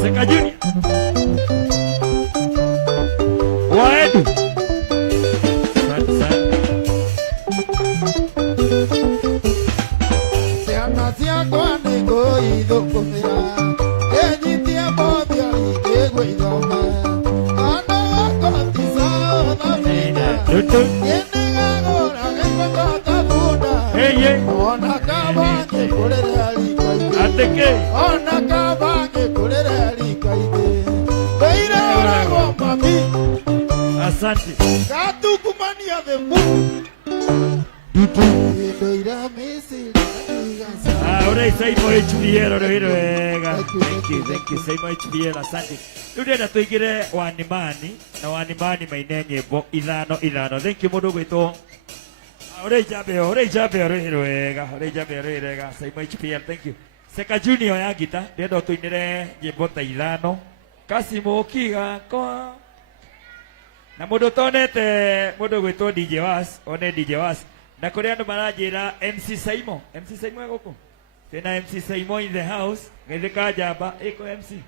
Seka Junior. Waedu. Asante sana. Ciana ciakwa nĩngũithũkũmĩra ĩnyitie mothia ingĩgwa ithome ana wakwa ti South Africa ĩnĩgagũra gĩkogota bunda ona kaba ngĩkũrĩre rika-inĩ ona kaba ngĩkũrĩre rika-inĩ ndũire ũragwo mami. Asante. Gatukumania the moon ndũire Misiri. Ora Saimo HBL rero wega. Thank you Saimo HBL, asante. Ndenda tuigire wanimani na wanimani maine nyimbo ithano. Thank you mundu gwitwo. Ora Jabe rero wega. Saimo HBL, thank you. Seka Junior ya gita ndenda tuinire nyimbo ta ithano. Kasimo kiga kwa na mundu tonete mundu gwitwo DJ Was, one DJ Was. Na kuri andu maranjira MC Saimo guku. Tena MC Saimo in the house. Ngetheka jamba iko MC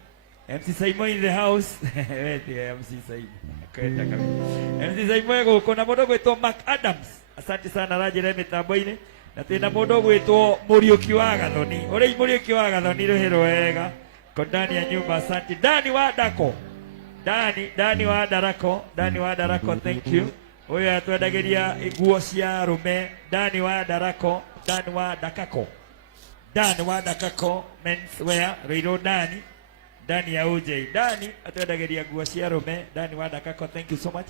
Saimo in the house. Weti MC Saimo. Kwenda kabisa. MC Saimo guku na mundu gwitwo Mark Adams. Asante sana ranjira mitambo-ini. Na tena mundu gwitwo Muriuki wa Gathoni. Uri Muriuki wa Gathoni ruhiro wega. Kondani ya nyumba asante. Dani wa Darako, thank you. Oya twendagĩria nguo cia rume. Dani wa Dakako men's wear. Rĩirwo Dani ya OJ. Dani atwendagĩria nguo cia rume. Dani wa Dakako, thank you so much.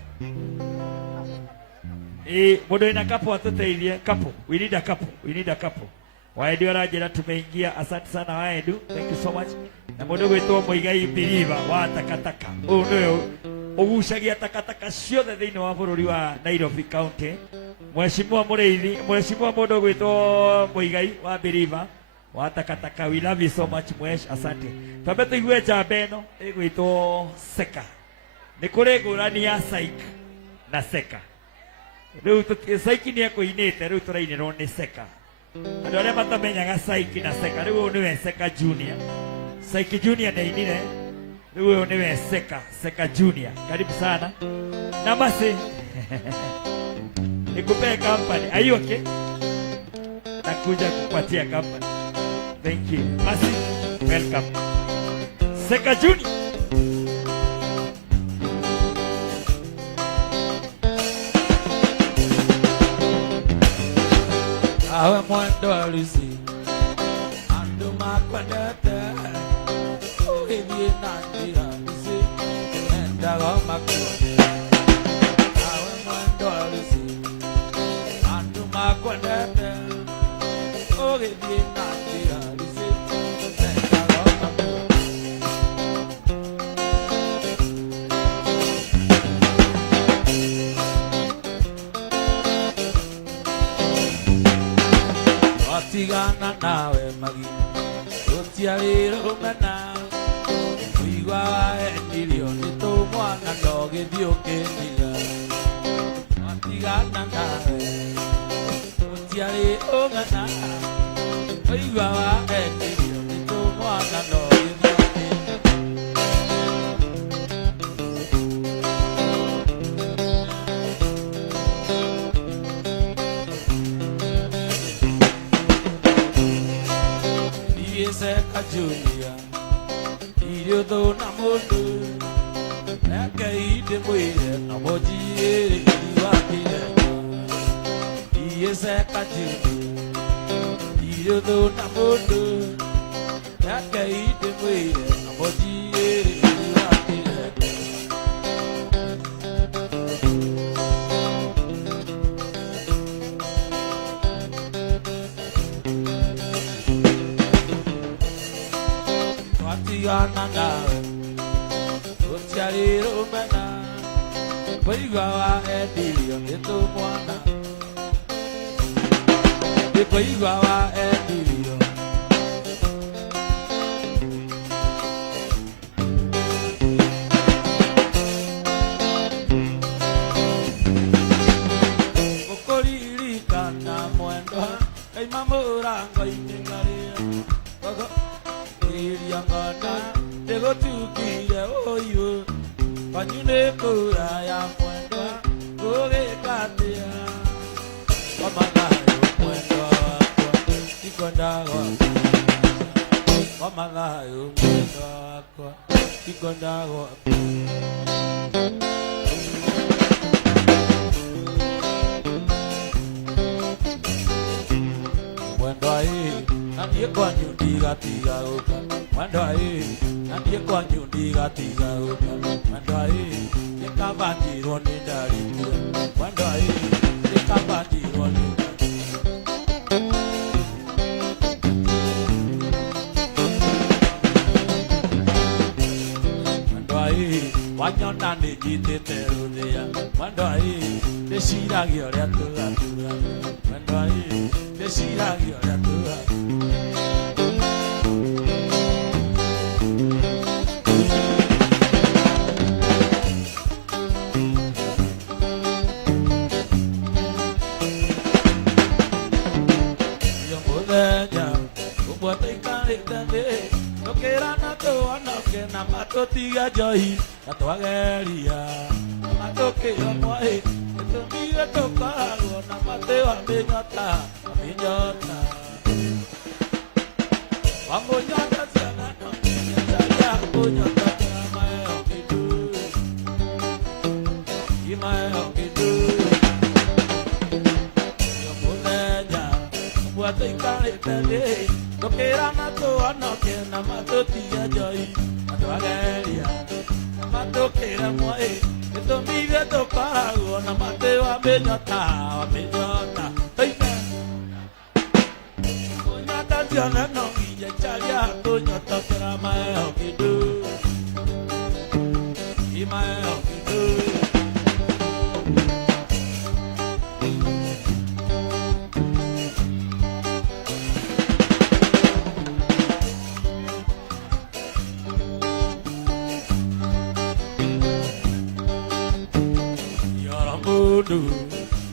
Mũndũ ina kapo atuteithie. We need a couple. Waedu arajira tumeingia. Asante sana Waedu, thank you so much. Na mundu gwitwo Muigai Believer wa takataka. Uyu ugucagia takataka ciothe thiini wa bururi wa Nairobi County. Mheshimiwa Mureithi, Mheshimiwa mundu gwitwo Muigai wa Believer wa takataka. We love you so much mwesh, asante. Twambe tuigue njamba ĩno ĩgwĩtwo Seka. Nĩ kũrĩ ngũrani ya Saik na Seka. Rĩu Saik nĩ ekũinĩte, rĩu tũrainĩrwo nĩ Seka. Andũ arĩa matamenyaga Saiki na Seka, rĩu ũyũ nĩwe Seka Junior. Saiki Junior nĩ ainire, rĩu ũyũ nĩwe Seka Junior. Karibu sana. Na basi nikupe company. Are you okay? Nakuja kupatia company. Thank you. Basi welcome. Seka Junior. Awe mwendo alisi andu makwendete uithie na njira isi endaga makuone. Awe mwendo alisi andu makwendete uithie na njira isi endaga makuone. Watigana nawe magi gutiarirumena kuigua waendirio nĩ tũmwana no gĩthiĩ ũkĩndiga. Watigana nawe gutiarirumena kuigua waendirio nĩ tũmwana no gĩthiĩ ũkĩndiga. Seka Junior, irio do na mundu, eke ide mwire na mojie iwakire. Iye Seka Junior, irio do na mundu, eke ide mwire na mojie iwakire. Watigana nawe gutiarirumena kuigua waendirio nĩ tũmwana. Kuigua waendirio gũkũririkana mwendwa kaima mũrango-inĩ marĩa iria ngona ndĩgũtukire ũi hiyo wanyune kura ya mwendwa kugikatia wamalayo mwendwa wakwa ikondago wamalayo mwendwa wakwa ikondago mwendwa nanie kwanyu ndigatiga uka mwendwa nanie kwanyu ndigatiga uka mwendwa nikabandirwo nĩ ndarĩkua mwendwa nikabandirwo nĩ mwendwa wanyona nĩ njitĩte rũthĩa mwendwa ndĩciragia ũrĩa tũgatura mwendwa ndĩciragia ũrĩa tũgatura Matotiga joy, atwageria, matokeyo moe, tumire tokago na mateo amenyota, amenyota. Amonyota sana no, ya amonyota kama okidu, kima okidu. Yomulenya, mwato ikale tele, tokera mato anoke na matotiga joy. Atwageria matokera moe etomire tokago na mateo amenyota amenyota toime onyata tiana no ngiye chalia tonyota kera mae okidu imae okidu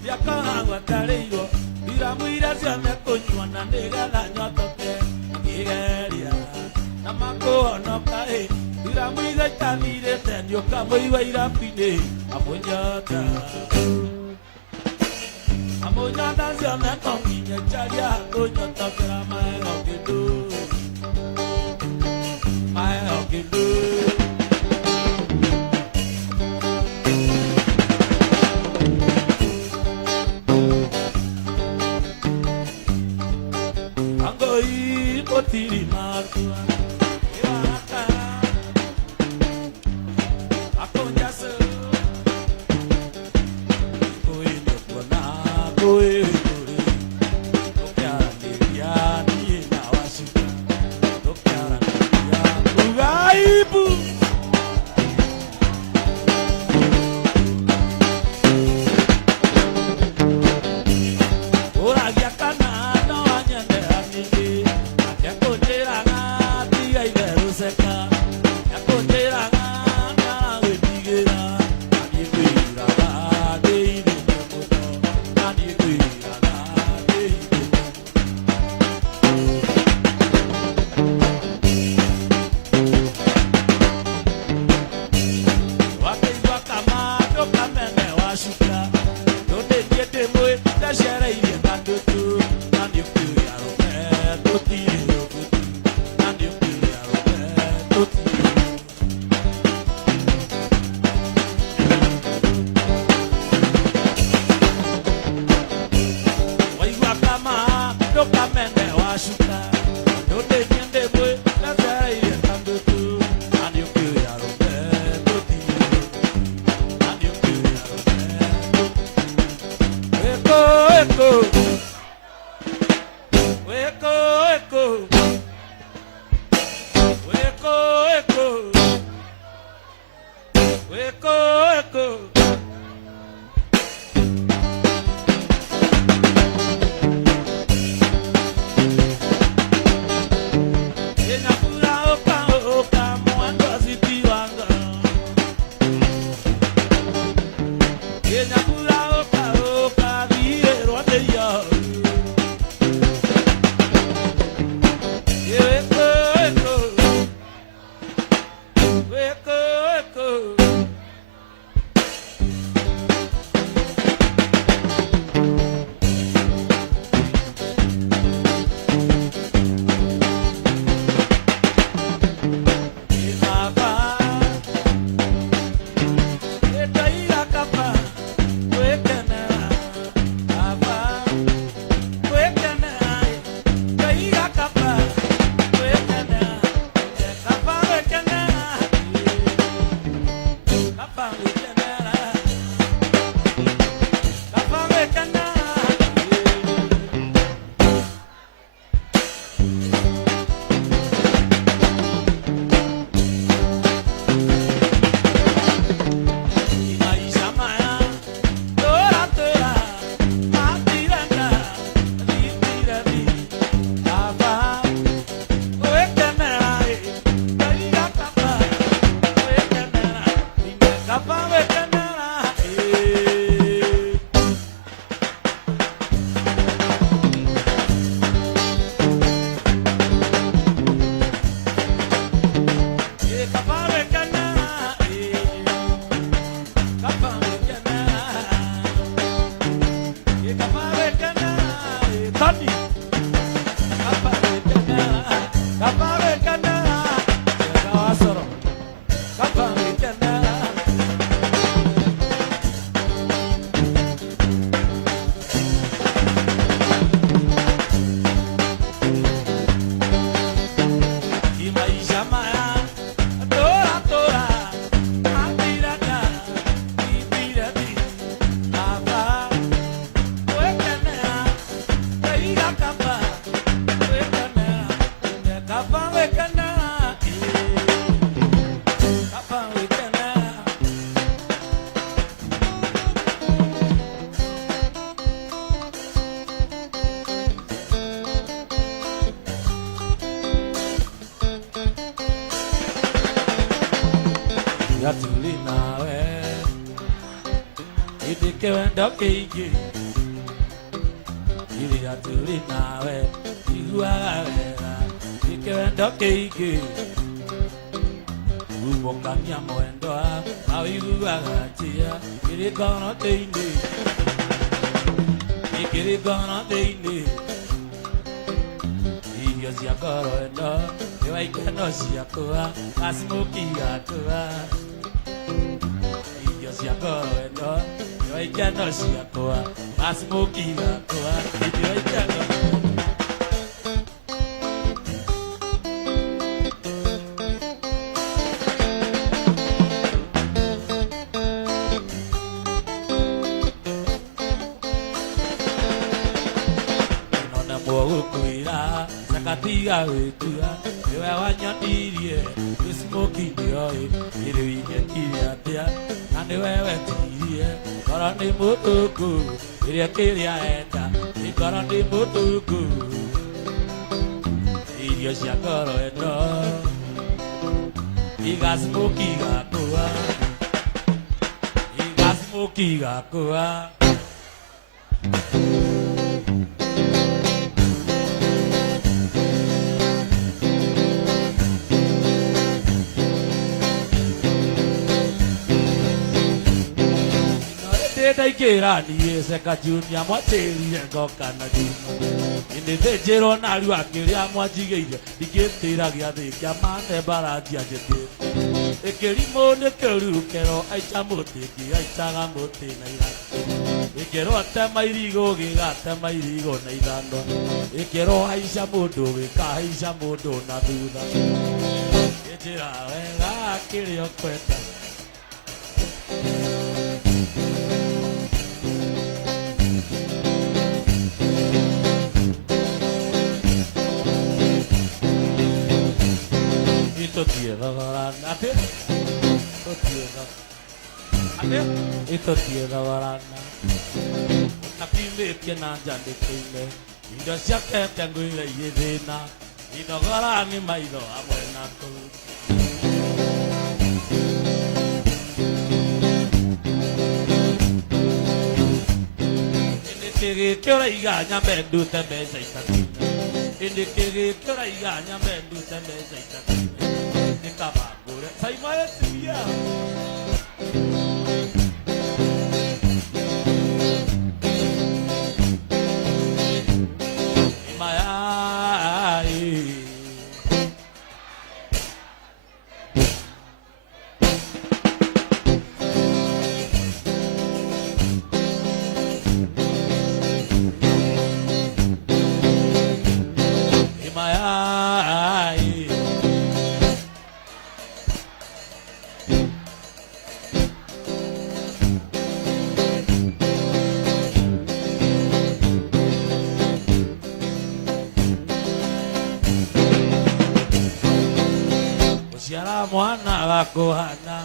yakahangwa tareiro iramwira ciana kunywana nigetha nyotoke ngigeria na makuhonoka iramwiga itathirite nĩũkamũigua irabu-inĩ amunyota ciana no nginya charia tũnyotokera maego kĩndũ maego kĩndũ Tiri matua, iwaka, akonjaso, koino kona, koino, tokyara niya ni na wasuka, tokyara niya ugaibu. Oragia kana no anyende anini. Echo, atuli nawe idike wendo keiki ili atuli nawe iguaga wega idike wendo keiki umokania mwendo au iguaga tia kirikono teini ikirikono teini iyo ciakoro endo iwaikeno ciakwa asimuki yakwa iyo ciakoro endo iwaikeno ciakwa asimuki yakwa iwaikeno Sakatiga wetua ewe wanyonirie smoking yoy ile wikendi atia na ni wewe tirie kora ni mutuku ile kiria enda ni kora ni mutuku iyo cia koro eno igasmokiga kwa Daikera ni seka junior mwateri ngoka na junior inde thejero na riu akiria mwanjigeire digitira giathi kia mane barati ajete ekirimo ne kerukero aicha mutiki aichaga muti na ira ekero atema irigo gigatema irigo na ithano ekero aisha mundu gikaisha mundu na thutha ejira wega akirio kweta Ito tierra varana Napime piena jande kile Indo siake tengu ile yedena Indo garani maido amwena tu Inde kiri kiora iga nyamendu tembe zaitati Inde kiri kiora iga nyamendu tembe zaitati Nikabangure Saimaya siya mwana wako hana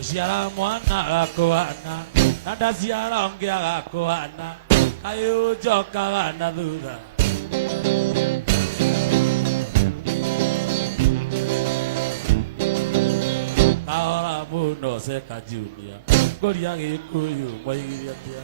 Usiara mwana wako hana Nada siara ongea wako hana Kayu joka wana dhudha no seka junior Goria gikuyu mwaigiri atia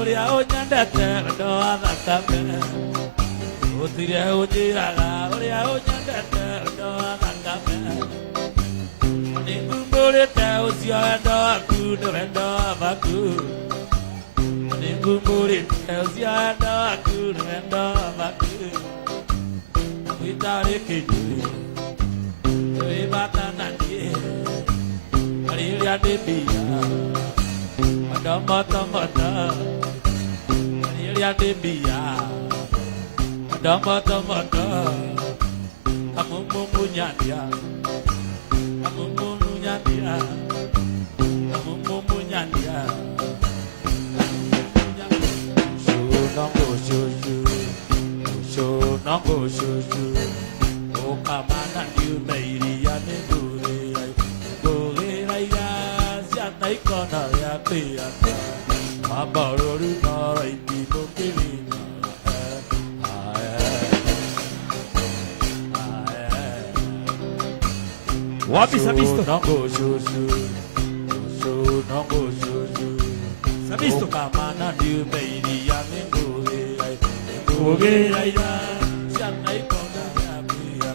Uria onyandete ndo athakame Utire ujiraga uria onyandete ndo athakame Ningumburite ucio wendo waku nĩ wendo wa vaku Ningumburite ucio wendo waku nĩ wendo wa vaku Nakwĩtarĩ kĩnyuĩ wĩbatananie rĩrĩa ndĩ mbia Moto rĩrĩa ndĩ mbia dama dama da amumu nyandia amumu nyandia amumu nyandia so nango so o kamana you meiri ya ne gore ya sia nai kona ya pia abaroru na iti bokirina wapi Samisto nango so Samisto kamana you meiri ya ne gore ya sia nai kona ya pia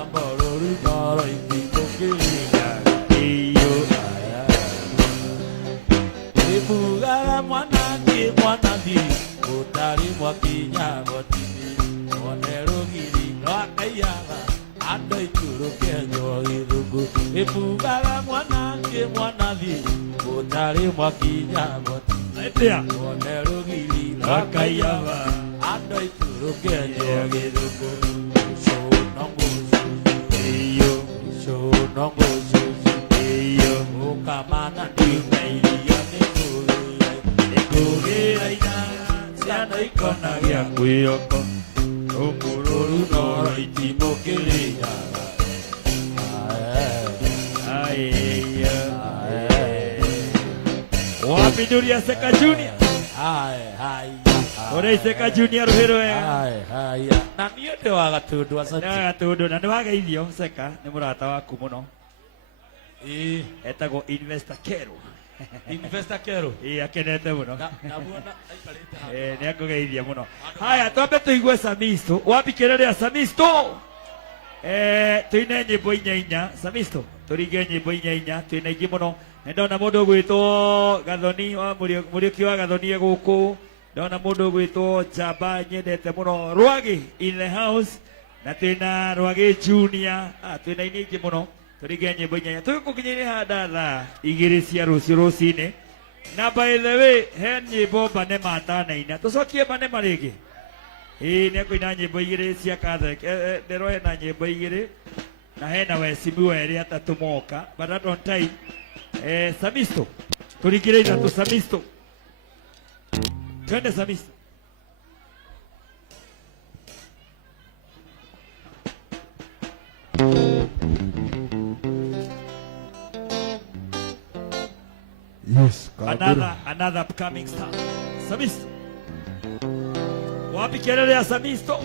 abaroru na iti bokirina Ibugara mwana di utari mwakinya gotini onero giri rakayaga ando ituru kenyo irugu Ibugara mwana di utari mwakinya gotini onero giri rakayaga ando ituru kenyo irugu so nongo iyo ukamana di ikona ya kuyoko okururu no itimo kiliya wapi Julia Seka Junior ore Seka Junior hero na niĩ ndĩ wa Gatundu Gatundu na nĩ wageithio Seka nĩ mũrata waku mũno etagwo Investor Kero Investor Kero akenete muno nĩ akũgeithia mũno haya twambe tũigue Samisto wapi kĩrĩrĩa Samisto tũine nyĩmbo inya Samisto tũringe nyĩmbo inya twĩna ingĩ mũno nĩ ndona mũndũ ũgwĩtwo Gathoni Mũriũki wa Gathoni gũkũ ndona mũndũ ũgwĩtwo Njamba nyendete mũno Rwagi in the house na twĩna Rwagi Junior twĩna inya ingĩ mũno tũringe nyĩmbo inya tũgũkinyĩria handa thaa 2 cia rũciũ rũcinĩ na by the way he nyĩmbo Banema atanaina tũcokie Banema rĩngĩ nĩ ekũina nyĩmbo 2 cia Catholic ndĩro hena nyĩmbo 2 na hena Wesimu erĩ atatũ moka but at on time Samisto tũringĩre ithatũ Samisto twende Samisto Yes, another upcoming star. Samisto. Wapi kelele ya Samisto?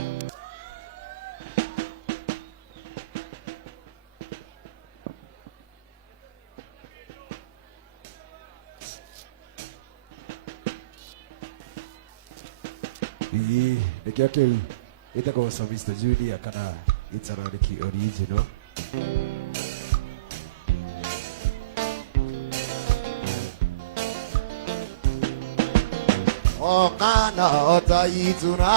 Nikio kiu itagwo Samisto Junior kana Itaroriki original. Okana otaituna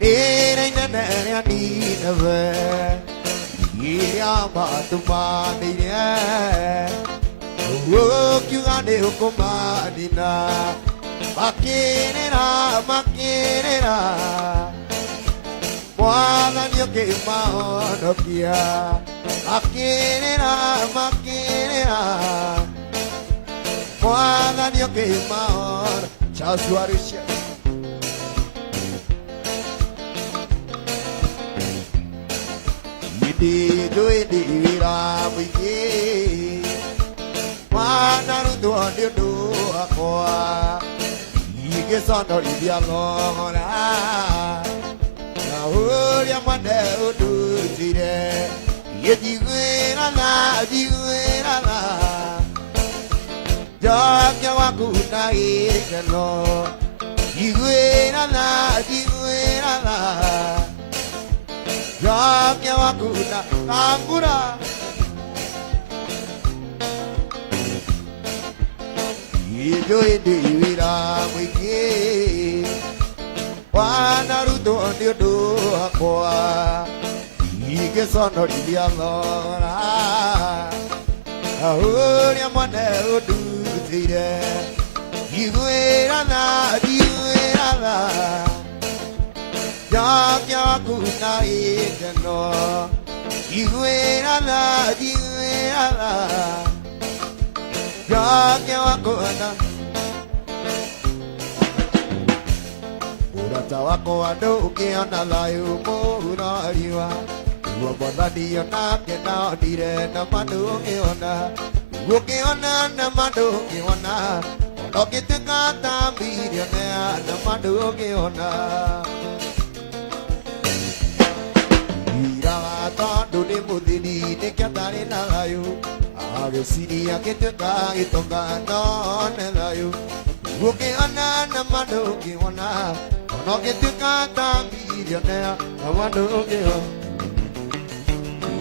Nere nene ya nineve Iria matumanire Ukiugane ukumanina Makirira Mwathani ukimahonokia Makirira Mwathani ukimahonokia Joshua Russia Idi wira mwingi Mwana rutwo nĩ ũndũ wakwa Ingĩconorithia thogora Na ũrĩa mwene ũndutire Njiguĩra tha Njokia waku na gĩkeno Njiguĩra tha Njokia waku na kambura Njũĩ ndĩ wĩra mũingĩ wanarutwo nĩ ũndũ wakwa ingĩconorithia thogora ũrĩa mwene ũndutĩire ndigwĩra tha Yakya kuna ikeno Iwela Yakya kuna Urata wako ando ukiona layu murariwa Uwabadani yona kena dire na manu ukiona Ukiona na manu ukiona Okiteka tambiri na manu ukiona Ira tondu ni muthini ni kiatari na layu Agiciri agituka gitonga no ne layu Ukiona na manu ukiona Okiteka tambiri na manu ukiona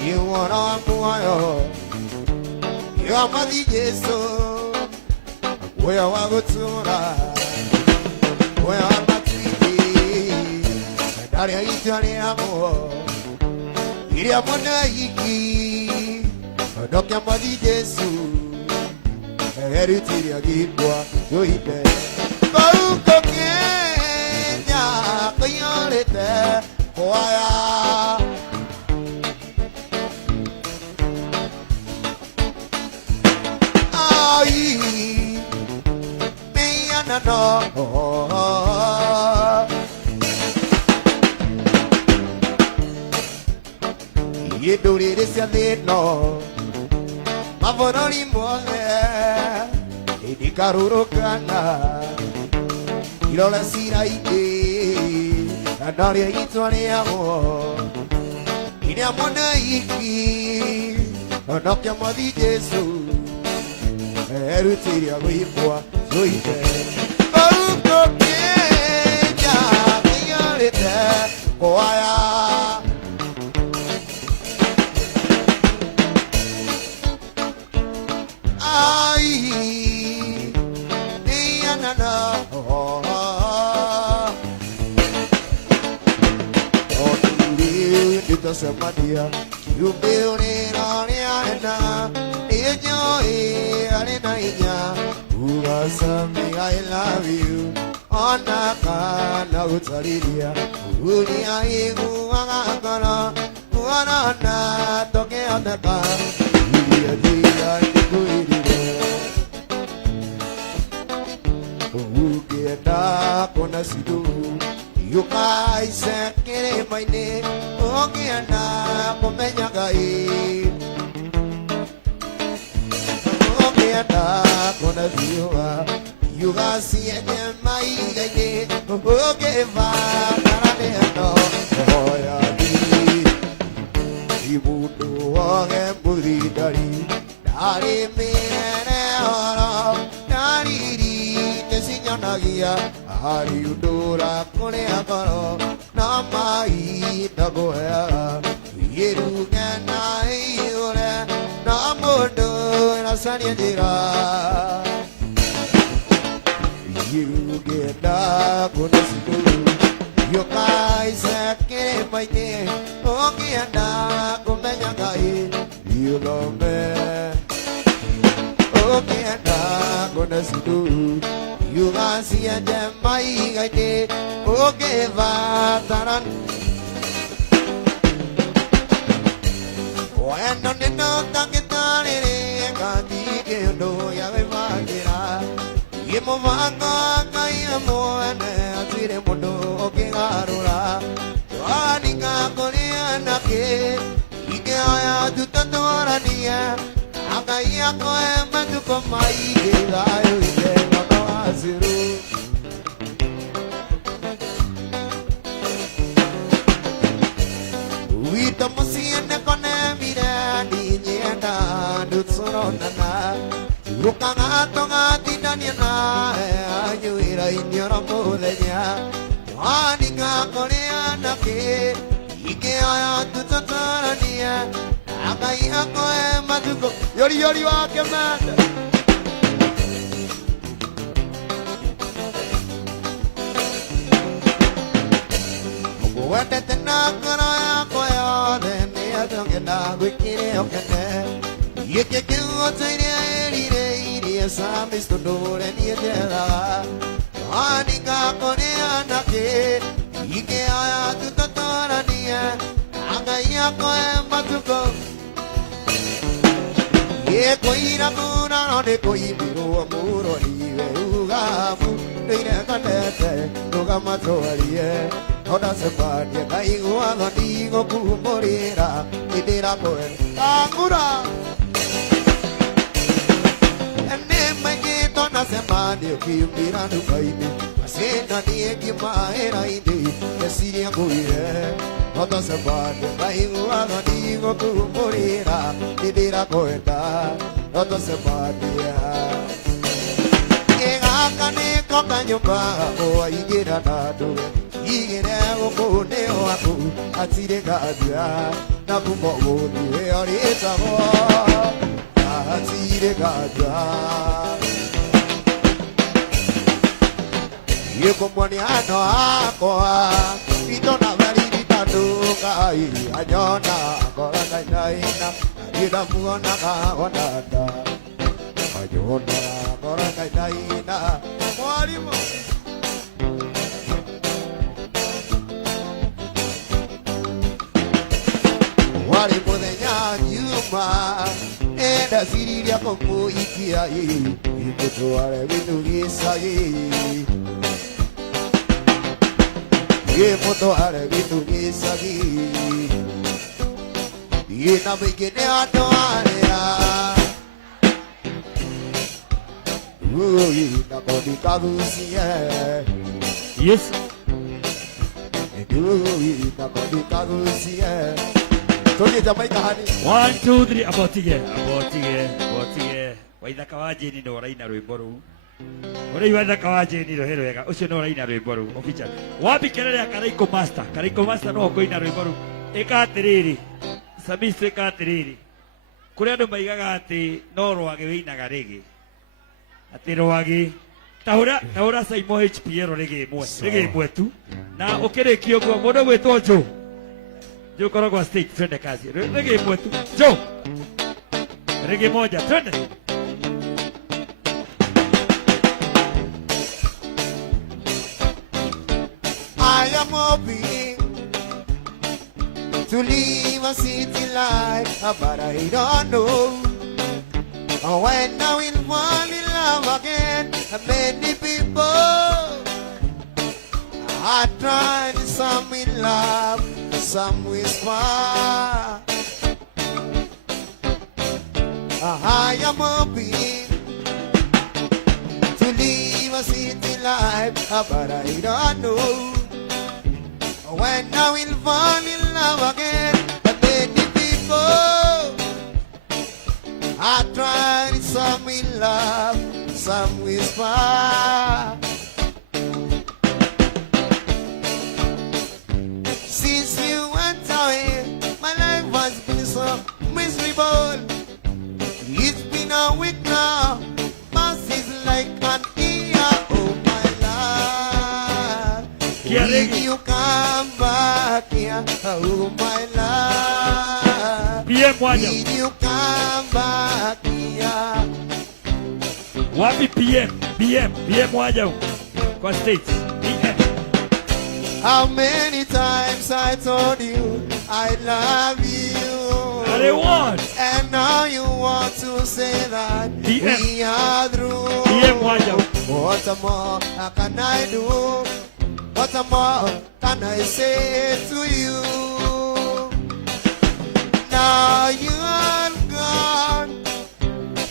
You wanna go You are my Jesus Where I go to Where I'm not free Dari itani amo Iria mona iki Dokia madi Jesu Eritiri agibwa Yoite Bauko Kenya Kayarete Oaya No. You do this, you did no. Mavoroni mole, Edi Karuro Kana. You don't see ide, and all you eat on the amo. In a mona iki, and knock your mother Jesu. Eritrea wipwa, so ide. Semadia, you build it on the arena. Enjoy arena, who was something I love you. On the kana utalidia, unia igu angakana, uana toke on the car. Dia dikuidia, ukienda kona sidu. You guys said, "Get my name." Okay, na pomenya gai. Okay, na kona viwa. You guys see again my gai. Okay, va karane no. Oya di. Ibu tuange budi dari. Dari mene ora. Dari di tesinya nagia. Hari udora kone akaro namai dagoya yeru gana iore namodo nasani dira you get da konesidu yo kai sakere paite oki anda komenya kai you love me oki anda konesidu You can see a gem by Gate, okay, Vataran. When on the note, I get on it, I do Yamagira. Yamaka, Kayamo, and I see the Mondo, okay, Arura. Anika, Koreana, Ikea, to Tatorania, Akayako, and to come my Rukanga tonga tinaniana, you ira in your amolenya. Anika Koreana ke, Ikea to Tatarania, Akayako, Matuko, Yori Wakaman. What the Nakara Koya, then the other Gana, Wiki, okay. You can do what's in any day, some is to do any Anika Koreana, Ike yako matuko ye koira kuna no de koibiro muro niwe ugamu ire kanete ugama torie oda sepati kai guado digo kumorira idira koen akura ene magito na semani ukimbira nukaini asena ni kimaera indi esiria kuire oda sepati kai guado digo kumorira idira koen oda sepati kane koka nyumba o igira nado igire okone o aku atire gaja na kumbo godi ori etamo atire gaja ye komwani ano akoa itona vari tando kai anyona kora nai na ida muona ka onada ayona kora nai na mwalimu wali modenya nyuma enda siriria komo ikia ikuto ale vitu gisa ye moto ale vitu gisa ye na begine atoarea na kodi kagusie yes na kodi kagusie toki Jamaica hani 1 2 3 abotige waithaka wa jeni no raina rwimbo ru uri waithaka wa jeni ro hero wega ucio no raina rwimbo ru oficha wapi kelele ya Karaiko master no koina rwimbo ru ikatiriri sabise ikatiriri kuri andu maigaga ati no rwage winaga rege ati rwage tahura Saimo HPR rege imwe tu na ukirikio guo mundu gwitwo Jo korogwa stage twende kazi. Rege imwe tu. Jo. Rege moja twende. I am hoping to live a city life, but I don't know when I will fall in love again. Many people are trying, some in love, some whisper. I am hoping to live a city life, but I don't know when I will fall in love again. Many people are trying, some in love, some whisper. Since you went away, my life has been so miserable. It's been a week now, passes like an year. Oh my love, will you come back here? Oh my love, will you come back here? Wapi PM waja kwa stage. How many times I told you I love you? And I want. And now you want to say that we are through. What more can I do? What more can I say to you? Now you are gone.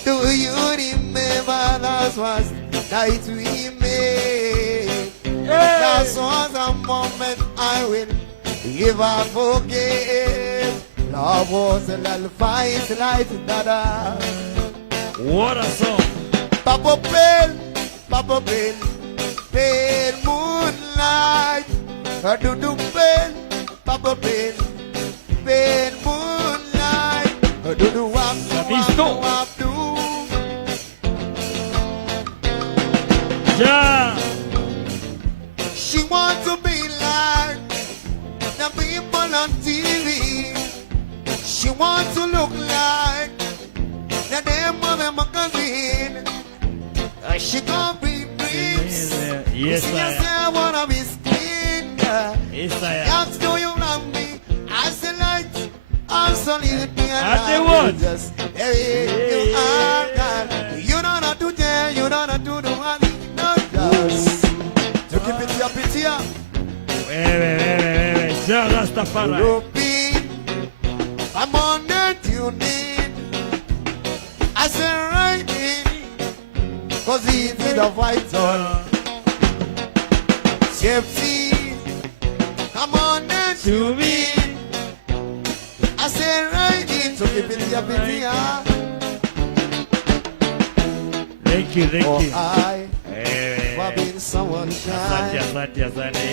Do you remember that was night we made? That was a moment I will never forget. Love was a little fight like that. What a song. Papa Bill, pale moonlight. Do pale, Papa Bill, pale moonlight. Do wap do. Yeah. She wants to be like the people on TV. She wants to look like the name of a magazine. She can't be dreams. Yes, I want to be skin. Yes, I am. Yes, do you love me? I say light. just only with me and Ate I what? will just hey, you are God. You don't know to tell, you don't know to do what no just to keep it up, it's here. Wewe, sio Rastafari. I'm on the tuning. I say right in, cause he's in the white zone. Gypsy, come on and to me. I say right in, so keep it up in here. Thank you, thank you. I for being someone Asante, asante, asante.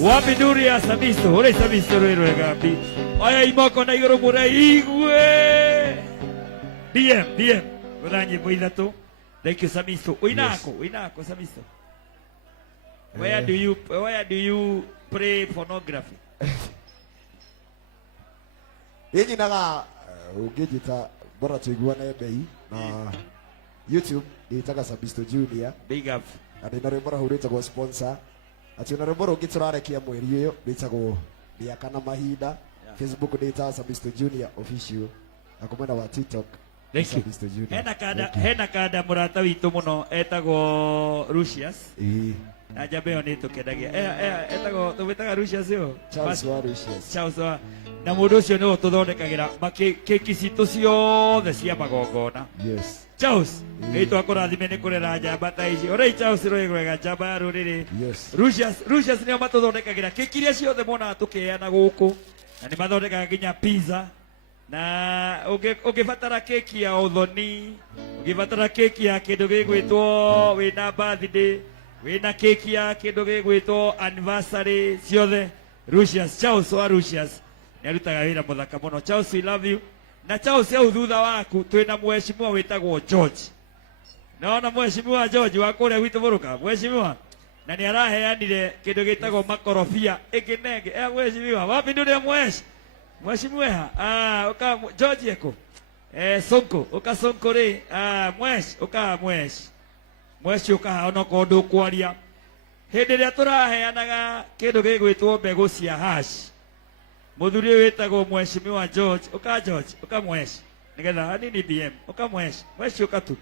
Wapi nduri ya Samisto? Ore Samisto rero gabi. Aya imoko na igoro mura igwe. DM. Uranye boidato. Thank you Samisto. Oinako Samisto. Where do you pray pornography? Yenyi naga ungejita bora tuiguane bei na YouTube itaka Samisto Junior. Big up. Andi na rwimbo rahurite go sponsor. Ati na rwimbo rungi turarekia mweri uyu bitagwo miaka na mahinda. Facebook data Samisto Junior official. Akomenda wa TikTok. Thank you. Samisto Junior. Hena kada murata witu muno etagwo Rusias. Na jabeo ni tukendagia. Etagwo tubitaga Rusias yo. Charles wa Rusias. Charles wa. Na mundu ucio ni ututhondekagira keki citu ciothe cia magongona. Yes. Charles, ngitu akurathime ni kurera njamba ta ici. Ore Charles roigwega njamba ya ruriri. Yes. Rusias ni matuthondekagira keki iria ciothe mona tukiana guku. Na ni mathondekaga nginya pizza. Na ugibatara keki ya uthoni, ugibatara keki ya kindu gigwitwo wina birthday, wina keki ya kindu gigwitwo anniversary ciothe. Rusias, Charles wa Rusias ni arutaga wira muthaka muno. Charles, we love you. Na Charles au thutha waku twina mheshimiwa witagwo George. Naona mheshimiwa George wa kule witu buruka. Mheshimiwa na ni araheanire kindu gitagwo makorofia ikinenge. Mheshimiwa wapi ndio Mheshimiwa uka George yako Sonko uka Sonko ri mwesh uka ono kondu kwaria hindi ria turaheanaga kindu gigwitwo mbegu cia hash muthuri witagwo Mheshimiwa George uka mwesh nigetha nini BM uka mwesh uka tu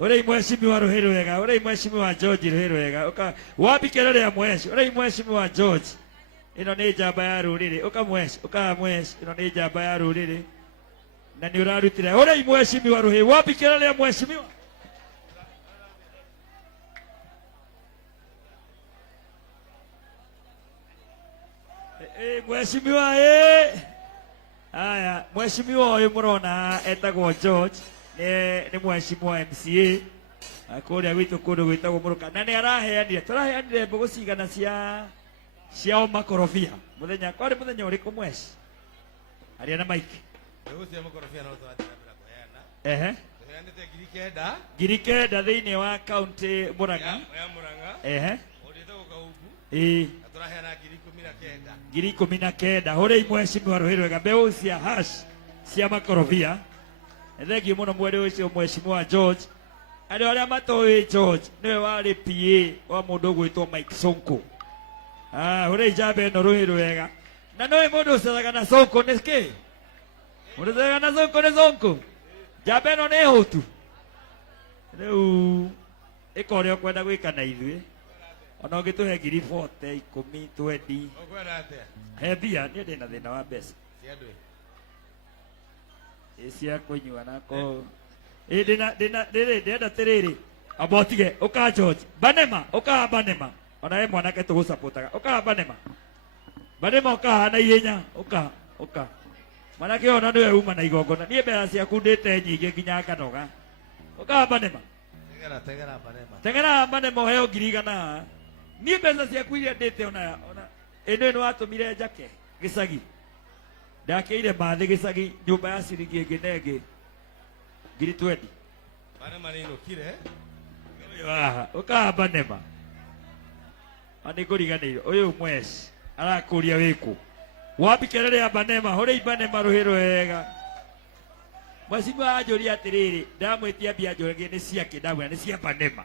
ore Mheshimiwa Ruhiro wega ore Mheshimiwa George Ruhiro wega uka wapi kelele ya mwesh ore Mheshimiwa George ino ni njamba ya ruriri uka mwesh ino ni njamba ya ruriri na ni urarutire ore Mheshimiwa Ruhi wapi kelele ya Mheshimiwa Mheshimiwa aya Mheshimiwa uyu murona etagwo George ni Mheshimiwa MCA akuria witu kundu gwitagwo muruka na ni araheanire turaheanire mbogo cigana ciao makorofia muthenya kwari muthenya uriku mweshi aria na mike Mbegu cia makorofia no twathira kuheana tuheanite ngiri kenda thiini wa county Murang'a ya Murang'a urite gukaugu na turaheana ngiri 19 hore Mheshimiwa Ruhirwega mbeu cia hash cia makorofia thengi muno mweri ucio Mheshimiwa George aria matoi George niwe wari PA wa mundu gwitwo Mike Sonko hore njambe no Ruhirwega na noe mundu uceraga na Sonko niki mundu uceraga na Sonko ni Sonko njambe no ni hutu riu ikorio kwenda gwika na ithui ona ungituhe ngiri 40 10 20 ukwenda atia he bia ni ndina thina wa mbeca cia ndui cia kunyua nako ndenda tiriri abotige uka George Banema uka Banema ona we mwanake tugusapotaga uka Banema uka na ihenya uka manake ona niwe uma na igongona nie mbera ciaku ndite nyingi nginya nganoga uka Banema tengera Banema heo ngiri 100 nie mbeca ciaku iria ndite ona ino ni watumire njake gicagi ndakeire mathi gicagi nyumba ya ciringi nginenge ngiri 20 Banema ni nukire uka Banema ani kuriganire uyu mwesh arakuria wiku wapi kelele ya Banema hore Banema Ruhirwega Mheshimiwa ajuri atiriri ndamwitia bia njorege ni ciake ndamwe ni cia Banema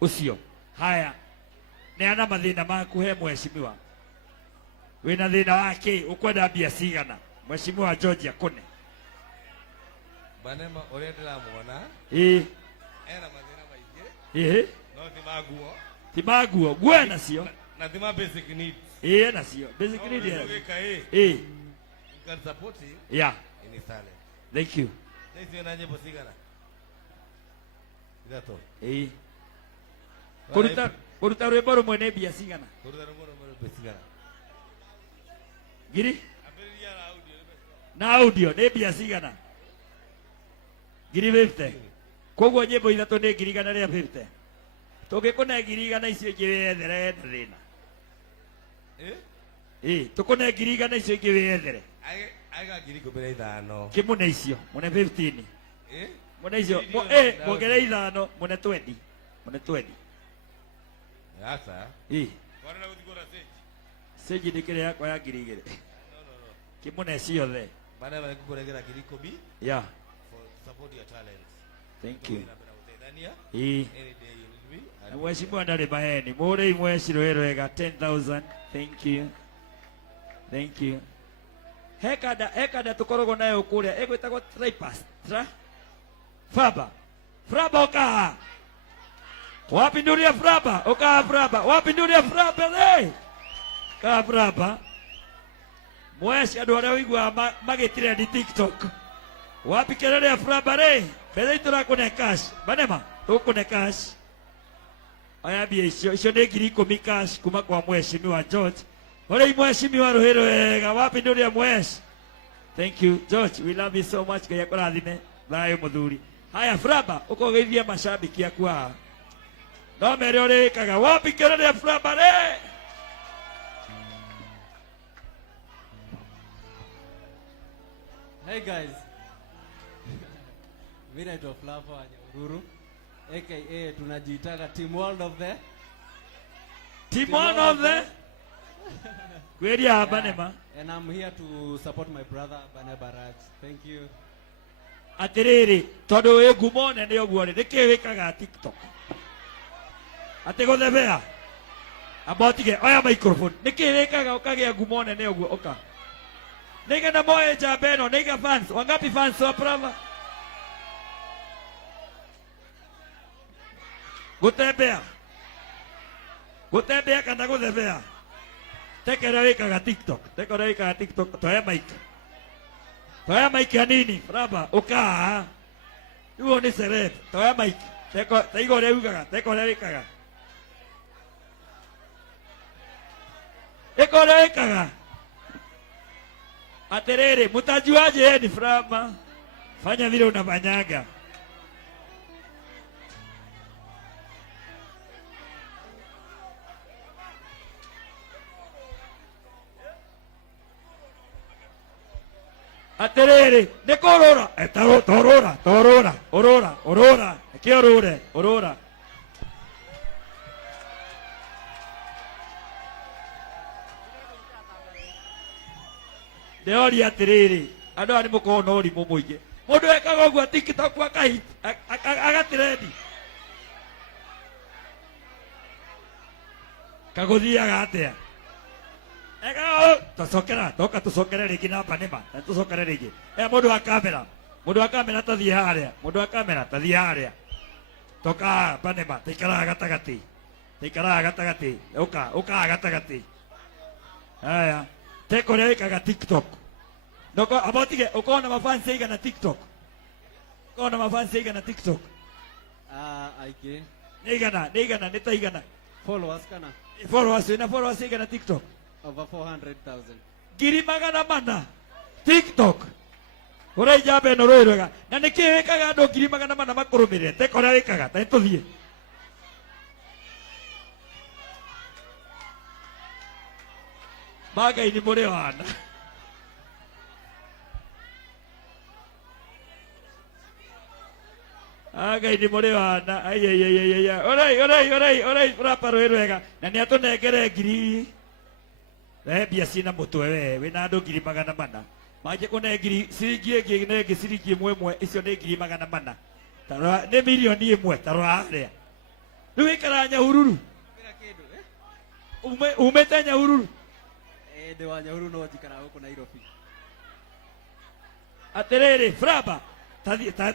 ucio haya ni ana mathina maku he Mheshimiwa wina thina wake ukwenda mbia cigana Mheshimiwa George Akune. Banema ore ndiramuona Ĩ era mathina maingi no ti maguo guo nacio na thima basic needs nacio basic needs you can support him yeah in his talent. Thank you. Sisi na nyimbo cigana irato kuruta rwimbo rumwe nĩ mbia cigana kuruta rwimbo rumwe cigana ngiri na audio nĩ mbia cigana ngiri 50 koguo nyimbo ithatũ nĩ ngiri 150 tũngĩkũne ngiri 100 icio ingĩ wĩyethere na thĩna tũkũne ngiri 100 icio ingĩ wĩyethere aiga ngiri 15 kĩmũne icio mũne 15 mũne icio mwongere 5 mũne 20 mũne 20 sasa kwarera gũthigũra stage nĩ kĩrĩa yakwa ya ngiri 2 kĩmũne ciothe baada ya kukuregera ngiri 10 yeah for support your talents. Thank you. Any day you will be. Mheshimiwa ndari maheni mũrĩ imwe cirũĩrũ wega 10,000. Thank you. Thank you. Hekada tukoragwo nayo kũrĩa ĩgwĩtagwo Tripast Fraba ũkaha wapinduria Fraba ũkaha Fraba wapinduria Fraba kaha Fraba Mweshi andũ arĩa ũiguaga magĩtire TikTok wapikelele Fraba mbere iturakune cash banema tukune cash aya bia icio nĩ ngiri 10 cash kuma kwa Mheshimiwa George ore Mheshimiwa Ruhiro wega wapinduria Mweshi. Thank you George, we love you so much kaya kũrathime thayo mũthuri. Haya Fraba ũkogeithia mashabiki aku haha no mere ũrĩ wĩkaga wapikelele Fraba Hey guys, mimi naitwa Flafa wa Nyahururu aka tunajiitaga Team World of the Kweria Banema. And I'm here to support my brother Bane Baraj. Thank you. Atiriri tondu wĩ ngumo nene ũguo nĩ kĩ wĩkaga TikTok ati gũthebea abotige oya microphone nĩ kĩ wĩkaga ũkagĩa ngumo nene ũguo oka nĩgetha moe njamba ĩno nĩiga fans wangapi fans wa Brava gũtembea kana gũthebea tekere wĩkaga TikTok toya mic hanini Brava ũkaha iwo nĩ celeb toya mic taiga ũrĩa ugaga teka ũrĩa wĩkaga ĩka ũrĩa wĩkaga atiriri mutajuaje ni Fraba fanya vile unafanyaga atiriri nikorora torora kiorore Deori atiriri andũ ani mũkorwo na ũrimũ mũingĩ mũndũ ekaga ũguo TikTok agatiredi kagũthiaga atĩa ekaga tũcokere rĩngĩ na Banema tũcokere rĩngĩ mũndũ wa kamera tathiĩ harĩa toka Banema taikaraga gatagatĩ ũkaga gatagatĩ haya teko ũrĩa wĩkaga TikTok noko abotige ũkorwo na mafansi aigana TikTok aingĩ nĩ ta igana followers kana followers aigana TikTok over 400,000 ngiri 400 TikTok ũrĩa njamba ĩno rũĩ rwega na nĩkĩ wĩkaga andũ ngiri 400 makũrũmĩrĩre teko ũrĩa wĩkaga ta nĩtũthiĩ Bagai ni mũrĩ wana Agai ni mũrĩ wana ayayayaya orai Fraba rũĩ rwega na nĩ atũnengere ngiri mbia cina mũtwe wĩna andũ ngiri 400 manjĩ kũne ngiri ciringi ĩngĩ nengĩ ciringi ĩmwe icio nĩ ngiri 400 tarwa nĩ milioni 1 tarwa harĩa rĩu wĩikara Nyahururu umĩte Nyahururu ndi wa Nyahururu no njikara guku Nairobi. Aterere fraba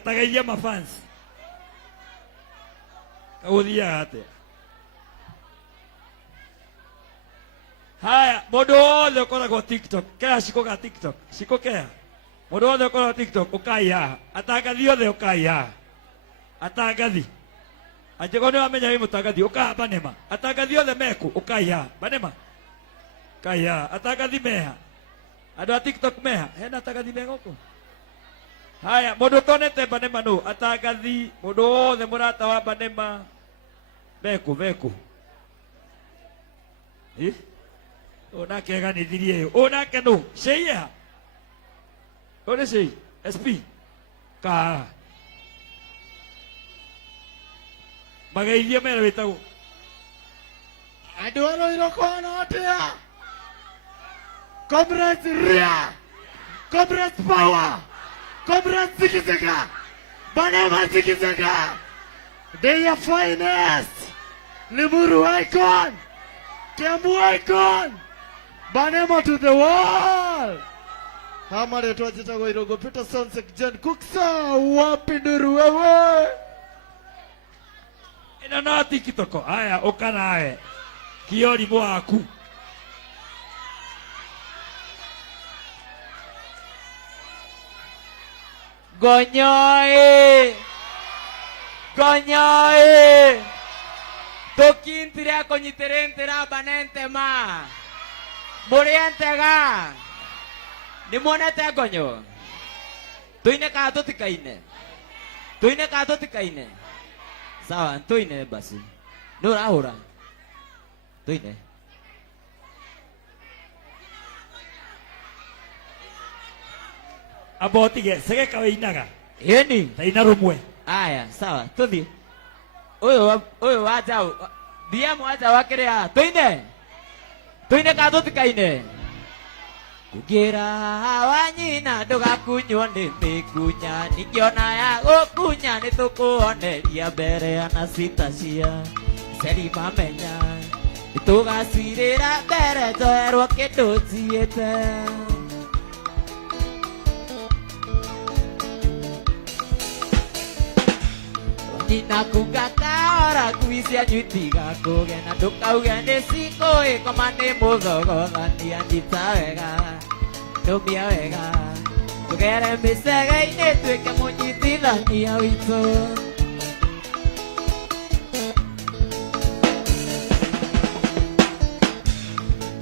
tagairia mafans kauthia ate. Haya, mundu wothe ukoragwo TikTok, kea cikoga TikTok, cikokea. Mundu wothe ukoragwo TikTok ukai haha, atangathi othe ukai haha. Atangathi angĩkorwo nĩ wamenya wĩ mũtangathi ũkaha Banema, atangathi othe meku ukai haha. Banema ukai haha, atangathi meha, andũ a TikTok meha, hena atangathi me gũkũ. Haya, mundu tonete Banema no atangathi, mundu wothe mũrata wa Banema meku ona kega ni thirie ona ke no sheia ore sei SP ka magaithia mera wetago andu aroiro kona atia Comrades Ria, Comrades Power, Comrades Zigizega, Banema Zigizega, they are finest, Limuru icon, Kiambu icon, Banema to the wall. Hamare twajita go irogo Peter Sonsek Jen Kuksa wapinduru wewe. Ina na TikTok aya okanae kiori mwaku Gonyoe Tokintire konyiterentera banente ma Murientega Nimonete gonyo Tuine ka tutikaine Sawa tuine basi Nura hura Tuine abotige sege kawainaga yeni taina rumwe aya sawa tuthi uyu waja DM waja wakiria tuine ka tutikaine kugira wanyina ndugakunywo ni mikunya nikiona ya gukunya nitukuoneria mbere ana citacia ceri mamenya nitugacirira mbere njoerwo kindu njiite Nina kugata kuisia nyutiga kugena ndukauge ni sikoi koma ni muthogothania nyita wega ndumia wega tugere micege-inĩ tuĩke mũnyitithania witũ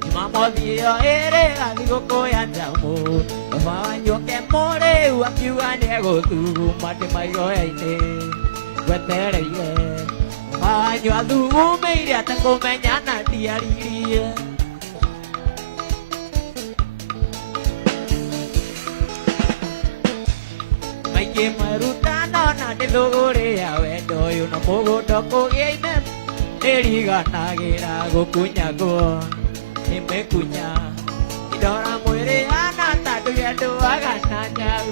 Jumamothi ĩyo ĩrĩ thigũkũ ya njamu baba wanyu ke mũrĩu akiuga nĩegũthuguma ndĩmaigoya-inĩ wetereire wanyu athugumeire atakũmenyana ndiaririe maingĩ marutano na ndĩthũgũrĩ ya wendo ũyũ na mũgũnda kũgĩa-inĩ nĩriganagĩra gũkunyagwo nĩ mĩkunya indora mwĩrĩ hana ta ndũgendũaga na nyau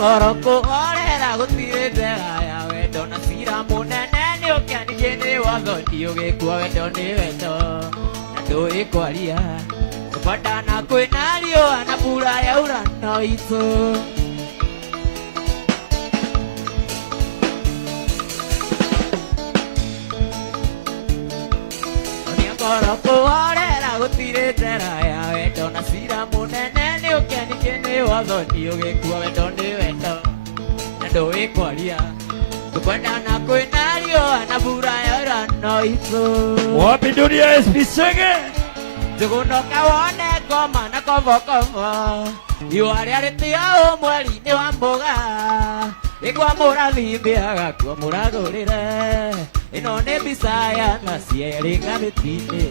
Koro kuhorera gutire njera ya wendo na cira munene ni ukianirie ni watho ndiugikua wendo ni wendo na ndui kwaria kupatana kwina riua na mbura yaura no itu Koro kuhorera gutire njera ya wendo na cira munene ni ukianirie ni watho ndiugikua wendo ni ndui kwaria kupandana kwina riua na mbura yaura no itu wapi dunia SP Sege tugunoka wone ngoma na kovokovo riua rĩarĩtio mweri-inĩ wa mboga rĩkwamũra thimbĩaga kwamũragũrĩre ĩno nĩ mbica ya na cierĩ ngathĩti-inĩ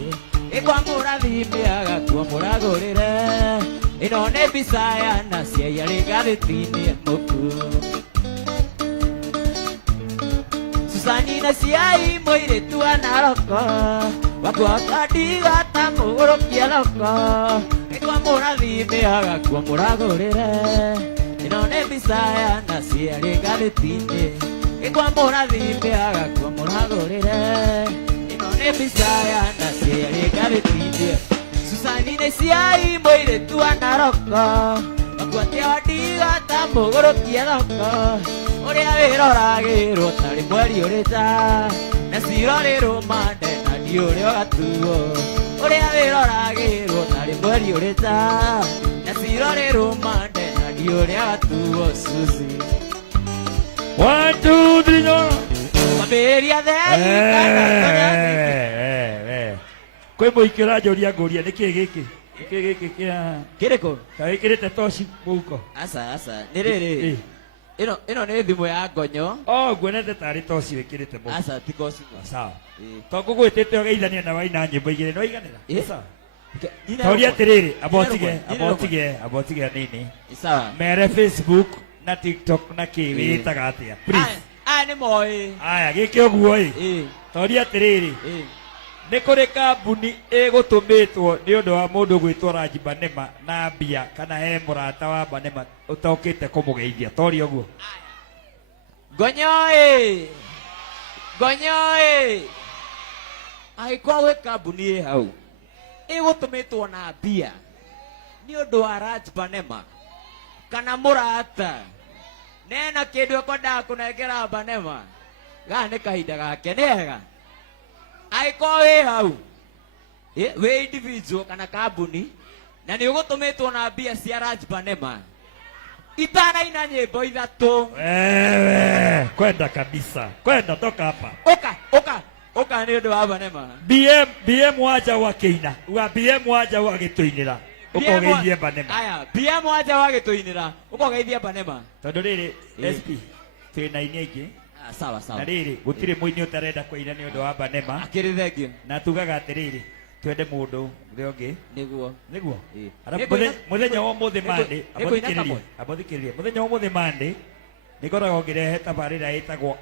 rĩkwamũra thimbĩaga kwamũragũrĩre ĩno nĩ mbica ya na cierĩ ngathĩti-inĩ mũku Susanina ciai mũirĩtu wa Naroko wakwaka ndigata mũgũrũkia thoko nĩkwamũra thimbĩaga kwamũragũrĩre ĩno nĩ mbica ya na cierĩ ngathĩti-inĩ Ikwa mũrathime agakua mũragũrĩre. Ĩno nĩ mbica ya Naciari Kabĩtithie. Susani-inĩ cia mũirĩtu wa Naroko. Makuatia wandiga ta mũgũrũkia thoko. Ũrĩa wĩroragĩrwo tarĩ mweri ũrĩ nja. Na cirorĩrwo mande na ndiũrĩ ũgatuo. Ũrĩa wĩroragĩrwo tarĩ mweri ũrĩ nja. Na cirorĩrwo mande na ndiũrĩ ũgatuo Susi. 1 2 3 no. Maberia theri Kwĩ mũingĩ ũranjũria ngũria nĩkĩ gĩkĩ? Nĩkĩ gĩkĩ kĩa kĩrĩkũ? Ta wĩkĩrĩte toci mũhuko. Aca nĩ rĩrĩ. Ĩno nĩ thimũ ya ngonyo. Nguonete tarĩ toci wĩkĩrĩte mũhuko. Aca ti koci. Sawa. To ngũgwĩtĩte ũgeithania na waina nyĩmbo igĩrĩ no iganĩra. Sawa. Toria atĩrĩrĩ abotige nini. Sawa. Mere Facebook na TikTok na kĩ wĩtaga atĩa? Please. Aya nĩ moĩ. Aya gĩkĩ ũguo ĩ. Toria atĩrĩrĩ. Nĩ kũrĩ kambuni ĩgũtũmĩtwo nĩ ũndũ wa mũndũ gwĩtwo Ranji Banema na mbia kana he mũrata wa Banema ũtokĩte kũmũgeithia. Toria ũguo. Ngonyo ĩ. Agĩkorwo gwĩ kambuni ĩ hau ĩgũtũmĩtwo na mbia nĩ ũndũ wa Ranji Banema kana mũrata nena kĩndũ ekwendaga kũnengera Banema. Gaka nĩ kahinda gake nĩ wega. Agĩkorwo wĩ hau wĩ individual kana kambuni na nĩ ũgũtũmĩtwo na mbia cia Ranji Banema itanaina nyĩmbo ithatũ. Kwenda kabisa. Kwenda toka hapa. Ũka nĩ ũndũ wa Banema. BM waja wakĩina. BM waja wagĩtũinĩra. Ũkogeithie Banema. Aya, BM waja wagĩtũinĩra. Ũkogeithie Banema. Tondũ rĩrĩ SP twĩna inya ingĩ. Sawa. Na rĩrĩ gũtirĩ mũini ũtarenda kũina nĩ ũndũ wa Banema. Akĩrĩ thengio. Na tugaga atĩrĩrĩ twende mũndũ ũrĩa ũngĩ. Nĩguo. Mũthenya wa ũmũthĩ Monday abothikĩrĩria. Mũthenya wa ũmũthĩ Monday nĩngoragwo ngĩrehe tabarĩra ĩtagwo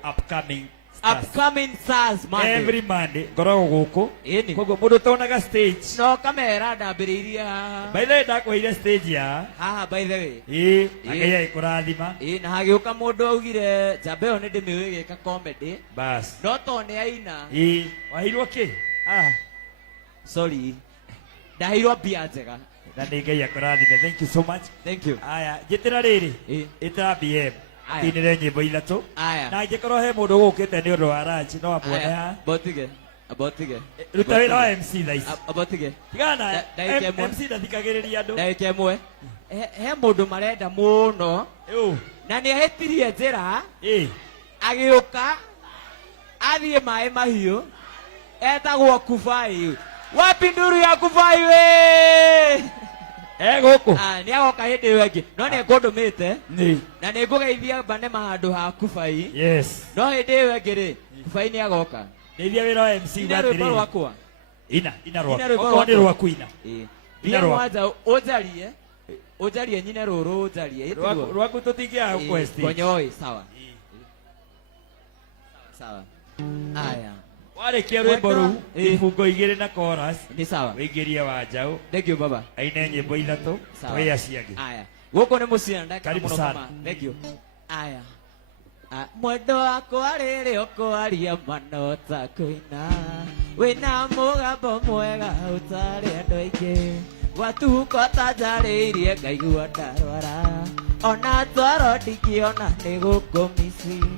Upcoming Stars Monday. Every Monday ngoragwo gũkũ. Koguo mũndũ ũtonaga stage. No kamera ndambĩrĩirie haha. By the way ndakũheire stage ya. Haha by the way. Ngai agĩkũrathima. Na hagĩũka mũndũ augire njamba ĩyo nĩ ndĩmĩũĩ gĩka comedy. Bas. No to nĩ aina. Waheirwo kĩ? Sorry. Ndaheirwo mbia njega. Na nĩ Ngai akũrathime. Thank you so much. Thank you. Aya, njĩtĩra rĩrĩ. Ĩtĩra BM. Tinire nyĩmbo ithatũ. Na angĩkorwo he mũndũ gũkĩte nĩ ũndũ wa Ranji no amuone ha. Abotige. Ruta wĩra wa MC thaa ici. Abotige. Tigana MC ndathikagĩrĩria andũ. Ndagĩka ĩmwe. He mũndũ marenda mũno. Na nĩ ahĩtirie njĩra. Agĩũka. Athiĩ Maĩ Mahiũ. Etagwo Kubai. Wapi nduru ya Kubai we? Gũkũ. Nĩ agoka hĩndĩ ĩyo ĩngĩ. No nĩ ngũndũmĩte. Na nĩ ngũgeithia Banema handũ ha Kubai. No hĩndĩ ĩyo ĩngĩ rĩ Kubai nĩ agoka. Ndeithia wĩra wa MC ina rwĩmbo rwakwa. Ina rwakwa. Okorwo nĩ rwaku ina. Ina rwakwa. Ũnjarie nyine rũrũ ũnjarie. Rwaku tũtingĩaga gũkwesti. Ngonyoi sawa. Aya. Warĩkia rwĩmbo rũu ibungo igĩrĩ na chorus. Nĩ sawa. Wĩingĩrie Wanjaũ. Thank you baba. Aine nyĩmbo ithatũ. Twĩ aciangĩ. Aya. Gũkũ nĩ mũciĩ ndaka. Karibu sana. Thank you. Aya. Mwendo wakwa rĩrĩ ũkwaria manota kũina wĩna mũgambo mwega ũtarĩ andũ aingĩ gwatuko tanjarĩirie ngaigua ndarwara ona twaro ndingĩona nĩ gũkũ Misiri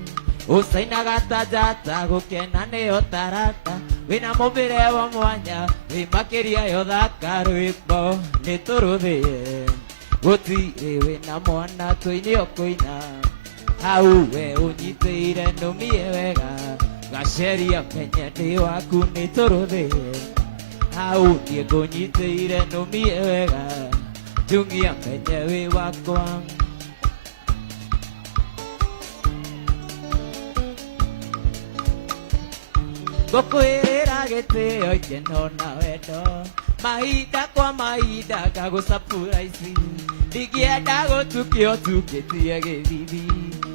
ũcainaga ta njata gũkena nĩyo tarata wĩna mũmbĩre wa mwanya wĩ makĩria yo thaka rwĩmbo nĩ tũrũthĩe gũtirĩ wĩna mwana tũine ũkũina hau we ũnyitĩire nũmie wega gaceria menye ndĩ waku nĩ tũrũthĩe hau niĩ ngũnyitĩire nũmie wega njung'ia menye wĩ wakwa ngũkwĩrĩra gĩtĩo ikeno na wendo mahinda kwa mahinda ngagũcapuraici ndingĩenda gũtukio tukĩtie gĩthithi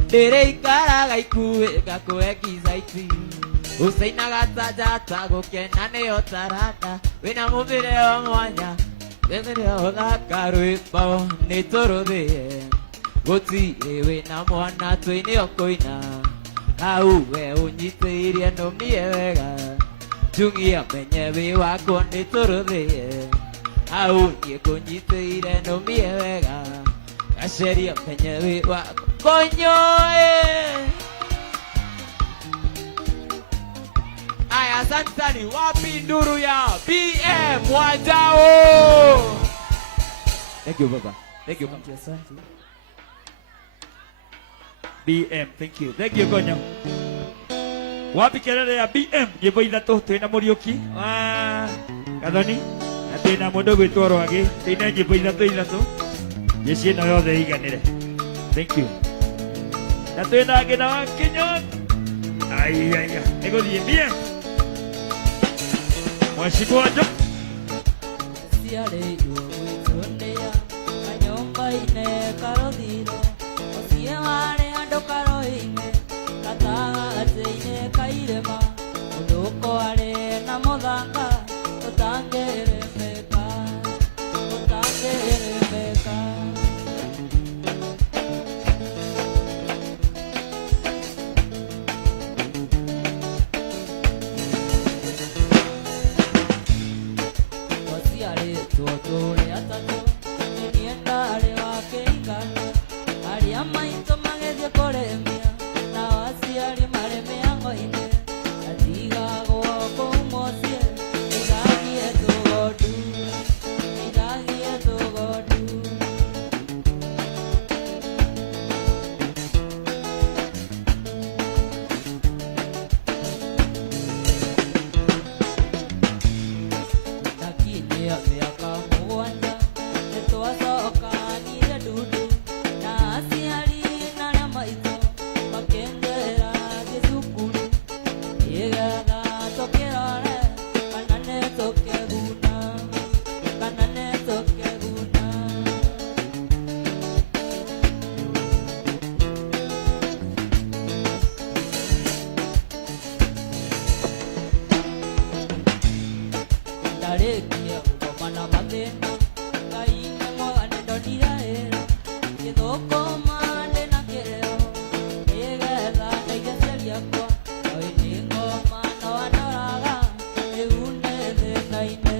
ndĩrĩikaraga ikuĩ ngakũhe kizaiti ũcainaga ta njata gũkena nĩyo tarata wĩna mũmbĩre wa mwanya wĩrĩa ũthaka rwĩmbo nĩ tũrũthĩe gũtirĩ wĩna mwana twĩne ũkũina Hau we unyitĩire nũmie wega Chungia menye wĩ wakwa nĩ tũrũthĩe Hau niĩ ngũnyitĩire nũmie wega Gaceria menye wĩ wakwa Konyoe Aya asanteni wapi nduru ya BM Wanjao Thank you baba Thank you Asante. BM, thank you. Thank you Konyo. Wapi kelele ya BM? Nyimbo ithatũ twĩna Mũriũki wa Gathoni na twĩna mũndũ gwĩtwo Rwagi. Twĩna nyimbo ithatũ. Jeshi ĩno yothe iganĩre. Thank you. Na twĩna ngina wa Kinyo. Ai. Nĩgũthiĩ BM. Mheshimiwa Jo. Ciarĩ gwĩtũndĩa kanyũmba-inĩ karothire mũciĩ warĩ andũ karo-inĩ gatagatĩ-inĩ ka irĩma mũndũ kwarĩ na mũthanga ũtangĩrĩmĩka Twaciarĩtwo tũrĩ atatũ niĩ ndarĩ wa kĩingano arĩa maitũ magĩthiĩ kũrĩmia nao aciari marĩ mĩhang'o-inĩ atigagwo kũu mũciĩ iragie tũgondu nakinyia mĩaka mũgwanja nĩtwacokanire ndudu na aciari na arĩa maitũ makĩnjĩra thiĩ cukuru nĩgetha tũkĩrore kana nĩtũkĩguna ndarĩkia gũthoma na mathĩna Ngai nĩ mwega nĩndonire wĩra gĩthũkũma ndĩna kĩrĩo nĩgetha ndeithie aciari akwa nawe nĩ ngoma no andoraga rĩu nĩ thĩna-inĩ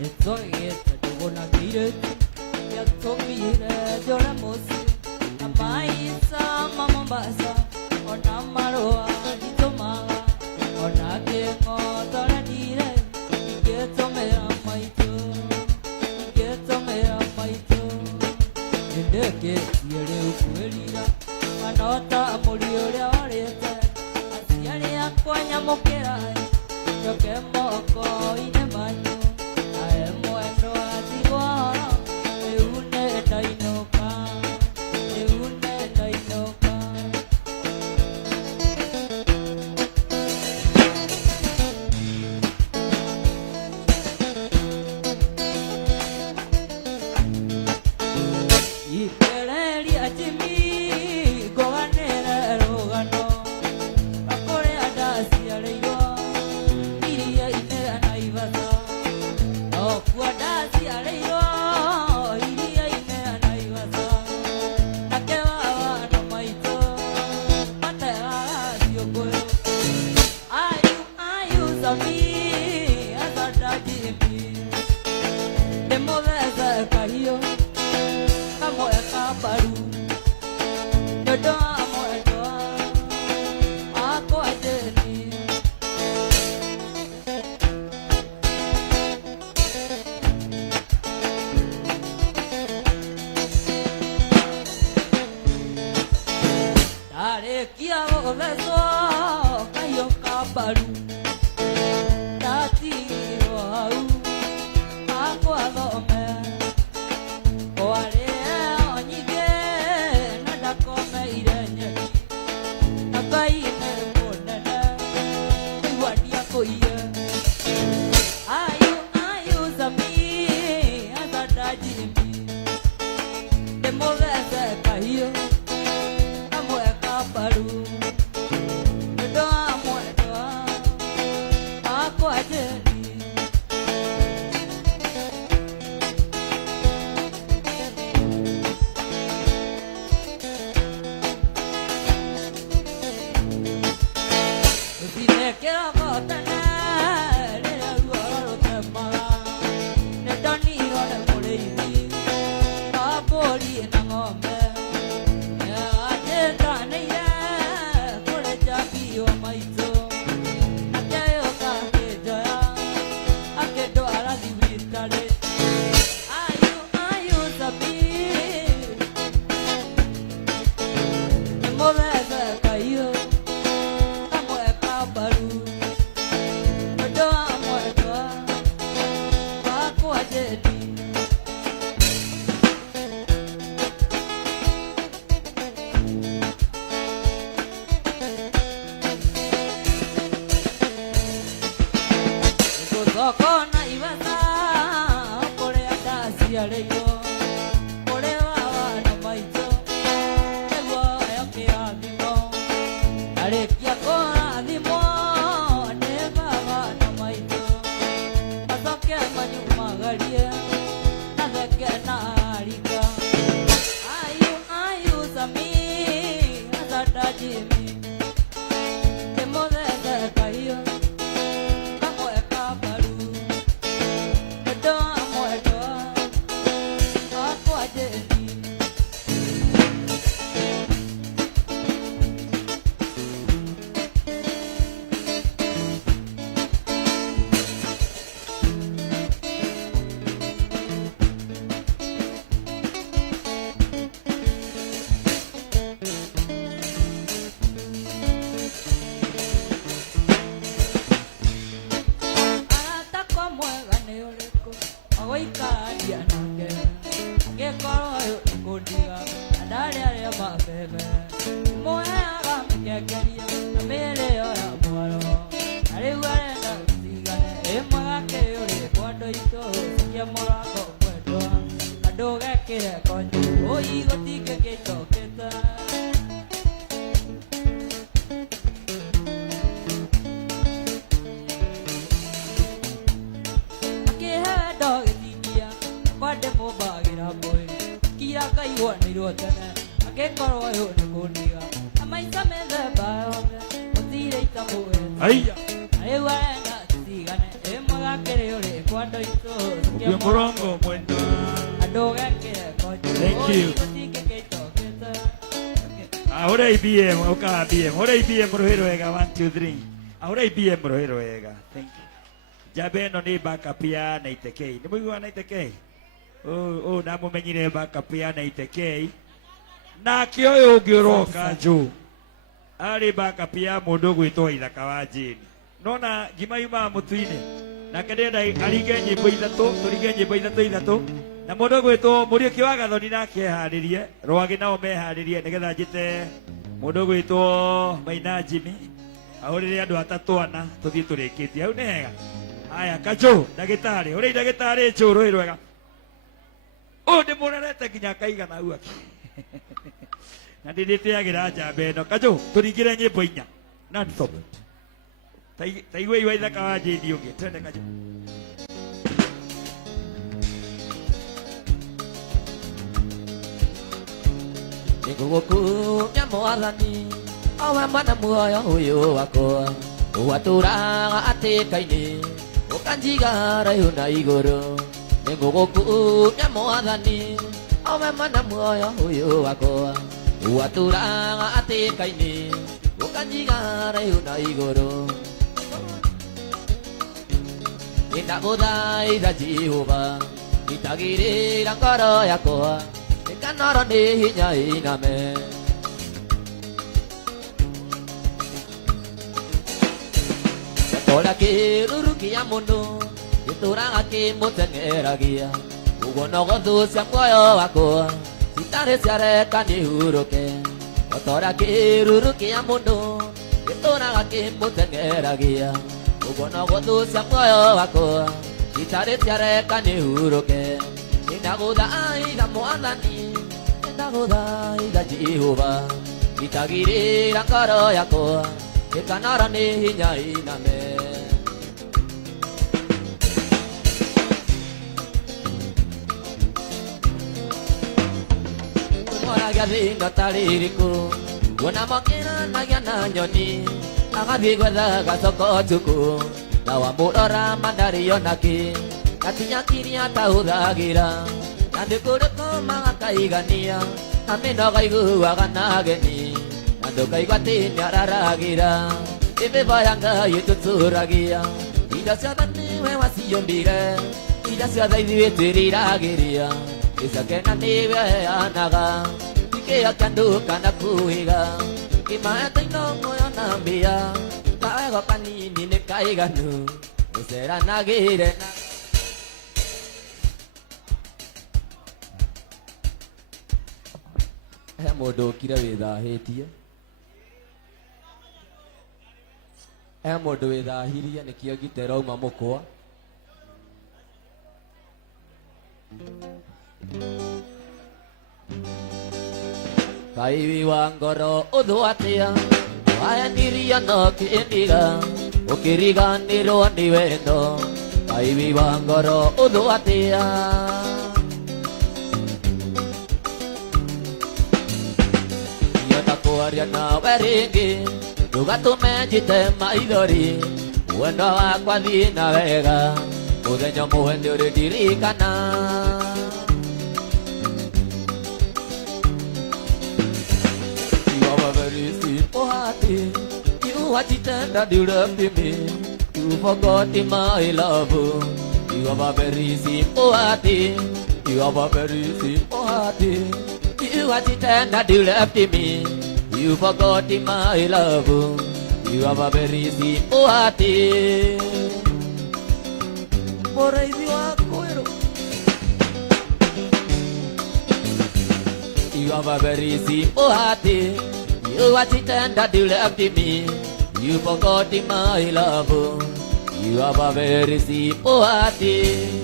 nĩtwagĩte ndũgũ na kĩirĩtu gĩatũmire njũre mũciĩ na maica ma Mombasa ona marũa nditũmaga ona kĩng'othoranire ingĩtũmĩra maitũ nĩndĩkĩtie rĩu kwĩrira manota mũri ũrĩa warĩte aciari akwa nyamũkĩra njoke moko-inĩ manyu ahe mwendwa tigwara rĩu nĩndainũka Ikereria Jimmy ngoganĩre rũgano bakũrĩa ndaciarĩirwo iria-inĩ rĩa Naivasha nokuo ndaciarĩirwo iria-inĩ rĩa Naivasha nake baba na maitũ mategaga ciũngũyũ ayu Sami athanda Jimmy ndĩmũthece kahiũ kamwe ka mbaru nĩũndũ wa mwendwa wakwa Jeni ndarĩkia gũthecwo kahiũ ka mbaru igokona ibata kũrĩa ndaciarĩirwo kũrĩ wana maitũ nĩguo heo kĩrathimo arĩkia kũrathimwo nĩ baba na maitũ macoke manyumagarie na theke na rika ayu sami azada jimi ndĩmũthete kahiũ kamweka mbaru mwendo mwendo akwa jeni atakwa mwega nĩ ũrĩkũ agũikaria nake angĩkorwo ũyũ nĩkũndiga na ndarĩ arĩa mabebe mũheaga mĩkengeria na mĩĩrĩ yoya mwaro na rĩu arenda tũtigane ĩmwega kĩũrĩkwo andũ aitũ cikia mũrango mwendwa na ndũgekĩre konyo ũi gũtingĩkĩitokĩte akĩhendo gĩtikia kwande mũmbagĩra mbũĩ kira ngaigua nĩirwo tene angĩkorwo ũyũ nĩkũndiga na maita mĩthemba yothe gũtirĩ itamũwete Aiya. na rĩu arenda tũtigane ĩmwega kĩrĩ ũrĩkwo andũ aitũ cikia Ũguo mũrongo mwendwa. na ndũgekĩre konyo Thank ũi you. gũtingĩkĩitokĩte Ahora IBM, oka IBM. Ahora IBM rohero wega 1 2 3. Ahora IBM rohero wega. Thank you. Jabe no ni backup ya na itekei. Ni muigua na itekei. Na mumenyire backup ya na itekei. Na kioyo ungioroka juu. Ari backup ya mundu gwitwo ithaka wa jini. Nona gima yuma mutuine. Na kendenda arige nyimbo ithatu, turige nyimbo ithatu. Na mundu gwitwo Muriuki wa Gathoni nake haririe, Rwagi nao meharirie nigetha njite mundu gwitwo Maina Jimmy. Ahurire andu atatu ana tuthie turikitie. Au ni hega. Aya Kajo ndagitari, uri ndagitari njuru irwega. O ndi murerete nginya kaigana au aki. Na ndithitiagira njambe ino. Kajo turingire nyimbo inya. Non stop. Taigwe iwa ithaka wa jini ungi. Twende Kajo. Nĩngũgũkumia Mwathani owe mwana muoyo ũyũ wakwa ũwatũraga atĩka-inĩ ũkanjiga raihu na igũrũ nĩngũgũkumia Mwathani owe mwana muoyo ũyũ wakwa ũwatũraga atĩka-inĩ ũkanjiga raihu na igũrũ nĩndagũthaitha Jehova ngitagĩrĩra ngoro yakwa kanoro nĩ hinya iname gatũra kĩruru kĩa mũndũ gĩtũraga kĩmũteng'eragia ũguo no gũthũcia muoyo wakwa citarĩ ciareka nĩhurũke gatũra kĩruru kĩa mũndũ gĩtũraga kĩmũteng'eragia ũguo no gũthũcia muoyo wakwa citarĩ ciareka nĩhurũke nĩndagũthaitha Mwathani nĩndagũthaitha Jehova ngitagĩrĩra ngoro yakwa ĩkanora nĩ hinya iname moragia thĩna ta rĩrĩkũ kuona mokĩranagia na nyoni agathiĩ gwetha gacoko tukũ na wamũrora mandarĩ onakĩ gatinyakiria tahũthagĩra na ndĩkũrĩkũ magakaigania na mĩnoga iguaga na ageni na ndũkaigua atĩ nĩararagĩra ĩmĩboya Ngai ĩtũtũragia indo ciothe nĩwe waciũmbire indo ciothe ithuĩ twĩriragĩria gĩcakena nĩwe heanaga ikĩo kĩa andũ kana kũiga kĩmahete indo muoyo na mbia kawego kanini nĩ kaiganu gũceranagĩre na he mũndũ ũkire wĩthahĩtie he mũndũ wĩthahirie nĩkĩo ngite rauma mũkwa Kaiwi wangoro udhuatia Waya niria no kindiga Ukiriganirwo ni wendo Kaiwi wangoro udhuatia Yota kuaria nawe ringi Ndugatume njite maithori Wendo wakwa thiĩ na wega Mũthenya ũmwe nĩũrĩndirikana You are very simple hearted You are the tender you love me You forgot my love You are very simple hearted You are very simple hearted You are the tender you love me You forgot my love You are a very simple hearted Moraithi wa kwero You are a very simple hearted You are the tender you left me You forgot my love You are a very simple hearted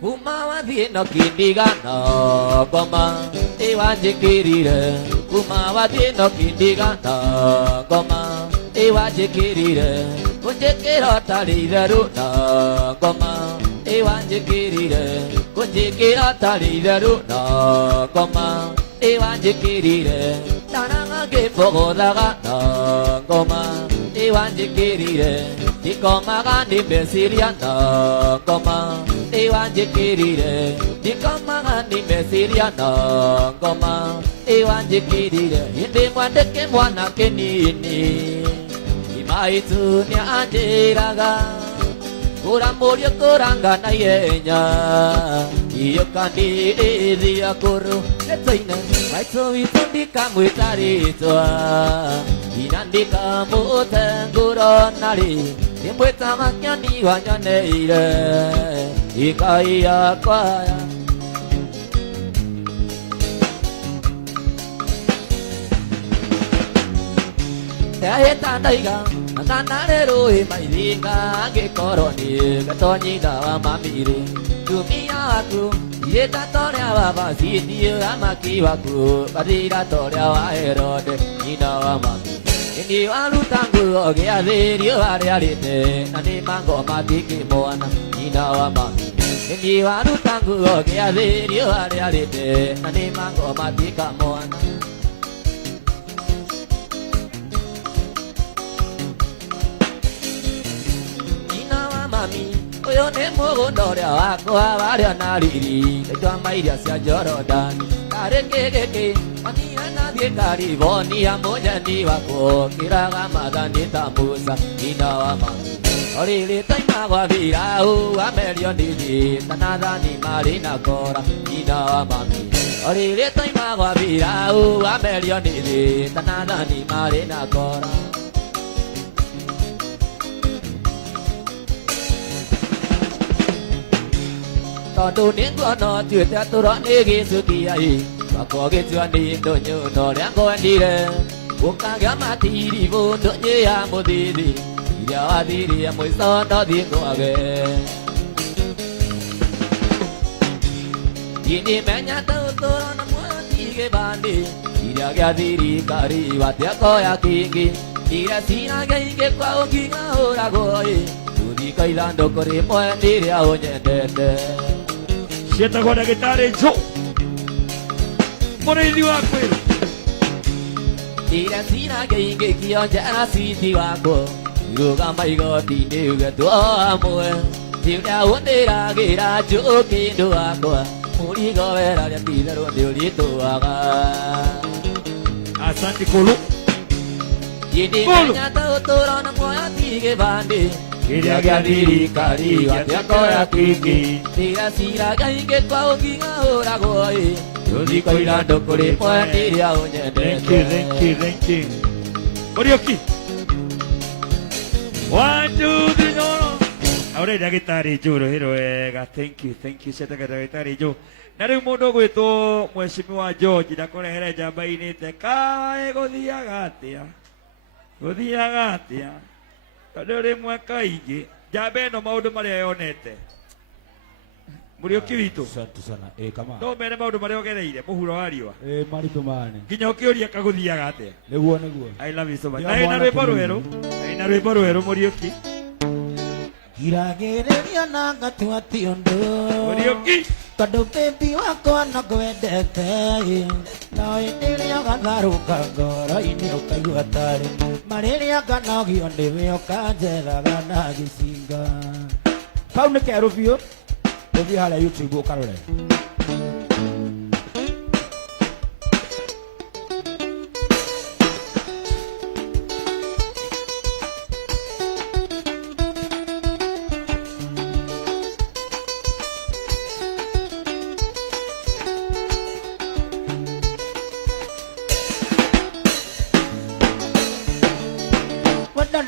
Kuma wathi no kindigana Goma Iwanjikirire Kuma wathi no kindigana Goma Iwanjikirire Kunjikira tarire runa Goma Iwanjikirire Kunjikira tarire runa Goma Iwanjikirire Tananga gipogodaga na Goma Iwanjikirire Dikoma gani besiriana Goma Iwanjikirire Dikoma gani besiriana Goma Iwanjikirire Hindi mwandeke mwana kenini Imaitu ni anjiraga Kuramburio kuranga na yenya Iyo kandi ya kuru Etoine Maito vitundika mwitaritwa Inandika mutenguro nari Nimbweta manyoni wanyoneire Ikai yakwaya Yaheta ndaiga Nanarero imailinga Ngikoroni Gatonyida wa mamiri Tumia aku Yeta torea wa basiti Amaki waku Kadira torea wa Herode Nina wa mamiri Ni walutangu ogea thirio ariarite Na ni mango matiki mwana Nina wa mamiri Ni walutangu ogea thirio ariarite Na ni mango matika mwana Uyo ni mugundo uria wakwa waria na riri Gaitwa mairia cia Jorodani Kareke geke Mamia na thie karibonia Mũnyeni wako Kiraga mathani ta Musa Nina wa mami Oriri taima gwa Firaũ Amerio nini Tanathani mari na Kora Nina wa mami Oriri taima gwa Firaũ Amerio nini Tanathani mari na Kora Tondu ni nguona tuite atũra nĩ gĩcukia Wakwa gĩtua nĩ ndũnyũ no rĩa ngwendire Gũkagĩa matiribu ndũnyũ ya mũthithi Iria wathirie mũico no thiĩ ngwage Ndimenya ta ũtũra na muoyo ti gĩbandĩ Iria gĩa thirikari watĩakoya kingi Iria ciragia ingĩ kwa ũnginya ũragwo Tũthika ithandũkũ rĩmwe nĩrĩa ũnyendete Cietagwo ndagĩtarĩ Joe Mũrĩithi wa kwĩrũ Iria ciragia ingĩ kĩonjera citi wakwo Irũgama igoti-inĩ ũgetwo hamwe Iria ũndĩragĩra Joe kĩndũ wakwa Mũrigo weraria titherwo nĩũrĩtũaga Asante Kulu Ndimenya ta ũtũra na muoyo ti gĩbandĩ Iria gĩa thirikari watĩakoya kingi Iria ciragia ingĩ kwa ũnginya ũragwo Tũthika ithandũkũ rĩmwe nĩrĩa ũnyendete Thank you Ũrĩoki 1, 2, 3, no Aure ndagĩtarĩ Joe rũhĩrwo wega Thank you Cietagwo ndagĩtarĩ Joe Na rĩu mũndũ ũgwĩtwo Mheshimiwa George ndakũrehere njamba inĩte Kaĩ gũthiaga atĩa Gũthiaga atĩa Tondũ rĩmwe kaingĩ njamba ĩno maũndũ marĩa yonete Murioki witũ. Asante sana. Kama. No mere maũndũ marĩa ogereire mũhuro wa riũa. Maritũ mane. Nginya ũkĩũria kagũthiaga atĩa. Nĩguo. I love you so much. Na rwĩmbo rwerũ Murioki. Giragĩrĩria na ngatua ti ũndũ. Murioki. Tondũ baby wakwa no ngwendete. Na hĩndĩ ĩrĩa gatharũka ngoro-inĩ ũkaigua tarĩ marĩrĩa nganogio nĩwe ũkanjethaga na gĩcinga. Kau nĩ kerũ biũ. Ũthiĩ harĩa YouTube ũkarore.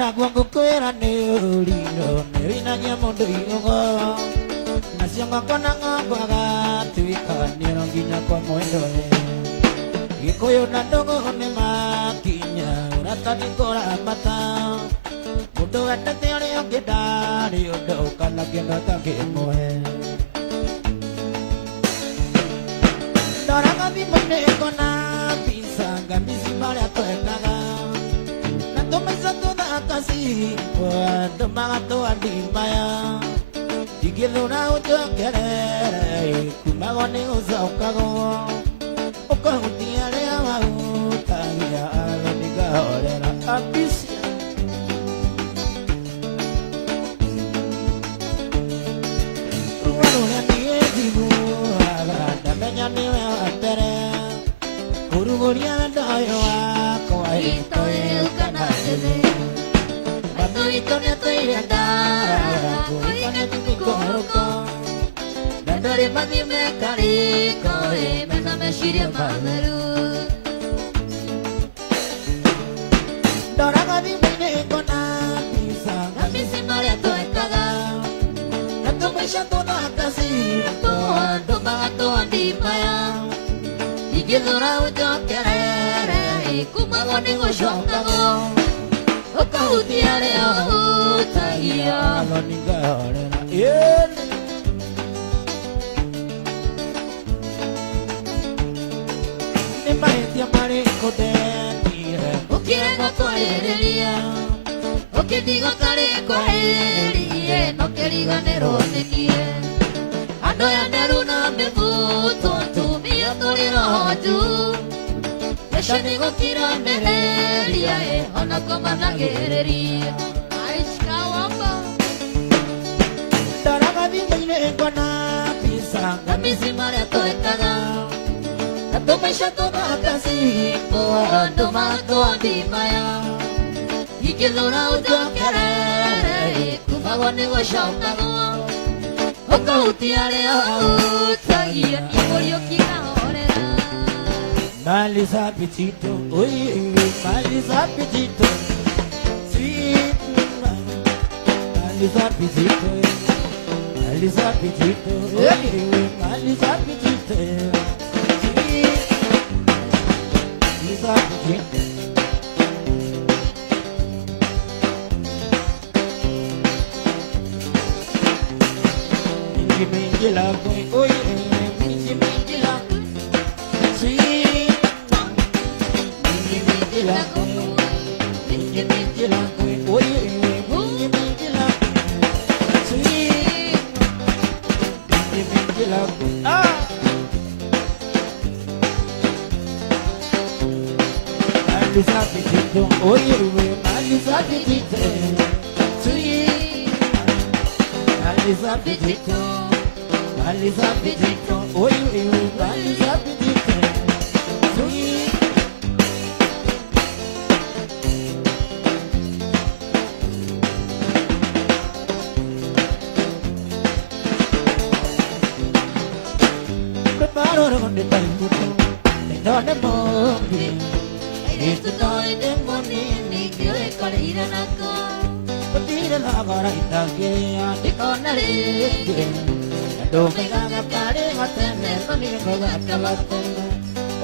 Naguo ngũkwĩra nĩ ũriro nĩwĩnagia mũndũ irugo nacio ng'ongo na ng'ongo agatuĩkanĩro nginya kwa mwendoe Gĩkũyũ na ndũgũ nĩ makinya ũratani kũramata mũndũ wendete ũrĩa ũngĩ ndarĩ ũndũ kana kĩndũ atakĩmũhe ndoraga thimũ-inĩ ngona mbica ngambici marĩa twendaga Tumesa toda kasi, cuando magato andimaya. Igithura ujokerere, kumago ni uzokago. Ukahutia rea wautagia aloniga orera abisia. Uwaruria ni ejibu, agada menya ni wewatere. Uruguria ndoyo wako waitoe. Itonia toirenda, itonia tumikoroko. Dandori madime kariko, mena meshiria mameru. Doraga dimine kona pisa, gamisi maria toekaga. Natumesha toda kasi, toa magato andimaya. Igidora ujo kerere, kumagoni goshokago. Okahutia leo utagia aloniga orera Ni maetia mariko dendire Ukirengo koereria Ukidigo kariko erie No keriganero nikie Ando ya neru na mevuto Tumia toriro hoju Shani go kira mereria ona koma na gereria Aishka wamba Daraga dimine kona pisa Gamisi mare toetaga Natumesha toda kasi Ando mato andimaya Ikidura ujo kerere Kumagoni go shaukago Okautia leo utagia Ikorio kira Malisa apetito, oye, malisa apetito, sweet malisa apetito, malisa apetito, oye, malisa apetito, sweet malisa apetito. Minji minji la koi, oye, minji minji la koi, sweet. Malisa apetito, oye, malisa apetito, sweet. Malisa apetito, malisa apetito, oye, malisa apetito, sweet. Preparo donde está el mundo, donde morir. Esto no es de morir, ni que de correr en acá. Potira la garita que ande con la leche. No me gana para tener, no me gana para tener.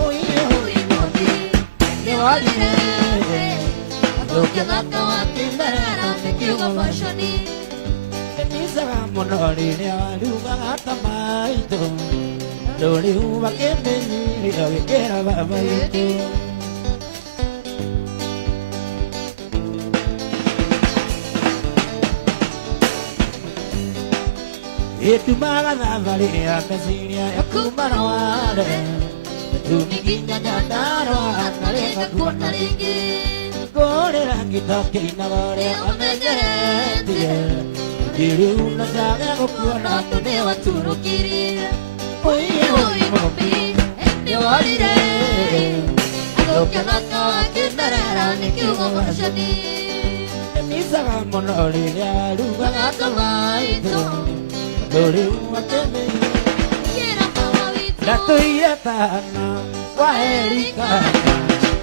Uy, morir, que valide. Lo que va a acabar, que verá, me quiero apasionar. Misaga monori ni aluga atamaito Dori uwa kemeni Yawekera baba yetu Etumaga navali ya mesinia ya kumara wale Tumikinya nyandaro analenga kuona lingi Kore rangi toke inavare omejetie Kiri unasaga kukuona tune waturukiri Oye mopi ende walire Adoke naka kindarera nikiugo washani Misaga monori ya luga atamaito Dori uwakeme Dato ietana Waherikana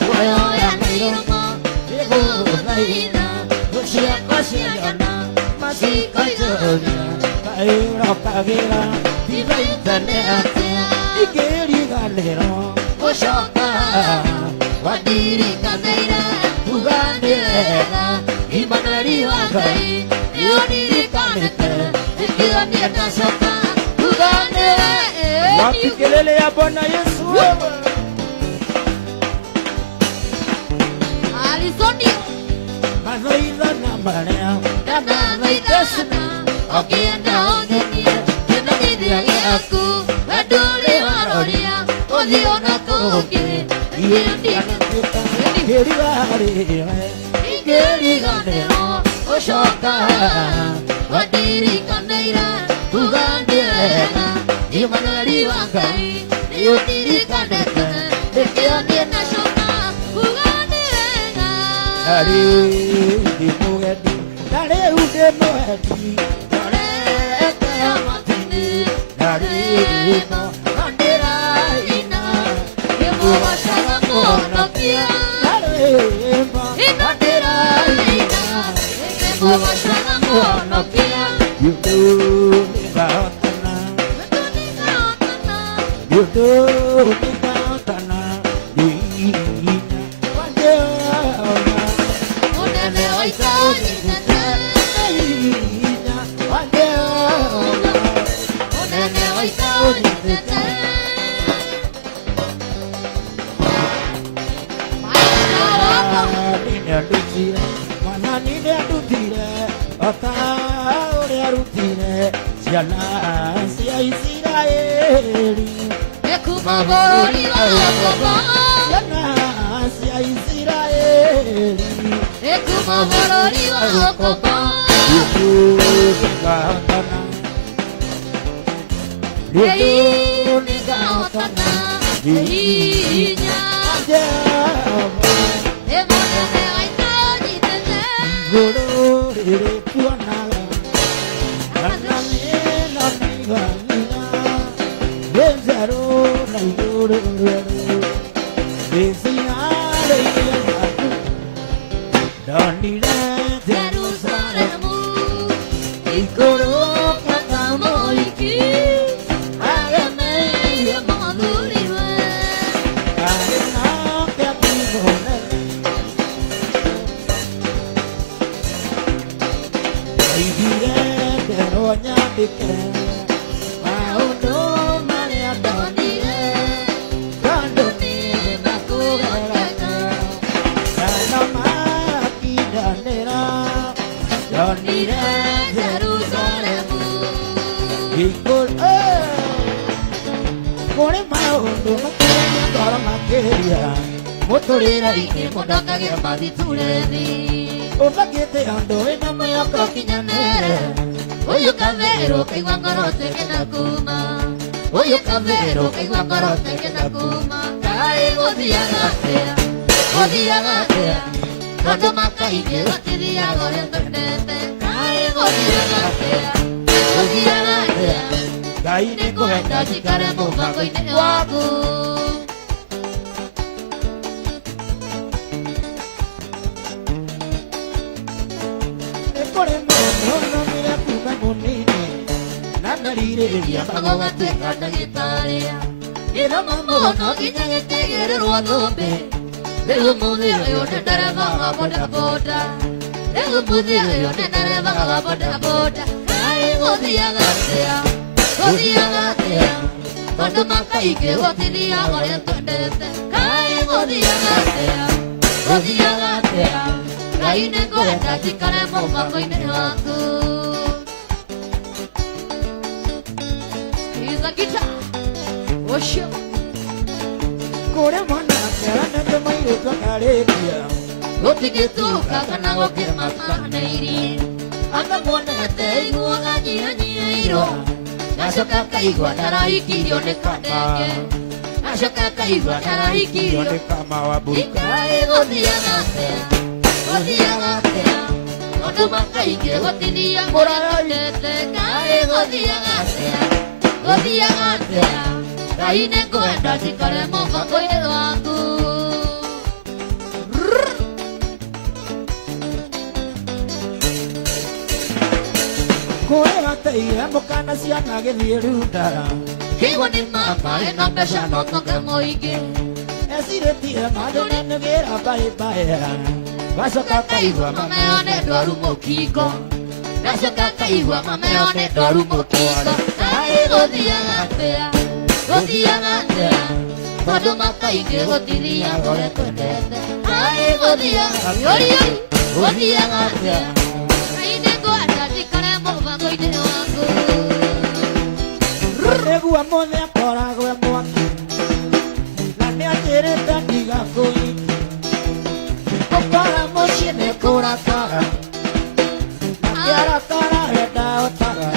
Wayoya nairoma Ego naina Ushia kosiana Masiko izonia Kairo kagera Tiba internetea Ikeri galero Ushoka Wadiri kameira Ugandera Imanari wakai Ioniri kanete Wapi kelele ya Bwana Yesu Alisoni Mazoiza na marea Dana maitesuna Okienda onyonia Kena nidia yaku Adule waroria Oziona koke Iendi anakita Ingeri gare Ingeri ganero Oshoka Wadiri kandeira Ugandera Imanari wakai Iudiri kandeta Dekioni nashona Ugandera Dari dimugedi Dari ude noedi Dari ete amatini Dari no Kandera ina Ibu wasara monokia Dari Kandera ina Ibu wasara monokia You do me gautana You do me gautana Dina Wandeona Unene oisa Dina Wandeona Unene oisa Dina Nina dutire Mana nina dutire Ota Rutine, Siana, Sia Israeli, Ekumabori, Siana, Sia Israeli, Ekumabori, Motorera ike modanga ge madi tuleni Obagete ando ena moyo kokinyanere Oyo kavero kai wangorote kenakuma Oyo kavero kai wangorote kenakuma Kai godiagatea Kando makaike wakiria gore ndonete Kai godiagatea Kai neko henda chikare mumako ine waku Nandarireria bagoga twekana gitaria Ino mamono kinya gitegererwa thumbi Riu muthia uyu ni nderevaga boda boda Riu muthia uyu ni nderevaga boda boda Kai gothiagatea tondu makaingĩ gũtinia ũrĩa twendete Ngai gothiagatea Ngai nĩ ngwenda njikare mũbango-inĩ waku Iza guitar ũcio kũrĩa mwana akeranete mairĩtu akarĩkia gũtigĩtuka kana gũkĩmakanĩiri anga muonete iguaga nyihanyihairwo gacoka kaigua ndarahikirio nĩ kandenge gacoka kaigua ndarahikirio nĩ kamawambũi Ngai gũthiaga atĩa tondũ makaingĩ gũtinia mũratendete Ngai gũthiaga atĩa Ngai nĩ ngwenda njikare mũbango-inĩ waku kũrĩa gateire mũkana ciana gĩthiĩ rĩu ndara kĩgwo nĩ mama ĩna mbeca no mũke mũingĩ ecirĩtie mandũnenegĩra mbaĩmbaĩra gacoka kaigua mameo nĩ ndwaru mũkingo gacoka kaigua mameo nĩ ndwaru mũkingo Ngai gũthiaga atĩa tondũ makaingĩ gũtinia ũrĩa twendete Ngai gũthiaga atĩa Ngai nĩ ngwenda njikare mũbango-inĩ waku nĩguo mũthĩ akoragwo mwaki na nĩ anjĩrĩte ndigakũnyite ũkora mũciĩ nĩ kũrakara na kĩarakara henda ũtaga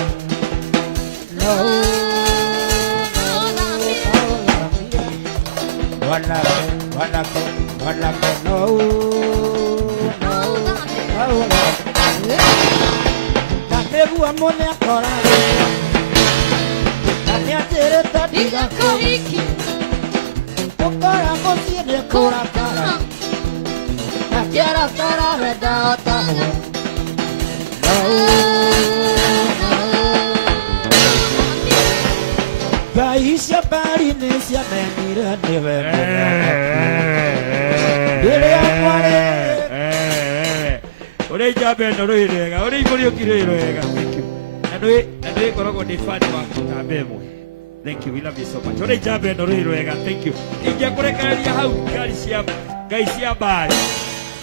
nĩguo mũthĩ akoragwo na nĩ anjĩrĩte ndigakũhiki ũkora mũciĩ nĩ kũrakara na kĩarakara henda ũtahwo ngai cia mbari nĩ ciamenyire nĩwe rĩrĩa mwarĩ ũrĩa ijambe ĩno rũĩ rwega ũrĩa igũrĩ ũkirĩ rwega na nĩ ĩkoragwo nĩ bani wa kĩtamba ĩmwe thank you we love you so much ũrĩa ijambe ĩno rũĩ rwega thank you ingĩkũrekereria hau ngai cia mbari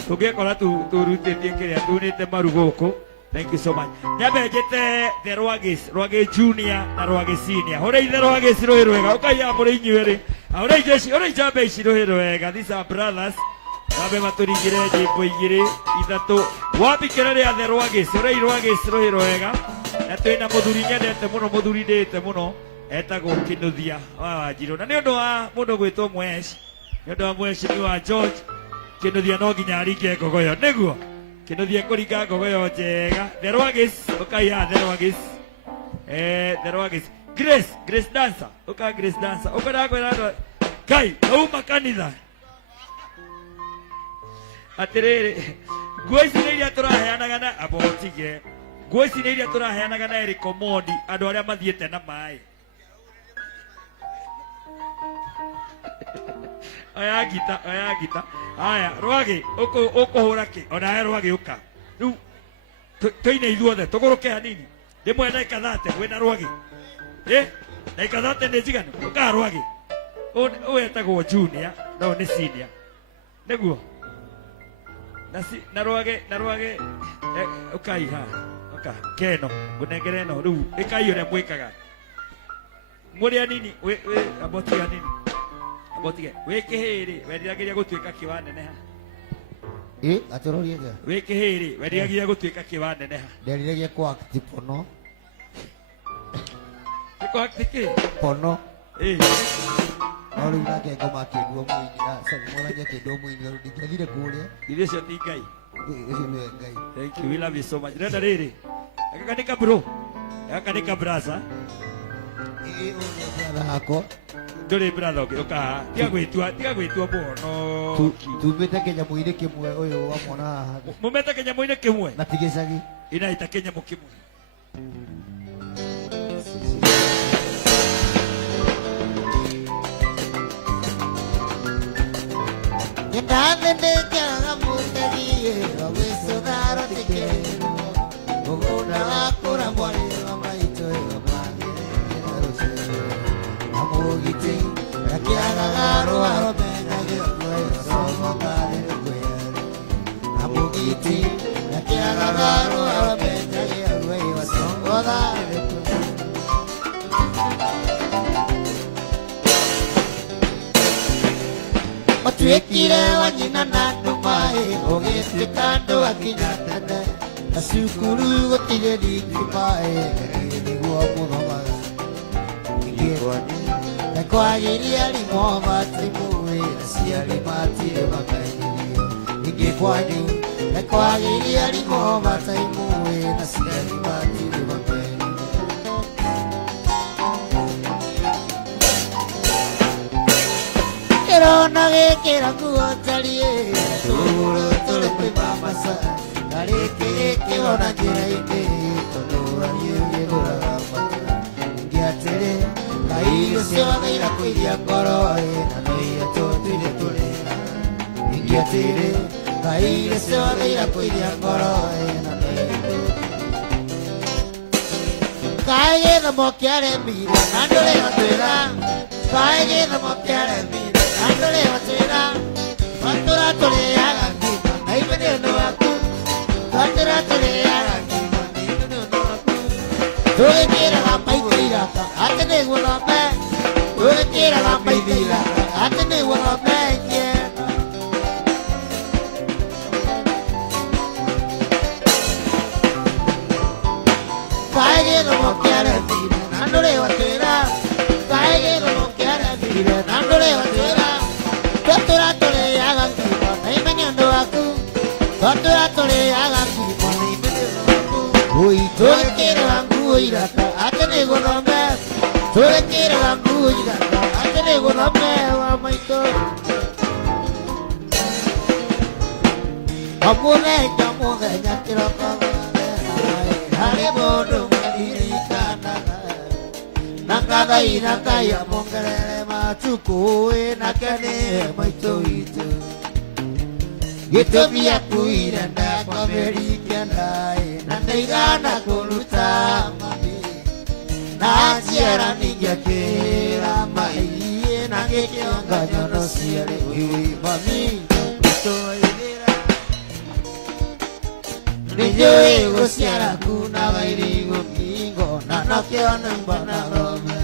tũngĩkora tũrutĩtie kĩrĩa tunĩte maru gũkũ thank you so much nyambe njĩte the Rwagĩ junior na Rwagĩ senior ũrĩa ithe Rwagĩ rũĩ rwega ũkaiya mũrĩ inyuĩrĩ ũrĩa ijambe ici rũĩ rwega these are brothers Nabe matũringire nyĩmbo igĩrĩ ithatũ wambikĩra rĩa the Rwagĩ ũrĩa Rwagĩ rũĩ rwega na twĩna mũthuri nyendete mũno mũthuri ndĩte mũno etagwo Kĩnuthia wa Wanjirũ na nĩ ũndũ wa mũndũ gwĩtwo Mwesh nĩ ũndũ wa Mheshimiwa George Kĩnuthia no nginya aringe ngogoyo nĩguo Kĩnuthia kũringa ngogoyo njega the Rwagĩ ũkaiya the Rwagĩ the Rwagĩ Grace dancer ũka Grace dancer ũkora kwĩra andũ Ngai auma kanitha atĩrĩrĩ nguo ici nĩ iria tũraheanaga na abotige nguo ici nĩ iria tũraheanaga na Eric Omondi andũ arĩa mathiĩte na maĩ oya ngita aya Rwagĩ ũkũhũra kĩ onawe Rwagĩ ũka rĩu tũine ithuothe tũgũrũke hanini rĩmwe ndagĩka 30 wĩna Rwagĩ ndagĩka 30 nĩ njiganu ũka Rwagĩ ũyũ etagwo junior no nĩ senior nĩguo na Rwagĩ ũkai haha keno ngũnengere ĩno rĩu ĩkai ũrĩa mwĩkaga mũrĩ anini abotige anini abotige wĩ kĩhĩrĩ wendiragĩria gũtuĩka kĩwaneneha atũrorie wĩ kĩhĩrĩ wendiragĩria gũtuĩka kĩwaneneha nderiragia kwa act pono kwa act kĩ pono no rĩu nake ngoma akĩndwo mũini sorry mwarangia akĩndwo mũini rĩu ndingĩathire kũrĩa irio icio ti Ngai icio nĩwe Ngai thank you we love you so much renda rĩrĩ gaka bro gaka nĩ kabrasa hako ndũrĩ brother ũngĩ ũka tiga gwĩtua mũno tumĩte kĩnyamũ-inĩ kĩmwe ũyũ wamwona haha mumete kĩnyamũ-inĩ kĩmwe na ti gĩcagi inaita kĩnyamũ kĩmwe Nĩndathĩndĩkaga mũtegie wawĩcũtharo tikĩrwo mũgũnda wakũra mwarĩ wa maitũ magaro amenyagia wei wasongoda Otuekire wanyina na ndumae ogituĩka andũ akinya tene na cukuru gũtirĩ thitima nĩguo mũthomaga na kwagĩria arimũ matimu wĩra ciarĩ matirĩ mamenyirio ningĩ kwanyu na kwagĩria arimũ matimu wĩra ciarĩ matirĩ mamenyirio Kirona gĩkĩra nguo tariĩ tũgũrũ tũrĩ kwĩ mamasa karĩ kĩkĩona njĩra-inĩ tondũ wariĩ gĩgũraga mata ningĩ atĩrĩ irio ciothe irakũiria ngoro na no iria tũtuire tũrĩa ningĩ atĩrĩ irio ciothe irakũiria ngoro na no iria kaĩ gĩthomo kĩaremire na ndũrĩ gũtwĩra kaĩ gĩthomo kĩaremire na ndũrĩ gũtwĩra twatũra tũrĩaga ngima na ibe nĩ ũndũ waku twatũra tũrĩaga ngima na ibe nĩ ũndũ waku tũgĩkĩraga maitho iraka atĩ nĩguo thome tũgĩkĩraga maitho iraka atĩ nĩguo thomenye kaĩ gĩthomo kĩaremire na ndũrĩ gũtwĩra kaĩ gĩthomo kĩaremire na ndũrĩ gũtwĩra twatũra tũrĩaga ngima na ibe nĩ ũndũ waku twatũra tũrĩaga ngima na ibe nĩ ũndũ waku tũgĩkĩraga nguo iraka atĩ nĩguo thome tũgĩkĩraga nguo iraka atĩ nĩguo thome wa maitũ o mũthenya kĩroko harĩ mũndũ maririkanaga na ngathaitha Ngai amuongerere matukũ nake nĩwe maitũ witũ gĩtũmi akuire ndakomeri kĩanda na ndaigana kũruta mami na njiara ningĩ akĩra maiĩ na gĩkĩonga nyono ciarĩ mami tũithĩra nĩnjũĩ gũciara kuna bairigo kingo na nokĩo nĩmba na thome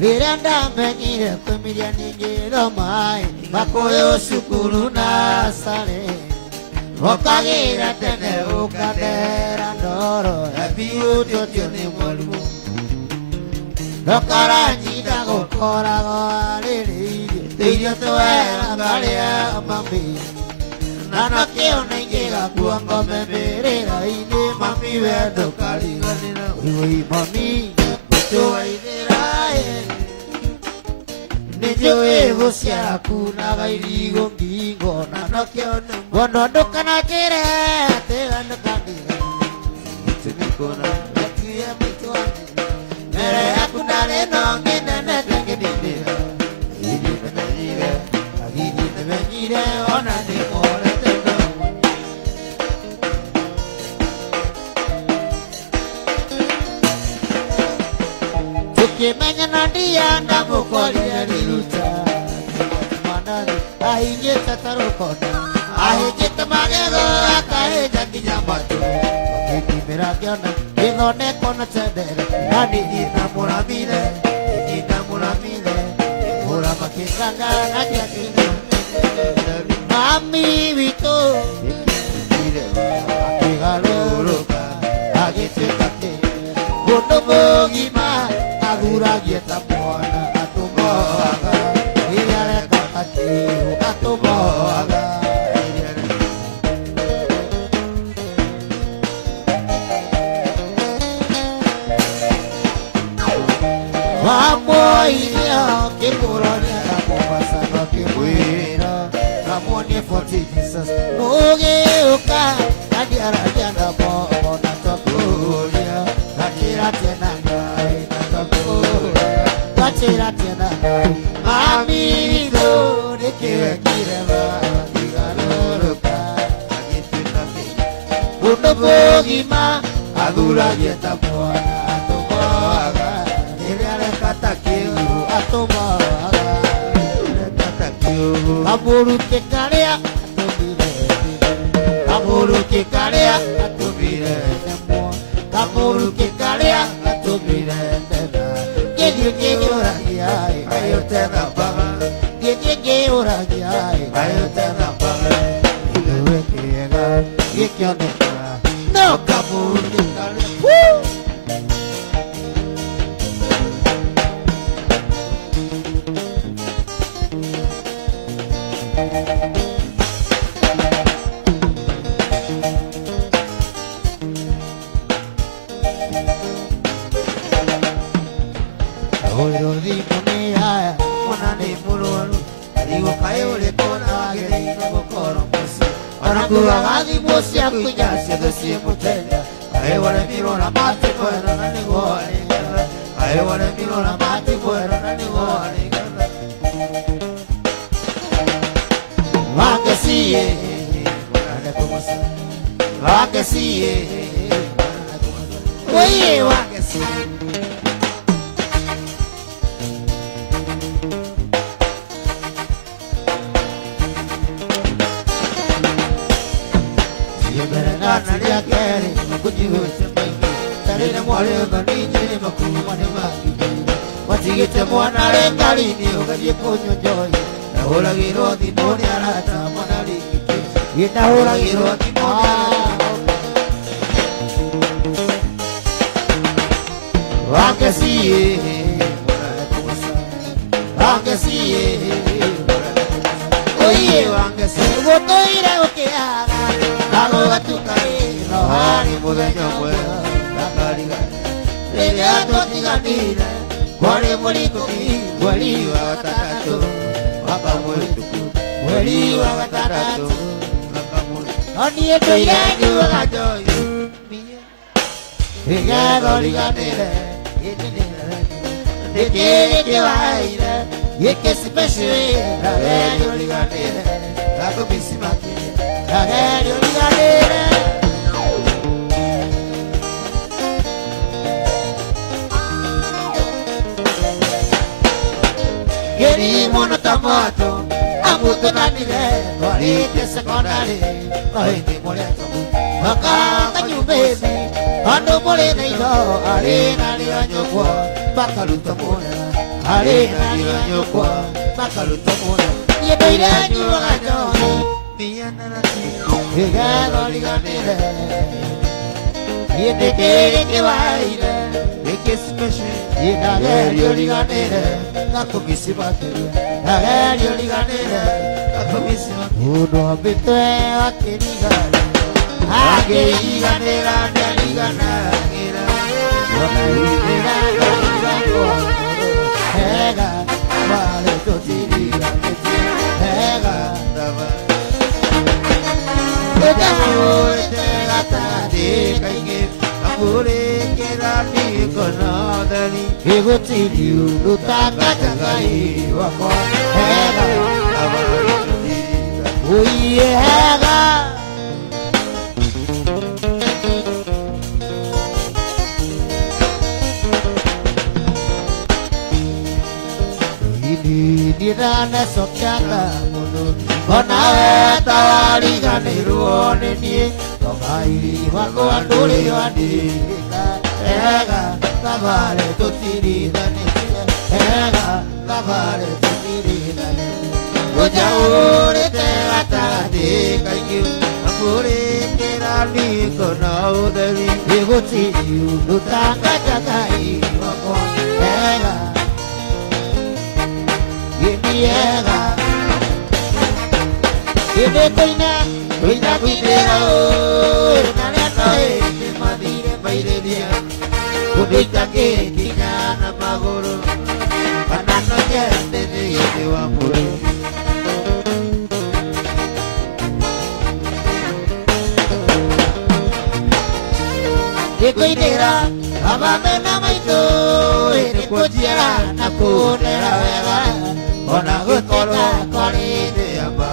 rĩrĩa ndamenyire kwĩmiria ningĩ thomaĩ makũyũ cukuru na sarĩ ũkagĩra tene ũkandera ndoro ebiũtĩotio nĩ mwarimũ ndokaranyita gũkoragwo arĩrĩirie tũirio twega ngarĩa mami na nakĩo naingĩgakua ngome mbĩrĩra-inĩ mami wendo kariganĩra wĩwĩ mami tũwaithĩra nĩnjũĩ gũciara kunaga irigo ngingo na nakĩo bono ndũkanakĩre tĩga ndũkangĩra tũmĩkũna gatuia maitũ wanyu mbere yaku ndarĩ no ngĩnenete ngĩnindĩra agithie nĩmenyire ona ndĩmorete no tũkĩmenya na ndia ndamũkorire riruta mwanani ahingĩte tarũkona ahĩnjĩte magego akahĩnja nginya matũ gĩkimĩra ngĩona gĩthondekwo na tendere na nĩniĩ ndamũramire mũrama kĩnganga na kĩakĩnya mami witũ akĩgarũrũka agĩtuĩka mũndũ mũgima athuragie ta mwana atũmoaga rĩrĩa areka akĩrũ atũmoaga wamoiria kĩmũroria na Mombasa no kĩmwĩra namuonie Fort Jesus mũgĩũka na ndiaragia na momo na twakũria gakĩra tena Ngai na twakũria gakĩra tena Ngai mami witũ nĩkĩwekire gatigarũrũka agĩtuĩka mũndũ mũgima athuragie ta mwana atũmoaga rĩrĩa areka ta kĩuru atũmoaga rĩrĩa areka ta Kamuru ke karea atubire Kamuru ke karea atubire Kamuru ke karea atubire Gege oragia ayo tena baba Gege oragia ayo tena baba Iwe kega yekyoneka No kamuru ke karea Woo! Agadi mosia kuja sedo si mutenda ai wale miro na mate fuera na ni gole ai wale miro na mate fuera na ni gole va que sí va que sí oye va que sí Nadia kere makujiwe semenge tarina mwale banije makuma ne maki watigete mwana lengali ni ogaje konyo joy na hola giro di noni arata mwana likite ina hola giro di noni wake siye wake siye oye wake siye woto ira okeaga Lago gatukai no hari mudenyo mwega Nakariga Lele ato tiganire Kware moliko ki Mweli wa watatatu Waka mweli tuku Mweli wa watatatu Waka mweli Oni eto irangi waka joyu Ega liganire Neke waire Yeke sipeshe Nage liganire Lago bisimaki Nage liganire Geri mono tamato Amuto nanile Korite sekondari Kohiti mole tamu Maka kanyu baby Ando mole neido Arena li anyokwa Bakaluta mole Arena li anyokwa Bakaluta mole Yedo ire anyuwa gajoni Miyana nati Egado liganire Yende kere waire Eke special Inageri liganire Kako misi bakiri Nageri liganire Kako misi bakiri Uno abitwe akinigari Akiniganira Naliganira Wakaidira Naliganira Ega Vale totiriga Ega Dava Ega Ega Gatade Kaige Amore Kerani Konadari Ego Tiriu Lutaka Takai Wako Ega Dava Uye Ega Nirana sokyaka munu Kona tawari ganiru oneni Tomairi wako anduri wandika Ega Kavare tutiri danisi Ega Kavare tutiri danisi Uja ure te atade kaikiu Akure kirani kona udari Igu tiri udutaka jagai wako Ega Yemiega Yeme koina kuinera o Nane noe Te madire baire dia Kudoita ke kina na magoro Panano jende de yete wapure Ye koinera Abame na maito Ene kojiera na kunera vega Ona guteka kori de aba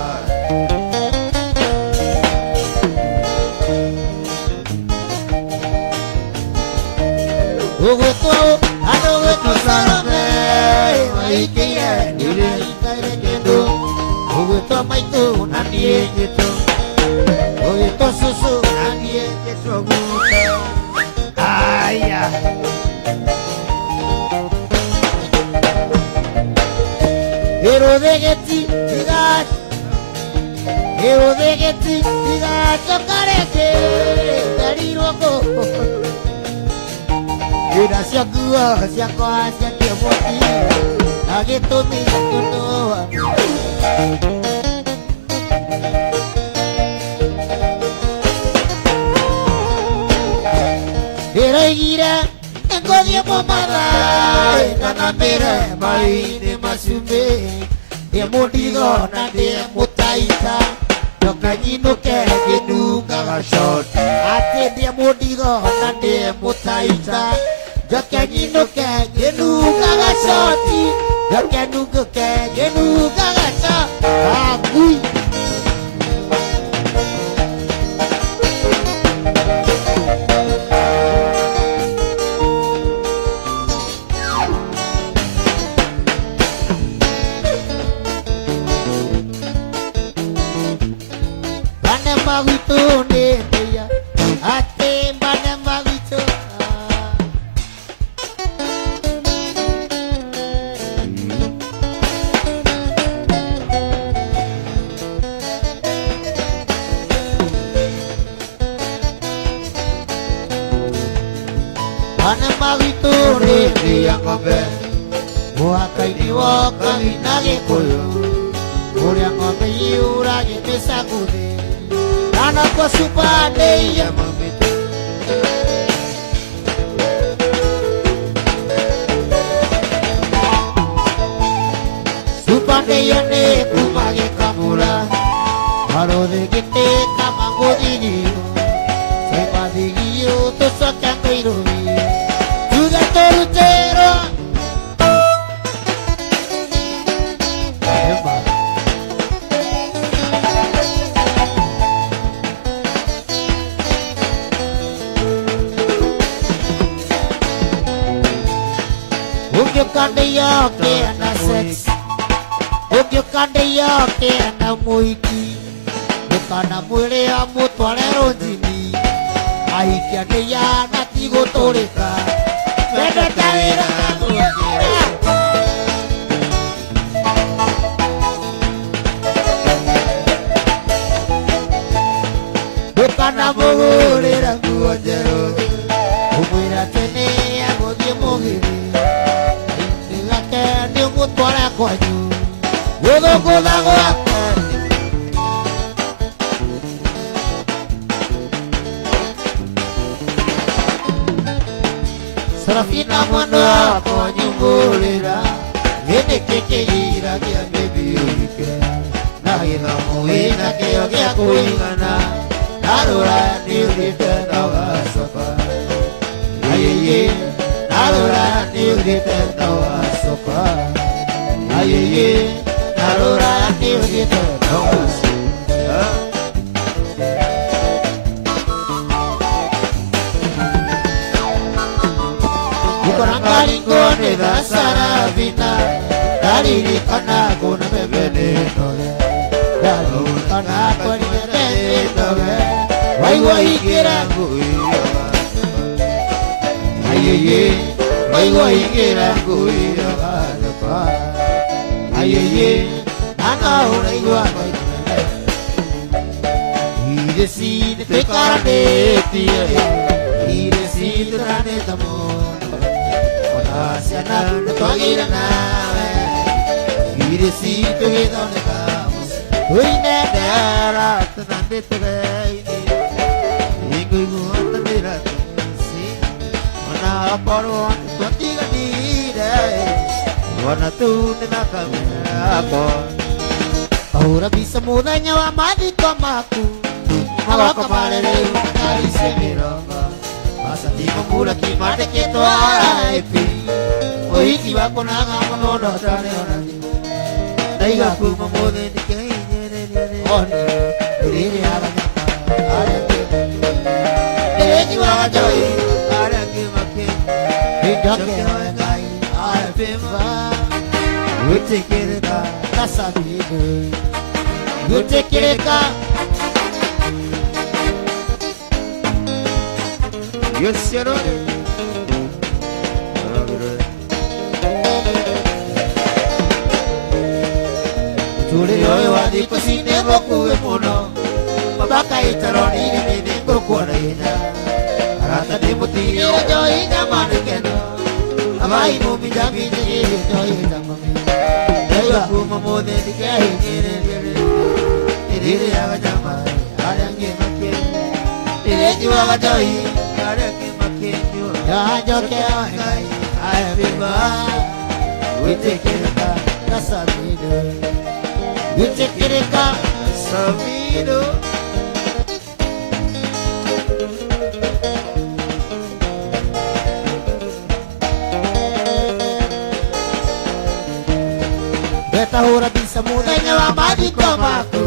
Ugutu ado gutu sarame Waikiye nire kare kendo mutu na niĩ njĩtwo ũgĩtwo cũcũ na niĩ njĩtwo guto aya ĩrũthĩgĩti igacoka rĩngĩ ndarirwo ngũkũ wĩra cia nguo ciakwa ciakĩo mwaki na gĩtũmi gĩkũnũa ndĩroigire ngũthiĩ Mombasa kana mbĩre mai-inĩ macumbĩ ndĩ mũnditho na ndĩ mũtaita njoka nyinũke ngĩnungaga coti atĩ ndĩ mũnditho na ndĩ mũtaita njoke nyinũke ngĩnungaga coti njoke nungũke ngĩnungaga coti ngui Mwaka-inĩ woka wĩna gĩkũyũ ũrĩa ng'ombe iũragĩ mĩcaguthĩ na nakwo cuba ndĩiye maumĩte cuba ndĩiye nĩ kuma gĩkamũra marũthĩ gĩtĩka mangũthigio tũimathigio tũcoke ngũirũgi tuge tũrutĩrwo ũngĩkandeyoke na sex ũngĩkandeyoke na mũhiki ndũkana mwĩrĩa mũtware rũnjini ahikia ndĩyana tigũtũrĩka wendete wĩra ndũkana mũhũrĩra nguo njerũ ũmwĩra tene agũthiĩ mũgĩrĩ gũtwara kwanyu gũthũngũtha gwake Sarafina mwana wakwa nyumbũrĩra gĩtĩ kĩkĩgiragia mĩthiũrĩke na gĩthomo wĩna kĩo gĩa kũigana narũra nĩũrĩte na ũgacoka ayeye narũra nĩũrĩte na ũgacoka ayeye narũra nĩũrĩte na ũgacoka Kukarangalingo ni dasara vina Dariri kana kuna bebene toge Dariri kana kwani bebene toge Wai wai kira kuiyo Ayeye Wai wai kira kuiyo Kadapa Ayeye Nana ura iwa koitene Ide si de te karane tiye Ide si de rane tamo Asiana togira nawe Irisito que donde vamos Hoy nedera tanande tureini Ingo iguanta mira si Mana paro contigo nire Wana tu ni nakamera Ahora bisa mudanya wa madi komaku Nawa kamarere unakari semirongo Masati mambura kimate keto araipi Ohiki wako naga monono tane orani Daiga kuma mode ni kei nyere nyere Oni Iriri haga nyaka Areke Ireki waka joi Areke make Hidoke hoe kai Arepe mba Uche kireta Tasa bigu gutekereka yosirore tuli oyo wadiko sinebo kuwe muno mabaka itaroni ni ngokwana ina arata ni mutiro jo ina manekeno abai mo bijabi ni jo ina mami eyo kuma mode dikai ni aga jama arange make ni aga joi arange make ya jo ke ai ai biba we take it kasamido we take it kasamido Hora bisa mudanya wa madiko maku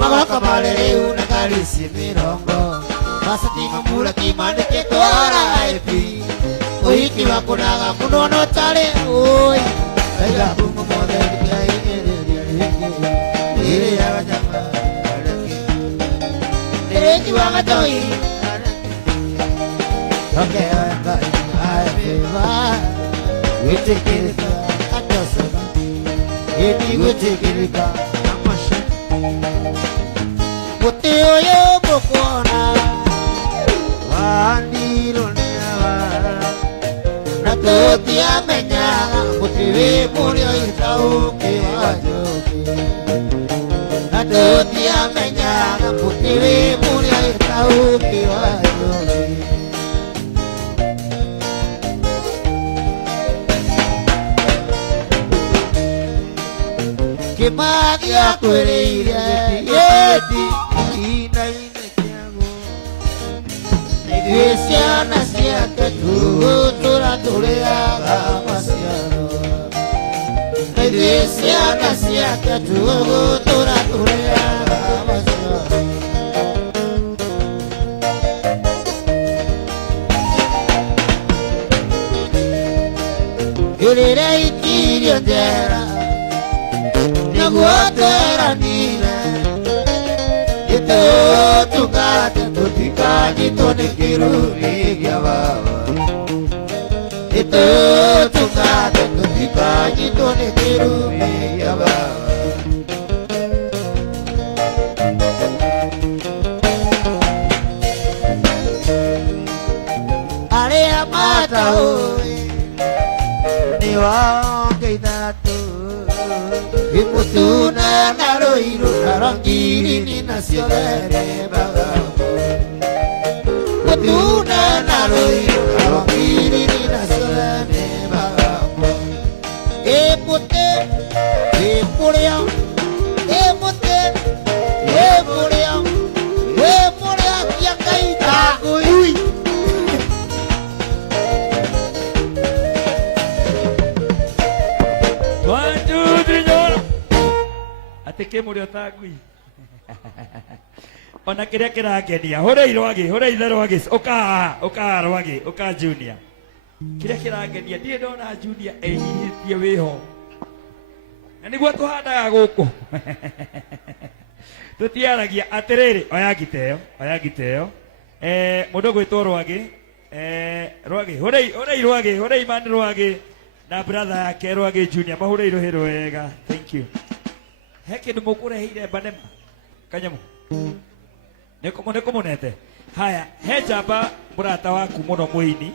Magaka malere una karisi mirongo Masati mamura kimane ke tora aipi Oiki wakunaga munono tare oi Kaya bungo mode dikai Ire ya jama Ire jiwa ngatoi Oke kai aipi wa Wite kirika Adosa Edi gutekereka amasha Bote oyo bokona Wandiro nyawa Nakoti amenya Bote we muri oitauke wajoke Nakoti amenya Bote we muri oitauke wajoke Que magia quereira yeti ina kiago Iglesia nasia que tu tora torea gamasiano Iglesia nasia que tu tora torea gamasiano Irei kirio dera Guatera nina Ito tukate tutikaji tone kirumi gyababa Ito tukate tutikaji tone kirumi gyababa Ale amata oi Ni wange datu Imutuna naroiru karangiri ni nasiolere bagamo Imutuna naroiru karangiri ni nasiolere bagamo Emute, emuriam, emute, emuriam, emuriam yakaita ui Ateke muri otagui Ona kiria kirangenia hore irwagi oka rwagi oka junior kiria kirangenia ndie ndona junior ehihitie wiho na niguo tuhandaga guku tutiaragia atiriri oya giteo mundu gwitwo rwagi rwagi hore imani rwagi na brother yake rwagi junior mahure irohero wega thank you Heke numukureheire banema kanyamu Niko munete haya he jamba murata waku muno muini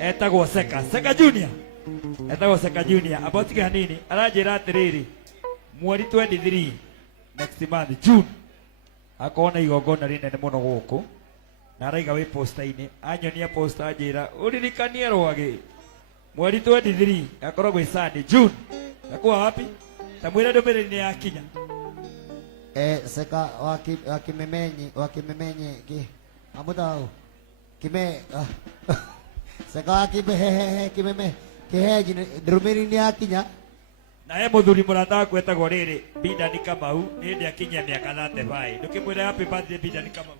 etagwo Seka Junior about hanini aranjira atiriri mweri 23 next month June akona igongona rinene muno guku na araiga wi poster-ini anyonia poster anjira uririkanie rwagi mweri 23 akoragwo Sunday June akuwa wapi Tamwira ndomereri ni yakinya Seka wakimemenye ki amutao kime Seka wakimeme kiheji ndomereri ni yakinya na muthuri murata waku etagwo riri Bidani Kamau ni ndi akinyia miaka 35 ndukimwira happy birthday Bidani Kamau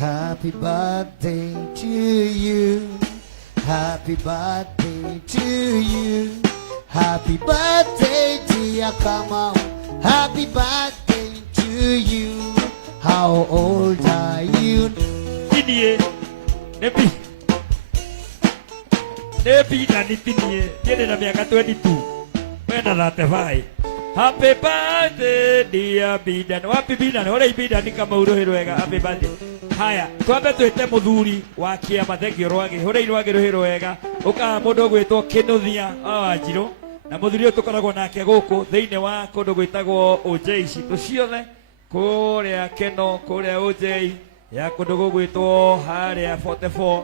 Happy birthday to you Happy birthday to you Happy birthday dear Kamau Happy birthday Nepi. Nepi na nitinie. Tiene na miaka 22. Wena na tefai. Happy birthday dear Bidan. Wapi Bidan? Ore Bidan ni kama urohero wega. Happy birthday. Haya, twambe twite muthuri wa kiama thengio rwage. Ore rwage rohero wega. Uka mundu gwitwo Kinuthia Wanjiru. Na muthuri uyu tukoragwo nake guku thiine wa kundu gwitagwo OJ tuciothe kuria Keno kuria OJ ya kundu gugwitwo haria 44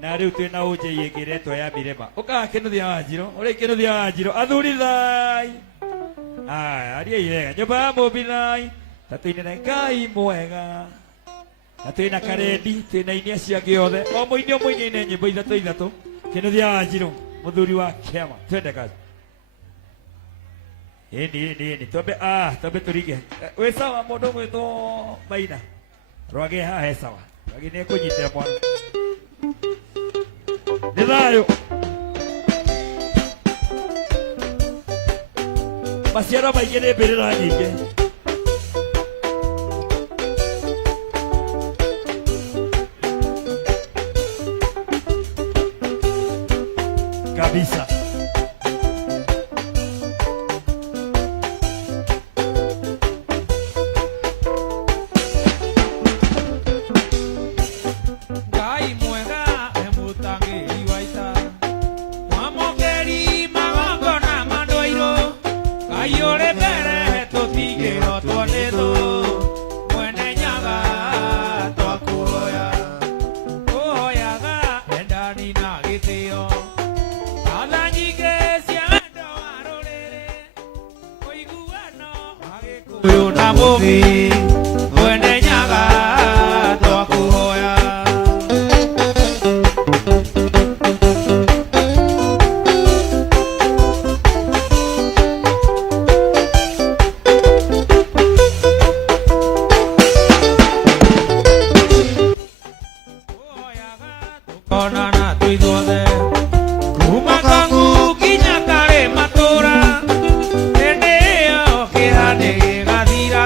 na riu twina OJ igiretwo ya Mirema. Uka Kinuthia Wanjiru. Ore Kinuthia Wanjiru athuri thai. Aria irega nyumba mobinai tatuine na Ngai mwega na twina karendi twina inia cia giothe o muini nyimbo ithatu Kinuthia Wanjiru muthuri wa kiama twende kazi ini twambe turige we sawa mundu gwitwo Maina rwage ha he sawa rwage ni kunyitira mwana ni thayo maciaro maingĩ nĩ mbĩrĩra nyingĩ kabisa. Ngai mwega emutangĩri wa ita mwamũkĩri magongona mandũirũ Ngai ũrĩ mbere tũtigĩrotwo nĩ thũ mwene nyaga twakũhoya tũhoyaga endani na gĩtĩo atha nyingĩ cia wendo wa rũrĩrĩ ũiguano wa Gĩkũyũ na Mũgĩ mwene nyaga twakũhoya onana tuithuothe kuma kangu kinya karĩ matũra hĩndĩ ĩyo kĩrani gĩgathira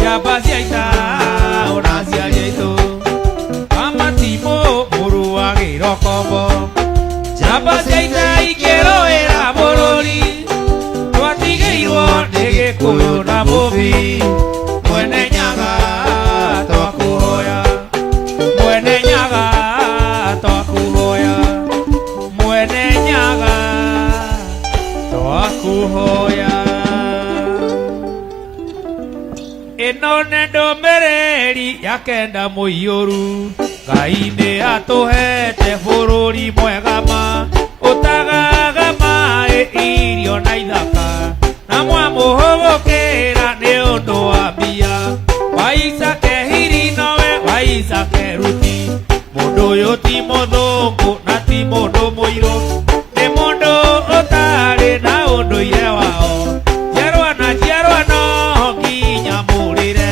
njamba cia ita ona cia nyaitũ Kamatimũ mũrũ wa Gĩrokombo njamba cia ita ikĩrũĩra bũrũri twatigĩirwo nĩ Gĩkũyũ na Mũgĩ mwene nyaga twakũhoya mwene nyaga twakuhoya mwene nyaga twakuhoya ĩno nĩ ndũmĩrĩri ya kenda mũiyũru Ngai nĩ atũhete bũrũri mwega ma ũtagaga maĩ irio na ithaka na mwamũhũgũkĩra nĩ ũndũ wa mbia Waisake hiri nowe Waisake ruti mũndũ ũyũ ti mũthũngũ na ti mũndũ mũirũ nĩ mũndũ ũtarĩ na ũndũire wao njiarwa na njiarwa no nginya mũrĩre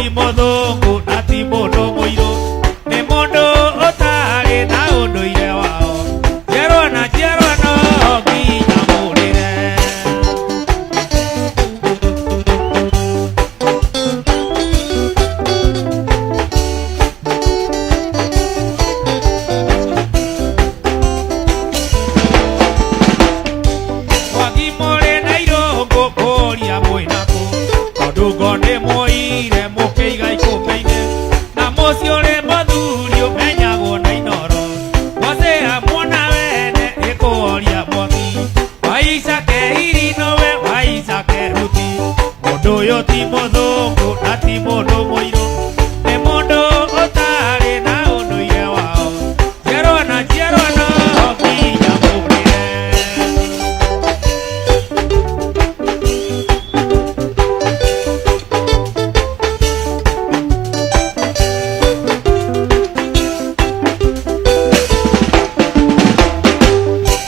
ti mũthũngũ na ti mũndũ mũirũ nĩ mũndũ ũtarĩ na ũndũire wao njiarwa na njiarwa no nginya mũrĩre Wagimore na irũngũ kũria mwĩnakũ tondũ ngo nĩ mũire mũkĩiga ikũmbĩ-inĩ na mũciĩ ũrĩ mũthuri ũmenyagwo na inoro wasĩa muona wene ĩkũoria mwaki waica kehiri nowe waica keruti mũndũ ũyũ ti mũthũngũ na ti mũndũ mũirũ nĩ mũndũ ũtarĩ na ũndũire wao njiarwa na njiarwa no nginya mũrĩre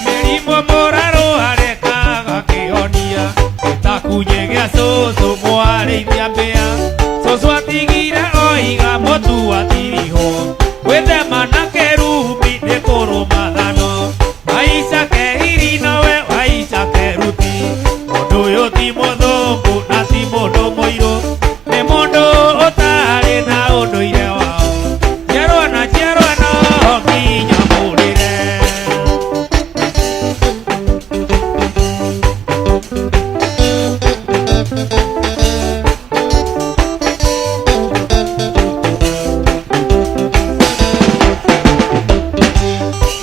mĩrimũ mũrarũ arekaga kĩhonia gĩtakunye gĩa cũcũ mwarĩithia mbĩa cũcũ atigire oiga mũtu atirihwo gwĩthema na kĩrumbi nĩ kũrũma thano waica kehiri nowe waica keruti mũndũ ũyũ ti mũthũngũ na ti mũndũ mũirũ nĩ mũndũ ũtarĩ na ũndũire wao njiarwa na njiarwa no nginya mũrĩre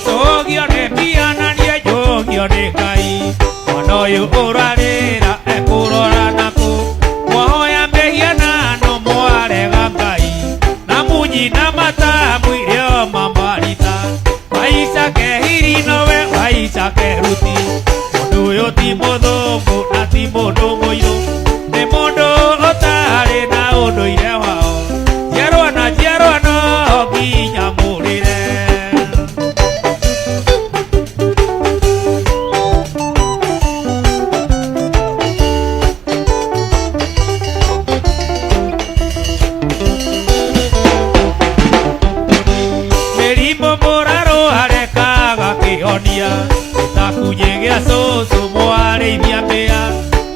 Jogio nĩ mbia na niĩ njũgio nĩ Ngai mwana ũyũ ũrarĩra ekũrora nakũ mwahoya mĩhianano mwarega Ngai na munyi na matamu irio mambarita waica kehiri nowe waica keruti mũndũ ũyũ ti mũthũngũ na ti mũndũ mũirũ nĩ mũndũ ũtarĩ na ũndũire wao njiarwa na njiarwa no nginya mũrĩre mĩrimũ mũrarũ arekaga kĩhonia gĩtakunye gĩa cũcũ mwarĩithia mbĩa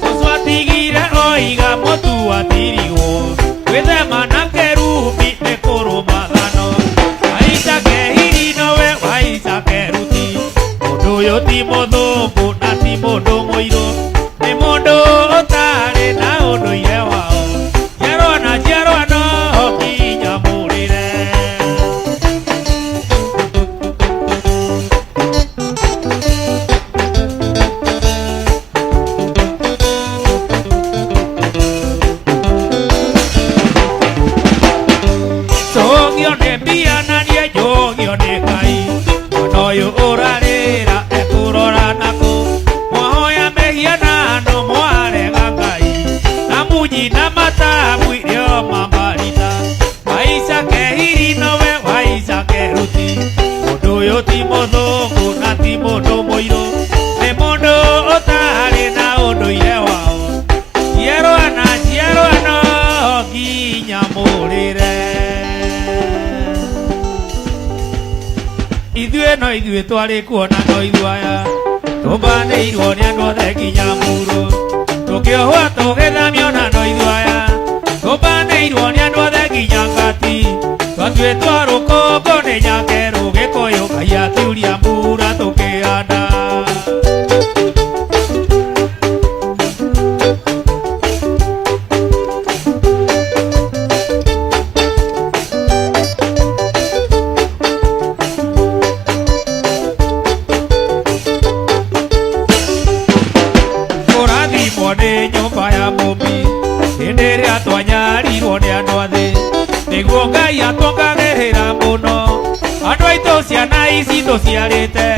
cũcũ atigire oiga mũtu atirihwo gwĩthema na kĩrumbi nĩ kũrũma thano waica kehiri nowe waica keruti mũndũ ũyũ ti mũthũngũ na ti mũndũ mũirũ nĩ mũndũ ũtarĩ na ũndũire wao njiarwa na njiarwa no nginya mũrĩre Jogio nĩ mbia na niĩ njũgio nĩ Ngai mwana ũyũ ũrarĩra ekũrora nakũ mwahoya mĩhianano mwarega Ngai na munyi na matamu irio mambarita waica kehiri nowe waica keruti mũndũ ũyũ ti mũthũngũ na ti mũndũ mũirũ nĩ mũndũ ũtarĩ na ũndũire wao njiarwa na njiarwa no nginya mũrĩre ithuĩ no ithuĩ twarĩ kuona no ithuaya tũmbanĩirwo nĩ andũ othe nginya mũrũ tũkĩohwo tũgĩthamio na no ithuaya tũmbanĩirwo nĩ andũ othe nginya ngati twatuĩtwo rũkũngũ nĩ nyakerũ gĩkũyũ Ngai akiuria mbura tũkĩhanda tũrathimwo nĩ nyũmba ya mũmbi hĩndĩ ĩrĩa twanyarirwo nĩ andũ athĩ nĩguo Ngai atwongagĩrĩra mũno andũ aitũ ciana ici tũciarĩte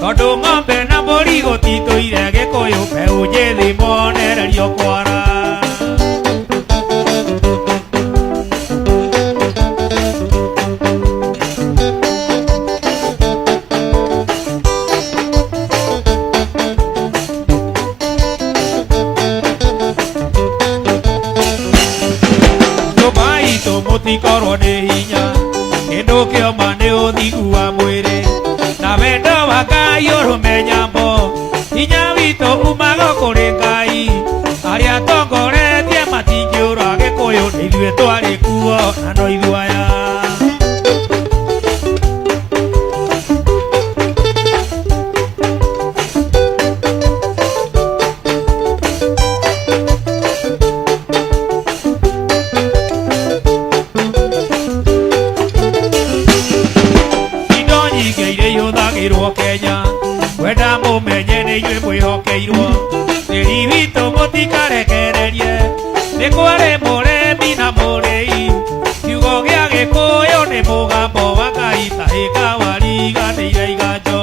tondũ ng'ombe na mbũri gũtitũire gĩkũyũ mbeũ njĩthĩ monererio kwara gutikorwo ni hinya kindu kioma ni uthigu wa mwiri na wendo wa Ngai urumenyambo hinya witu umaga kuri Ngai aria tongoretie matingiura Gikuyu ithuĩ twari kuo na no ithuaya Kenya wenda mumenye ni inyuĩ mwĩhokeirwo tĩri witũ mũtikarekererie nĩ kwarĩ mũrĩmi na mũrĩi kiugo gĩa Gĩkũyũ nĩ mũgambo wa Ngai tahĩka wariganĩire iganjo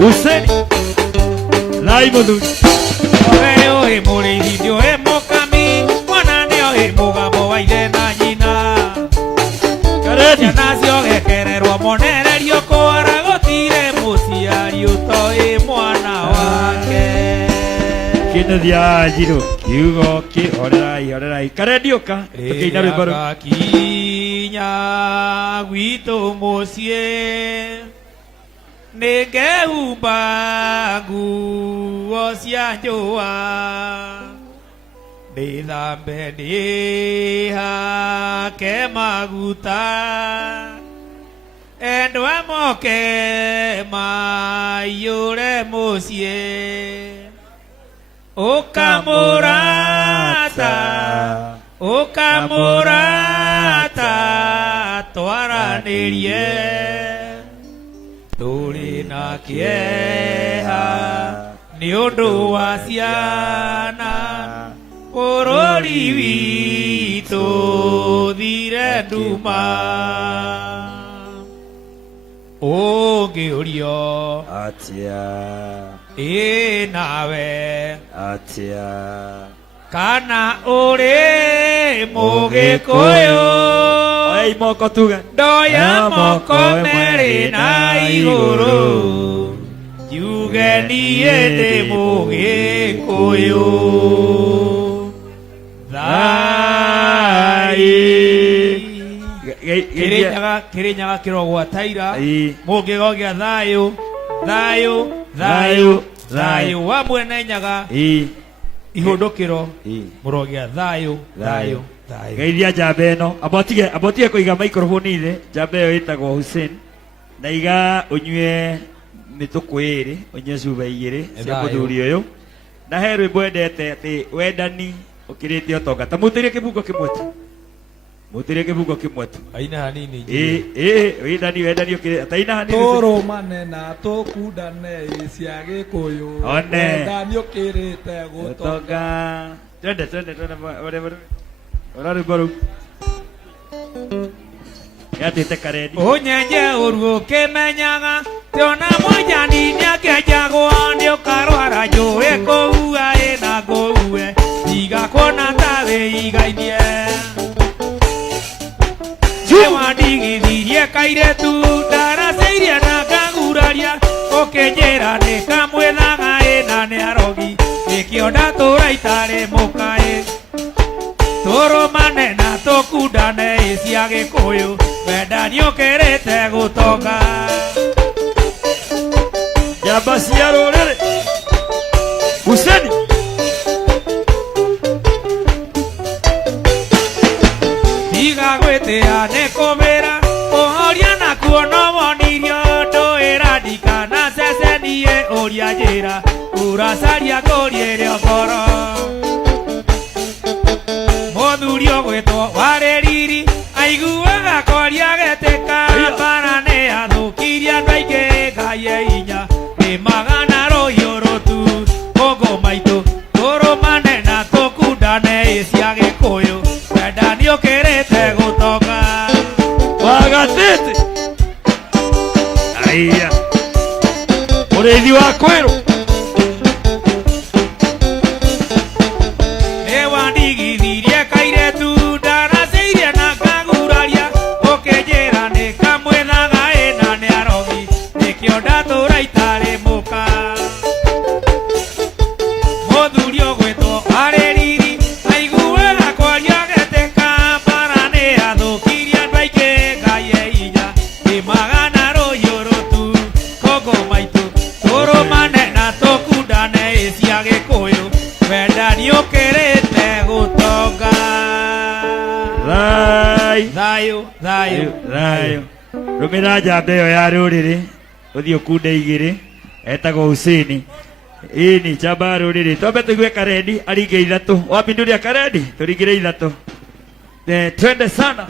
Useni Lai Muthuri Owe oe mũrĩithi ndioe mũkami mwana nĩoĩ mũgambo wa ithe na nyina ciana cioge no dia jiru kiugo ki orerai karedioka tukiina rwimbo ru kinya gwitũ mũciĩ nĩngehumba nguo cia njũa ndĩthambe ndĩhake maguta endwa moke maiyũre mũciĩ ũkamũrata twaranĩrie tũrĩ na kĩeha nĩ ũndũ wa ciana bũrũri witũ thire nduma ũngĩũrio atia nawe atia kana ũrĩ mũgĩkũyũ oi moko tuga ndoya moko merĩ na igũrũ njuge niĩ ndĩ mũgĩkũyũ Kirinyaga kirogwa taira mũngĩgo gĩa thayũ wa mwene nyaga ihũndũkĩro mũrogĩa thayũ geithia njamba ĩno abotige kũiga microphone thĩ njamba ĩyo ĩtagwo Hussein na iga ũnyue mĩtũkũ ĩrĩ ũnyue cuba igĩrĩ cia mũthuri ũyũ na he rwĩmbo endete atĩ wendani ũkĩrĩte ũtonga ta mũtĩrie kĩbungo kĩmwe tu mũtĩrie kĩbungo kĩmwe tu aina hanini wendani ũkĩrĩte ataina hanini tũrũmane na tũkundane cia gĩkũyũ wendani ũkĩrĩte gũtonga twende ora rwĩmbo rũu yatĩte kareni ũnyenje ũru ũkĩmenyaga tiona mũnjani nĩakĩenjagwo nĩũkarwara njũĩ kũua ĩna ngũue igakuona ta wĩigainie nĩwandigithirie kairĩtu ndaracĩirie na ngaguraria ũkĩnjĩra nĩkamwĩthaga ĩna nĩ arogi nĩkĩo ndatũra itarĩ mũkaĩ tũrũmane na tũkundane cia gĩkũyũ wendani ũkĩrĩte gũtonga njamba cia rũrĩrĩ Hussein tiga gwĩtĩa nĩ kũmĩra kũhoria na kuona wonirio ndũĩra ndikana cecenie ũria njĩra ũracaria kũrĩĩrĩ ngoro mũthuri ũgwĩtwo warĩ riri aiguaga kwaria getĩka mbara nĩ athũkirie andũ aingĩ ngai e hinya nĩmagana rũhiũ rũtu kũngũ maitũ tũrũmane na tũkundane cia gĩkũyũ wendani ũkĩrĩte gũtonga wagatĩte aiya ũrĩithi wa kwĩrũ nĩwandigithirie kairĩtu ndaracĩirie na ngaguraria ũkĩnjĩra nĩkamwĩthaga ĩna nĩ arogi nĩkĩo ndatũra itarĩ mũka mũthuri ũgwĩtwo arĩ riri aiguaga kwaria getĩka mbara nĩ athũkirie andũ aingĩ ngai e hinya nĩmagana rũhiũ rũtu kũngũ maitũ tũrũmane na tũkundane cia gĩkũyũ wendani ũkĩrĩte gũtonga thayũ rũmĩra njamba ĩyo ya rũrĩrĩ ũthiĩ ũkunde igĩrĩ etagwo Hussein ini njamba ya rũrĩrĩ twambe tũigue karendi aringe ithatũ wambinduria karendi tũringĩre ithatũ twende sana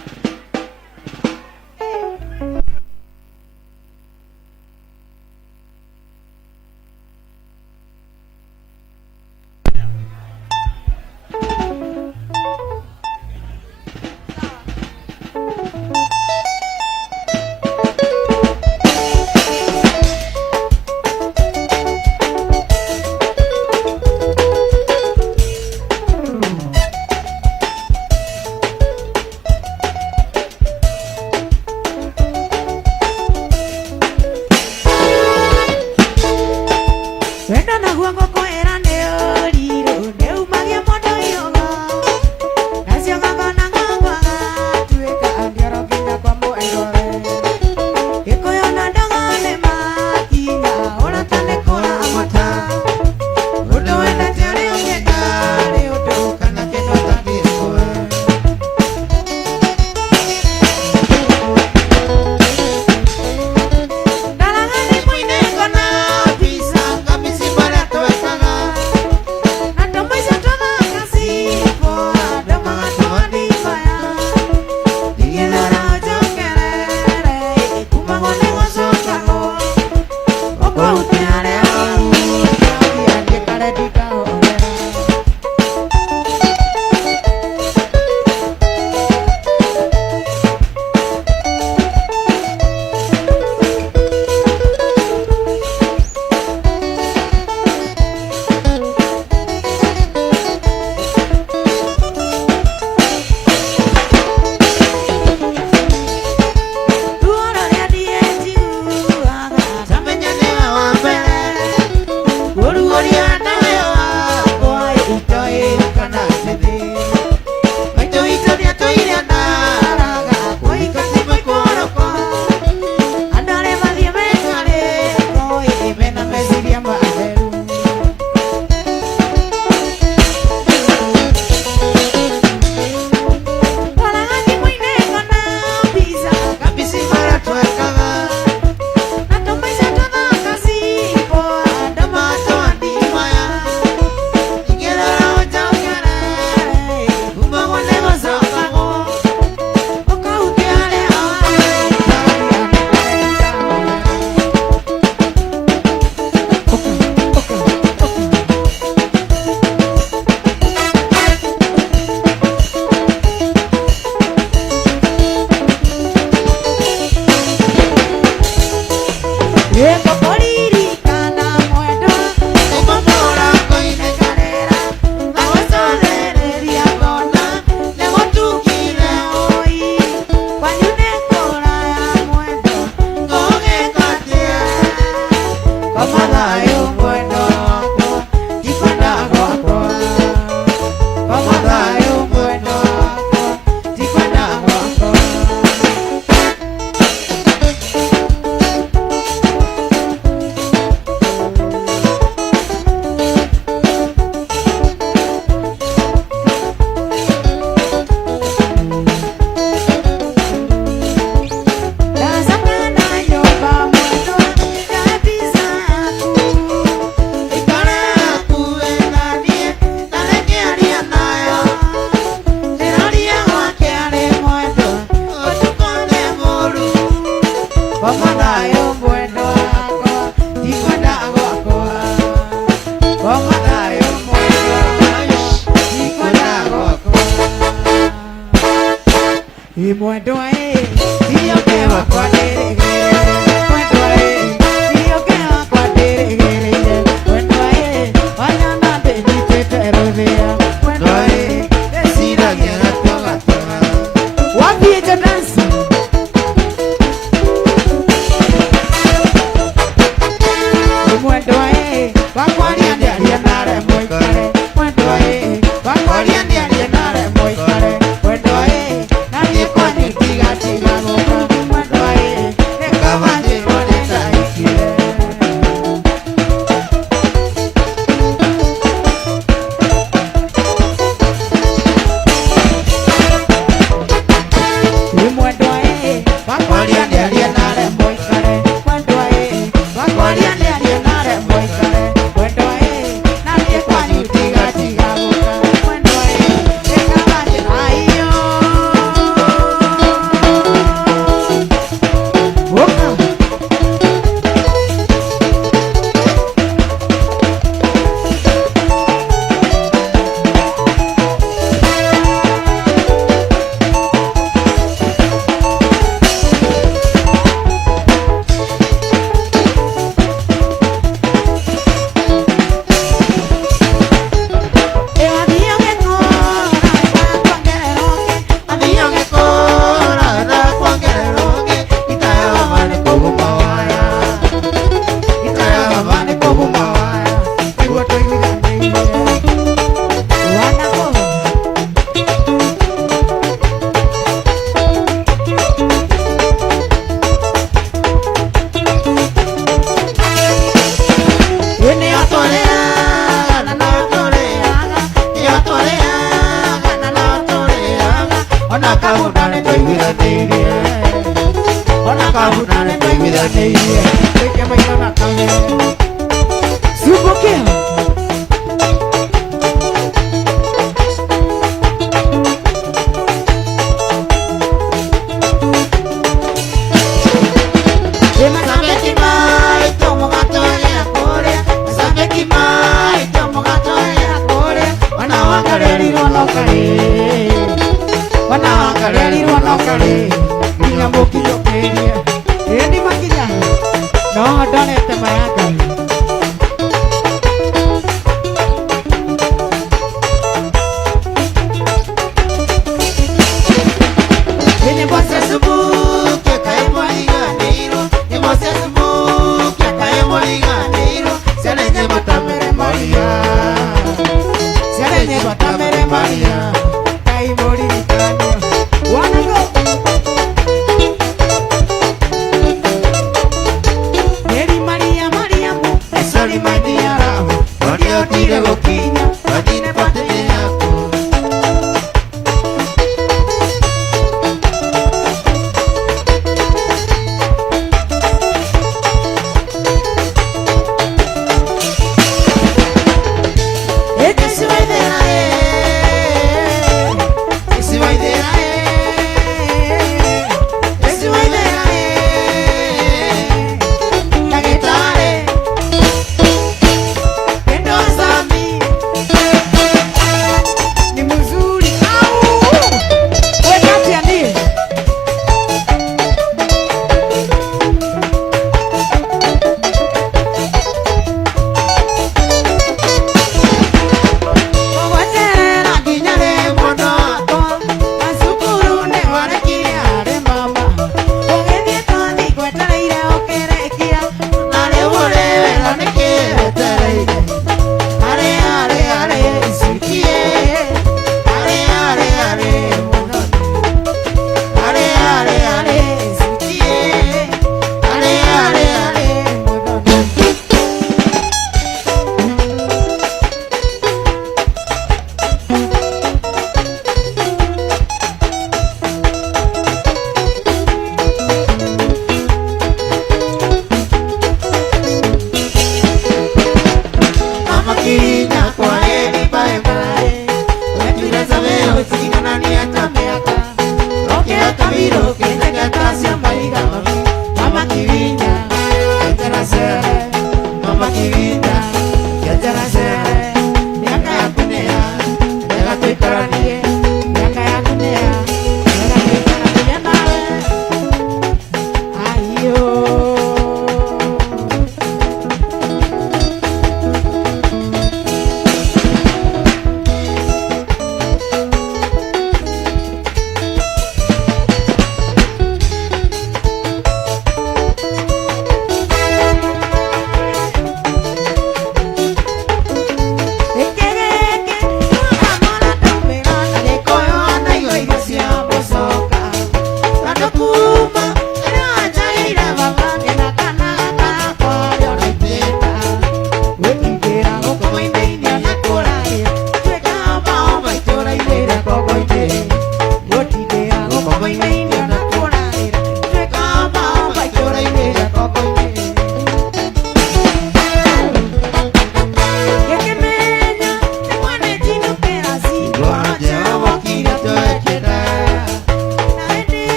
Maria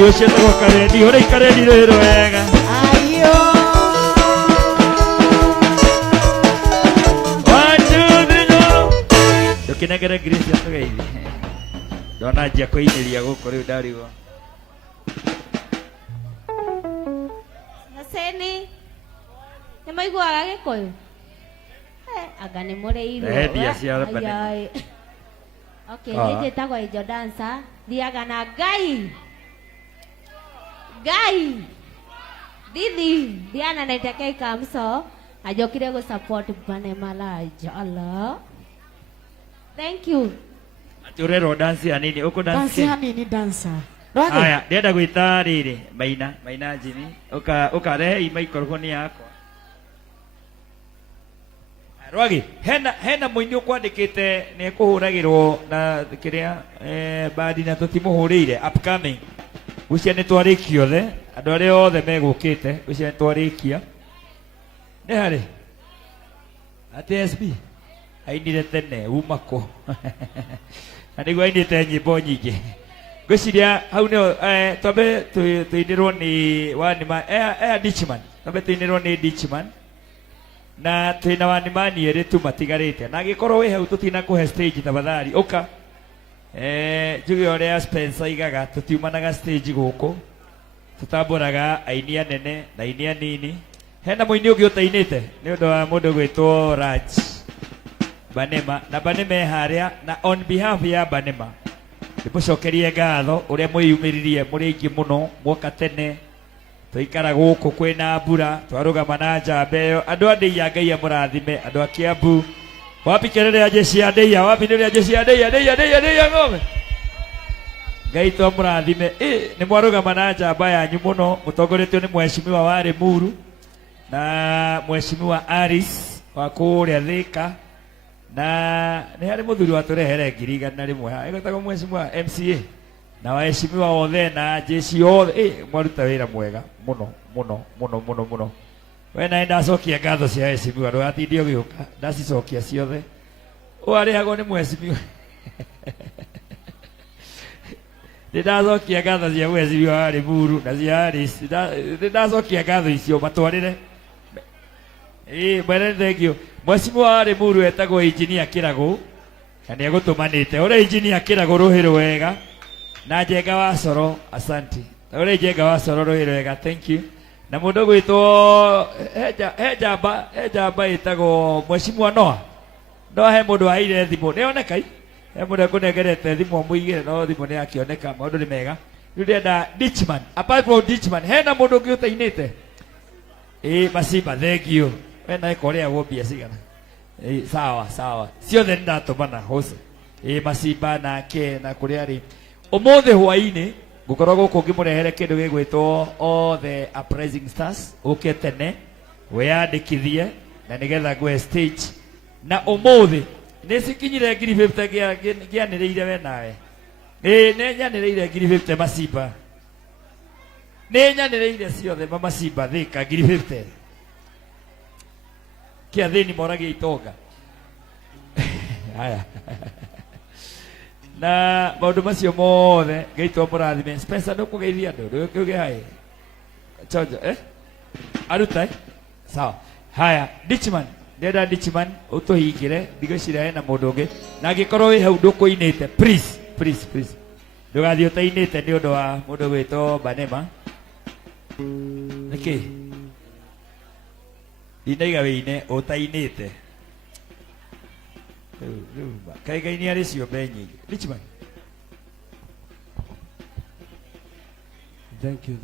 Ũcio cietagwo Kareni, ũrĩa Kareni rwĩrũ wega. Ayo. Ndũkĩnengere Grace atũgeithie. Ndona njia kũinĩria gũkũ rĩu ndarigwo. Naseni. Nĩ maiguaga Gĩkũyũ? Anga nĩ mũrĩirwo. Endia cia Banema. Okay, nĩ njĩtagwo Angel Dancer. Thiaga na Ngai. Ngai. Didi. Diana naitake Kamso. Ajokire go support Banema Live. Allah. Thank you. Aturero dance ya nini? Uko dance? Dance ya nini dancer? Haya, ndienda gwĩta rĩrĩ, Maina Jimmy. Ukarehe microphone yako. Rwagi, hena mũini ũkwandĩkĩte nĩ ekũhũragĩrwo na kĩrĩa bandi na tũtimũhũrĩire upcoming. Ũcio nĩ twarĩkia othe, andũ arĩa othe megũkĩte, ũcio nĩ twarĩkia. Nĩ harĩ? Ati SB ainire tene umako. Na nĩguo ainĩte nyĩmbo nyingĩ. Ngwĩciria hau nĩho twambe tũinĩrwo nĩ Wanima Ditchman. Twambe tũinĩrwo nĩ Ditchman. Na twĩna Wanimani erĩ tu matigarĩte. Na angĩkorwo wĩ hau tũtinakũhe stage tafadhali. Ũka. Njuge ũrĩa Spencer aigaga tũtiumanaga stage gũkũ. Tũtambũraga aini anene na aini anini. Hena mũini ũngĩ ũtainĩte nĩ ũndũ wa mũndũ gwĩtwo Raj Banema. Na Banema harĩa na on behalf ya Banema ndĩmũcokerie ngatho ũrĩa mwĩyumĩririe mũrĩ aingĩ mũno mwoka tene. Tũikara gũkũ kwĩna mbura twarũgama na njamba ĩyo. Andũ a Ndeiya Ngai amũrathime. Andũ a Kiambu wapi kelele ya jeshi ya Ndeiya? Wapi ndio ya jeshi ya Ndeiya ng'ombe? Ngai tũamũrathime. Nĩ mwarũgama na njamba yanyu mũno. Mũtongoretio nĩ Mheshimiwa wa Limuru na Mheshimiwa Aris wa kũrĩa Thika. Na nĩ harĩ mũthuri watũrehere ngiri igana rĩmwe haha ĩgwĩtagwo Mheshimiwa MCA na waheshimiwa othe na jeshi othe. Mwaruta wĩra mwega mũno. We naĩ ndacokia ngatho cia waheshimiwa ndũgatinde ũgĩũka. Ndacicokia ciothe. Arĩhagwo nĩ Mheshimiwa. Nĩndacokia ngatho cia Mheshimiwa wa Limuru na cia Aris. Nĩndacokia ngatho icio matwarĩre. Mbere thengio. Mheshimiwa wa Limuru etagwo Engineer Kĩragũ na nĩ egũtũmanĩte. Ũrĩa Engineer Kĩragũ rũhĩrũ wega na Njenga wa Coro. Asante. Ũrĩa Njenga wa Coro rũhĩrũ wega. Thank you. Na mũndũ gwĩtwo he njamba ĩtagwo Mheshimiwa Noah. He mũndũ waheire thimũ nĩoneka. He mũndũ ekũnengerete thimũ mũigĩre no thimũ nĩyakĩoneka. Maũndũ nĩ mega. Rĩu ndĩrenda Ditchman. Apart from Ditchman hena mũndũ ũngĩ ũtainĩte. Macimba thank you. We naĩ kũrĩagwo mbia cigana. Sawa. Ciothe nĩndatũmana hũca. Macimba nake na kũrĩa arĩ. Ũmũthĩ hwainĩ ngũkorwo gũkũ ngĩmũrehere kĩndũ gĩgwĩtwo all the uprising stars. Ũke tene wĩyandĩkithie na nĩgetha ngũhe stage. Na ũmũthĩ nĩcikinyire 50 gĩanĩrĩire we nawe. Nĩnyanĩrĩire 50 Macimba. Nĩnyanĩrĩire ciothe Macimba Thika 50. Kia thĩni moragia itonga. Haya. Na maũndũ macio mothe Ngai tũamũrathime. Spencer ndũkũgeithia andũ ndũkĩuge hai. Chojo aruta sawa. Haya Ditchman. Ndĩrenda Ditchman ũtũhingĩre. Ndigũciria hena mũndũ ũngĩ. Na angĩkorwo wĩ hau ndũkũinĩte please. Ndũgathiĩ ũtainĩte nĩ ũndũ wa mũndũ gwĩtwo Banema. Nĩkĩ? Ndinaiga wĩine ũtainĩte. Kaĩ Ngai nĩ arĩ ciũmbe nyingĩ. Ditchman. Thank you.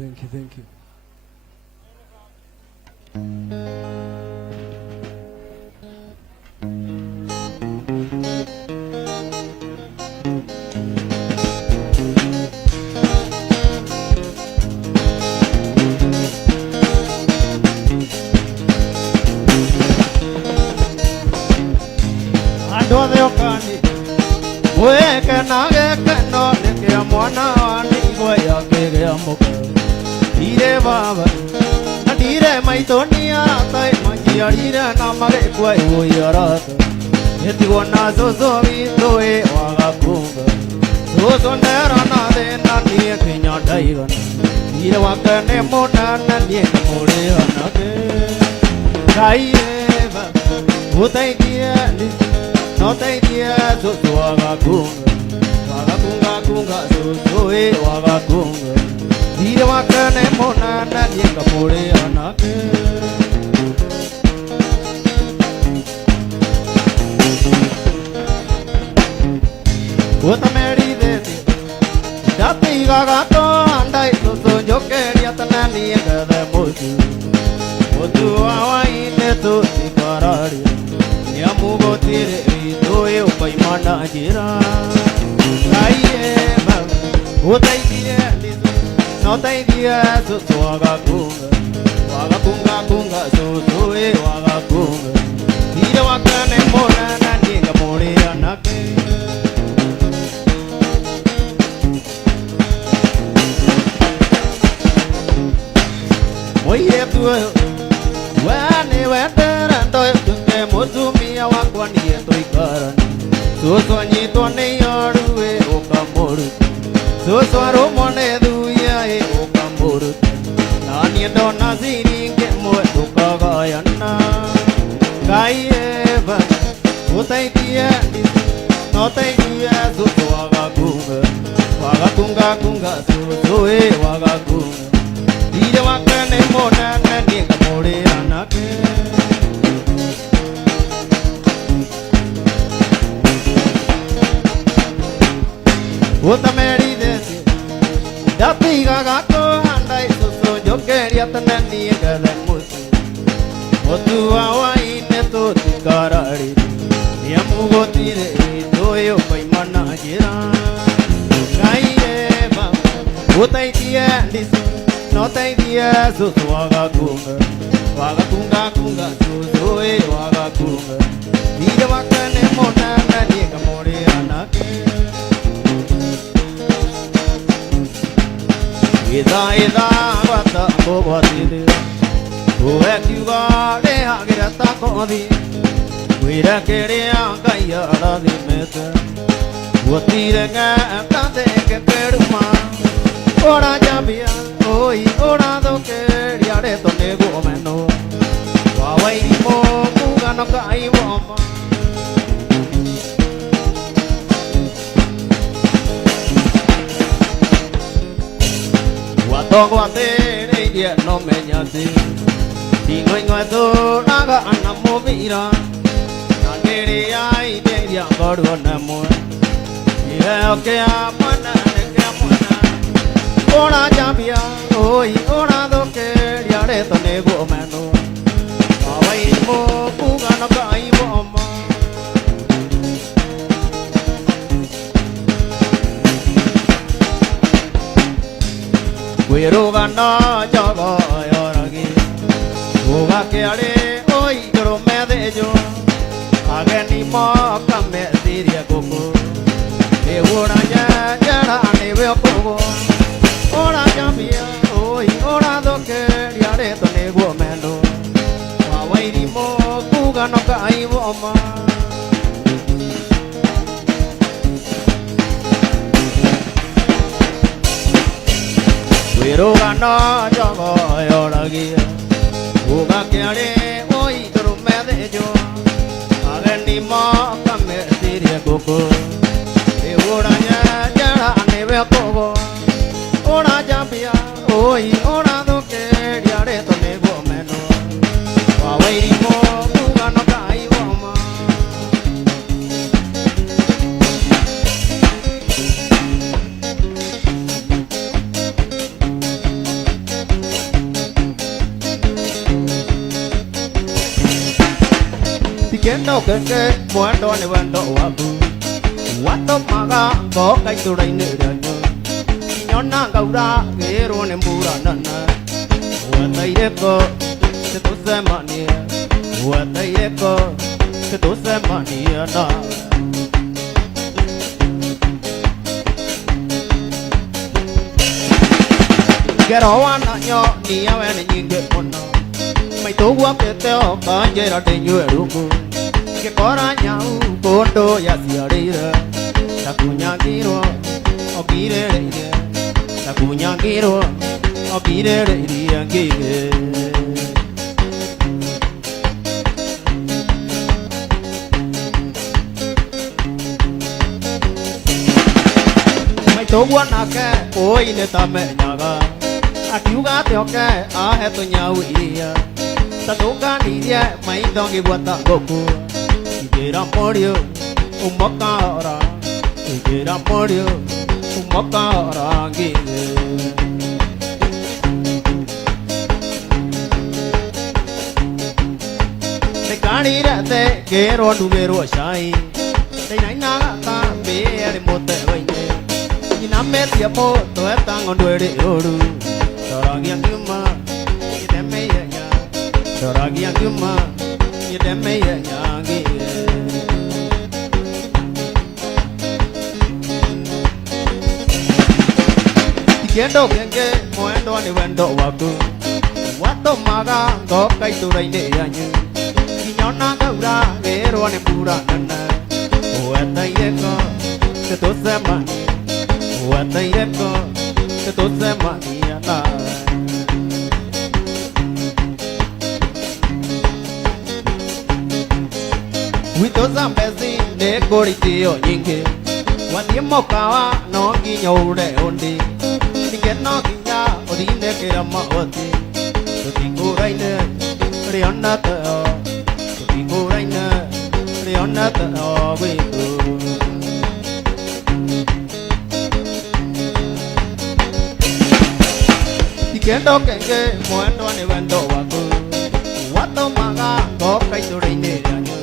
Andũ othe okani weke na gekeno rĩkĩa mwana wa ndigwa yakĩgĩa mũkeo. Ndire baba na ndire maitũ nĩarata manjiarire na magĩkua igũiarata. Nĩtigwo na cũcũ witũ waga kuga cũcũ ndera na thĩna niĩ kinya Taigan. Ira wakane monana nie kamore anake. Kaieva, utai dia, no tai dia, so waga kunga so waga kunga. Ira wakane monana nie kamore anake. Ota meri de dati gato andai so yo quería tener ni de mutu mutu awai ne to tikarari ni amugo tire do eu pai mana jira ai eva otai dia no tai dia so waga kunga so waga kunga ira wakane mona na ni gamore anake. Oye tu, wani weteran toy tunge mozumia wakwani toy karan. So soñi to ne yoruwe okamoru. So swaro mone duya e okamoru. Nani dona zini ke mo okagayana. Kaieva, utai dia, no tai dia so waga kunga so waga kunga. Ira wakane monana ni kamore anake. Ota meri desi dati gato andai so yo quería tener ni de mutu mutu awai ne to tikarari ni amugo tire do yo pai mana jira kaieva utai dia no tai dia so waga kunga so waga kunga. Ira wakane monana ni kamore anake. Ida wata bobati uwe kiwa le hagira ta kodi wira kere akaya radi meta wotire nga kante ke peruma ora jabia oi ora do ke riare to nego meno wa wai mo kuga no kai wa ma wa to wa te nei dia no me nyasi di ngoi to naga anamo vira na kere ai de dia godo na mo ye ke amana ke amana ora jabia oi ora do ke riare to nego meno awai mo kuga no kai wo ma Wero gana jaga yoragi uga ke ale oi gro me de jo age ni mo kame siria koko e ora ya jara ne ve koko ora jambia oi ora do ke riare to ne go meno wa wai ri mo kuga no kai wo ma Wero gana jaga yoragi uga ke ale oi gro me de jo age ni mo kame siria koko e ora ya jara ne ve koko ora jambia oi ora do ke riare to ne go meno wa wai ri mo kuga no kai wo ma Tikendo ke muando ne wando wabu wato maga ko kai tu dai ne ranyo nyona gaura gero ne mura nana wa tai ko se to se mani wa tai ko se to se mani na Gero wana nyo ni awe ne nyinge kono mai to wa ke te o ka jera de nyu ruku ke kora nyau kondo ya siarira takunya giro o gire takunya gi Giro, I'll be there and give it. Tôi quan à cái ôi nè ta mẹ nhà ga à cứu gà theo cái à hết tôi nhà uy ta đâu cả đi đi mấy đồng cái buat ta goku cái ra morio umaka ra cái ra morio umaka ra cái गाड़ी रहते गेरो डुगेरो शाही ते नहीं ना का बेरे मोते वइने ni name tiapo to etang onduere oru doragi anguma ni deme ya nya doragi anguma ni deme ya nya gi Kendo kenge moendo ni wendo waku wato maga go kai tu rai ne ya nyu nyona gaura gero ne pura nana o etai eko te to sama o etai eko te to sama ni ata wi to zambezi ne kori tio nyinge wani mokawa no gi nyore ondi no kinya odinde kerama oti to tingo raina rionna ta to tingo raina rionna ta we to tikendo kenge moendo ne wendo wako wato maga go kai to raine yanyo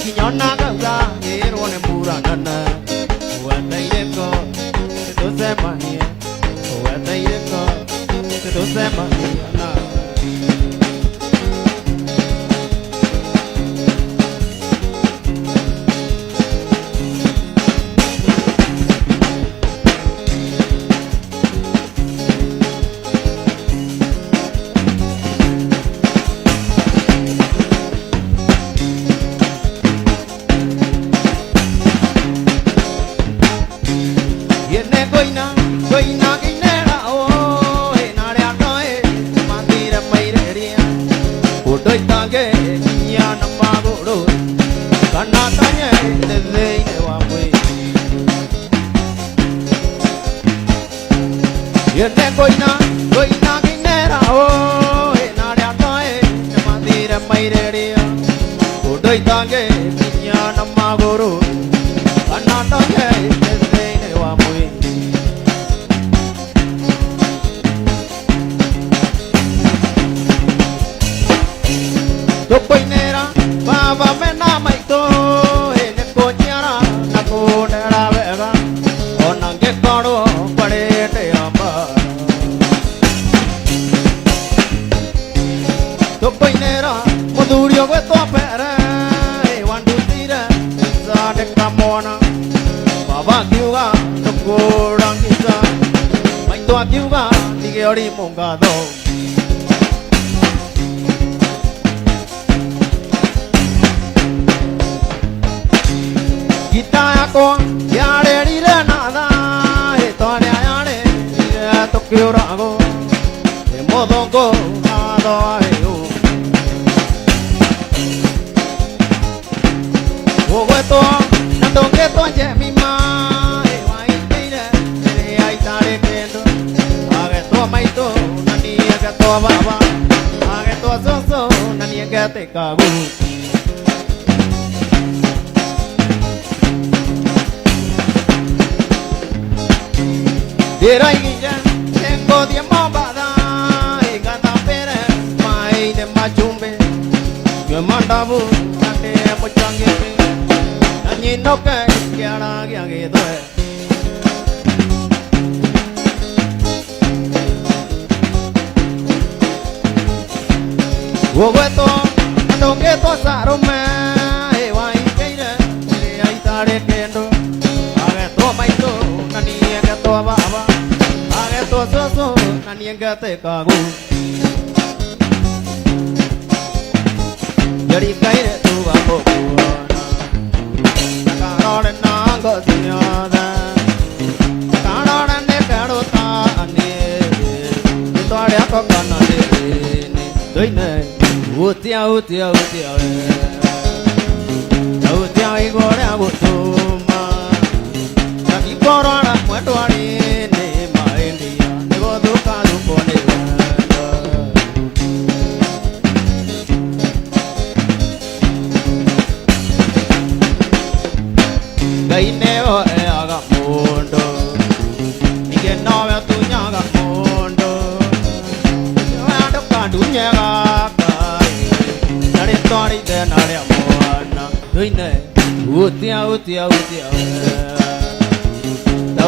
kinyona ga ga ero ne pura nana wa dai de ko to se mani to se mania utia utia utia utia igora gutuma nakikorora mwendwari ni maendia nigothuka thukone ngai neo eaga mundu nige nowe tunyaga mundu wendo kandunyega nari tori de nari mwana duine utia utia utia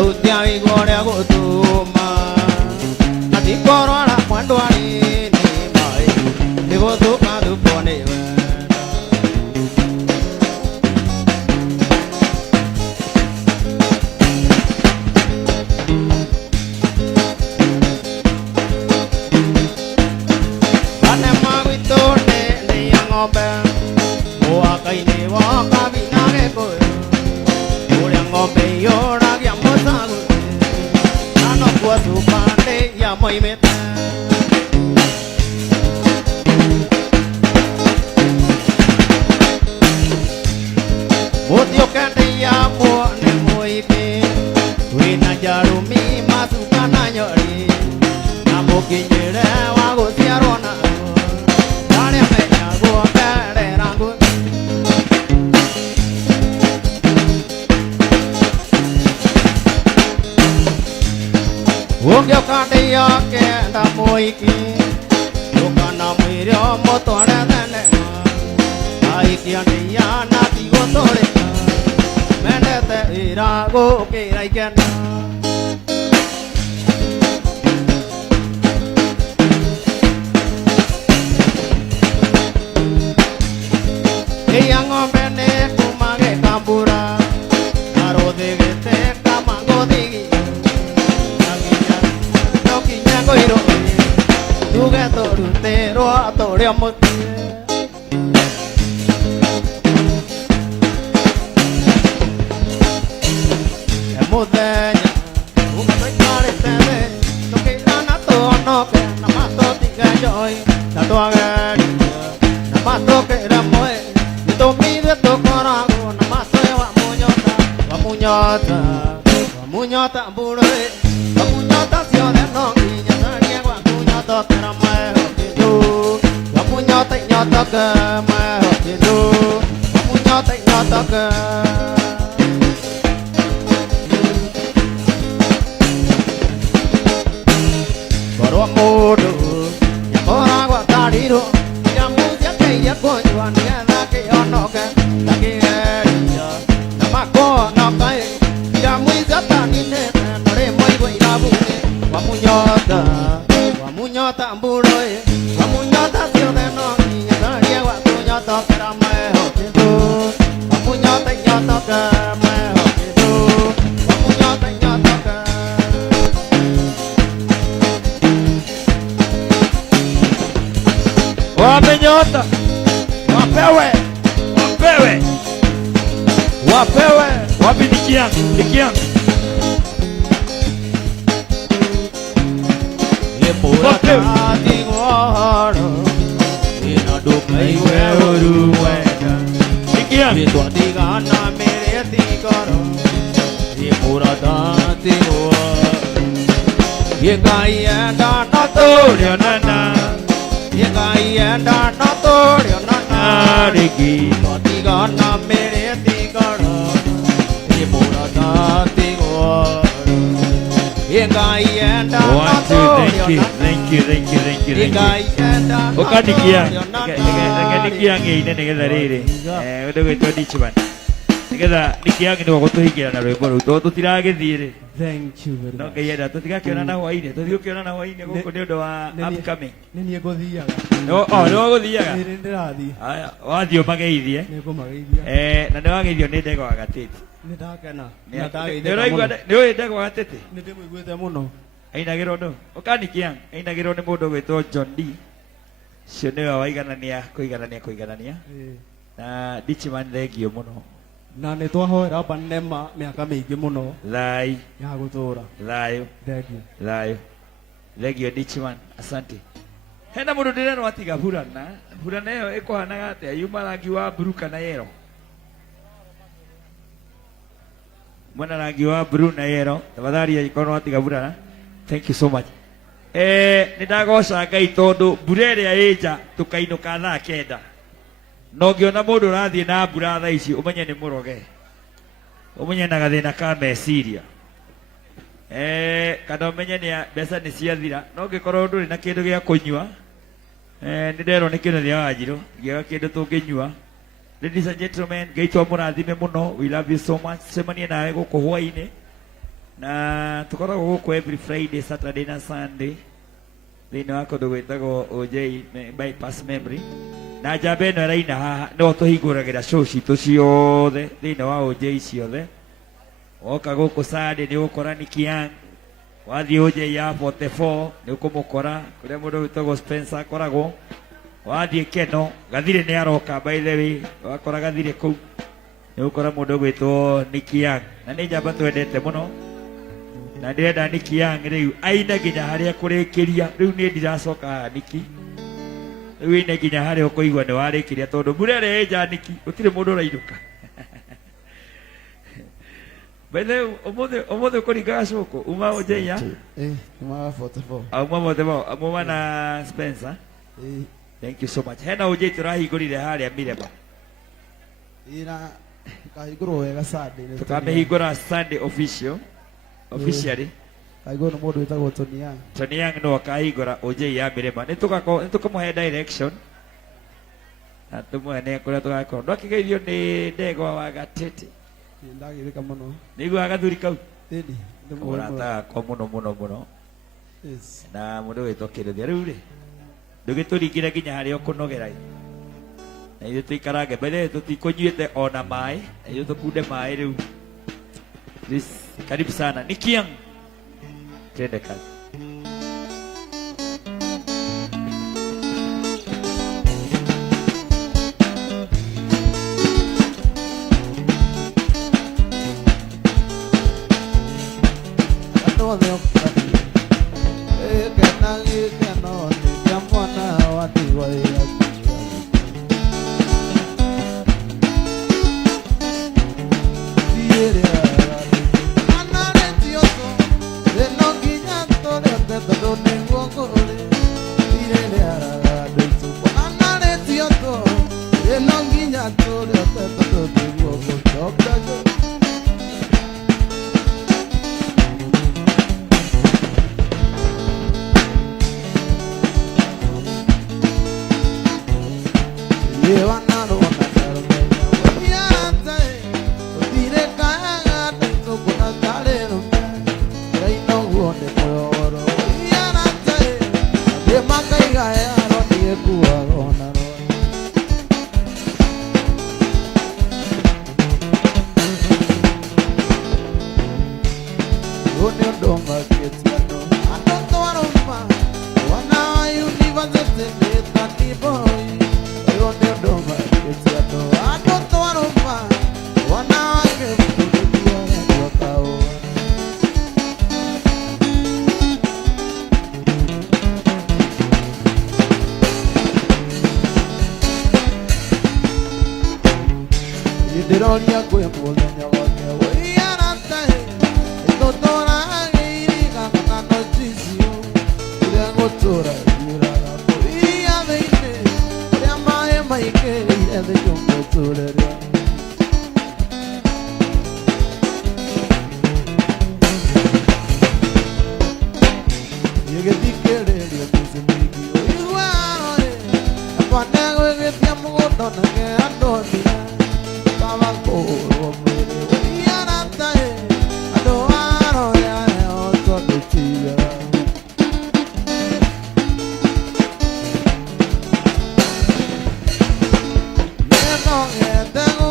utia igore gutuma atikorora mwendwari ni mai nigothuka thukone Thank you very much. No kayeda tutigakĩona na hwainĩ tũthiũkĩona na hwainĩ gũkũ nĩ ũndũ wa upcoming. Nĩ niĩ ngũthiaga. No gũthiaga. Nĩ ndĩrathiĩ. Aya wathiĩ ũmageithie. Nĩ ngũmageithia. Na nĩ wageithio nĩ ndegwa gatĩti. Nĩ ndakena. Nĩ ũraigua nĩ ũĩ ndegwa gatĩti? Nĩ ndĩmũiguĩte mũno. Ainagĩrwo nũ? Ũkanikia ainagĩrwo nĩ mũndũ ũgwĩtwo John D. Cio nĩwe waiganania kũiganania. Na Ditchman thengio mũno. Na nĩ twahoera Banema mĩaka mĩingĩ mũno. Thai. Ya gũtũũra. Thayũ. Thengio. Thayũ. Thengio Ditchman. Asante. Hena mundu ndireno atiga burana. Burana iyo ikuhanaga atia yuma rangi wa blue kana yellow. Mwana rangi wa blue na yellow. Tafadhali ikono atiga burana. Thank you so much. Nidagoca Ngai tondu mbura iria ĩnja tukainuka thaa kenda. No ngiona mundu rathie na mbura thaa ici umenye ni muroge. Umenye na gathina ka meciria. Kana umenye ni mbeca ni ciathira. No ngikorwo nduri na kindu gia kunyua. Ndirero ni kindu thia Wanjiru. Ngiaga kindu tunginyua. Ladies and gentlemen, Ngai twamũrathime muno. We love you so much. Cemanie nawe gũkũ hwaĩ-inĩ. Na tukoragwo gũkũ every Friday, Saturday na Sunday. Thĩinĩ wa kũndũ gwĩtagwo OJ bypass memory. Na njamba ĩno ĩraina haha no tũhingũragĩra show citũ ciothe thĩinĩ wa OJ ciothe. Woka gũkũ Sunday nĩ ũgũkora Nicky Young. Wathiĩ OJ ya 44 nĩ ũkũmũkora kũrĩa mũndũ wĩtagwo Spencer akoragwo. Wathiĩ Keno Gathirĩ nĩ aroka by the way. Wakora Gathirĩ kũu nĩ ũgũkora mũndũ gwĩtwo Nicky Young. Na nĩ njamba twendete mũno. Na ndirenda Nicky Young rĩu aine nginya harĩa kũrĩkĩria. Rĩu nĩ ndiracoka Nicky. Rĩu aine nginya harĩa ũkũigua nĩ warĩkĩria tondũ mbura ĩrĩa ĩnja Nicky gũtirĩ mũndũ ũrainũka. By the way, ũmũthĩ ũkũringaga cũkũ uma OJ ya? Uma 44. Uma 44. Uma na Spencer. Thank you so much. Hena OJ tũrahingũrire harĩa Mirema. Ina kahingũrwo wega Sunday. Tũkamĩhingũra Sunday officially. Kahingũrwo nĩ mũndũ wĩtagwo Tony Young. Tony Young no akahingũra OJ ya Mirema. Nĩ tũkamũhe direction. Na tũmũhe nĩ kũrĩa tũgakorwo. Ndwakĩgeithio nĩ Ndegwa wa Gatete. Ndagĩrĩka mũno. Nĩiguaga gathuri kau? Ĩni. Mũrata wakwa mũno. Na mũndũ wĩtwo Kĩrũthia rĩu rĩ. Ndũgĩtũringire nginya harĩa ũkũnogera. Na ithuĩ tũikarange mbere tũtikũnyuĩte ona maĩ. Na ithuĩ tũkunde maĩ rĩu. Karibu sana. Nicky Young. Twende kazi. Tengo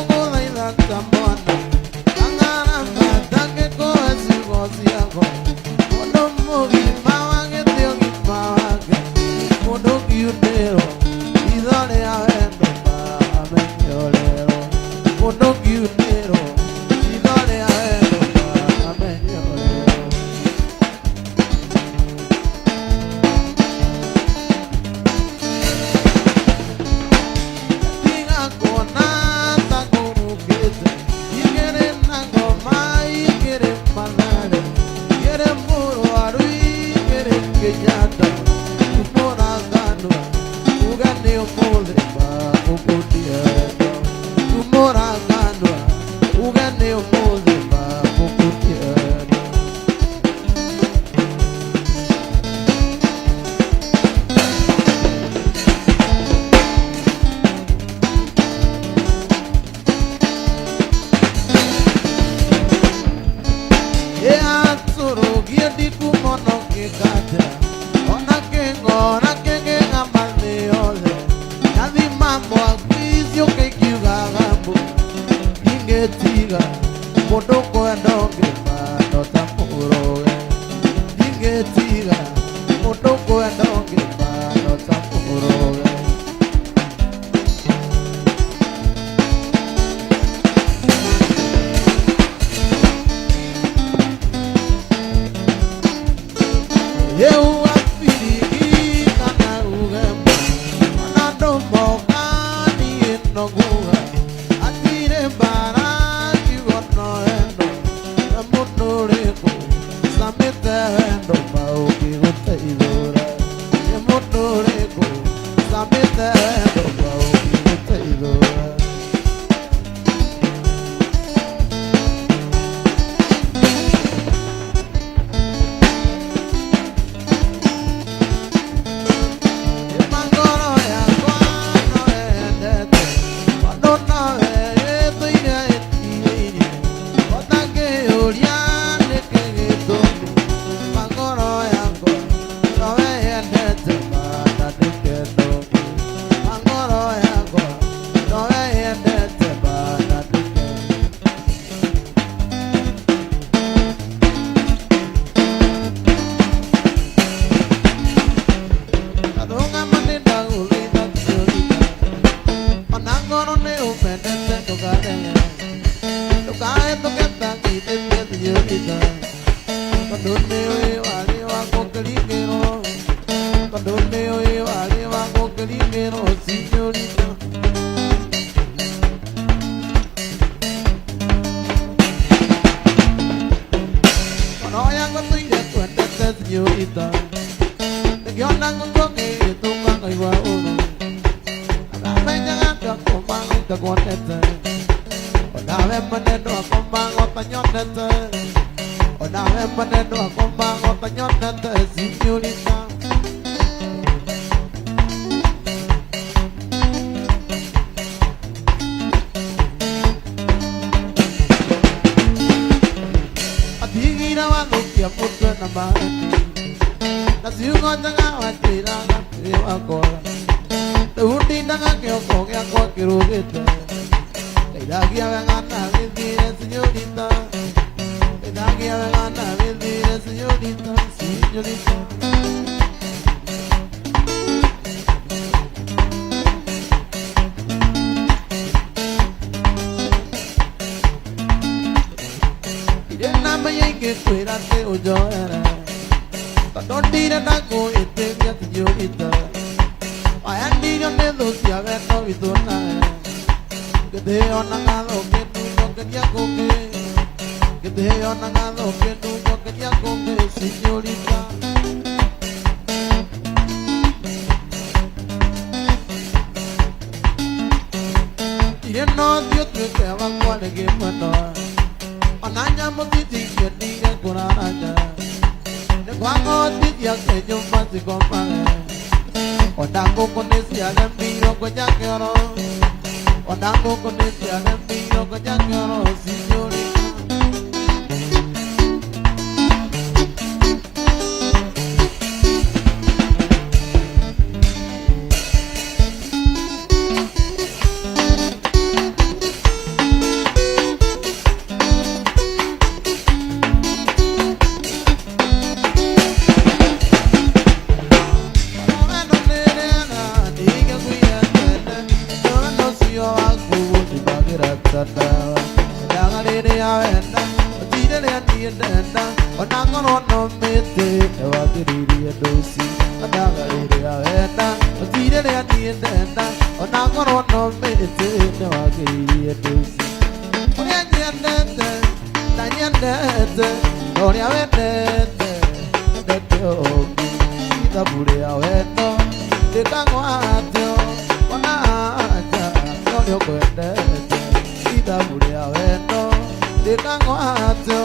mukutia tumora kanwa ugane umuzima mukutia Tabule ya weto, dekangwa atyo, wana aja. Yolio kwendete Ithabu rĩa wendo Rĩkang'watio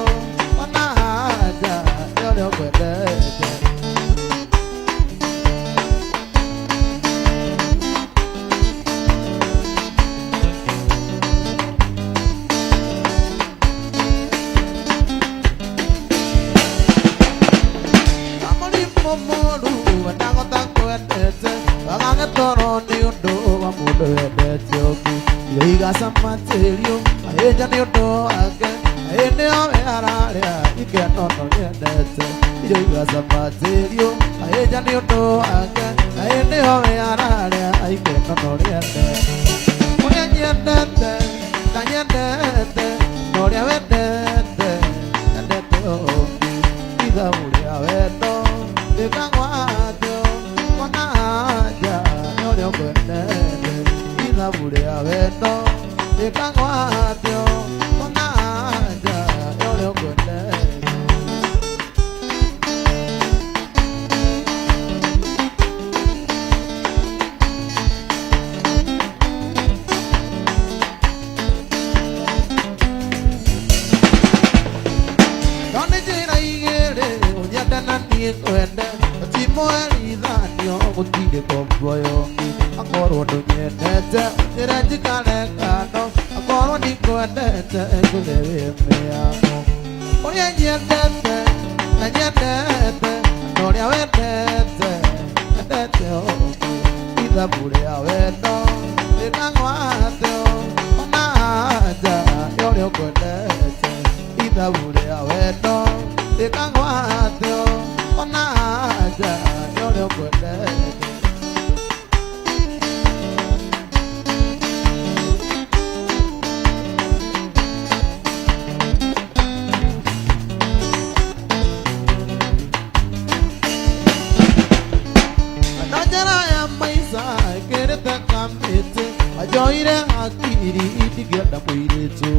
Ona haja Yolio kwendete Samaterio, I don't know again. I know area, you can't know yet. You got Samaterio, I don't know again. I know area, I can't know yet. When you're dead, then you're dead, nor you're dead, and that either would you have no, you can't want to, one eye, no, you're dead, either would you have no. Ikang'watio ona haja Yolio kwendete Doni njĩra igĩrĩ ũnyende na niĩ kwende Timoerithanio gũtirĩ komboyo Akorwo ndũnyendete njĩra njikare kando Akorwo ndikwendete ngũthe wĩmĩano Ũrĩa nyendete na nyendete na ũrĩa wendete Endete ũngĩ ithabu rĩa wendo Rĩkang'watio ona haja Yolio kwendete Ithabu rĩa wendo Rĩkang'watio ona haja Yolio kwendete Ajoire akiri itigenda mũirĩtu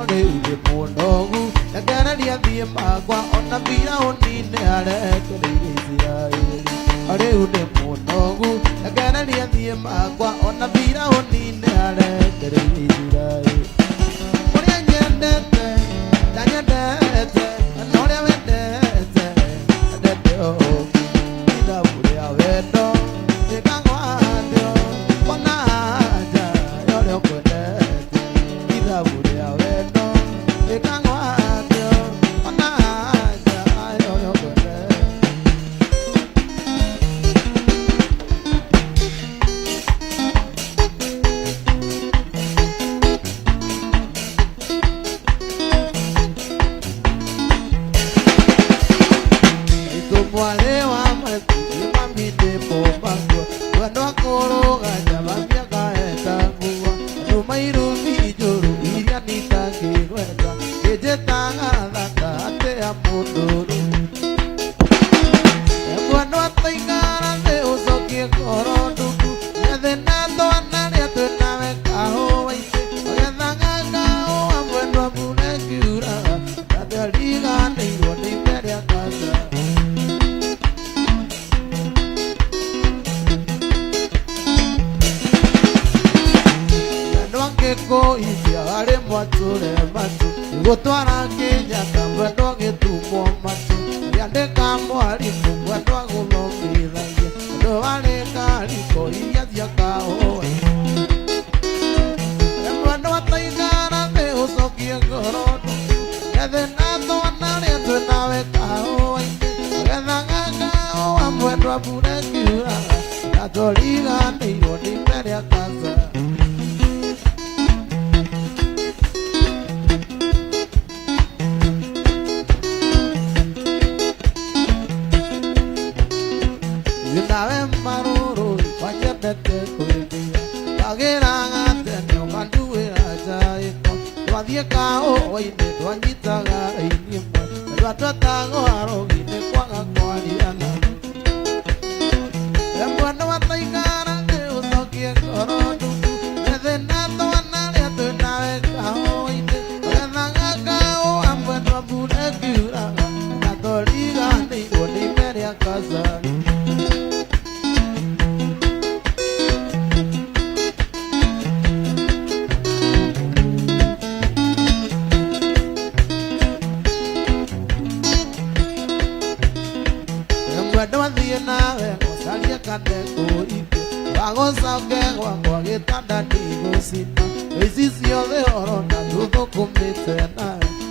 Arĩuge mũnogu Ndegereria thiĩ makwa Ona mbira ũnine arekereire Isiraeli Arĩuge mũnogu Ndegereria thiĩ makwa Ona mbira ũnine arekereire Isiraeli Ũrĩa nyendete na nyendete Na ũrĩa wendete Endete ũngĩ Ithabu rĩa wendo Rĩkang'watio ona haja Yolio kwendete Ithabu rĩa wendo Rĩkang'watio ona haja Yolio kwendete Itumwale wa matuki maminde pomangwa Wendo akoroga jababia kaeta nguwa Numairu vijuru iria nitangĩgweta Kĩnjĩtaga thaka atea mũndũru Wendo ataikara thĩ ũcokie ngoro nduku Nethĩ na twana rĩa twĩnawe kahũa-inĩ Magethaga kahũa mwendwa mbura ĩkiuraga Nathĩ riganĩirwo nĩ ime rĩa kanja Ngĩkũithia harĩ mwatũre matu Gũtwara Kĩnyatta mwendwa gĩtumwo matu Ngĩandĩka mwarimũ mwendwa gũthomithagia Andũ harĩ kariko iria cia kahũa Mwendwa ataikara thĩ ũcokie ngoro nduku Nethĩ na twana rĩa twĩnawe kahũa-inĩ Magethaga kahũa mwendwa mbura ĩkiuraga Na tũriganĩirwo nĩ ime rĩa kanja Nawe marũrũ wanyendete kwĩndia Wagĩraga tene ũkanduĩra njaĩko Twathiĩ kahũa-inĩ twanyitaga raini ĩmwe Andũ twetagwo arogi-inĩ kwaga kwariana Mwendwa wataikara thĩ ũcokie ngoro nduku Nethĩ na twana rĩa twĩnawe kahũa-inĩ Magethaga kahũa mwendwa mbura ĩkiuraga Na tũriganĩirwo nĩ ime rĩa kanja Ezi ciothe oro na tuthukumite na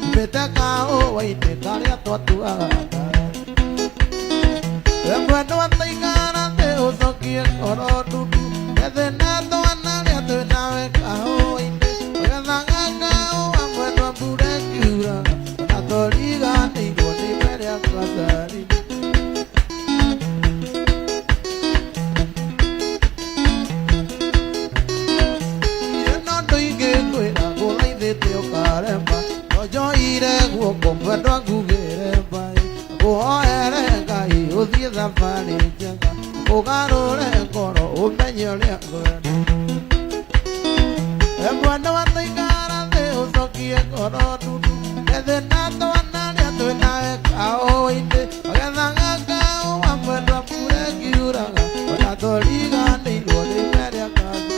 mbĩte kaũa-inĩ karĩa twatuaga mwendwa taigana thĩ ũcokie ngoro ndundu ethe na twana rĩa twĩnawe kahũa-inĩ ũgethaga kaũa mwendwa mbura ĩkiura na tũriganĩirwo nĩ merĩa kwatharinĩ mwendwa ngugĩre mbai ngũhoere Ngai ũthiĩ thabarĩ njega ũgarũre ngoro ũmenye ũrĩa ngwenda mwendwa taigara thĩ ũcokie ngoro ndundu ethe na twana rĩa twĩnawe kaũa-inĩ ũgethaga kaũa mwendwa mbura ĩkiuraga ona tũriganĩirwo nĩ merĩa kathu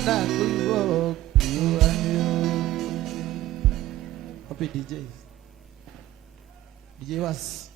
ndenda kuigwo kiuganio. Happy DJs. DJ was.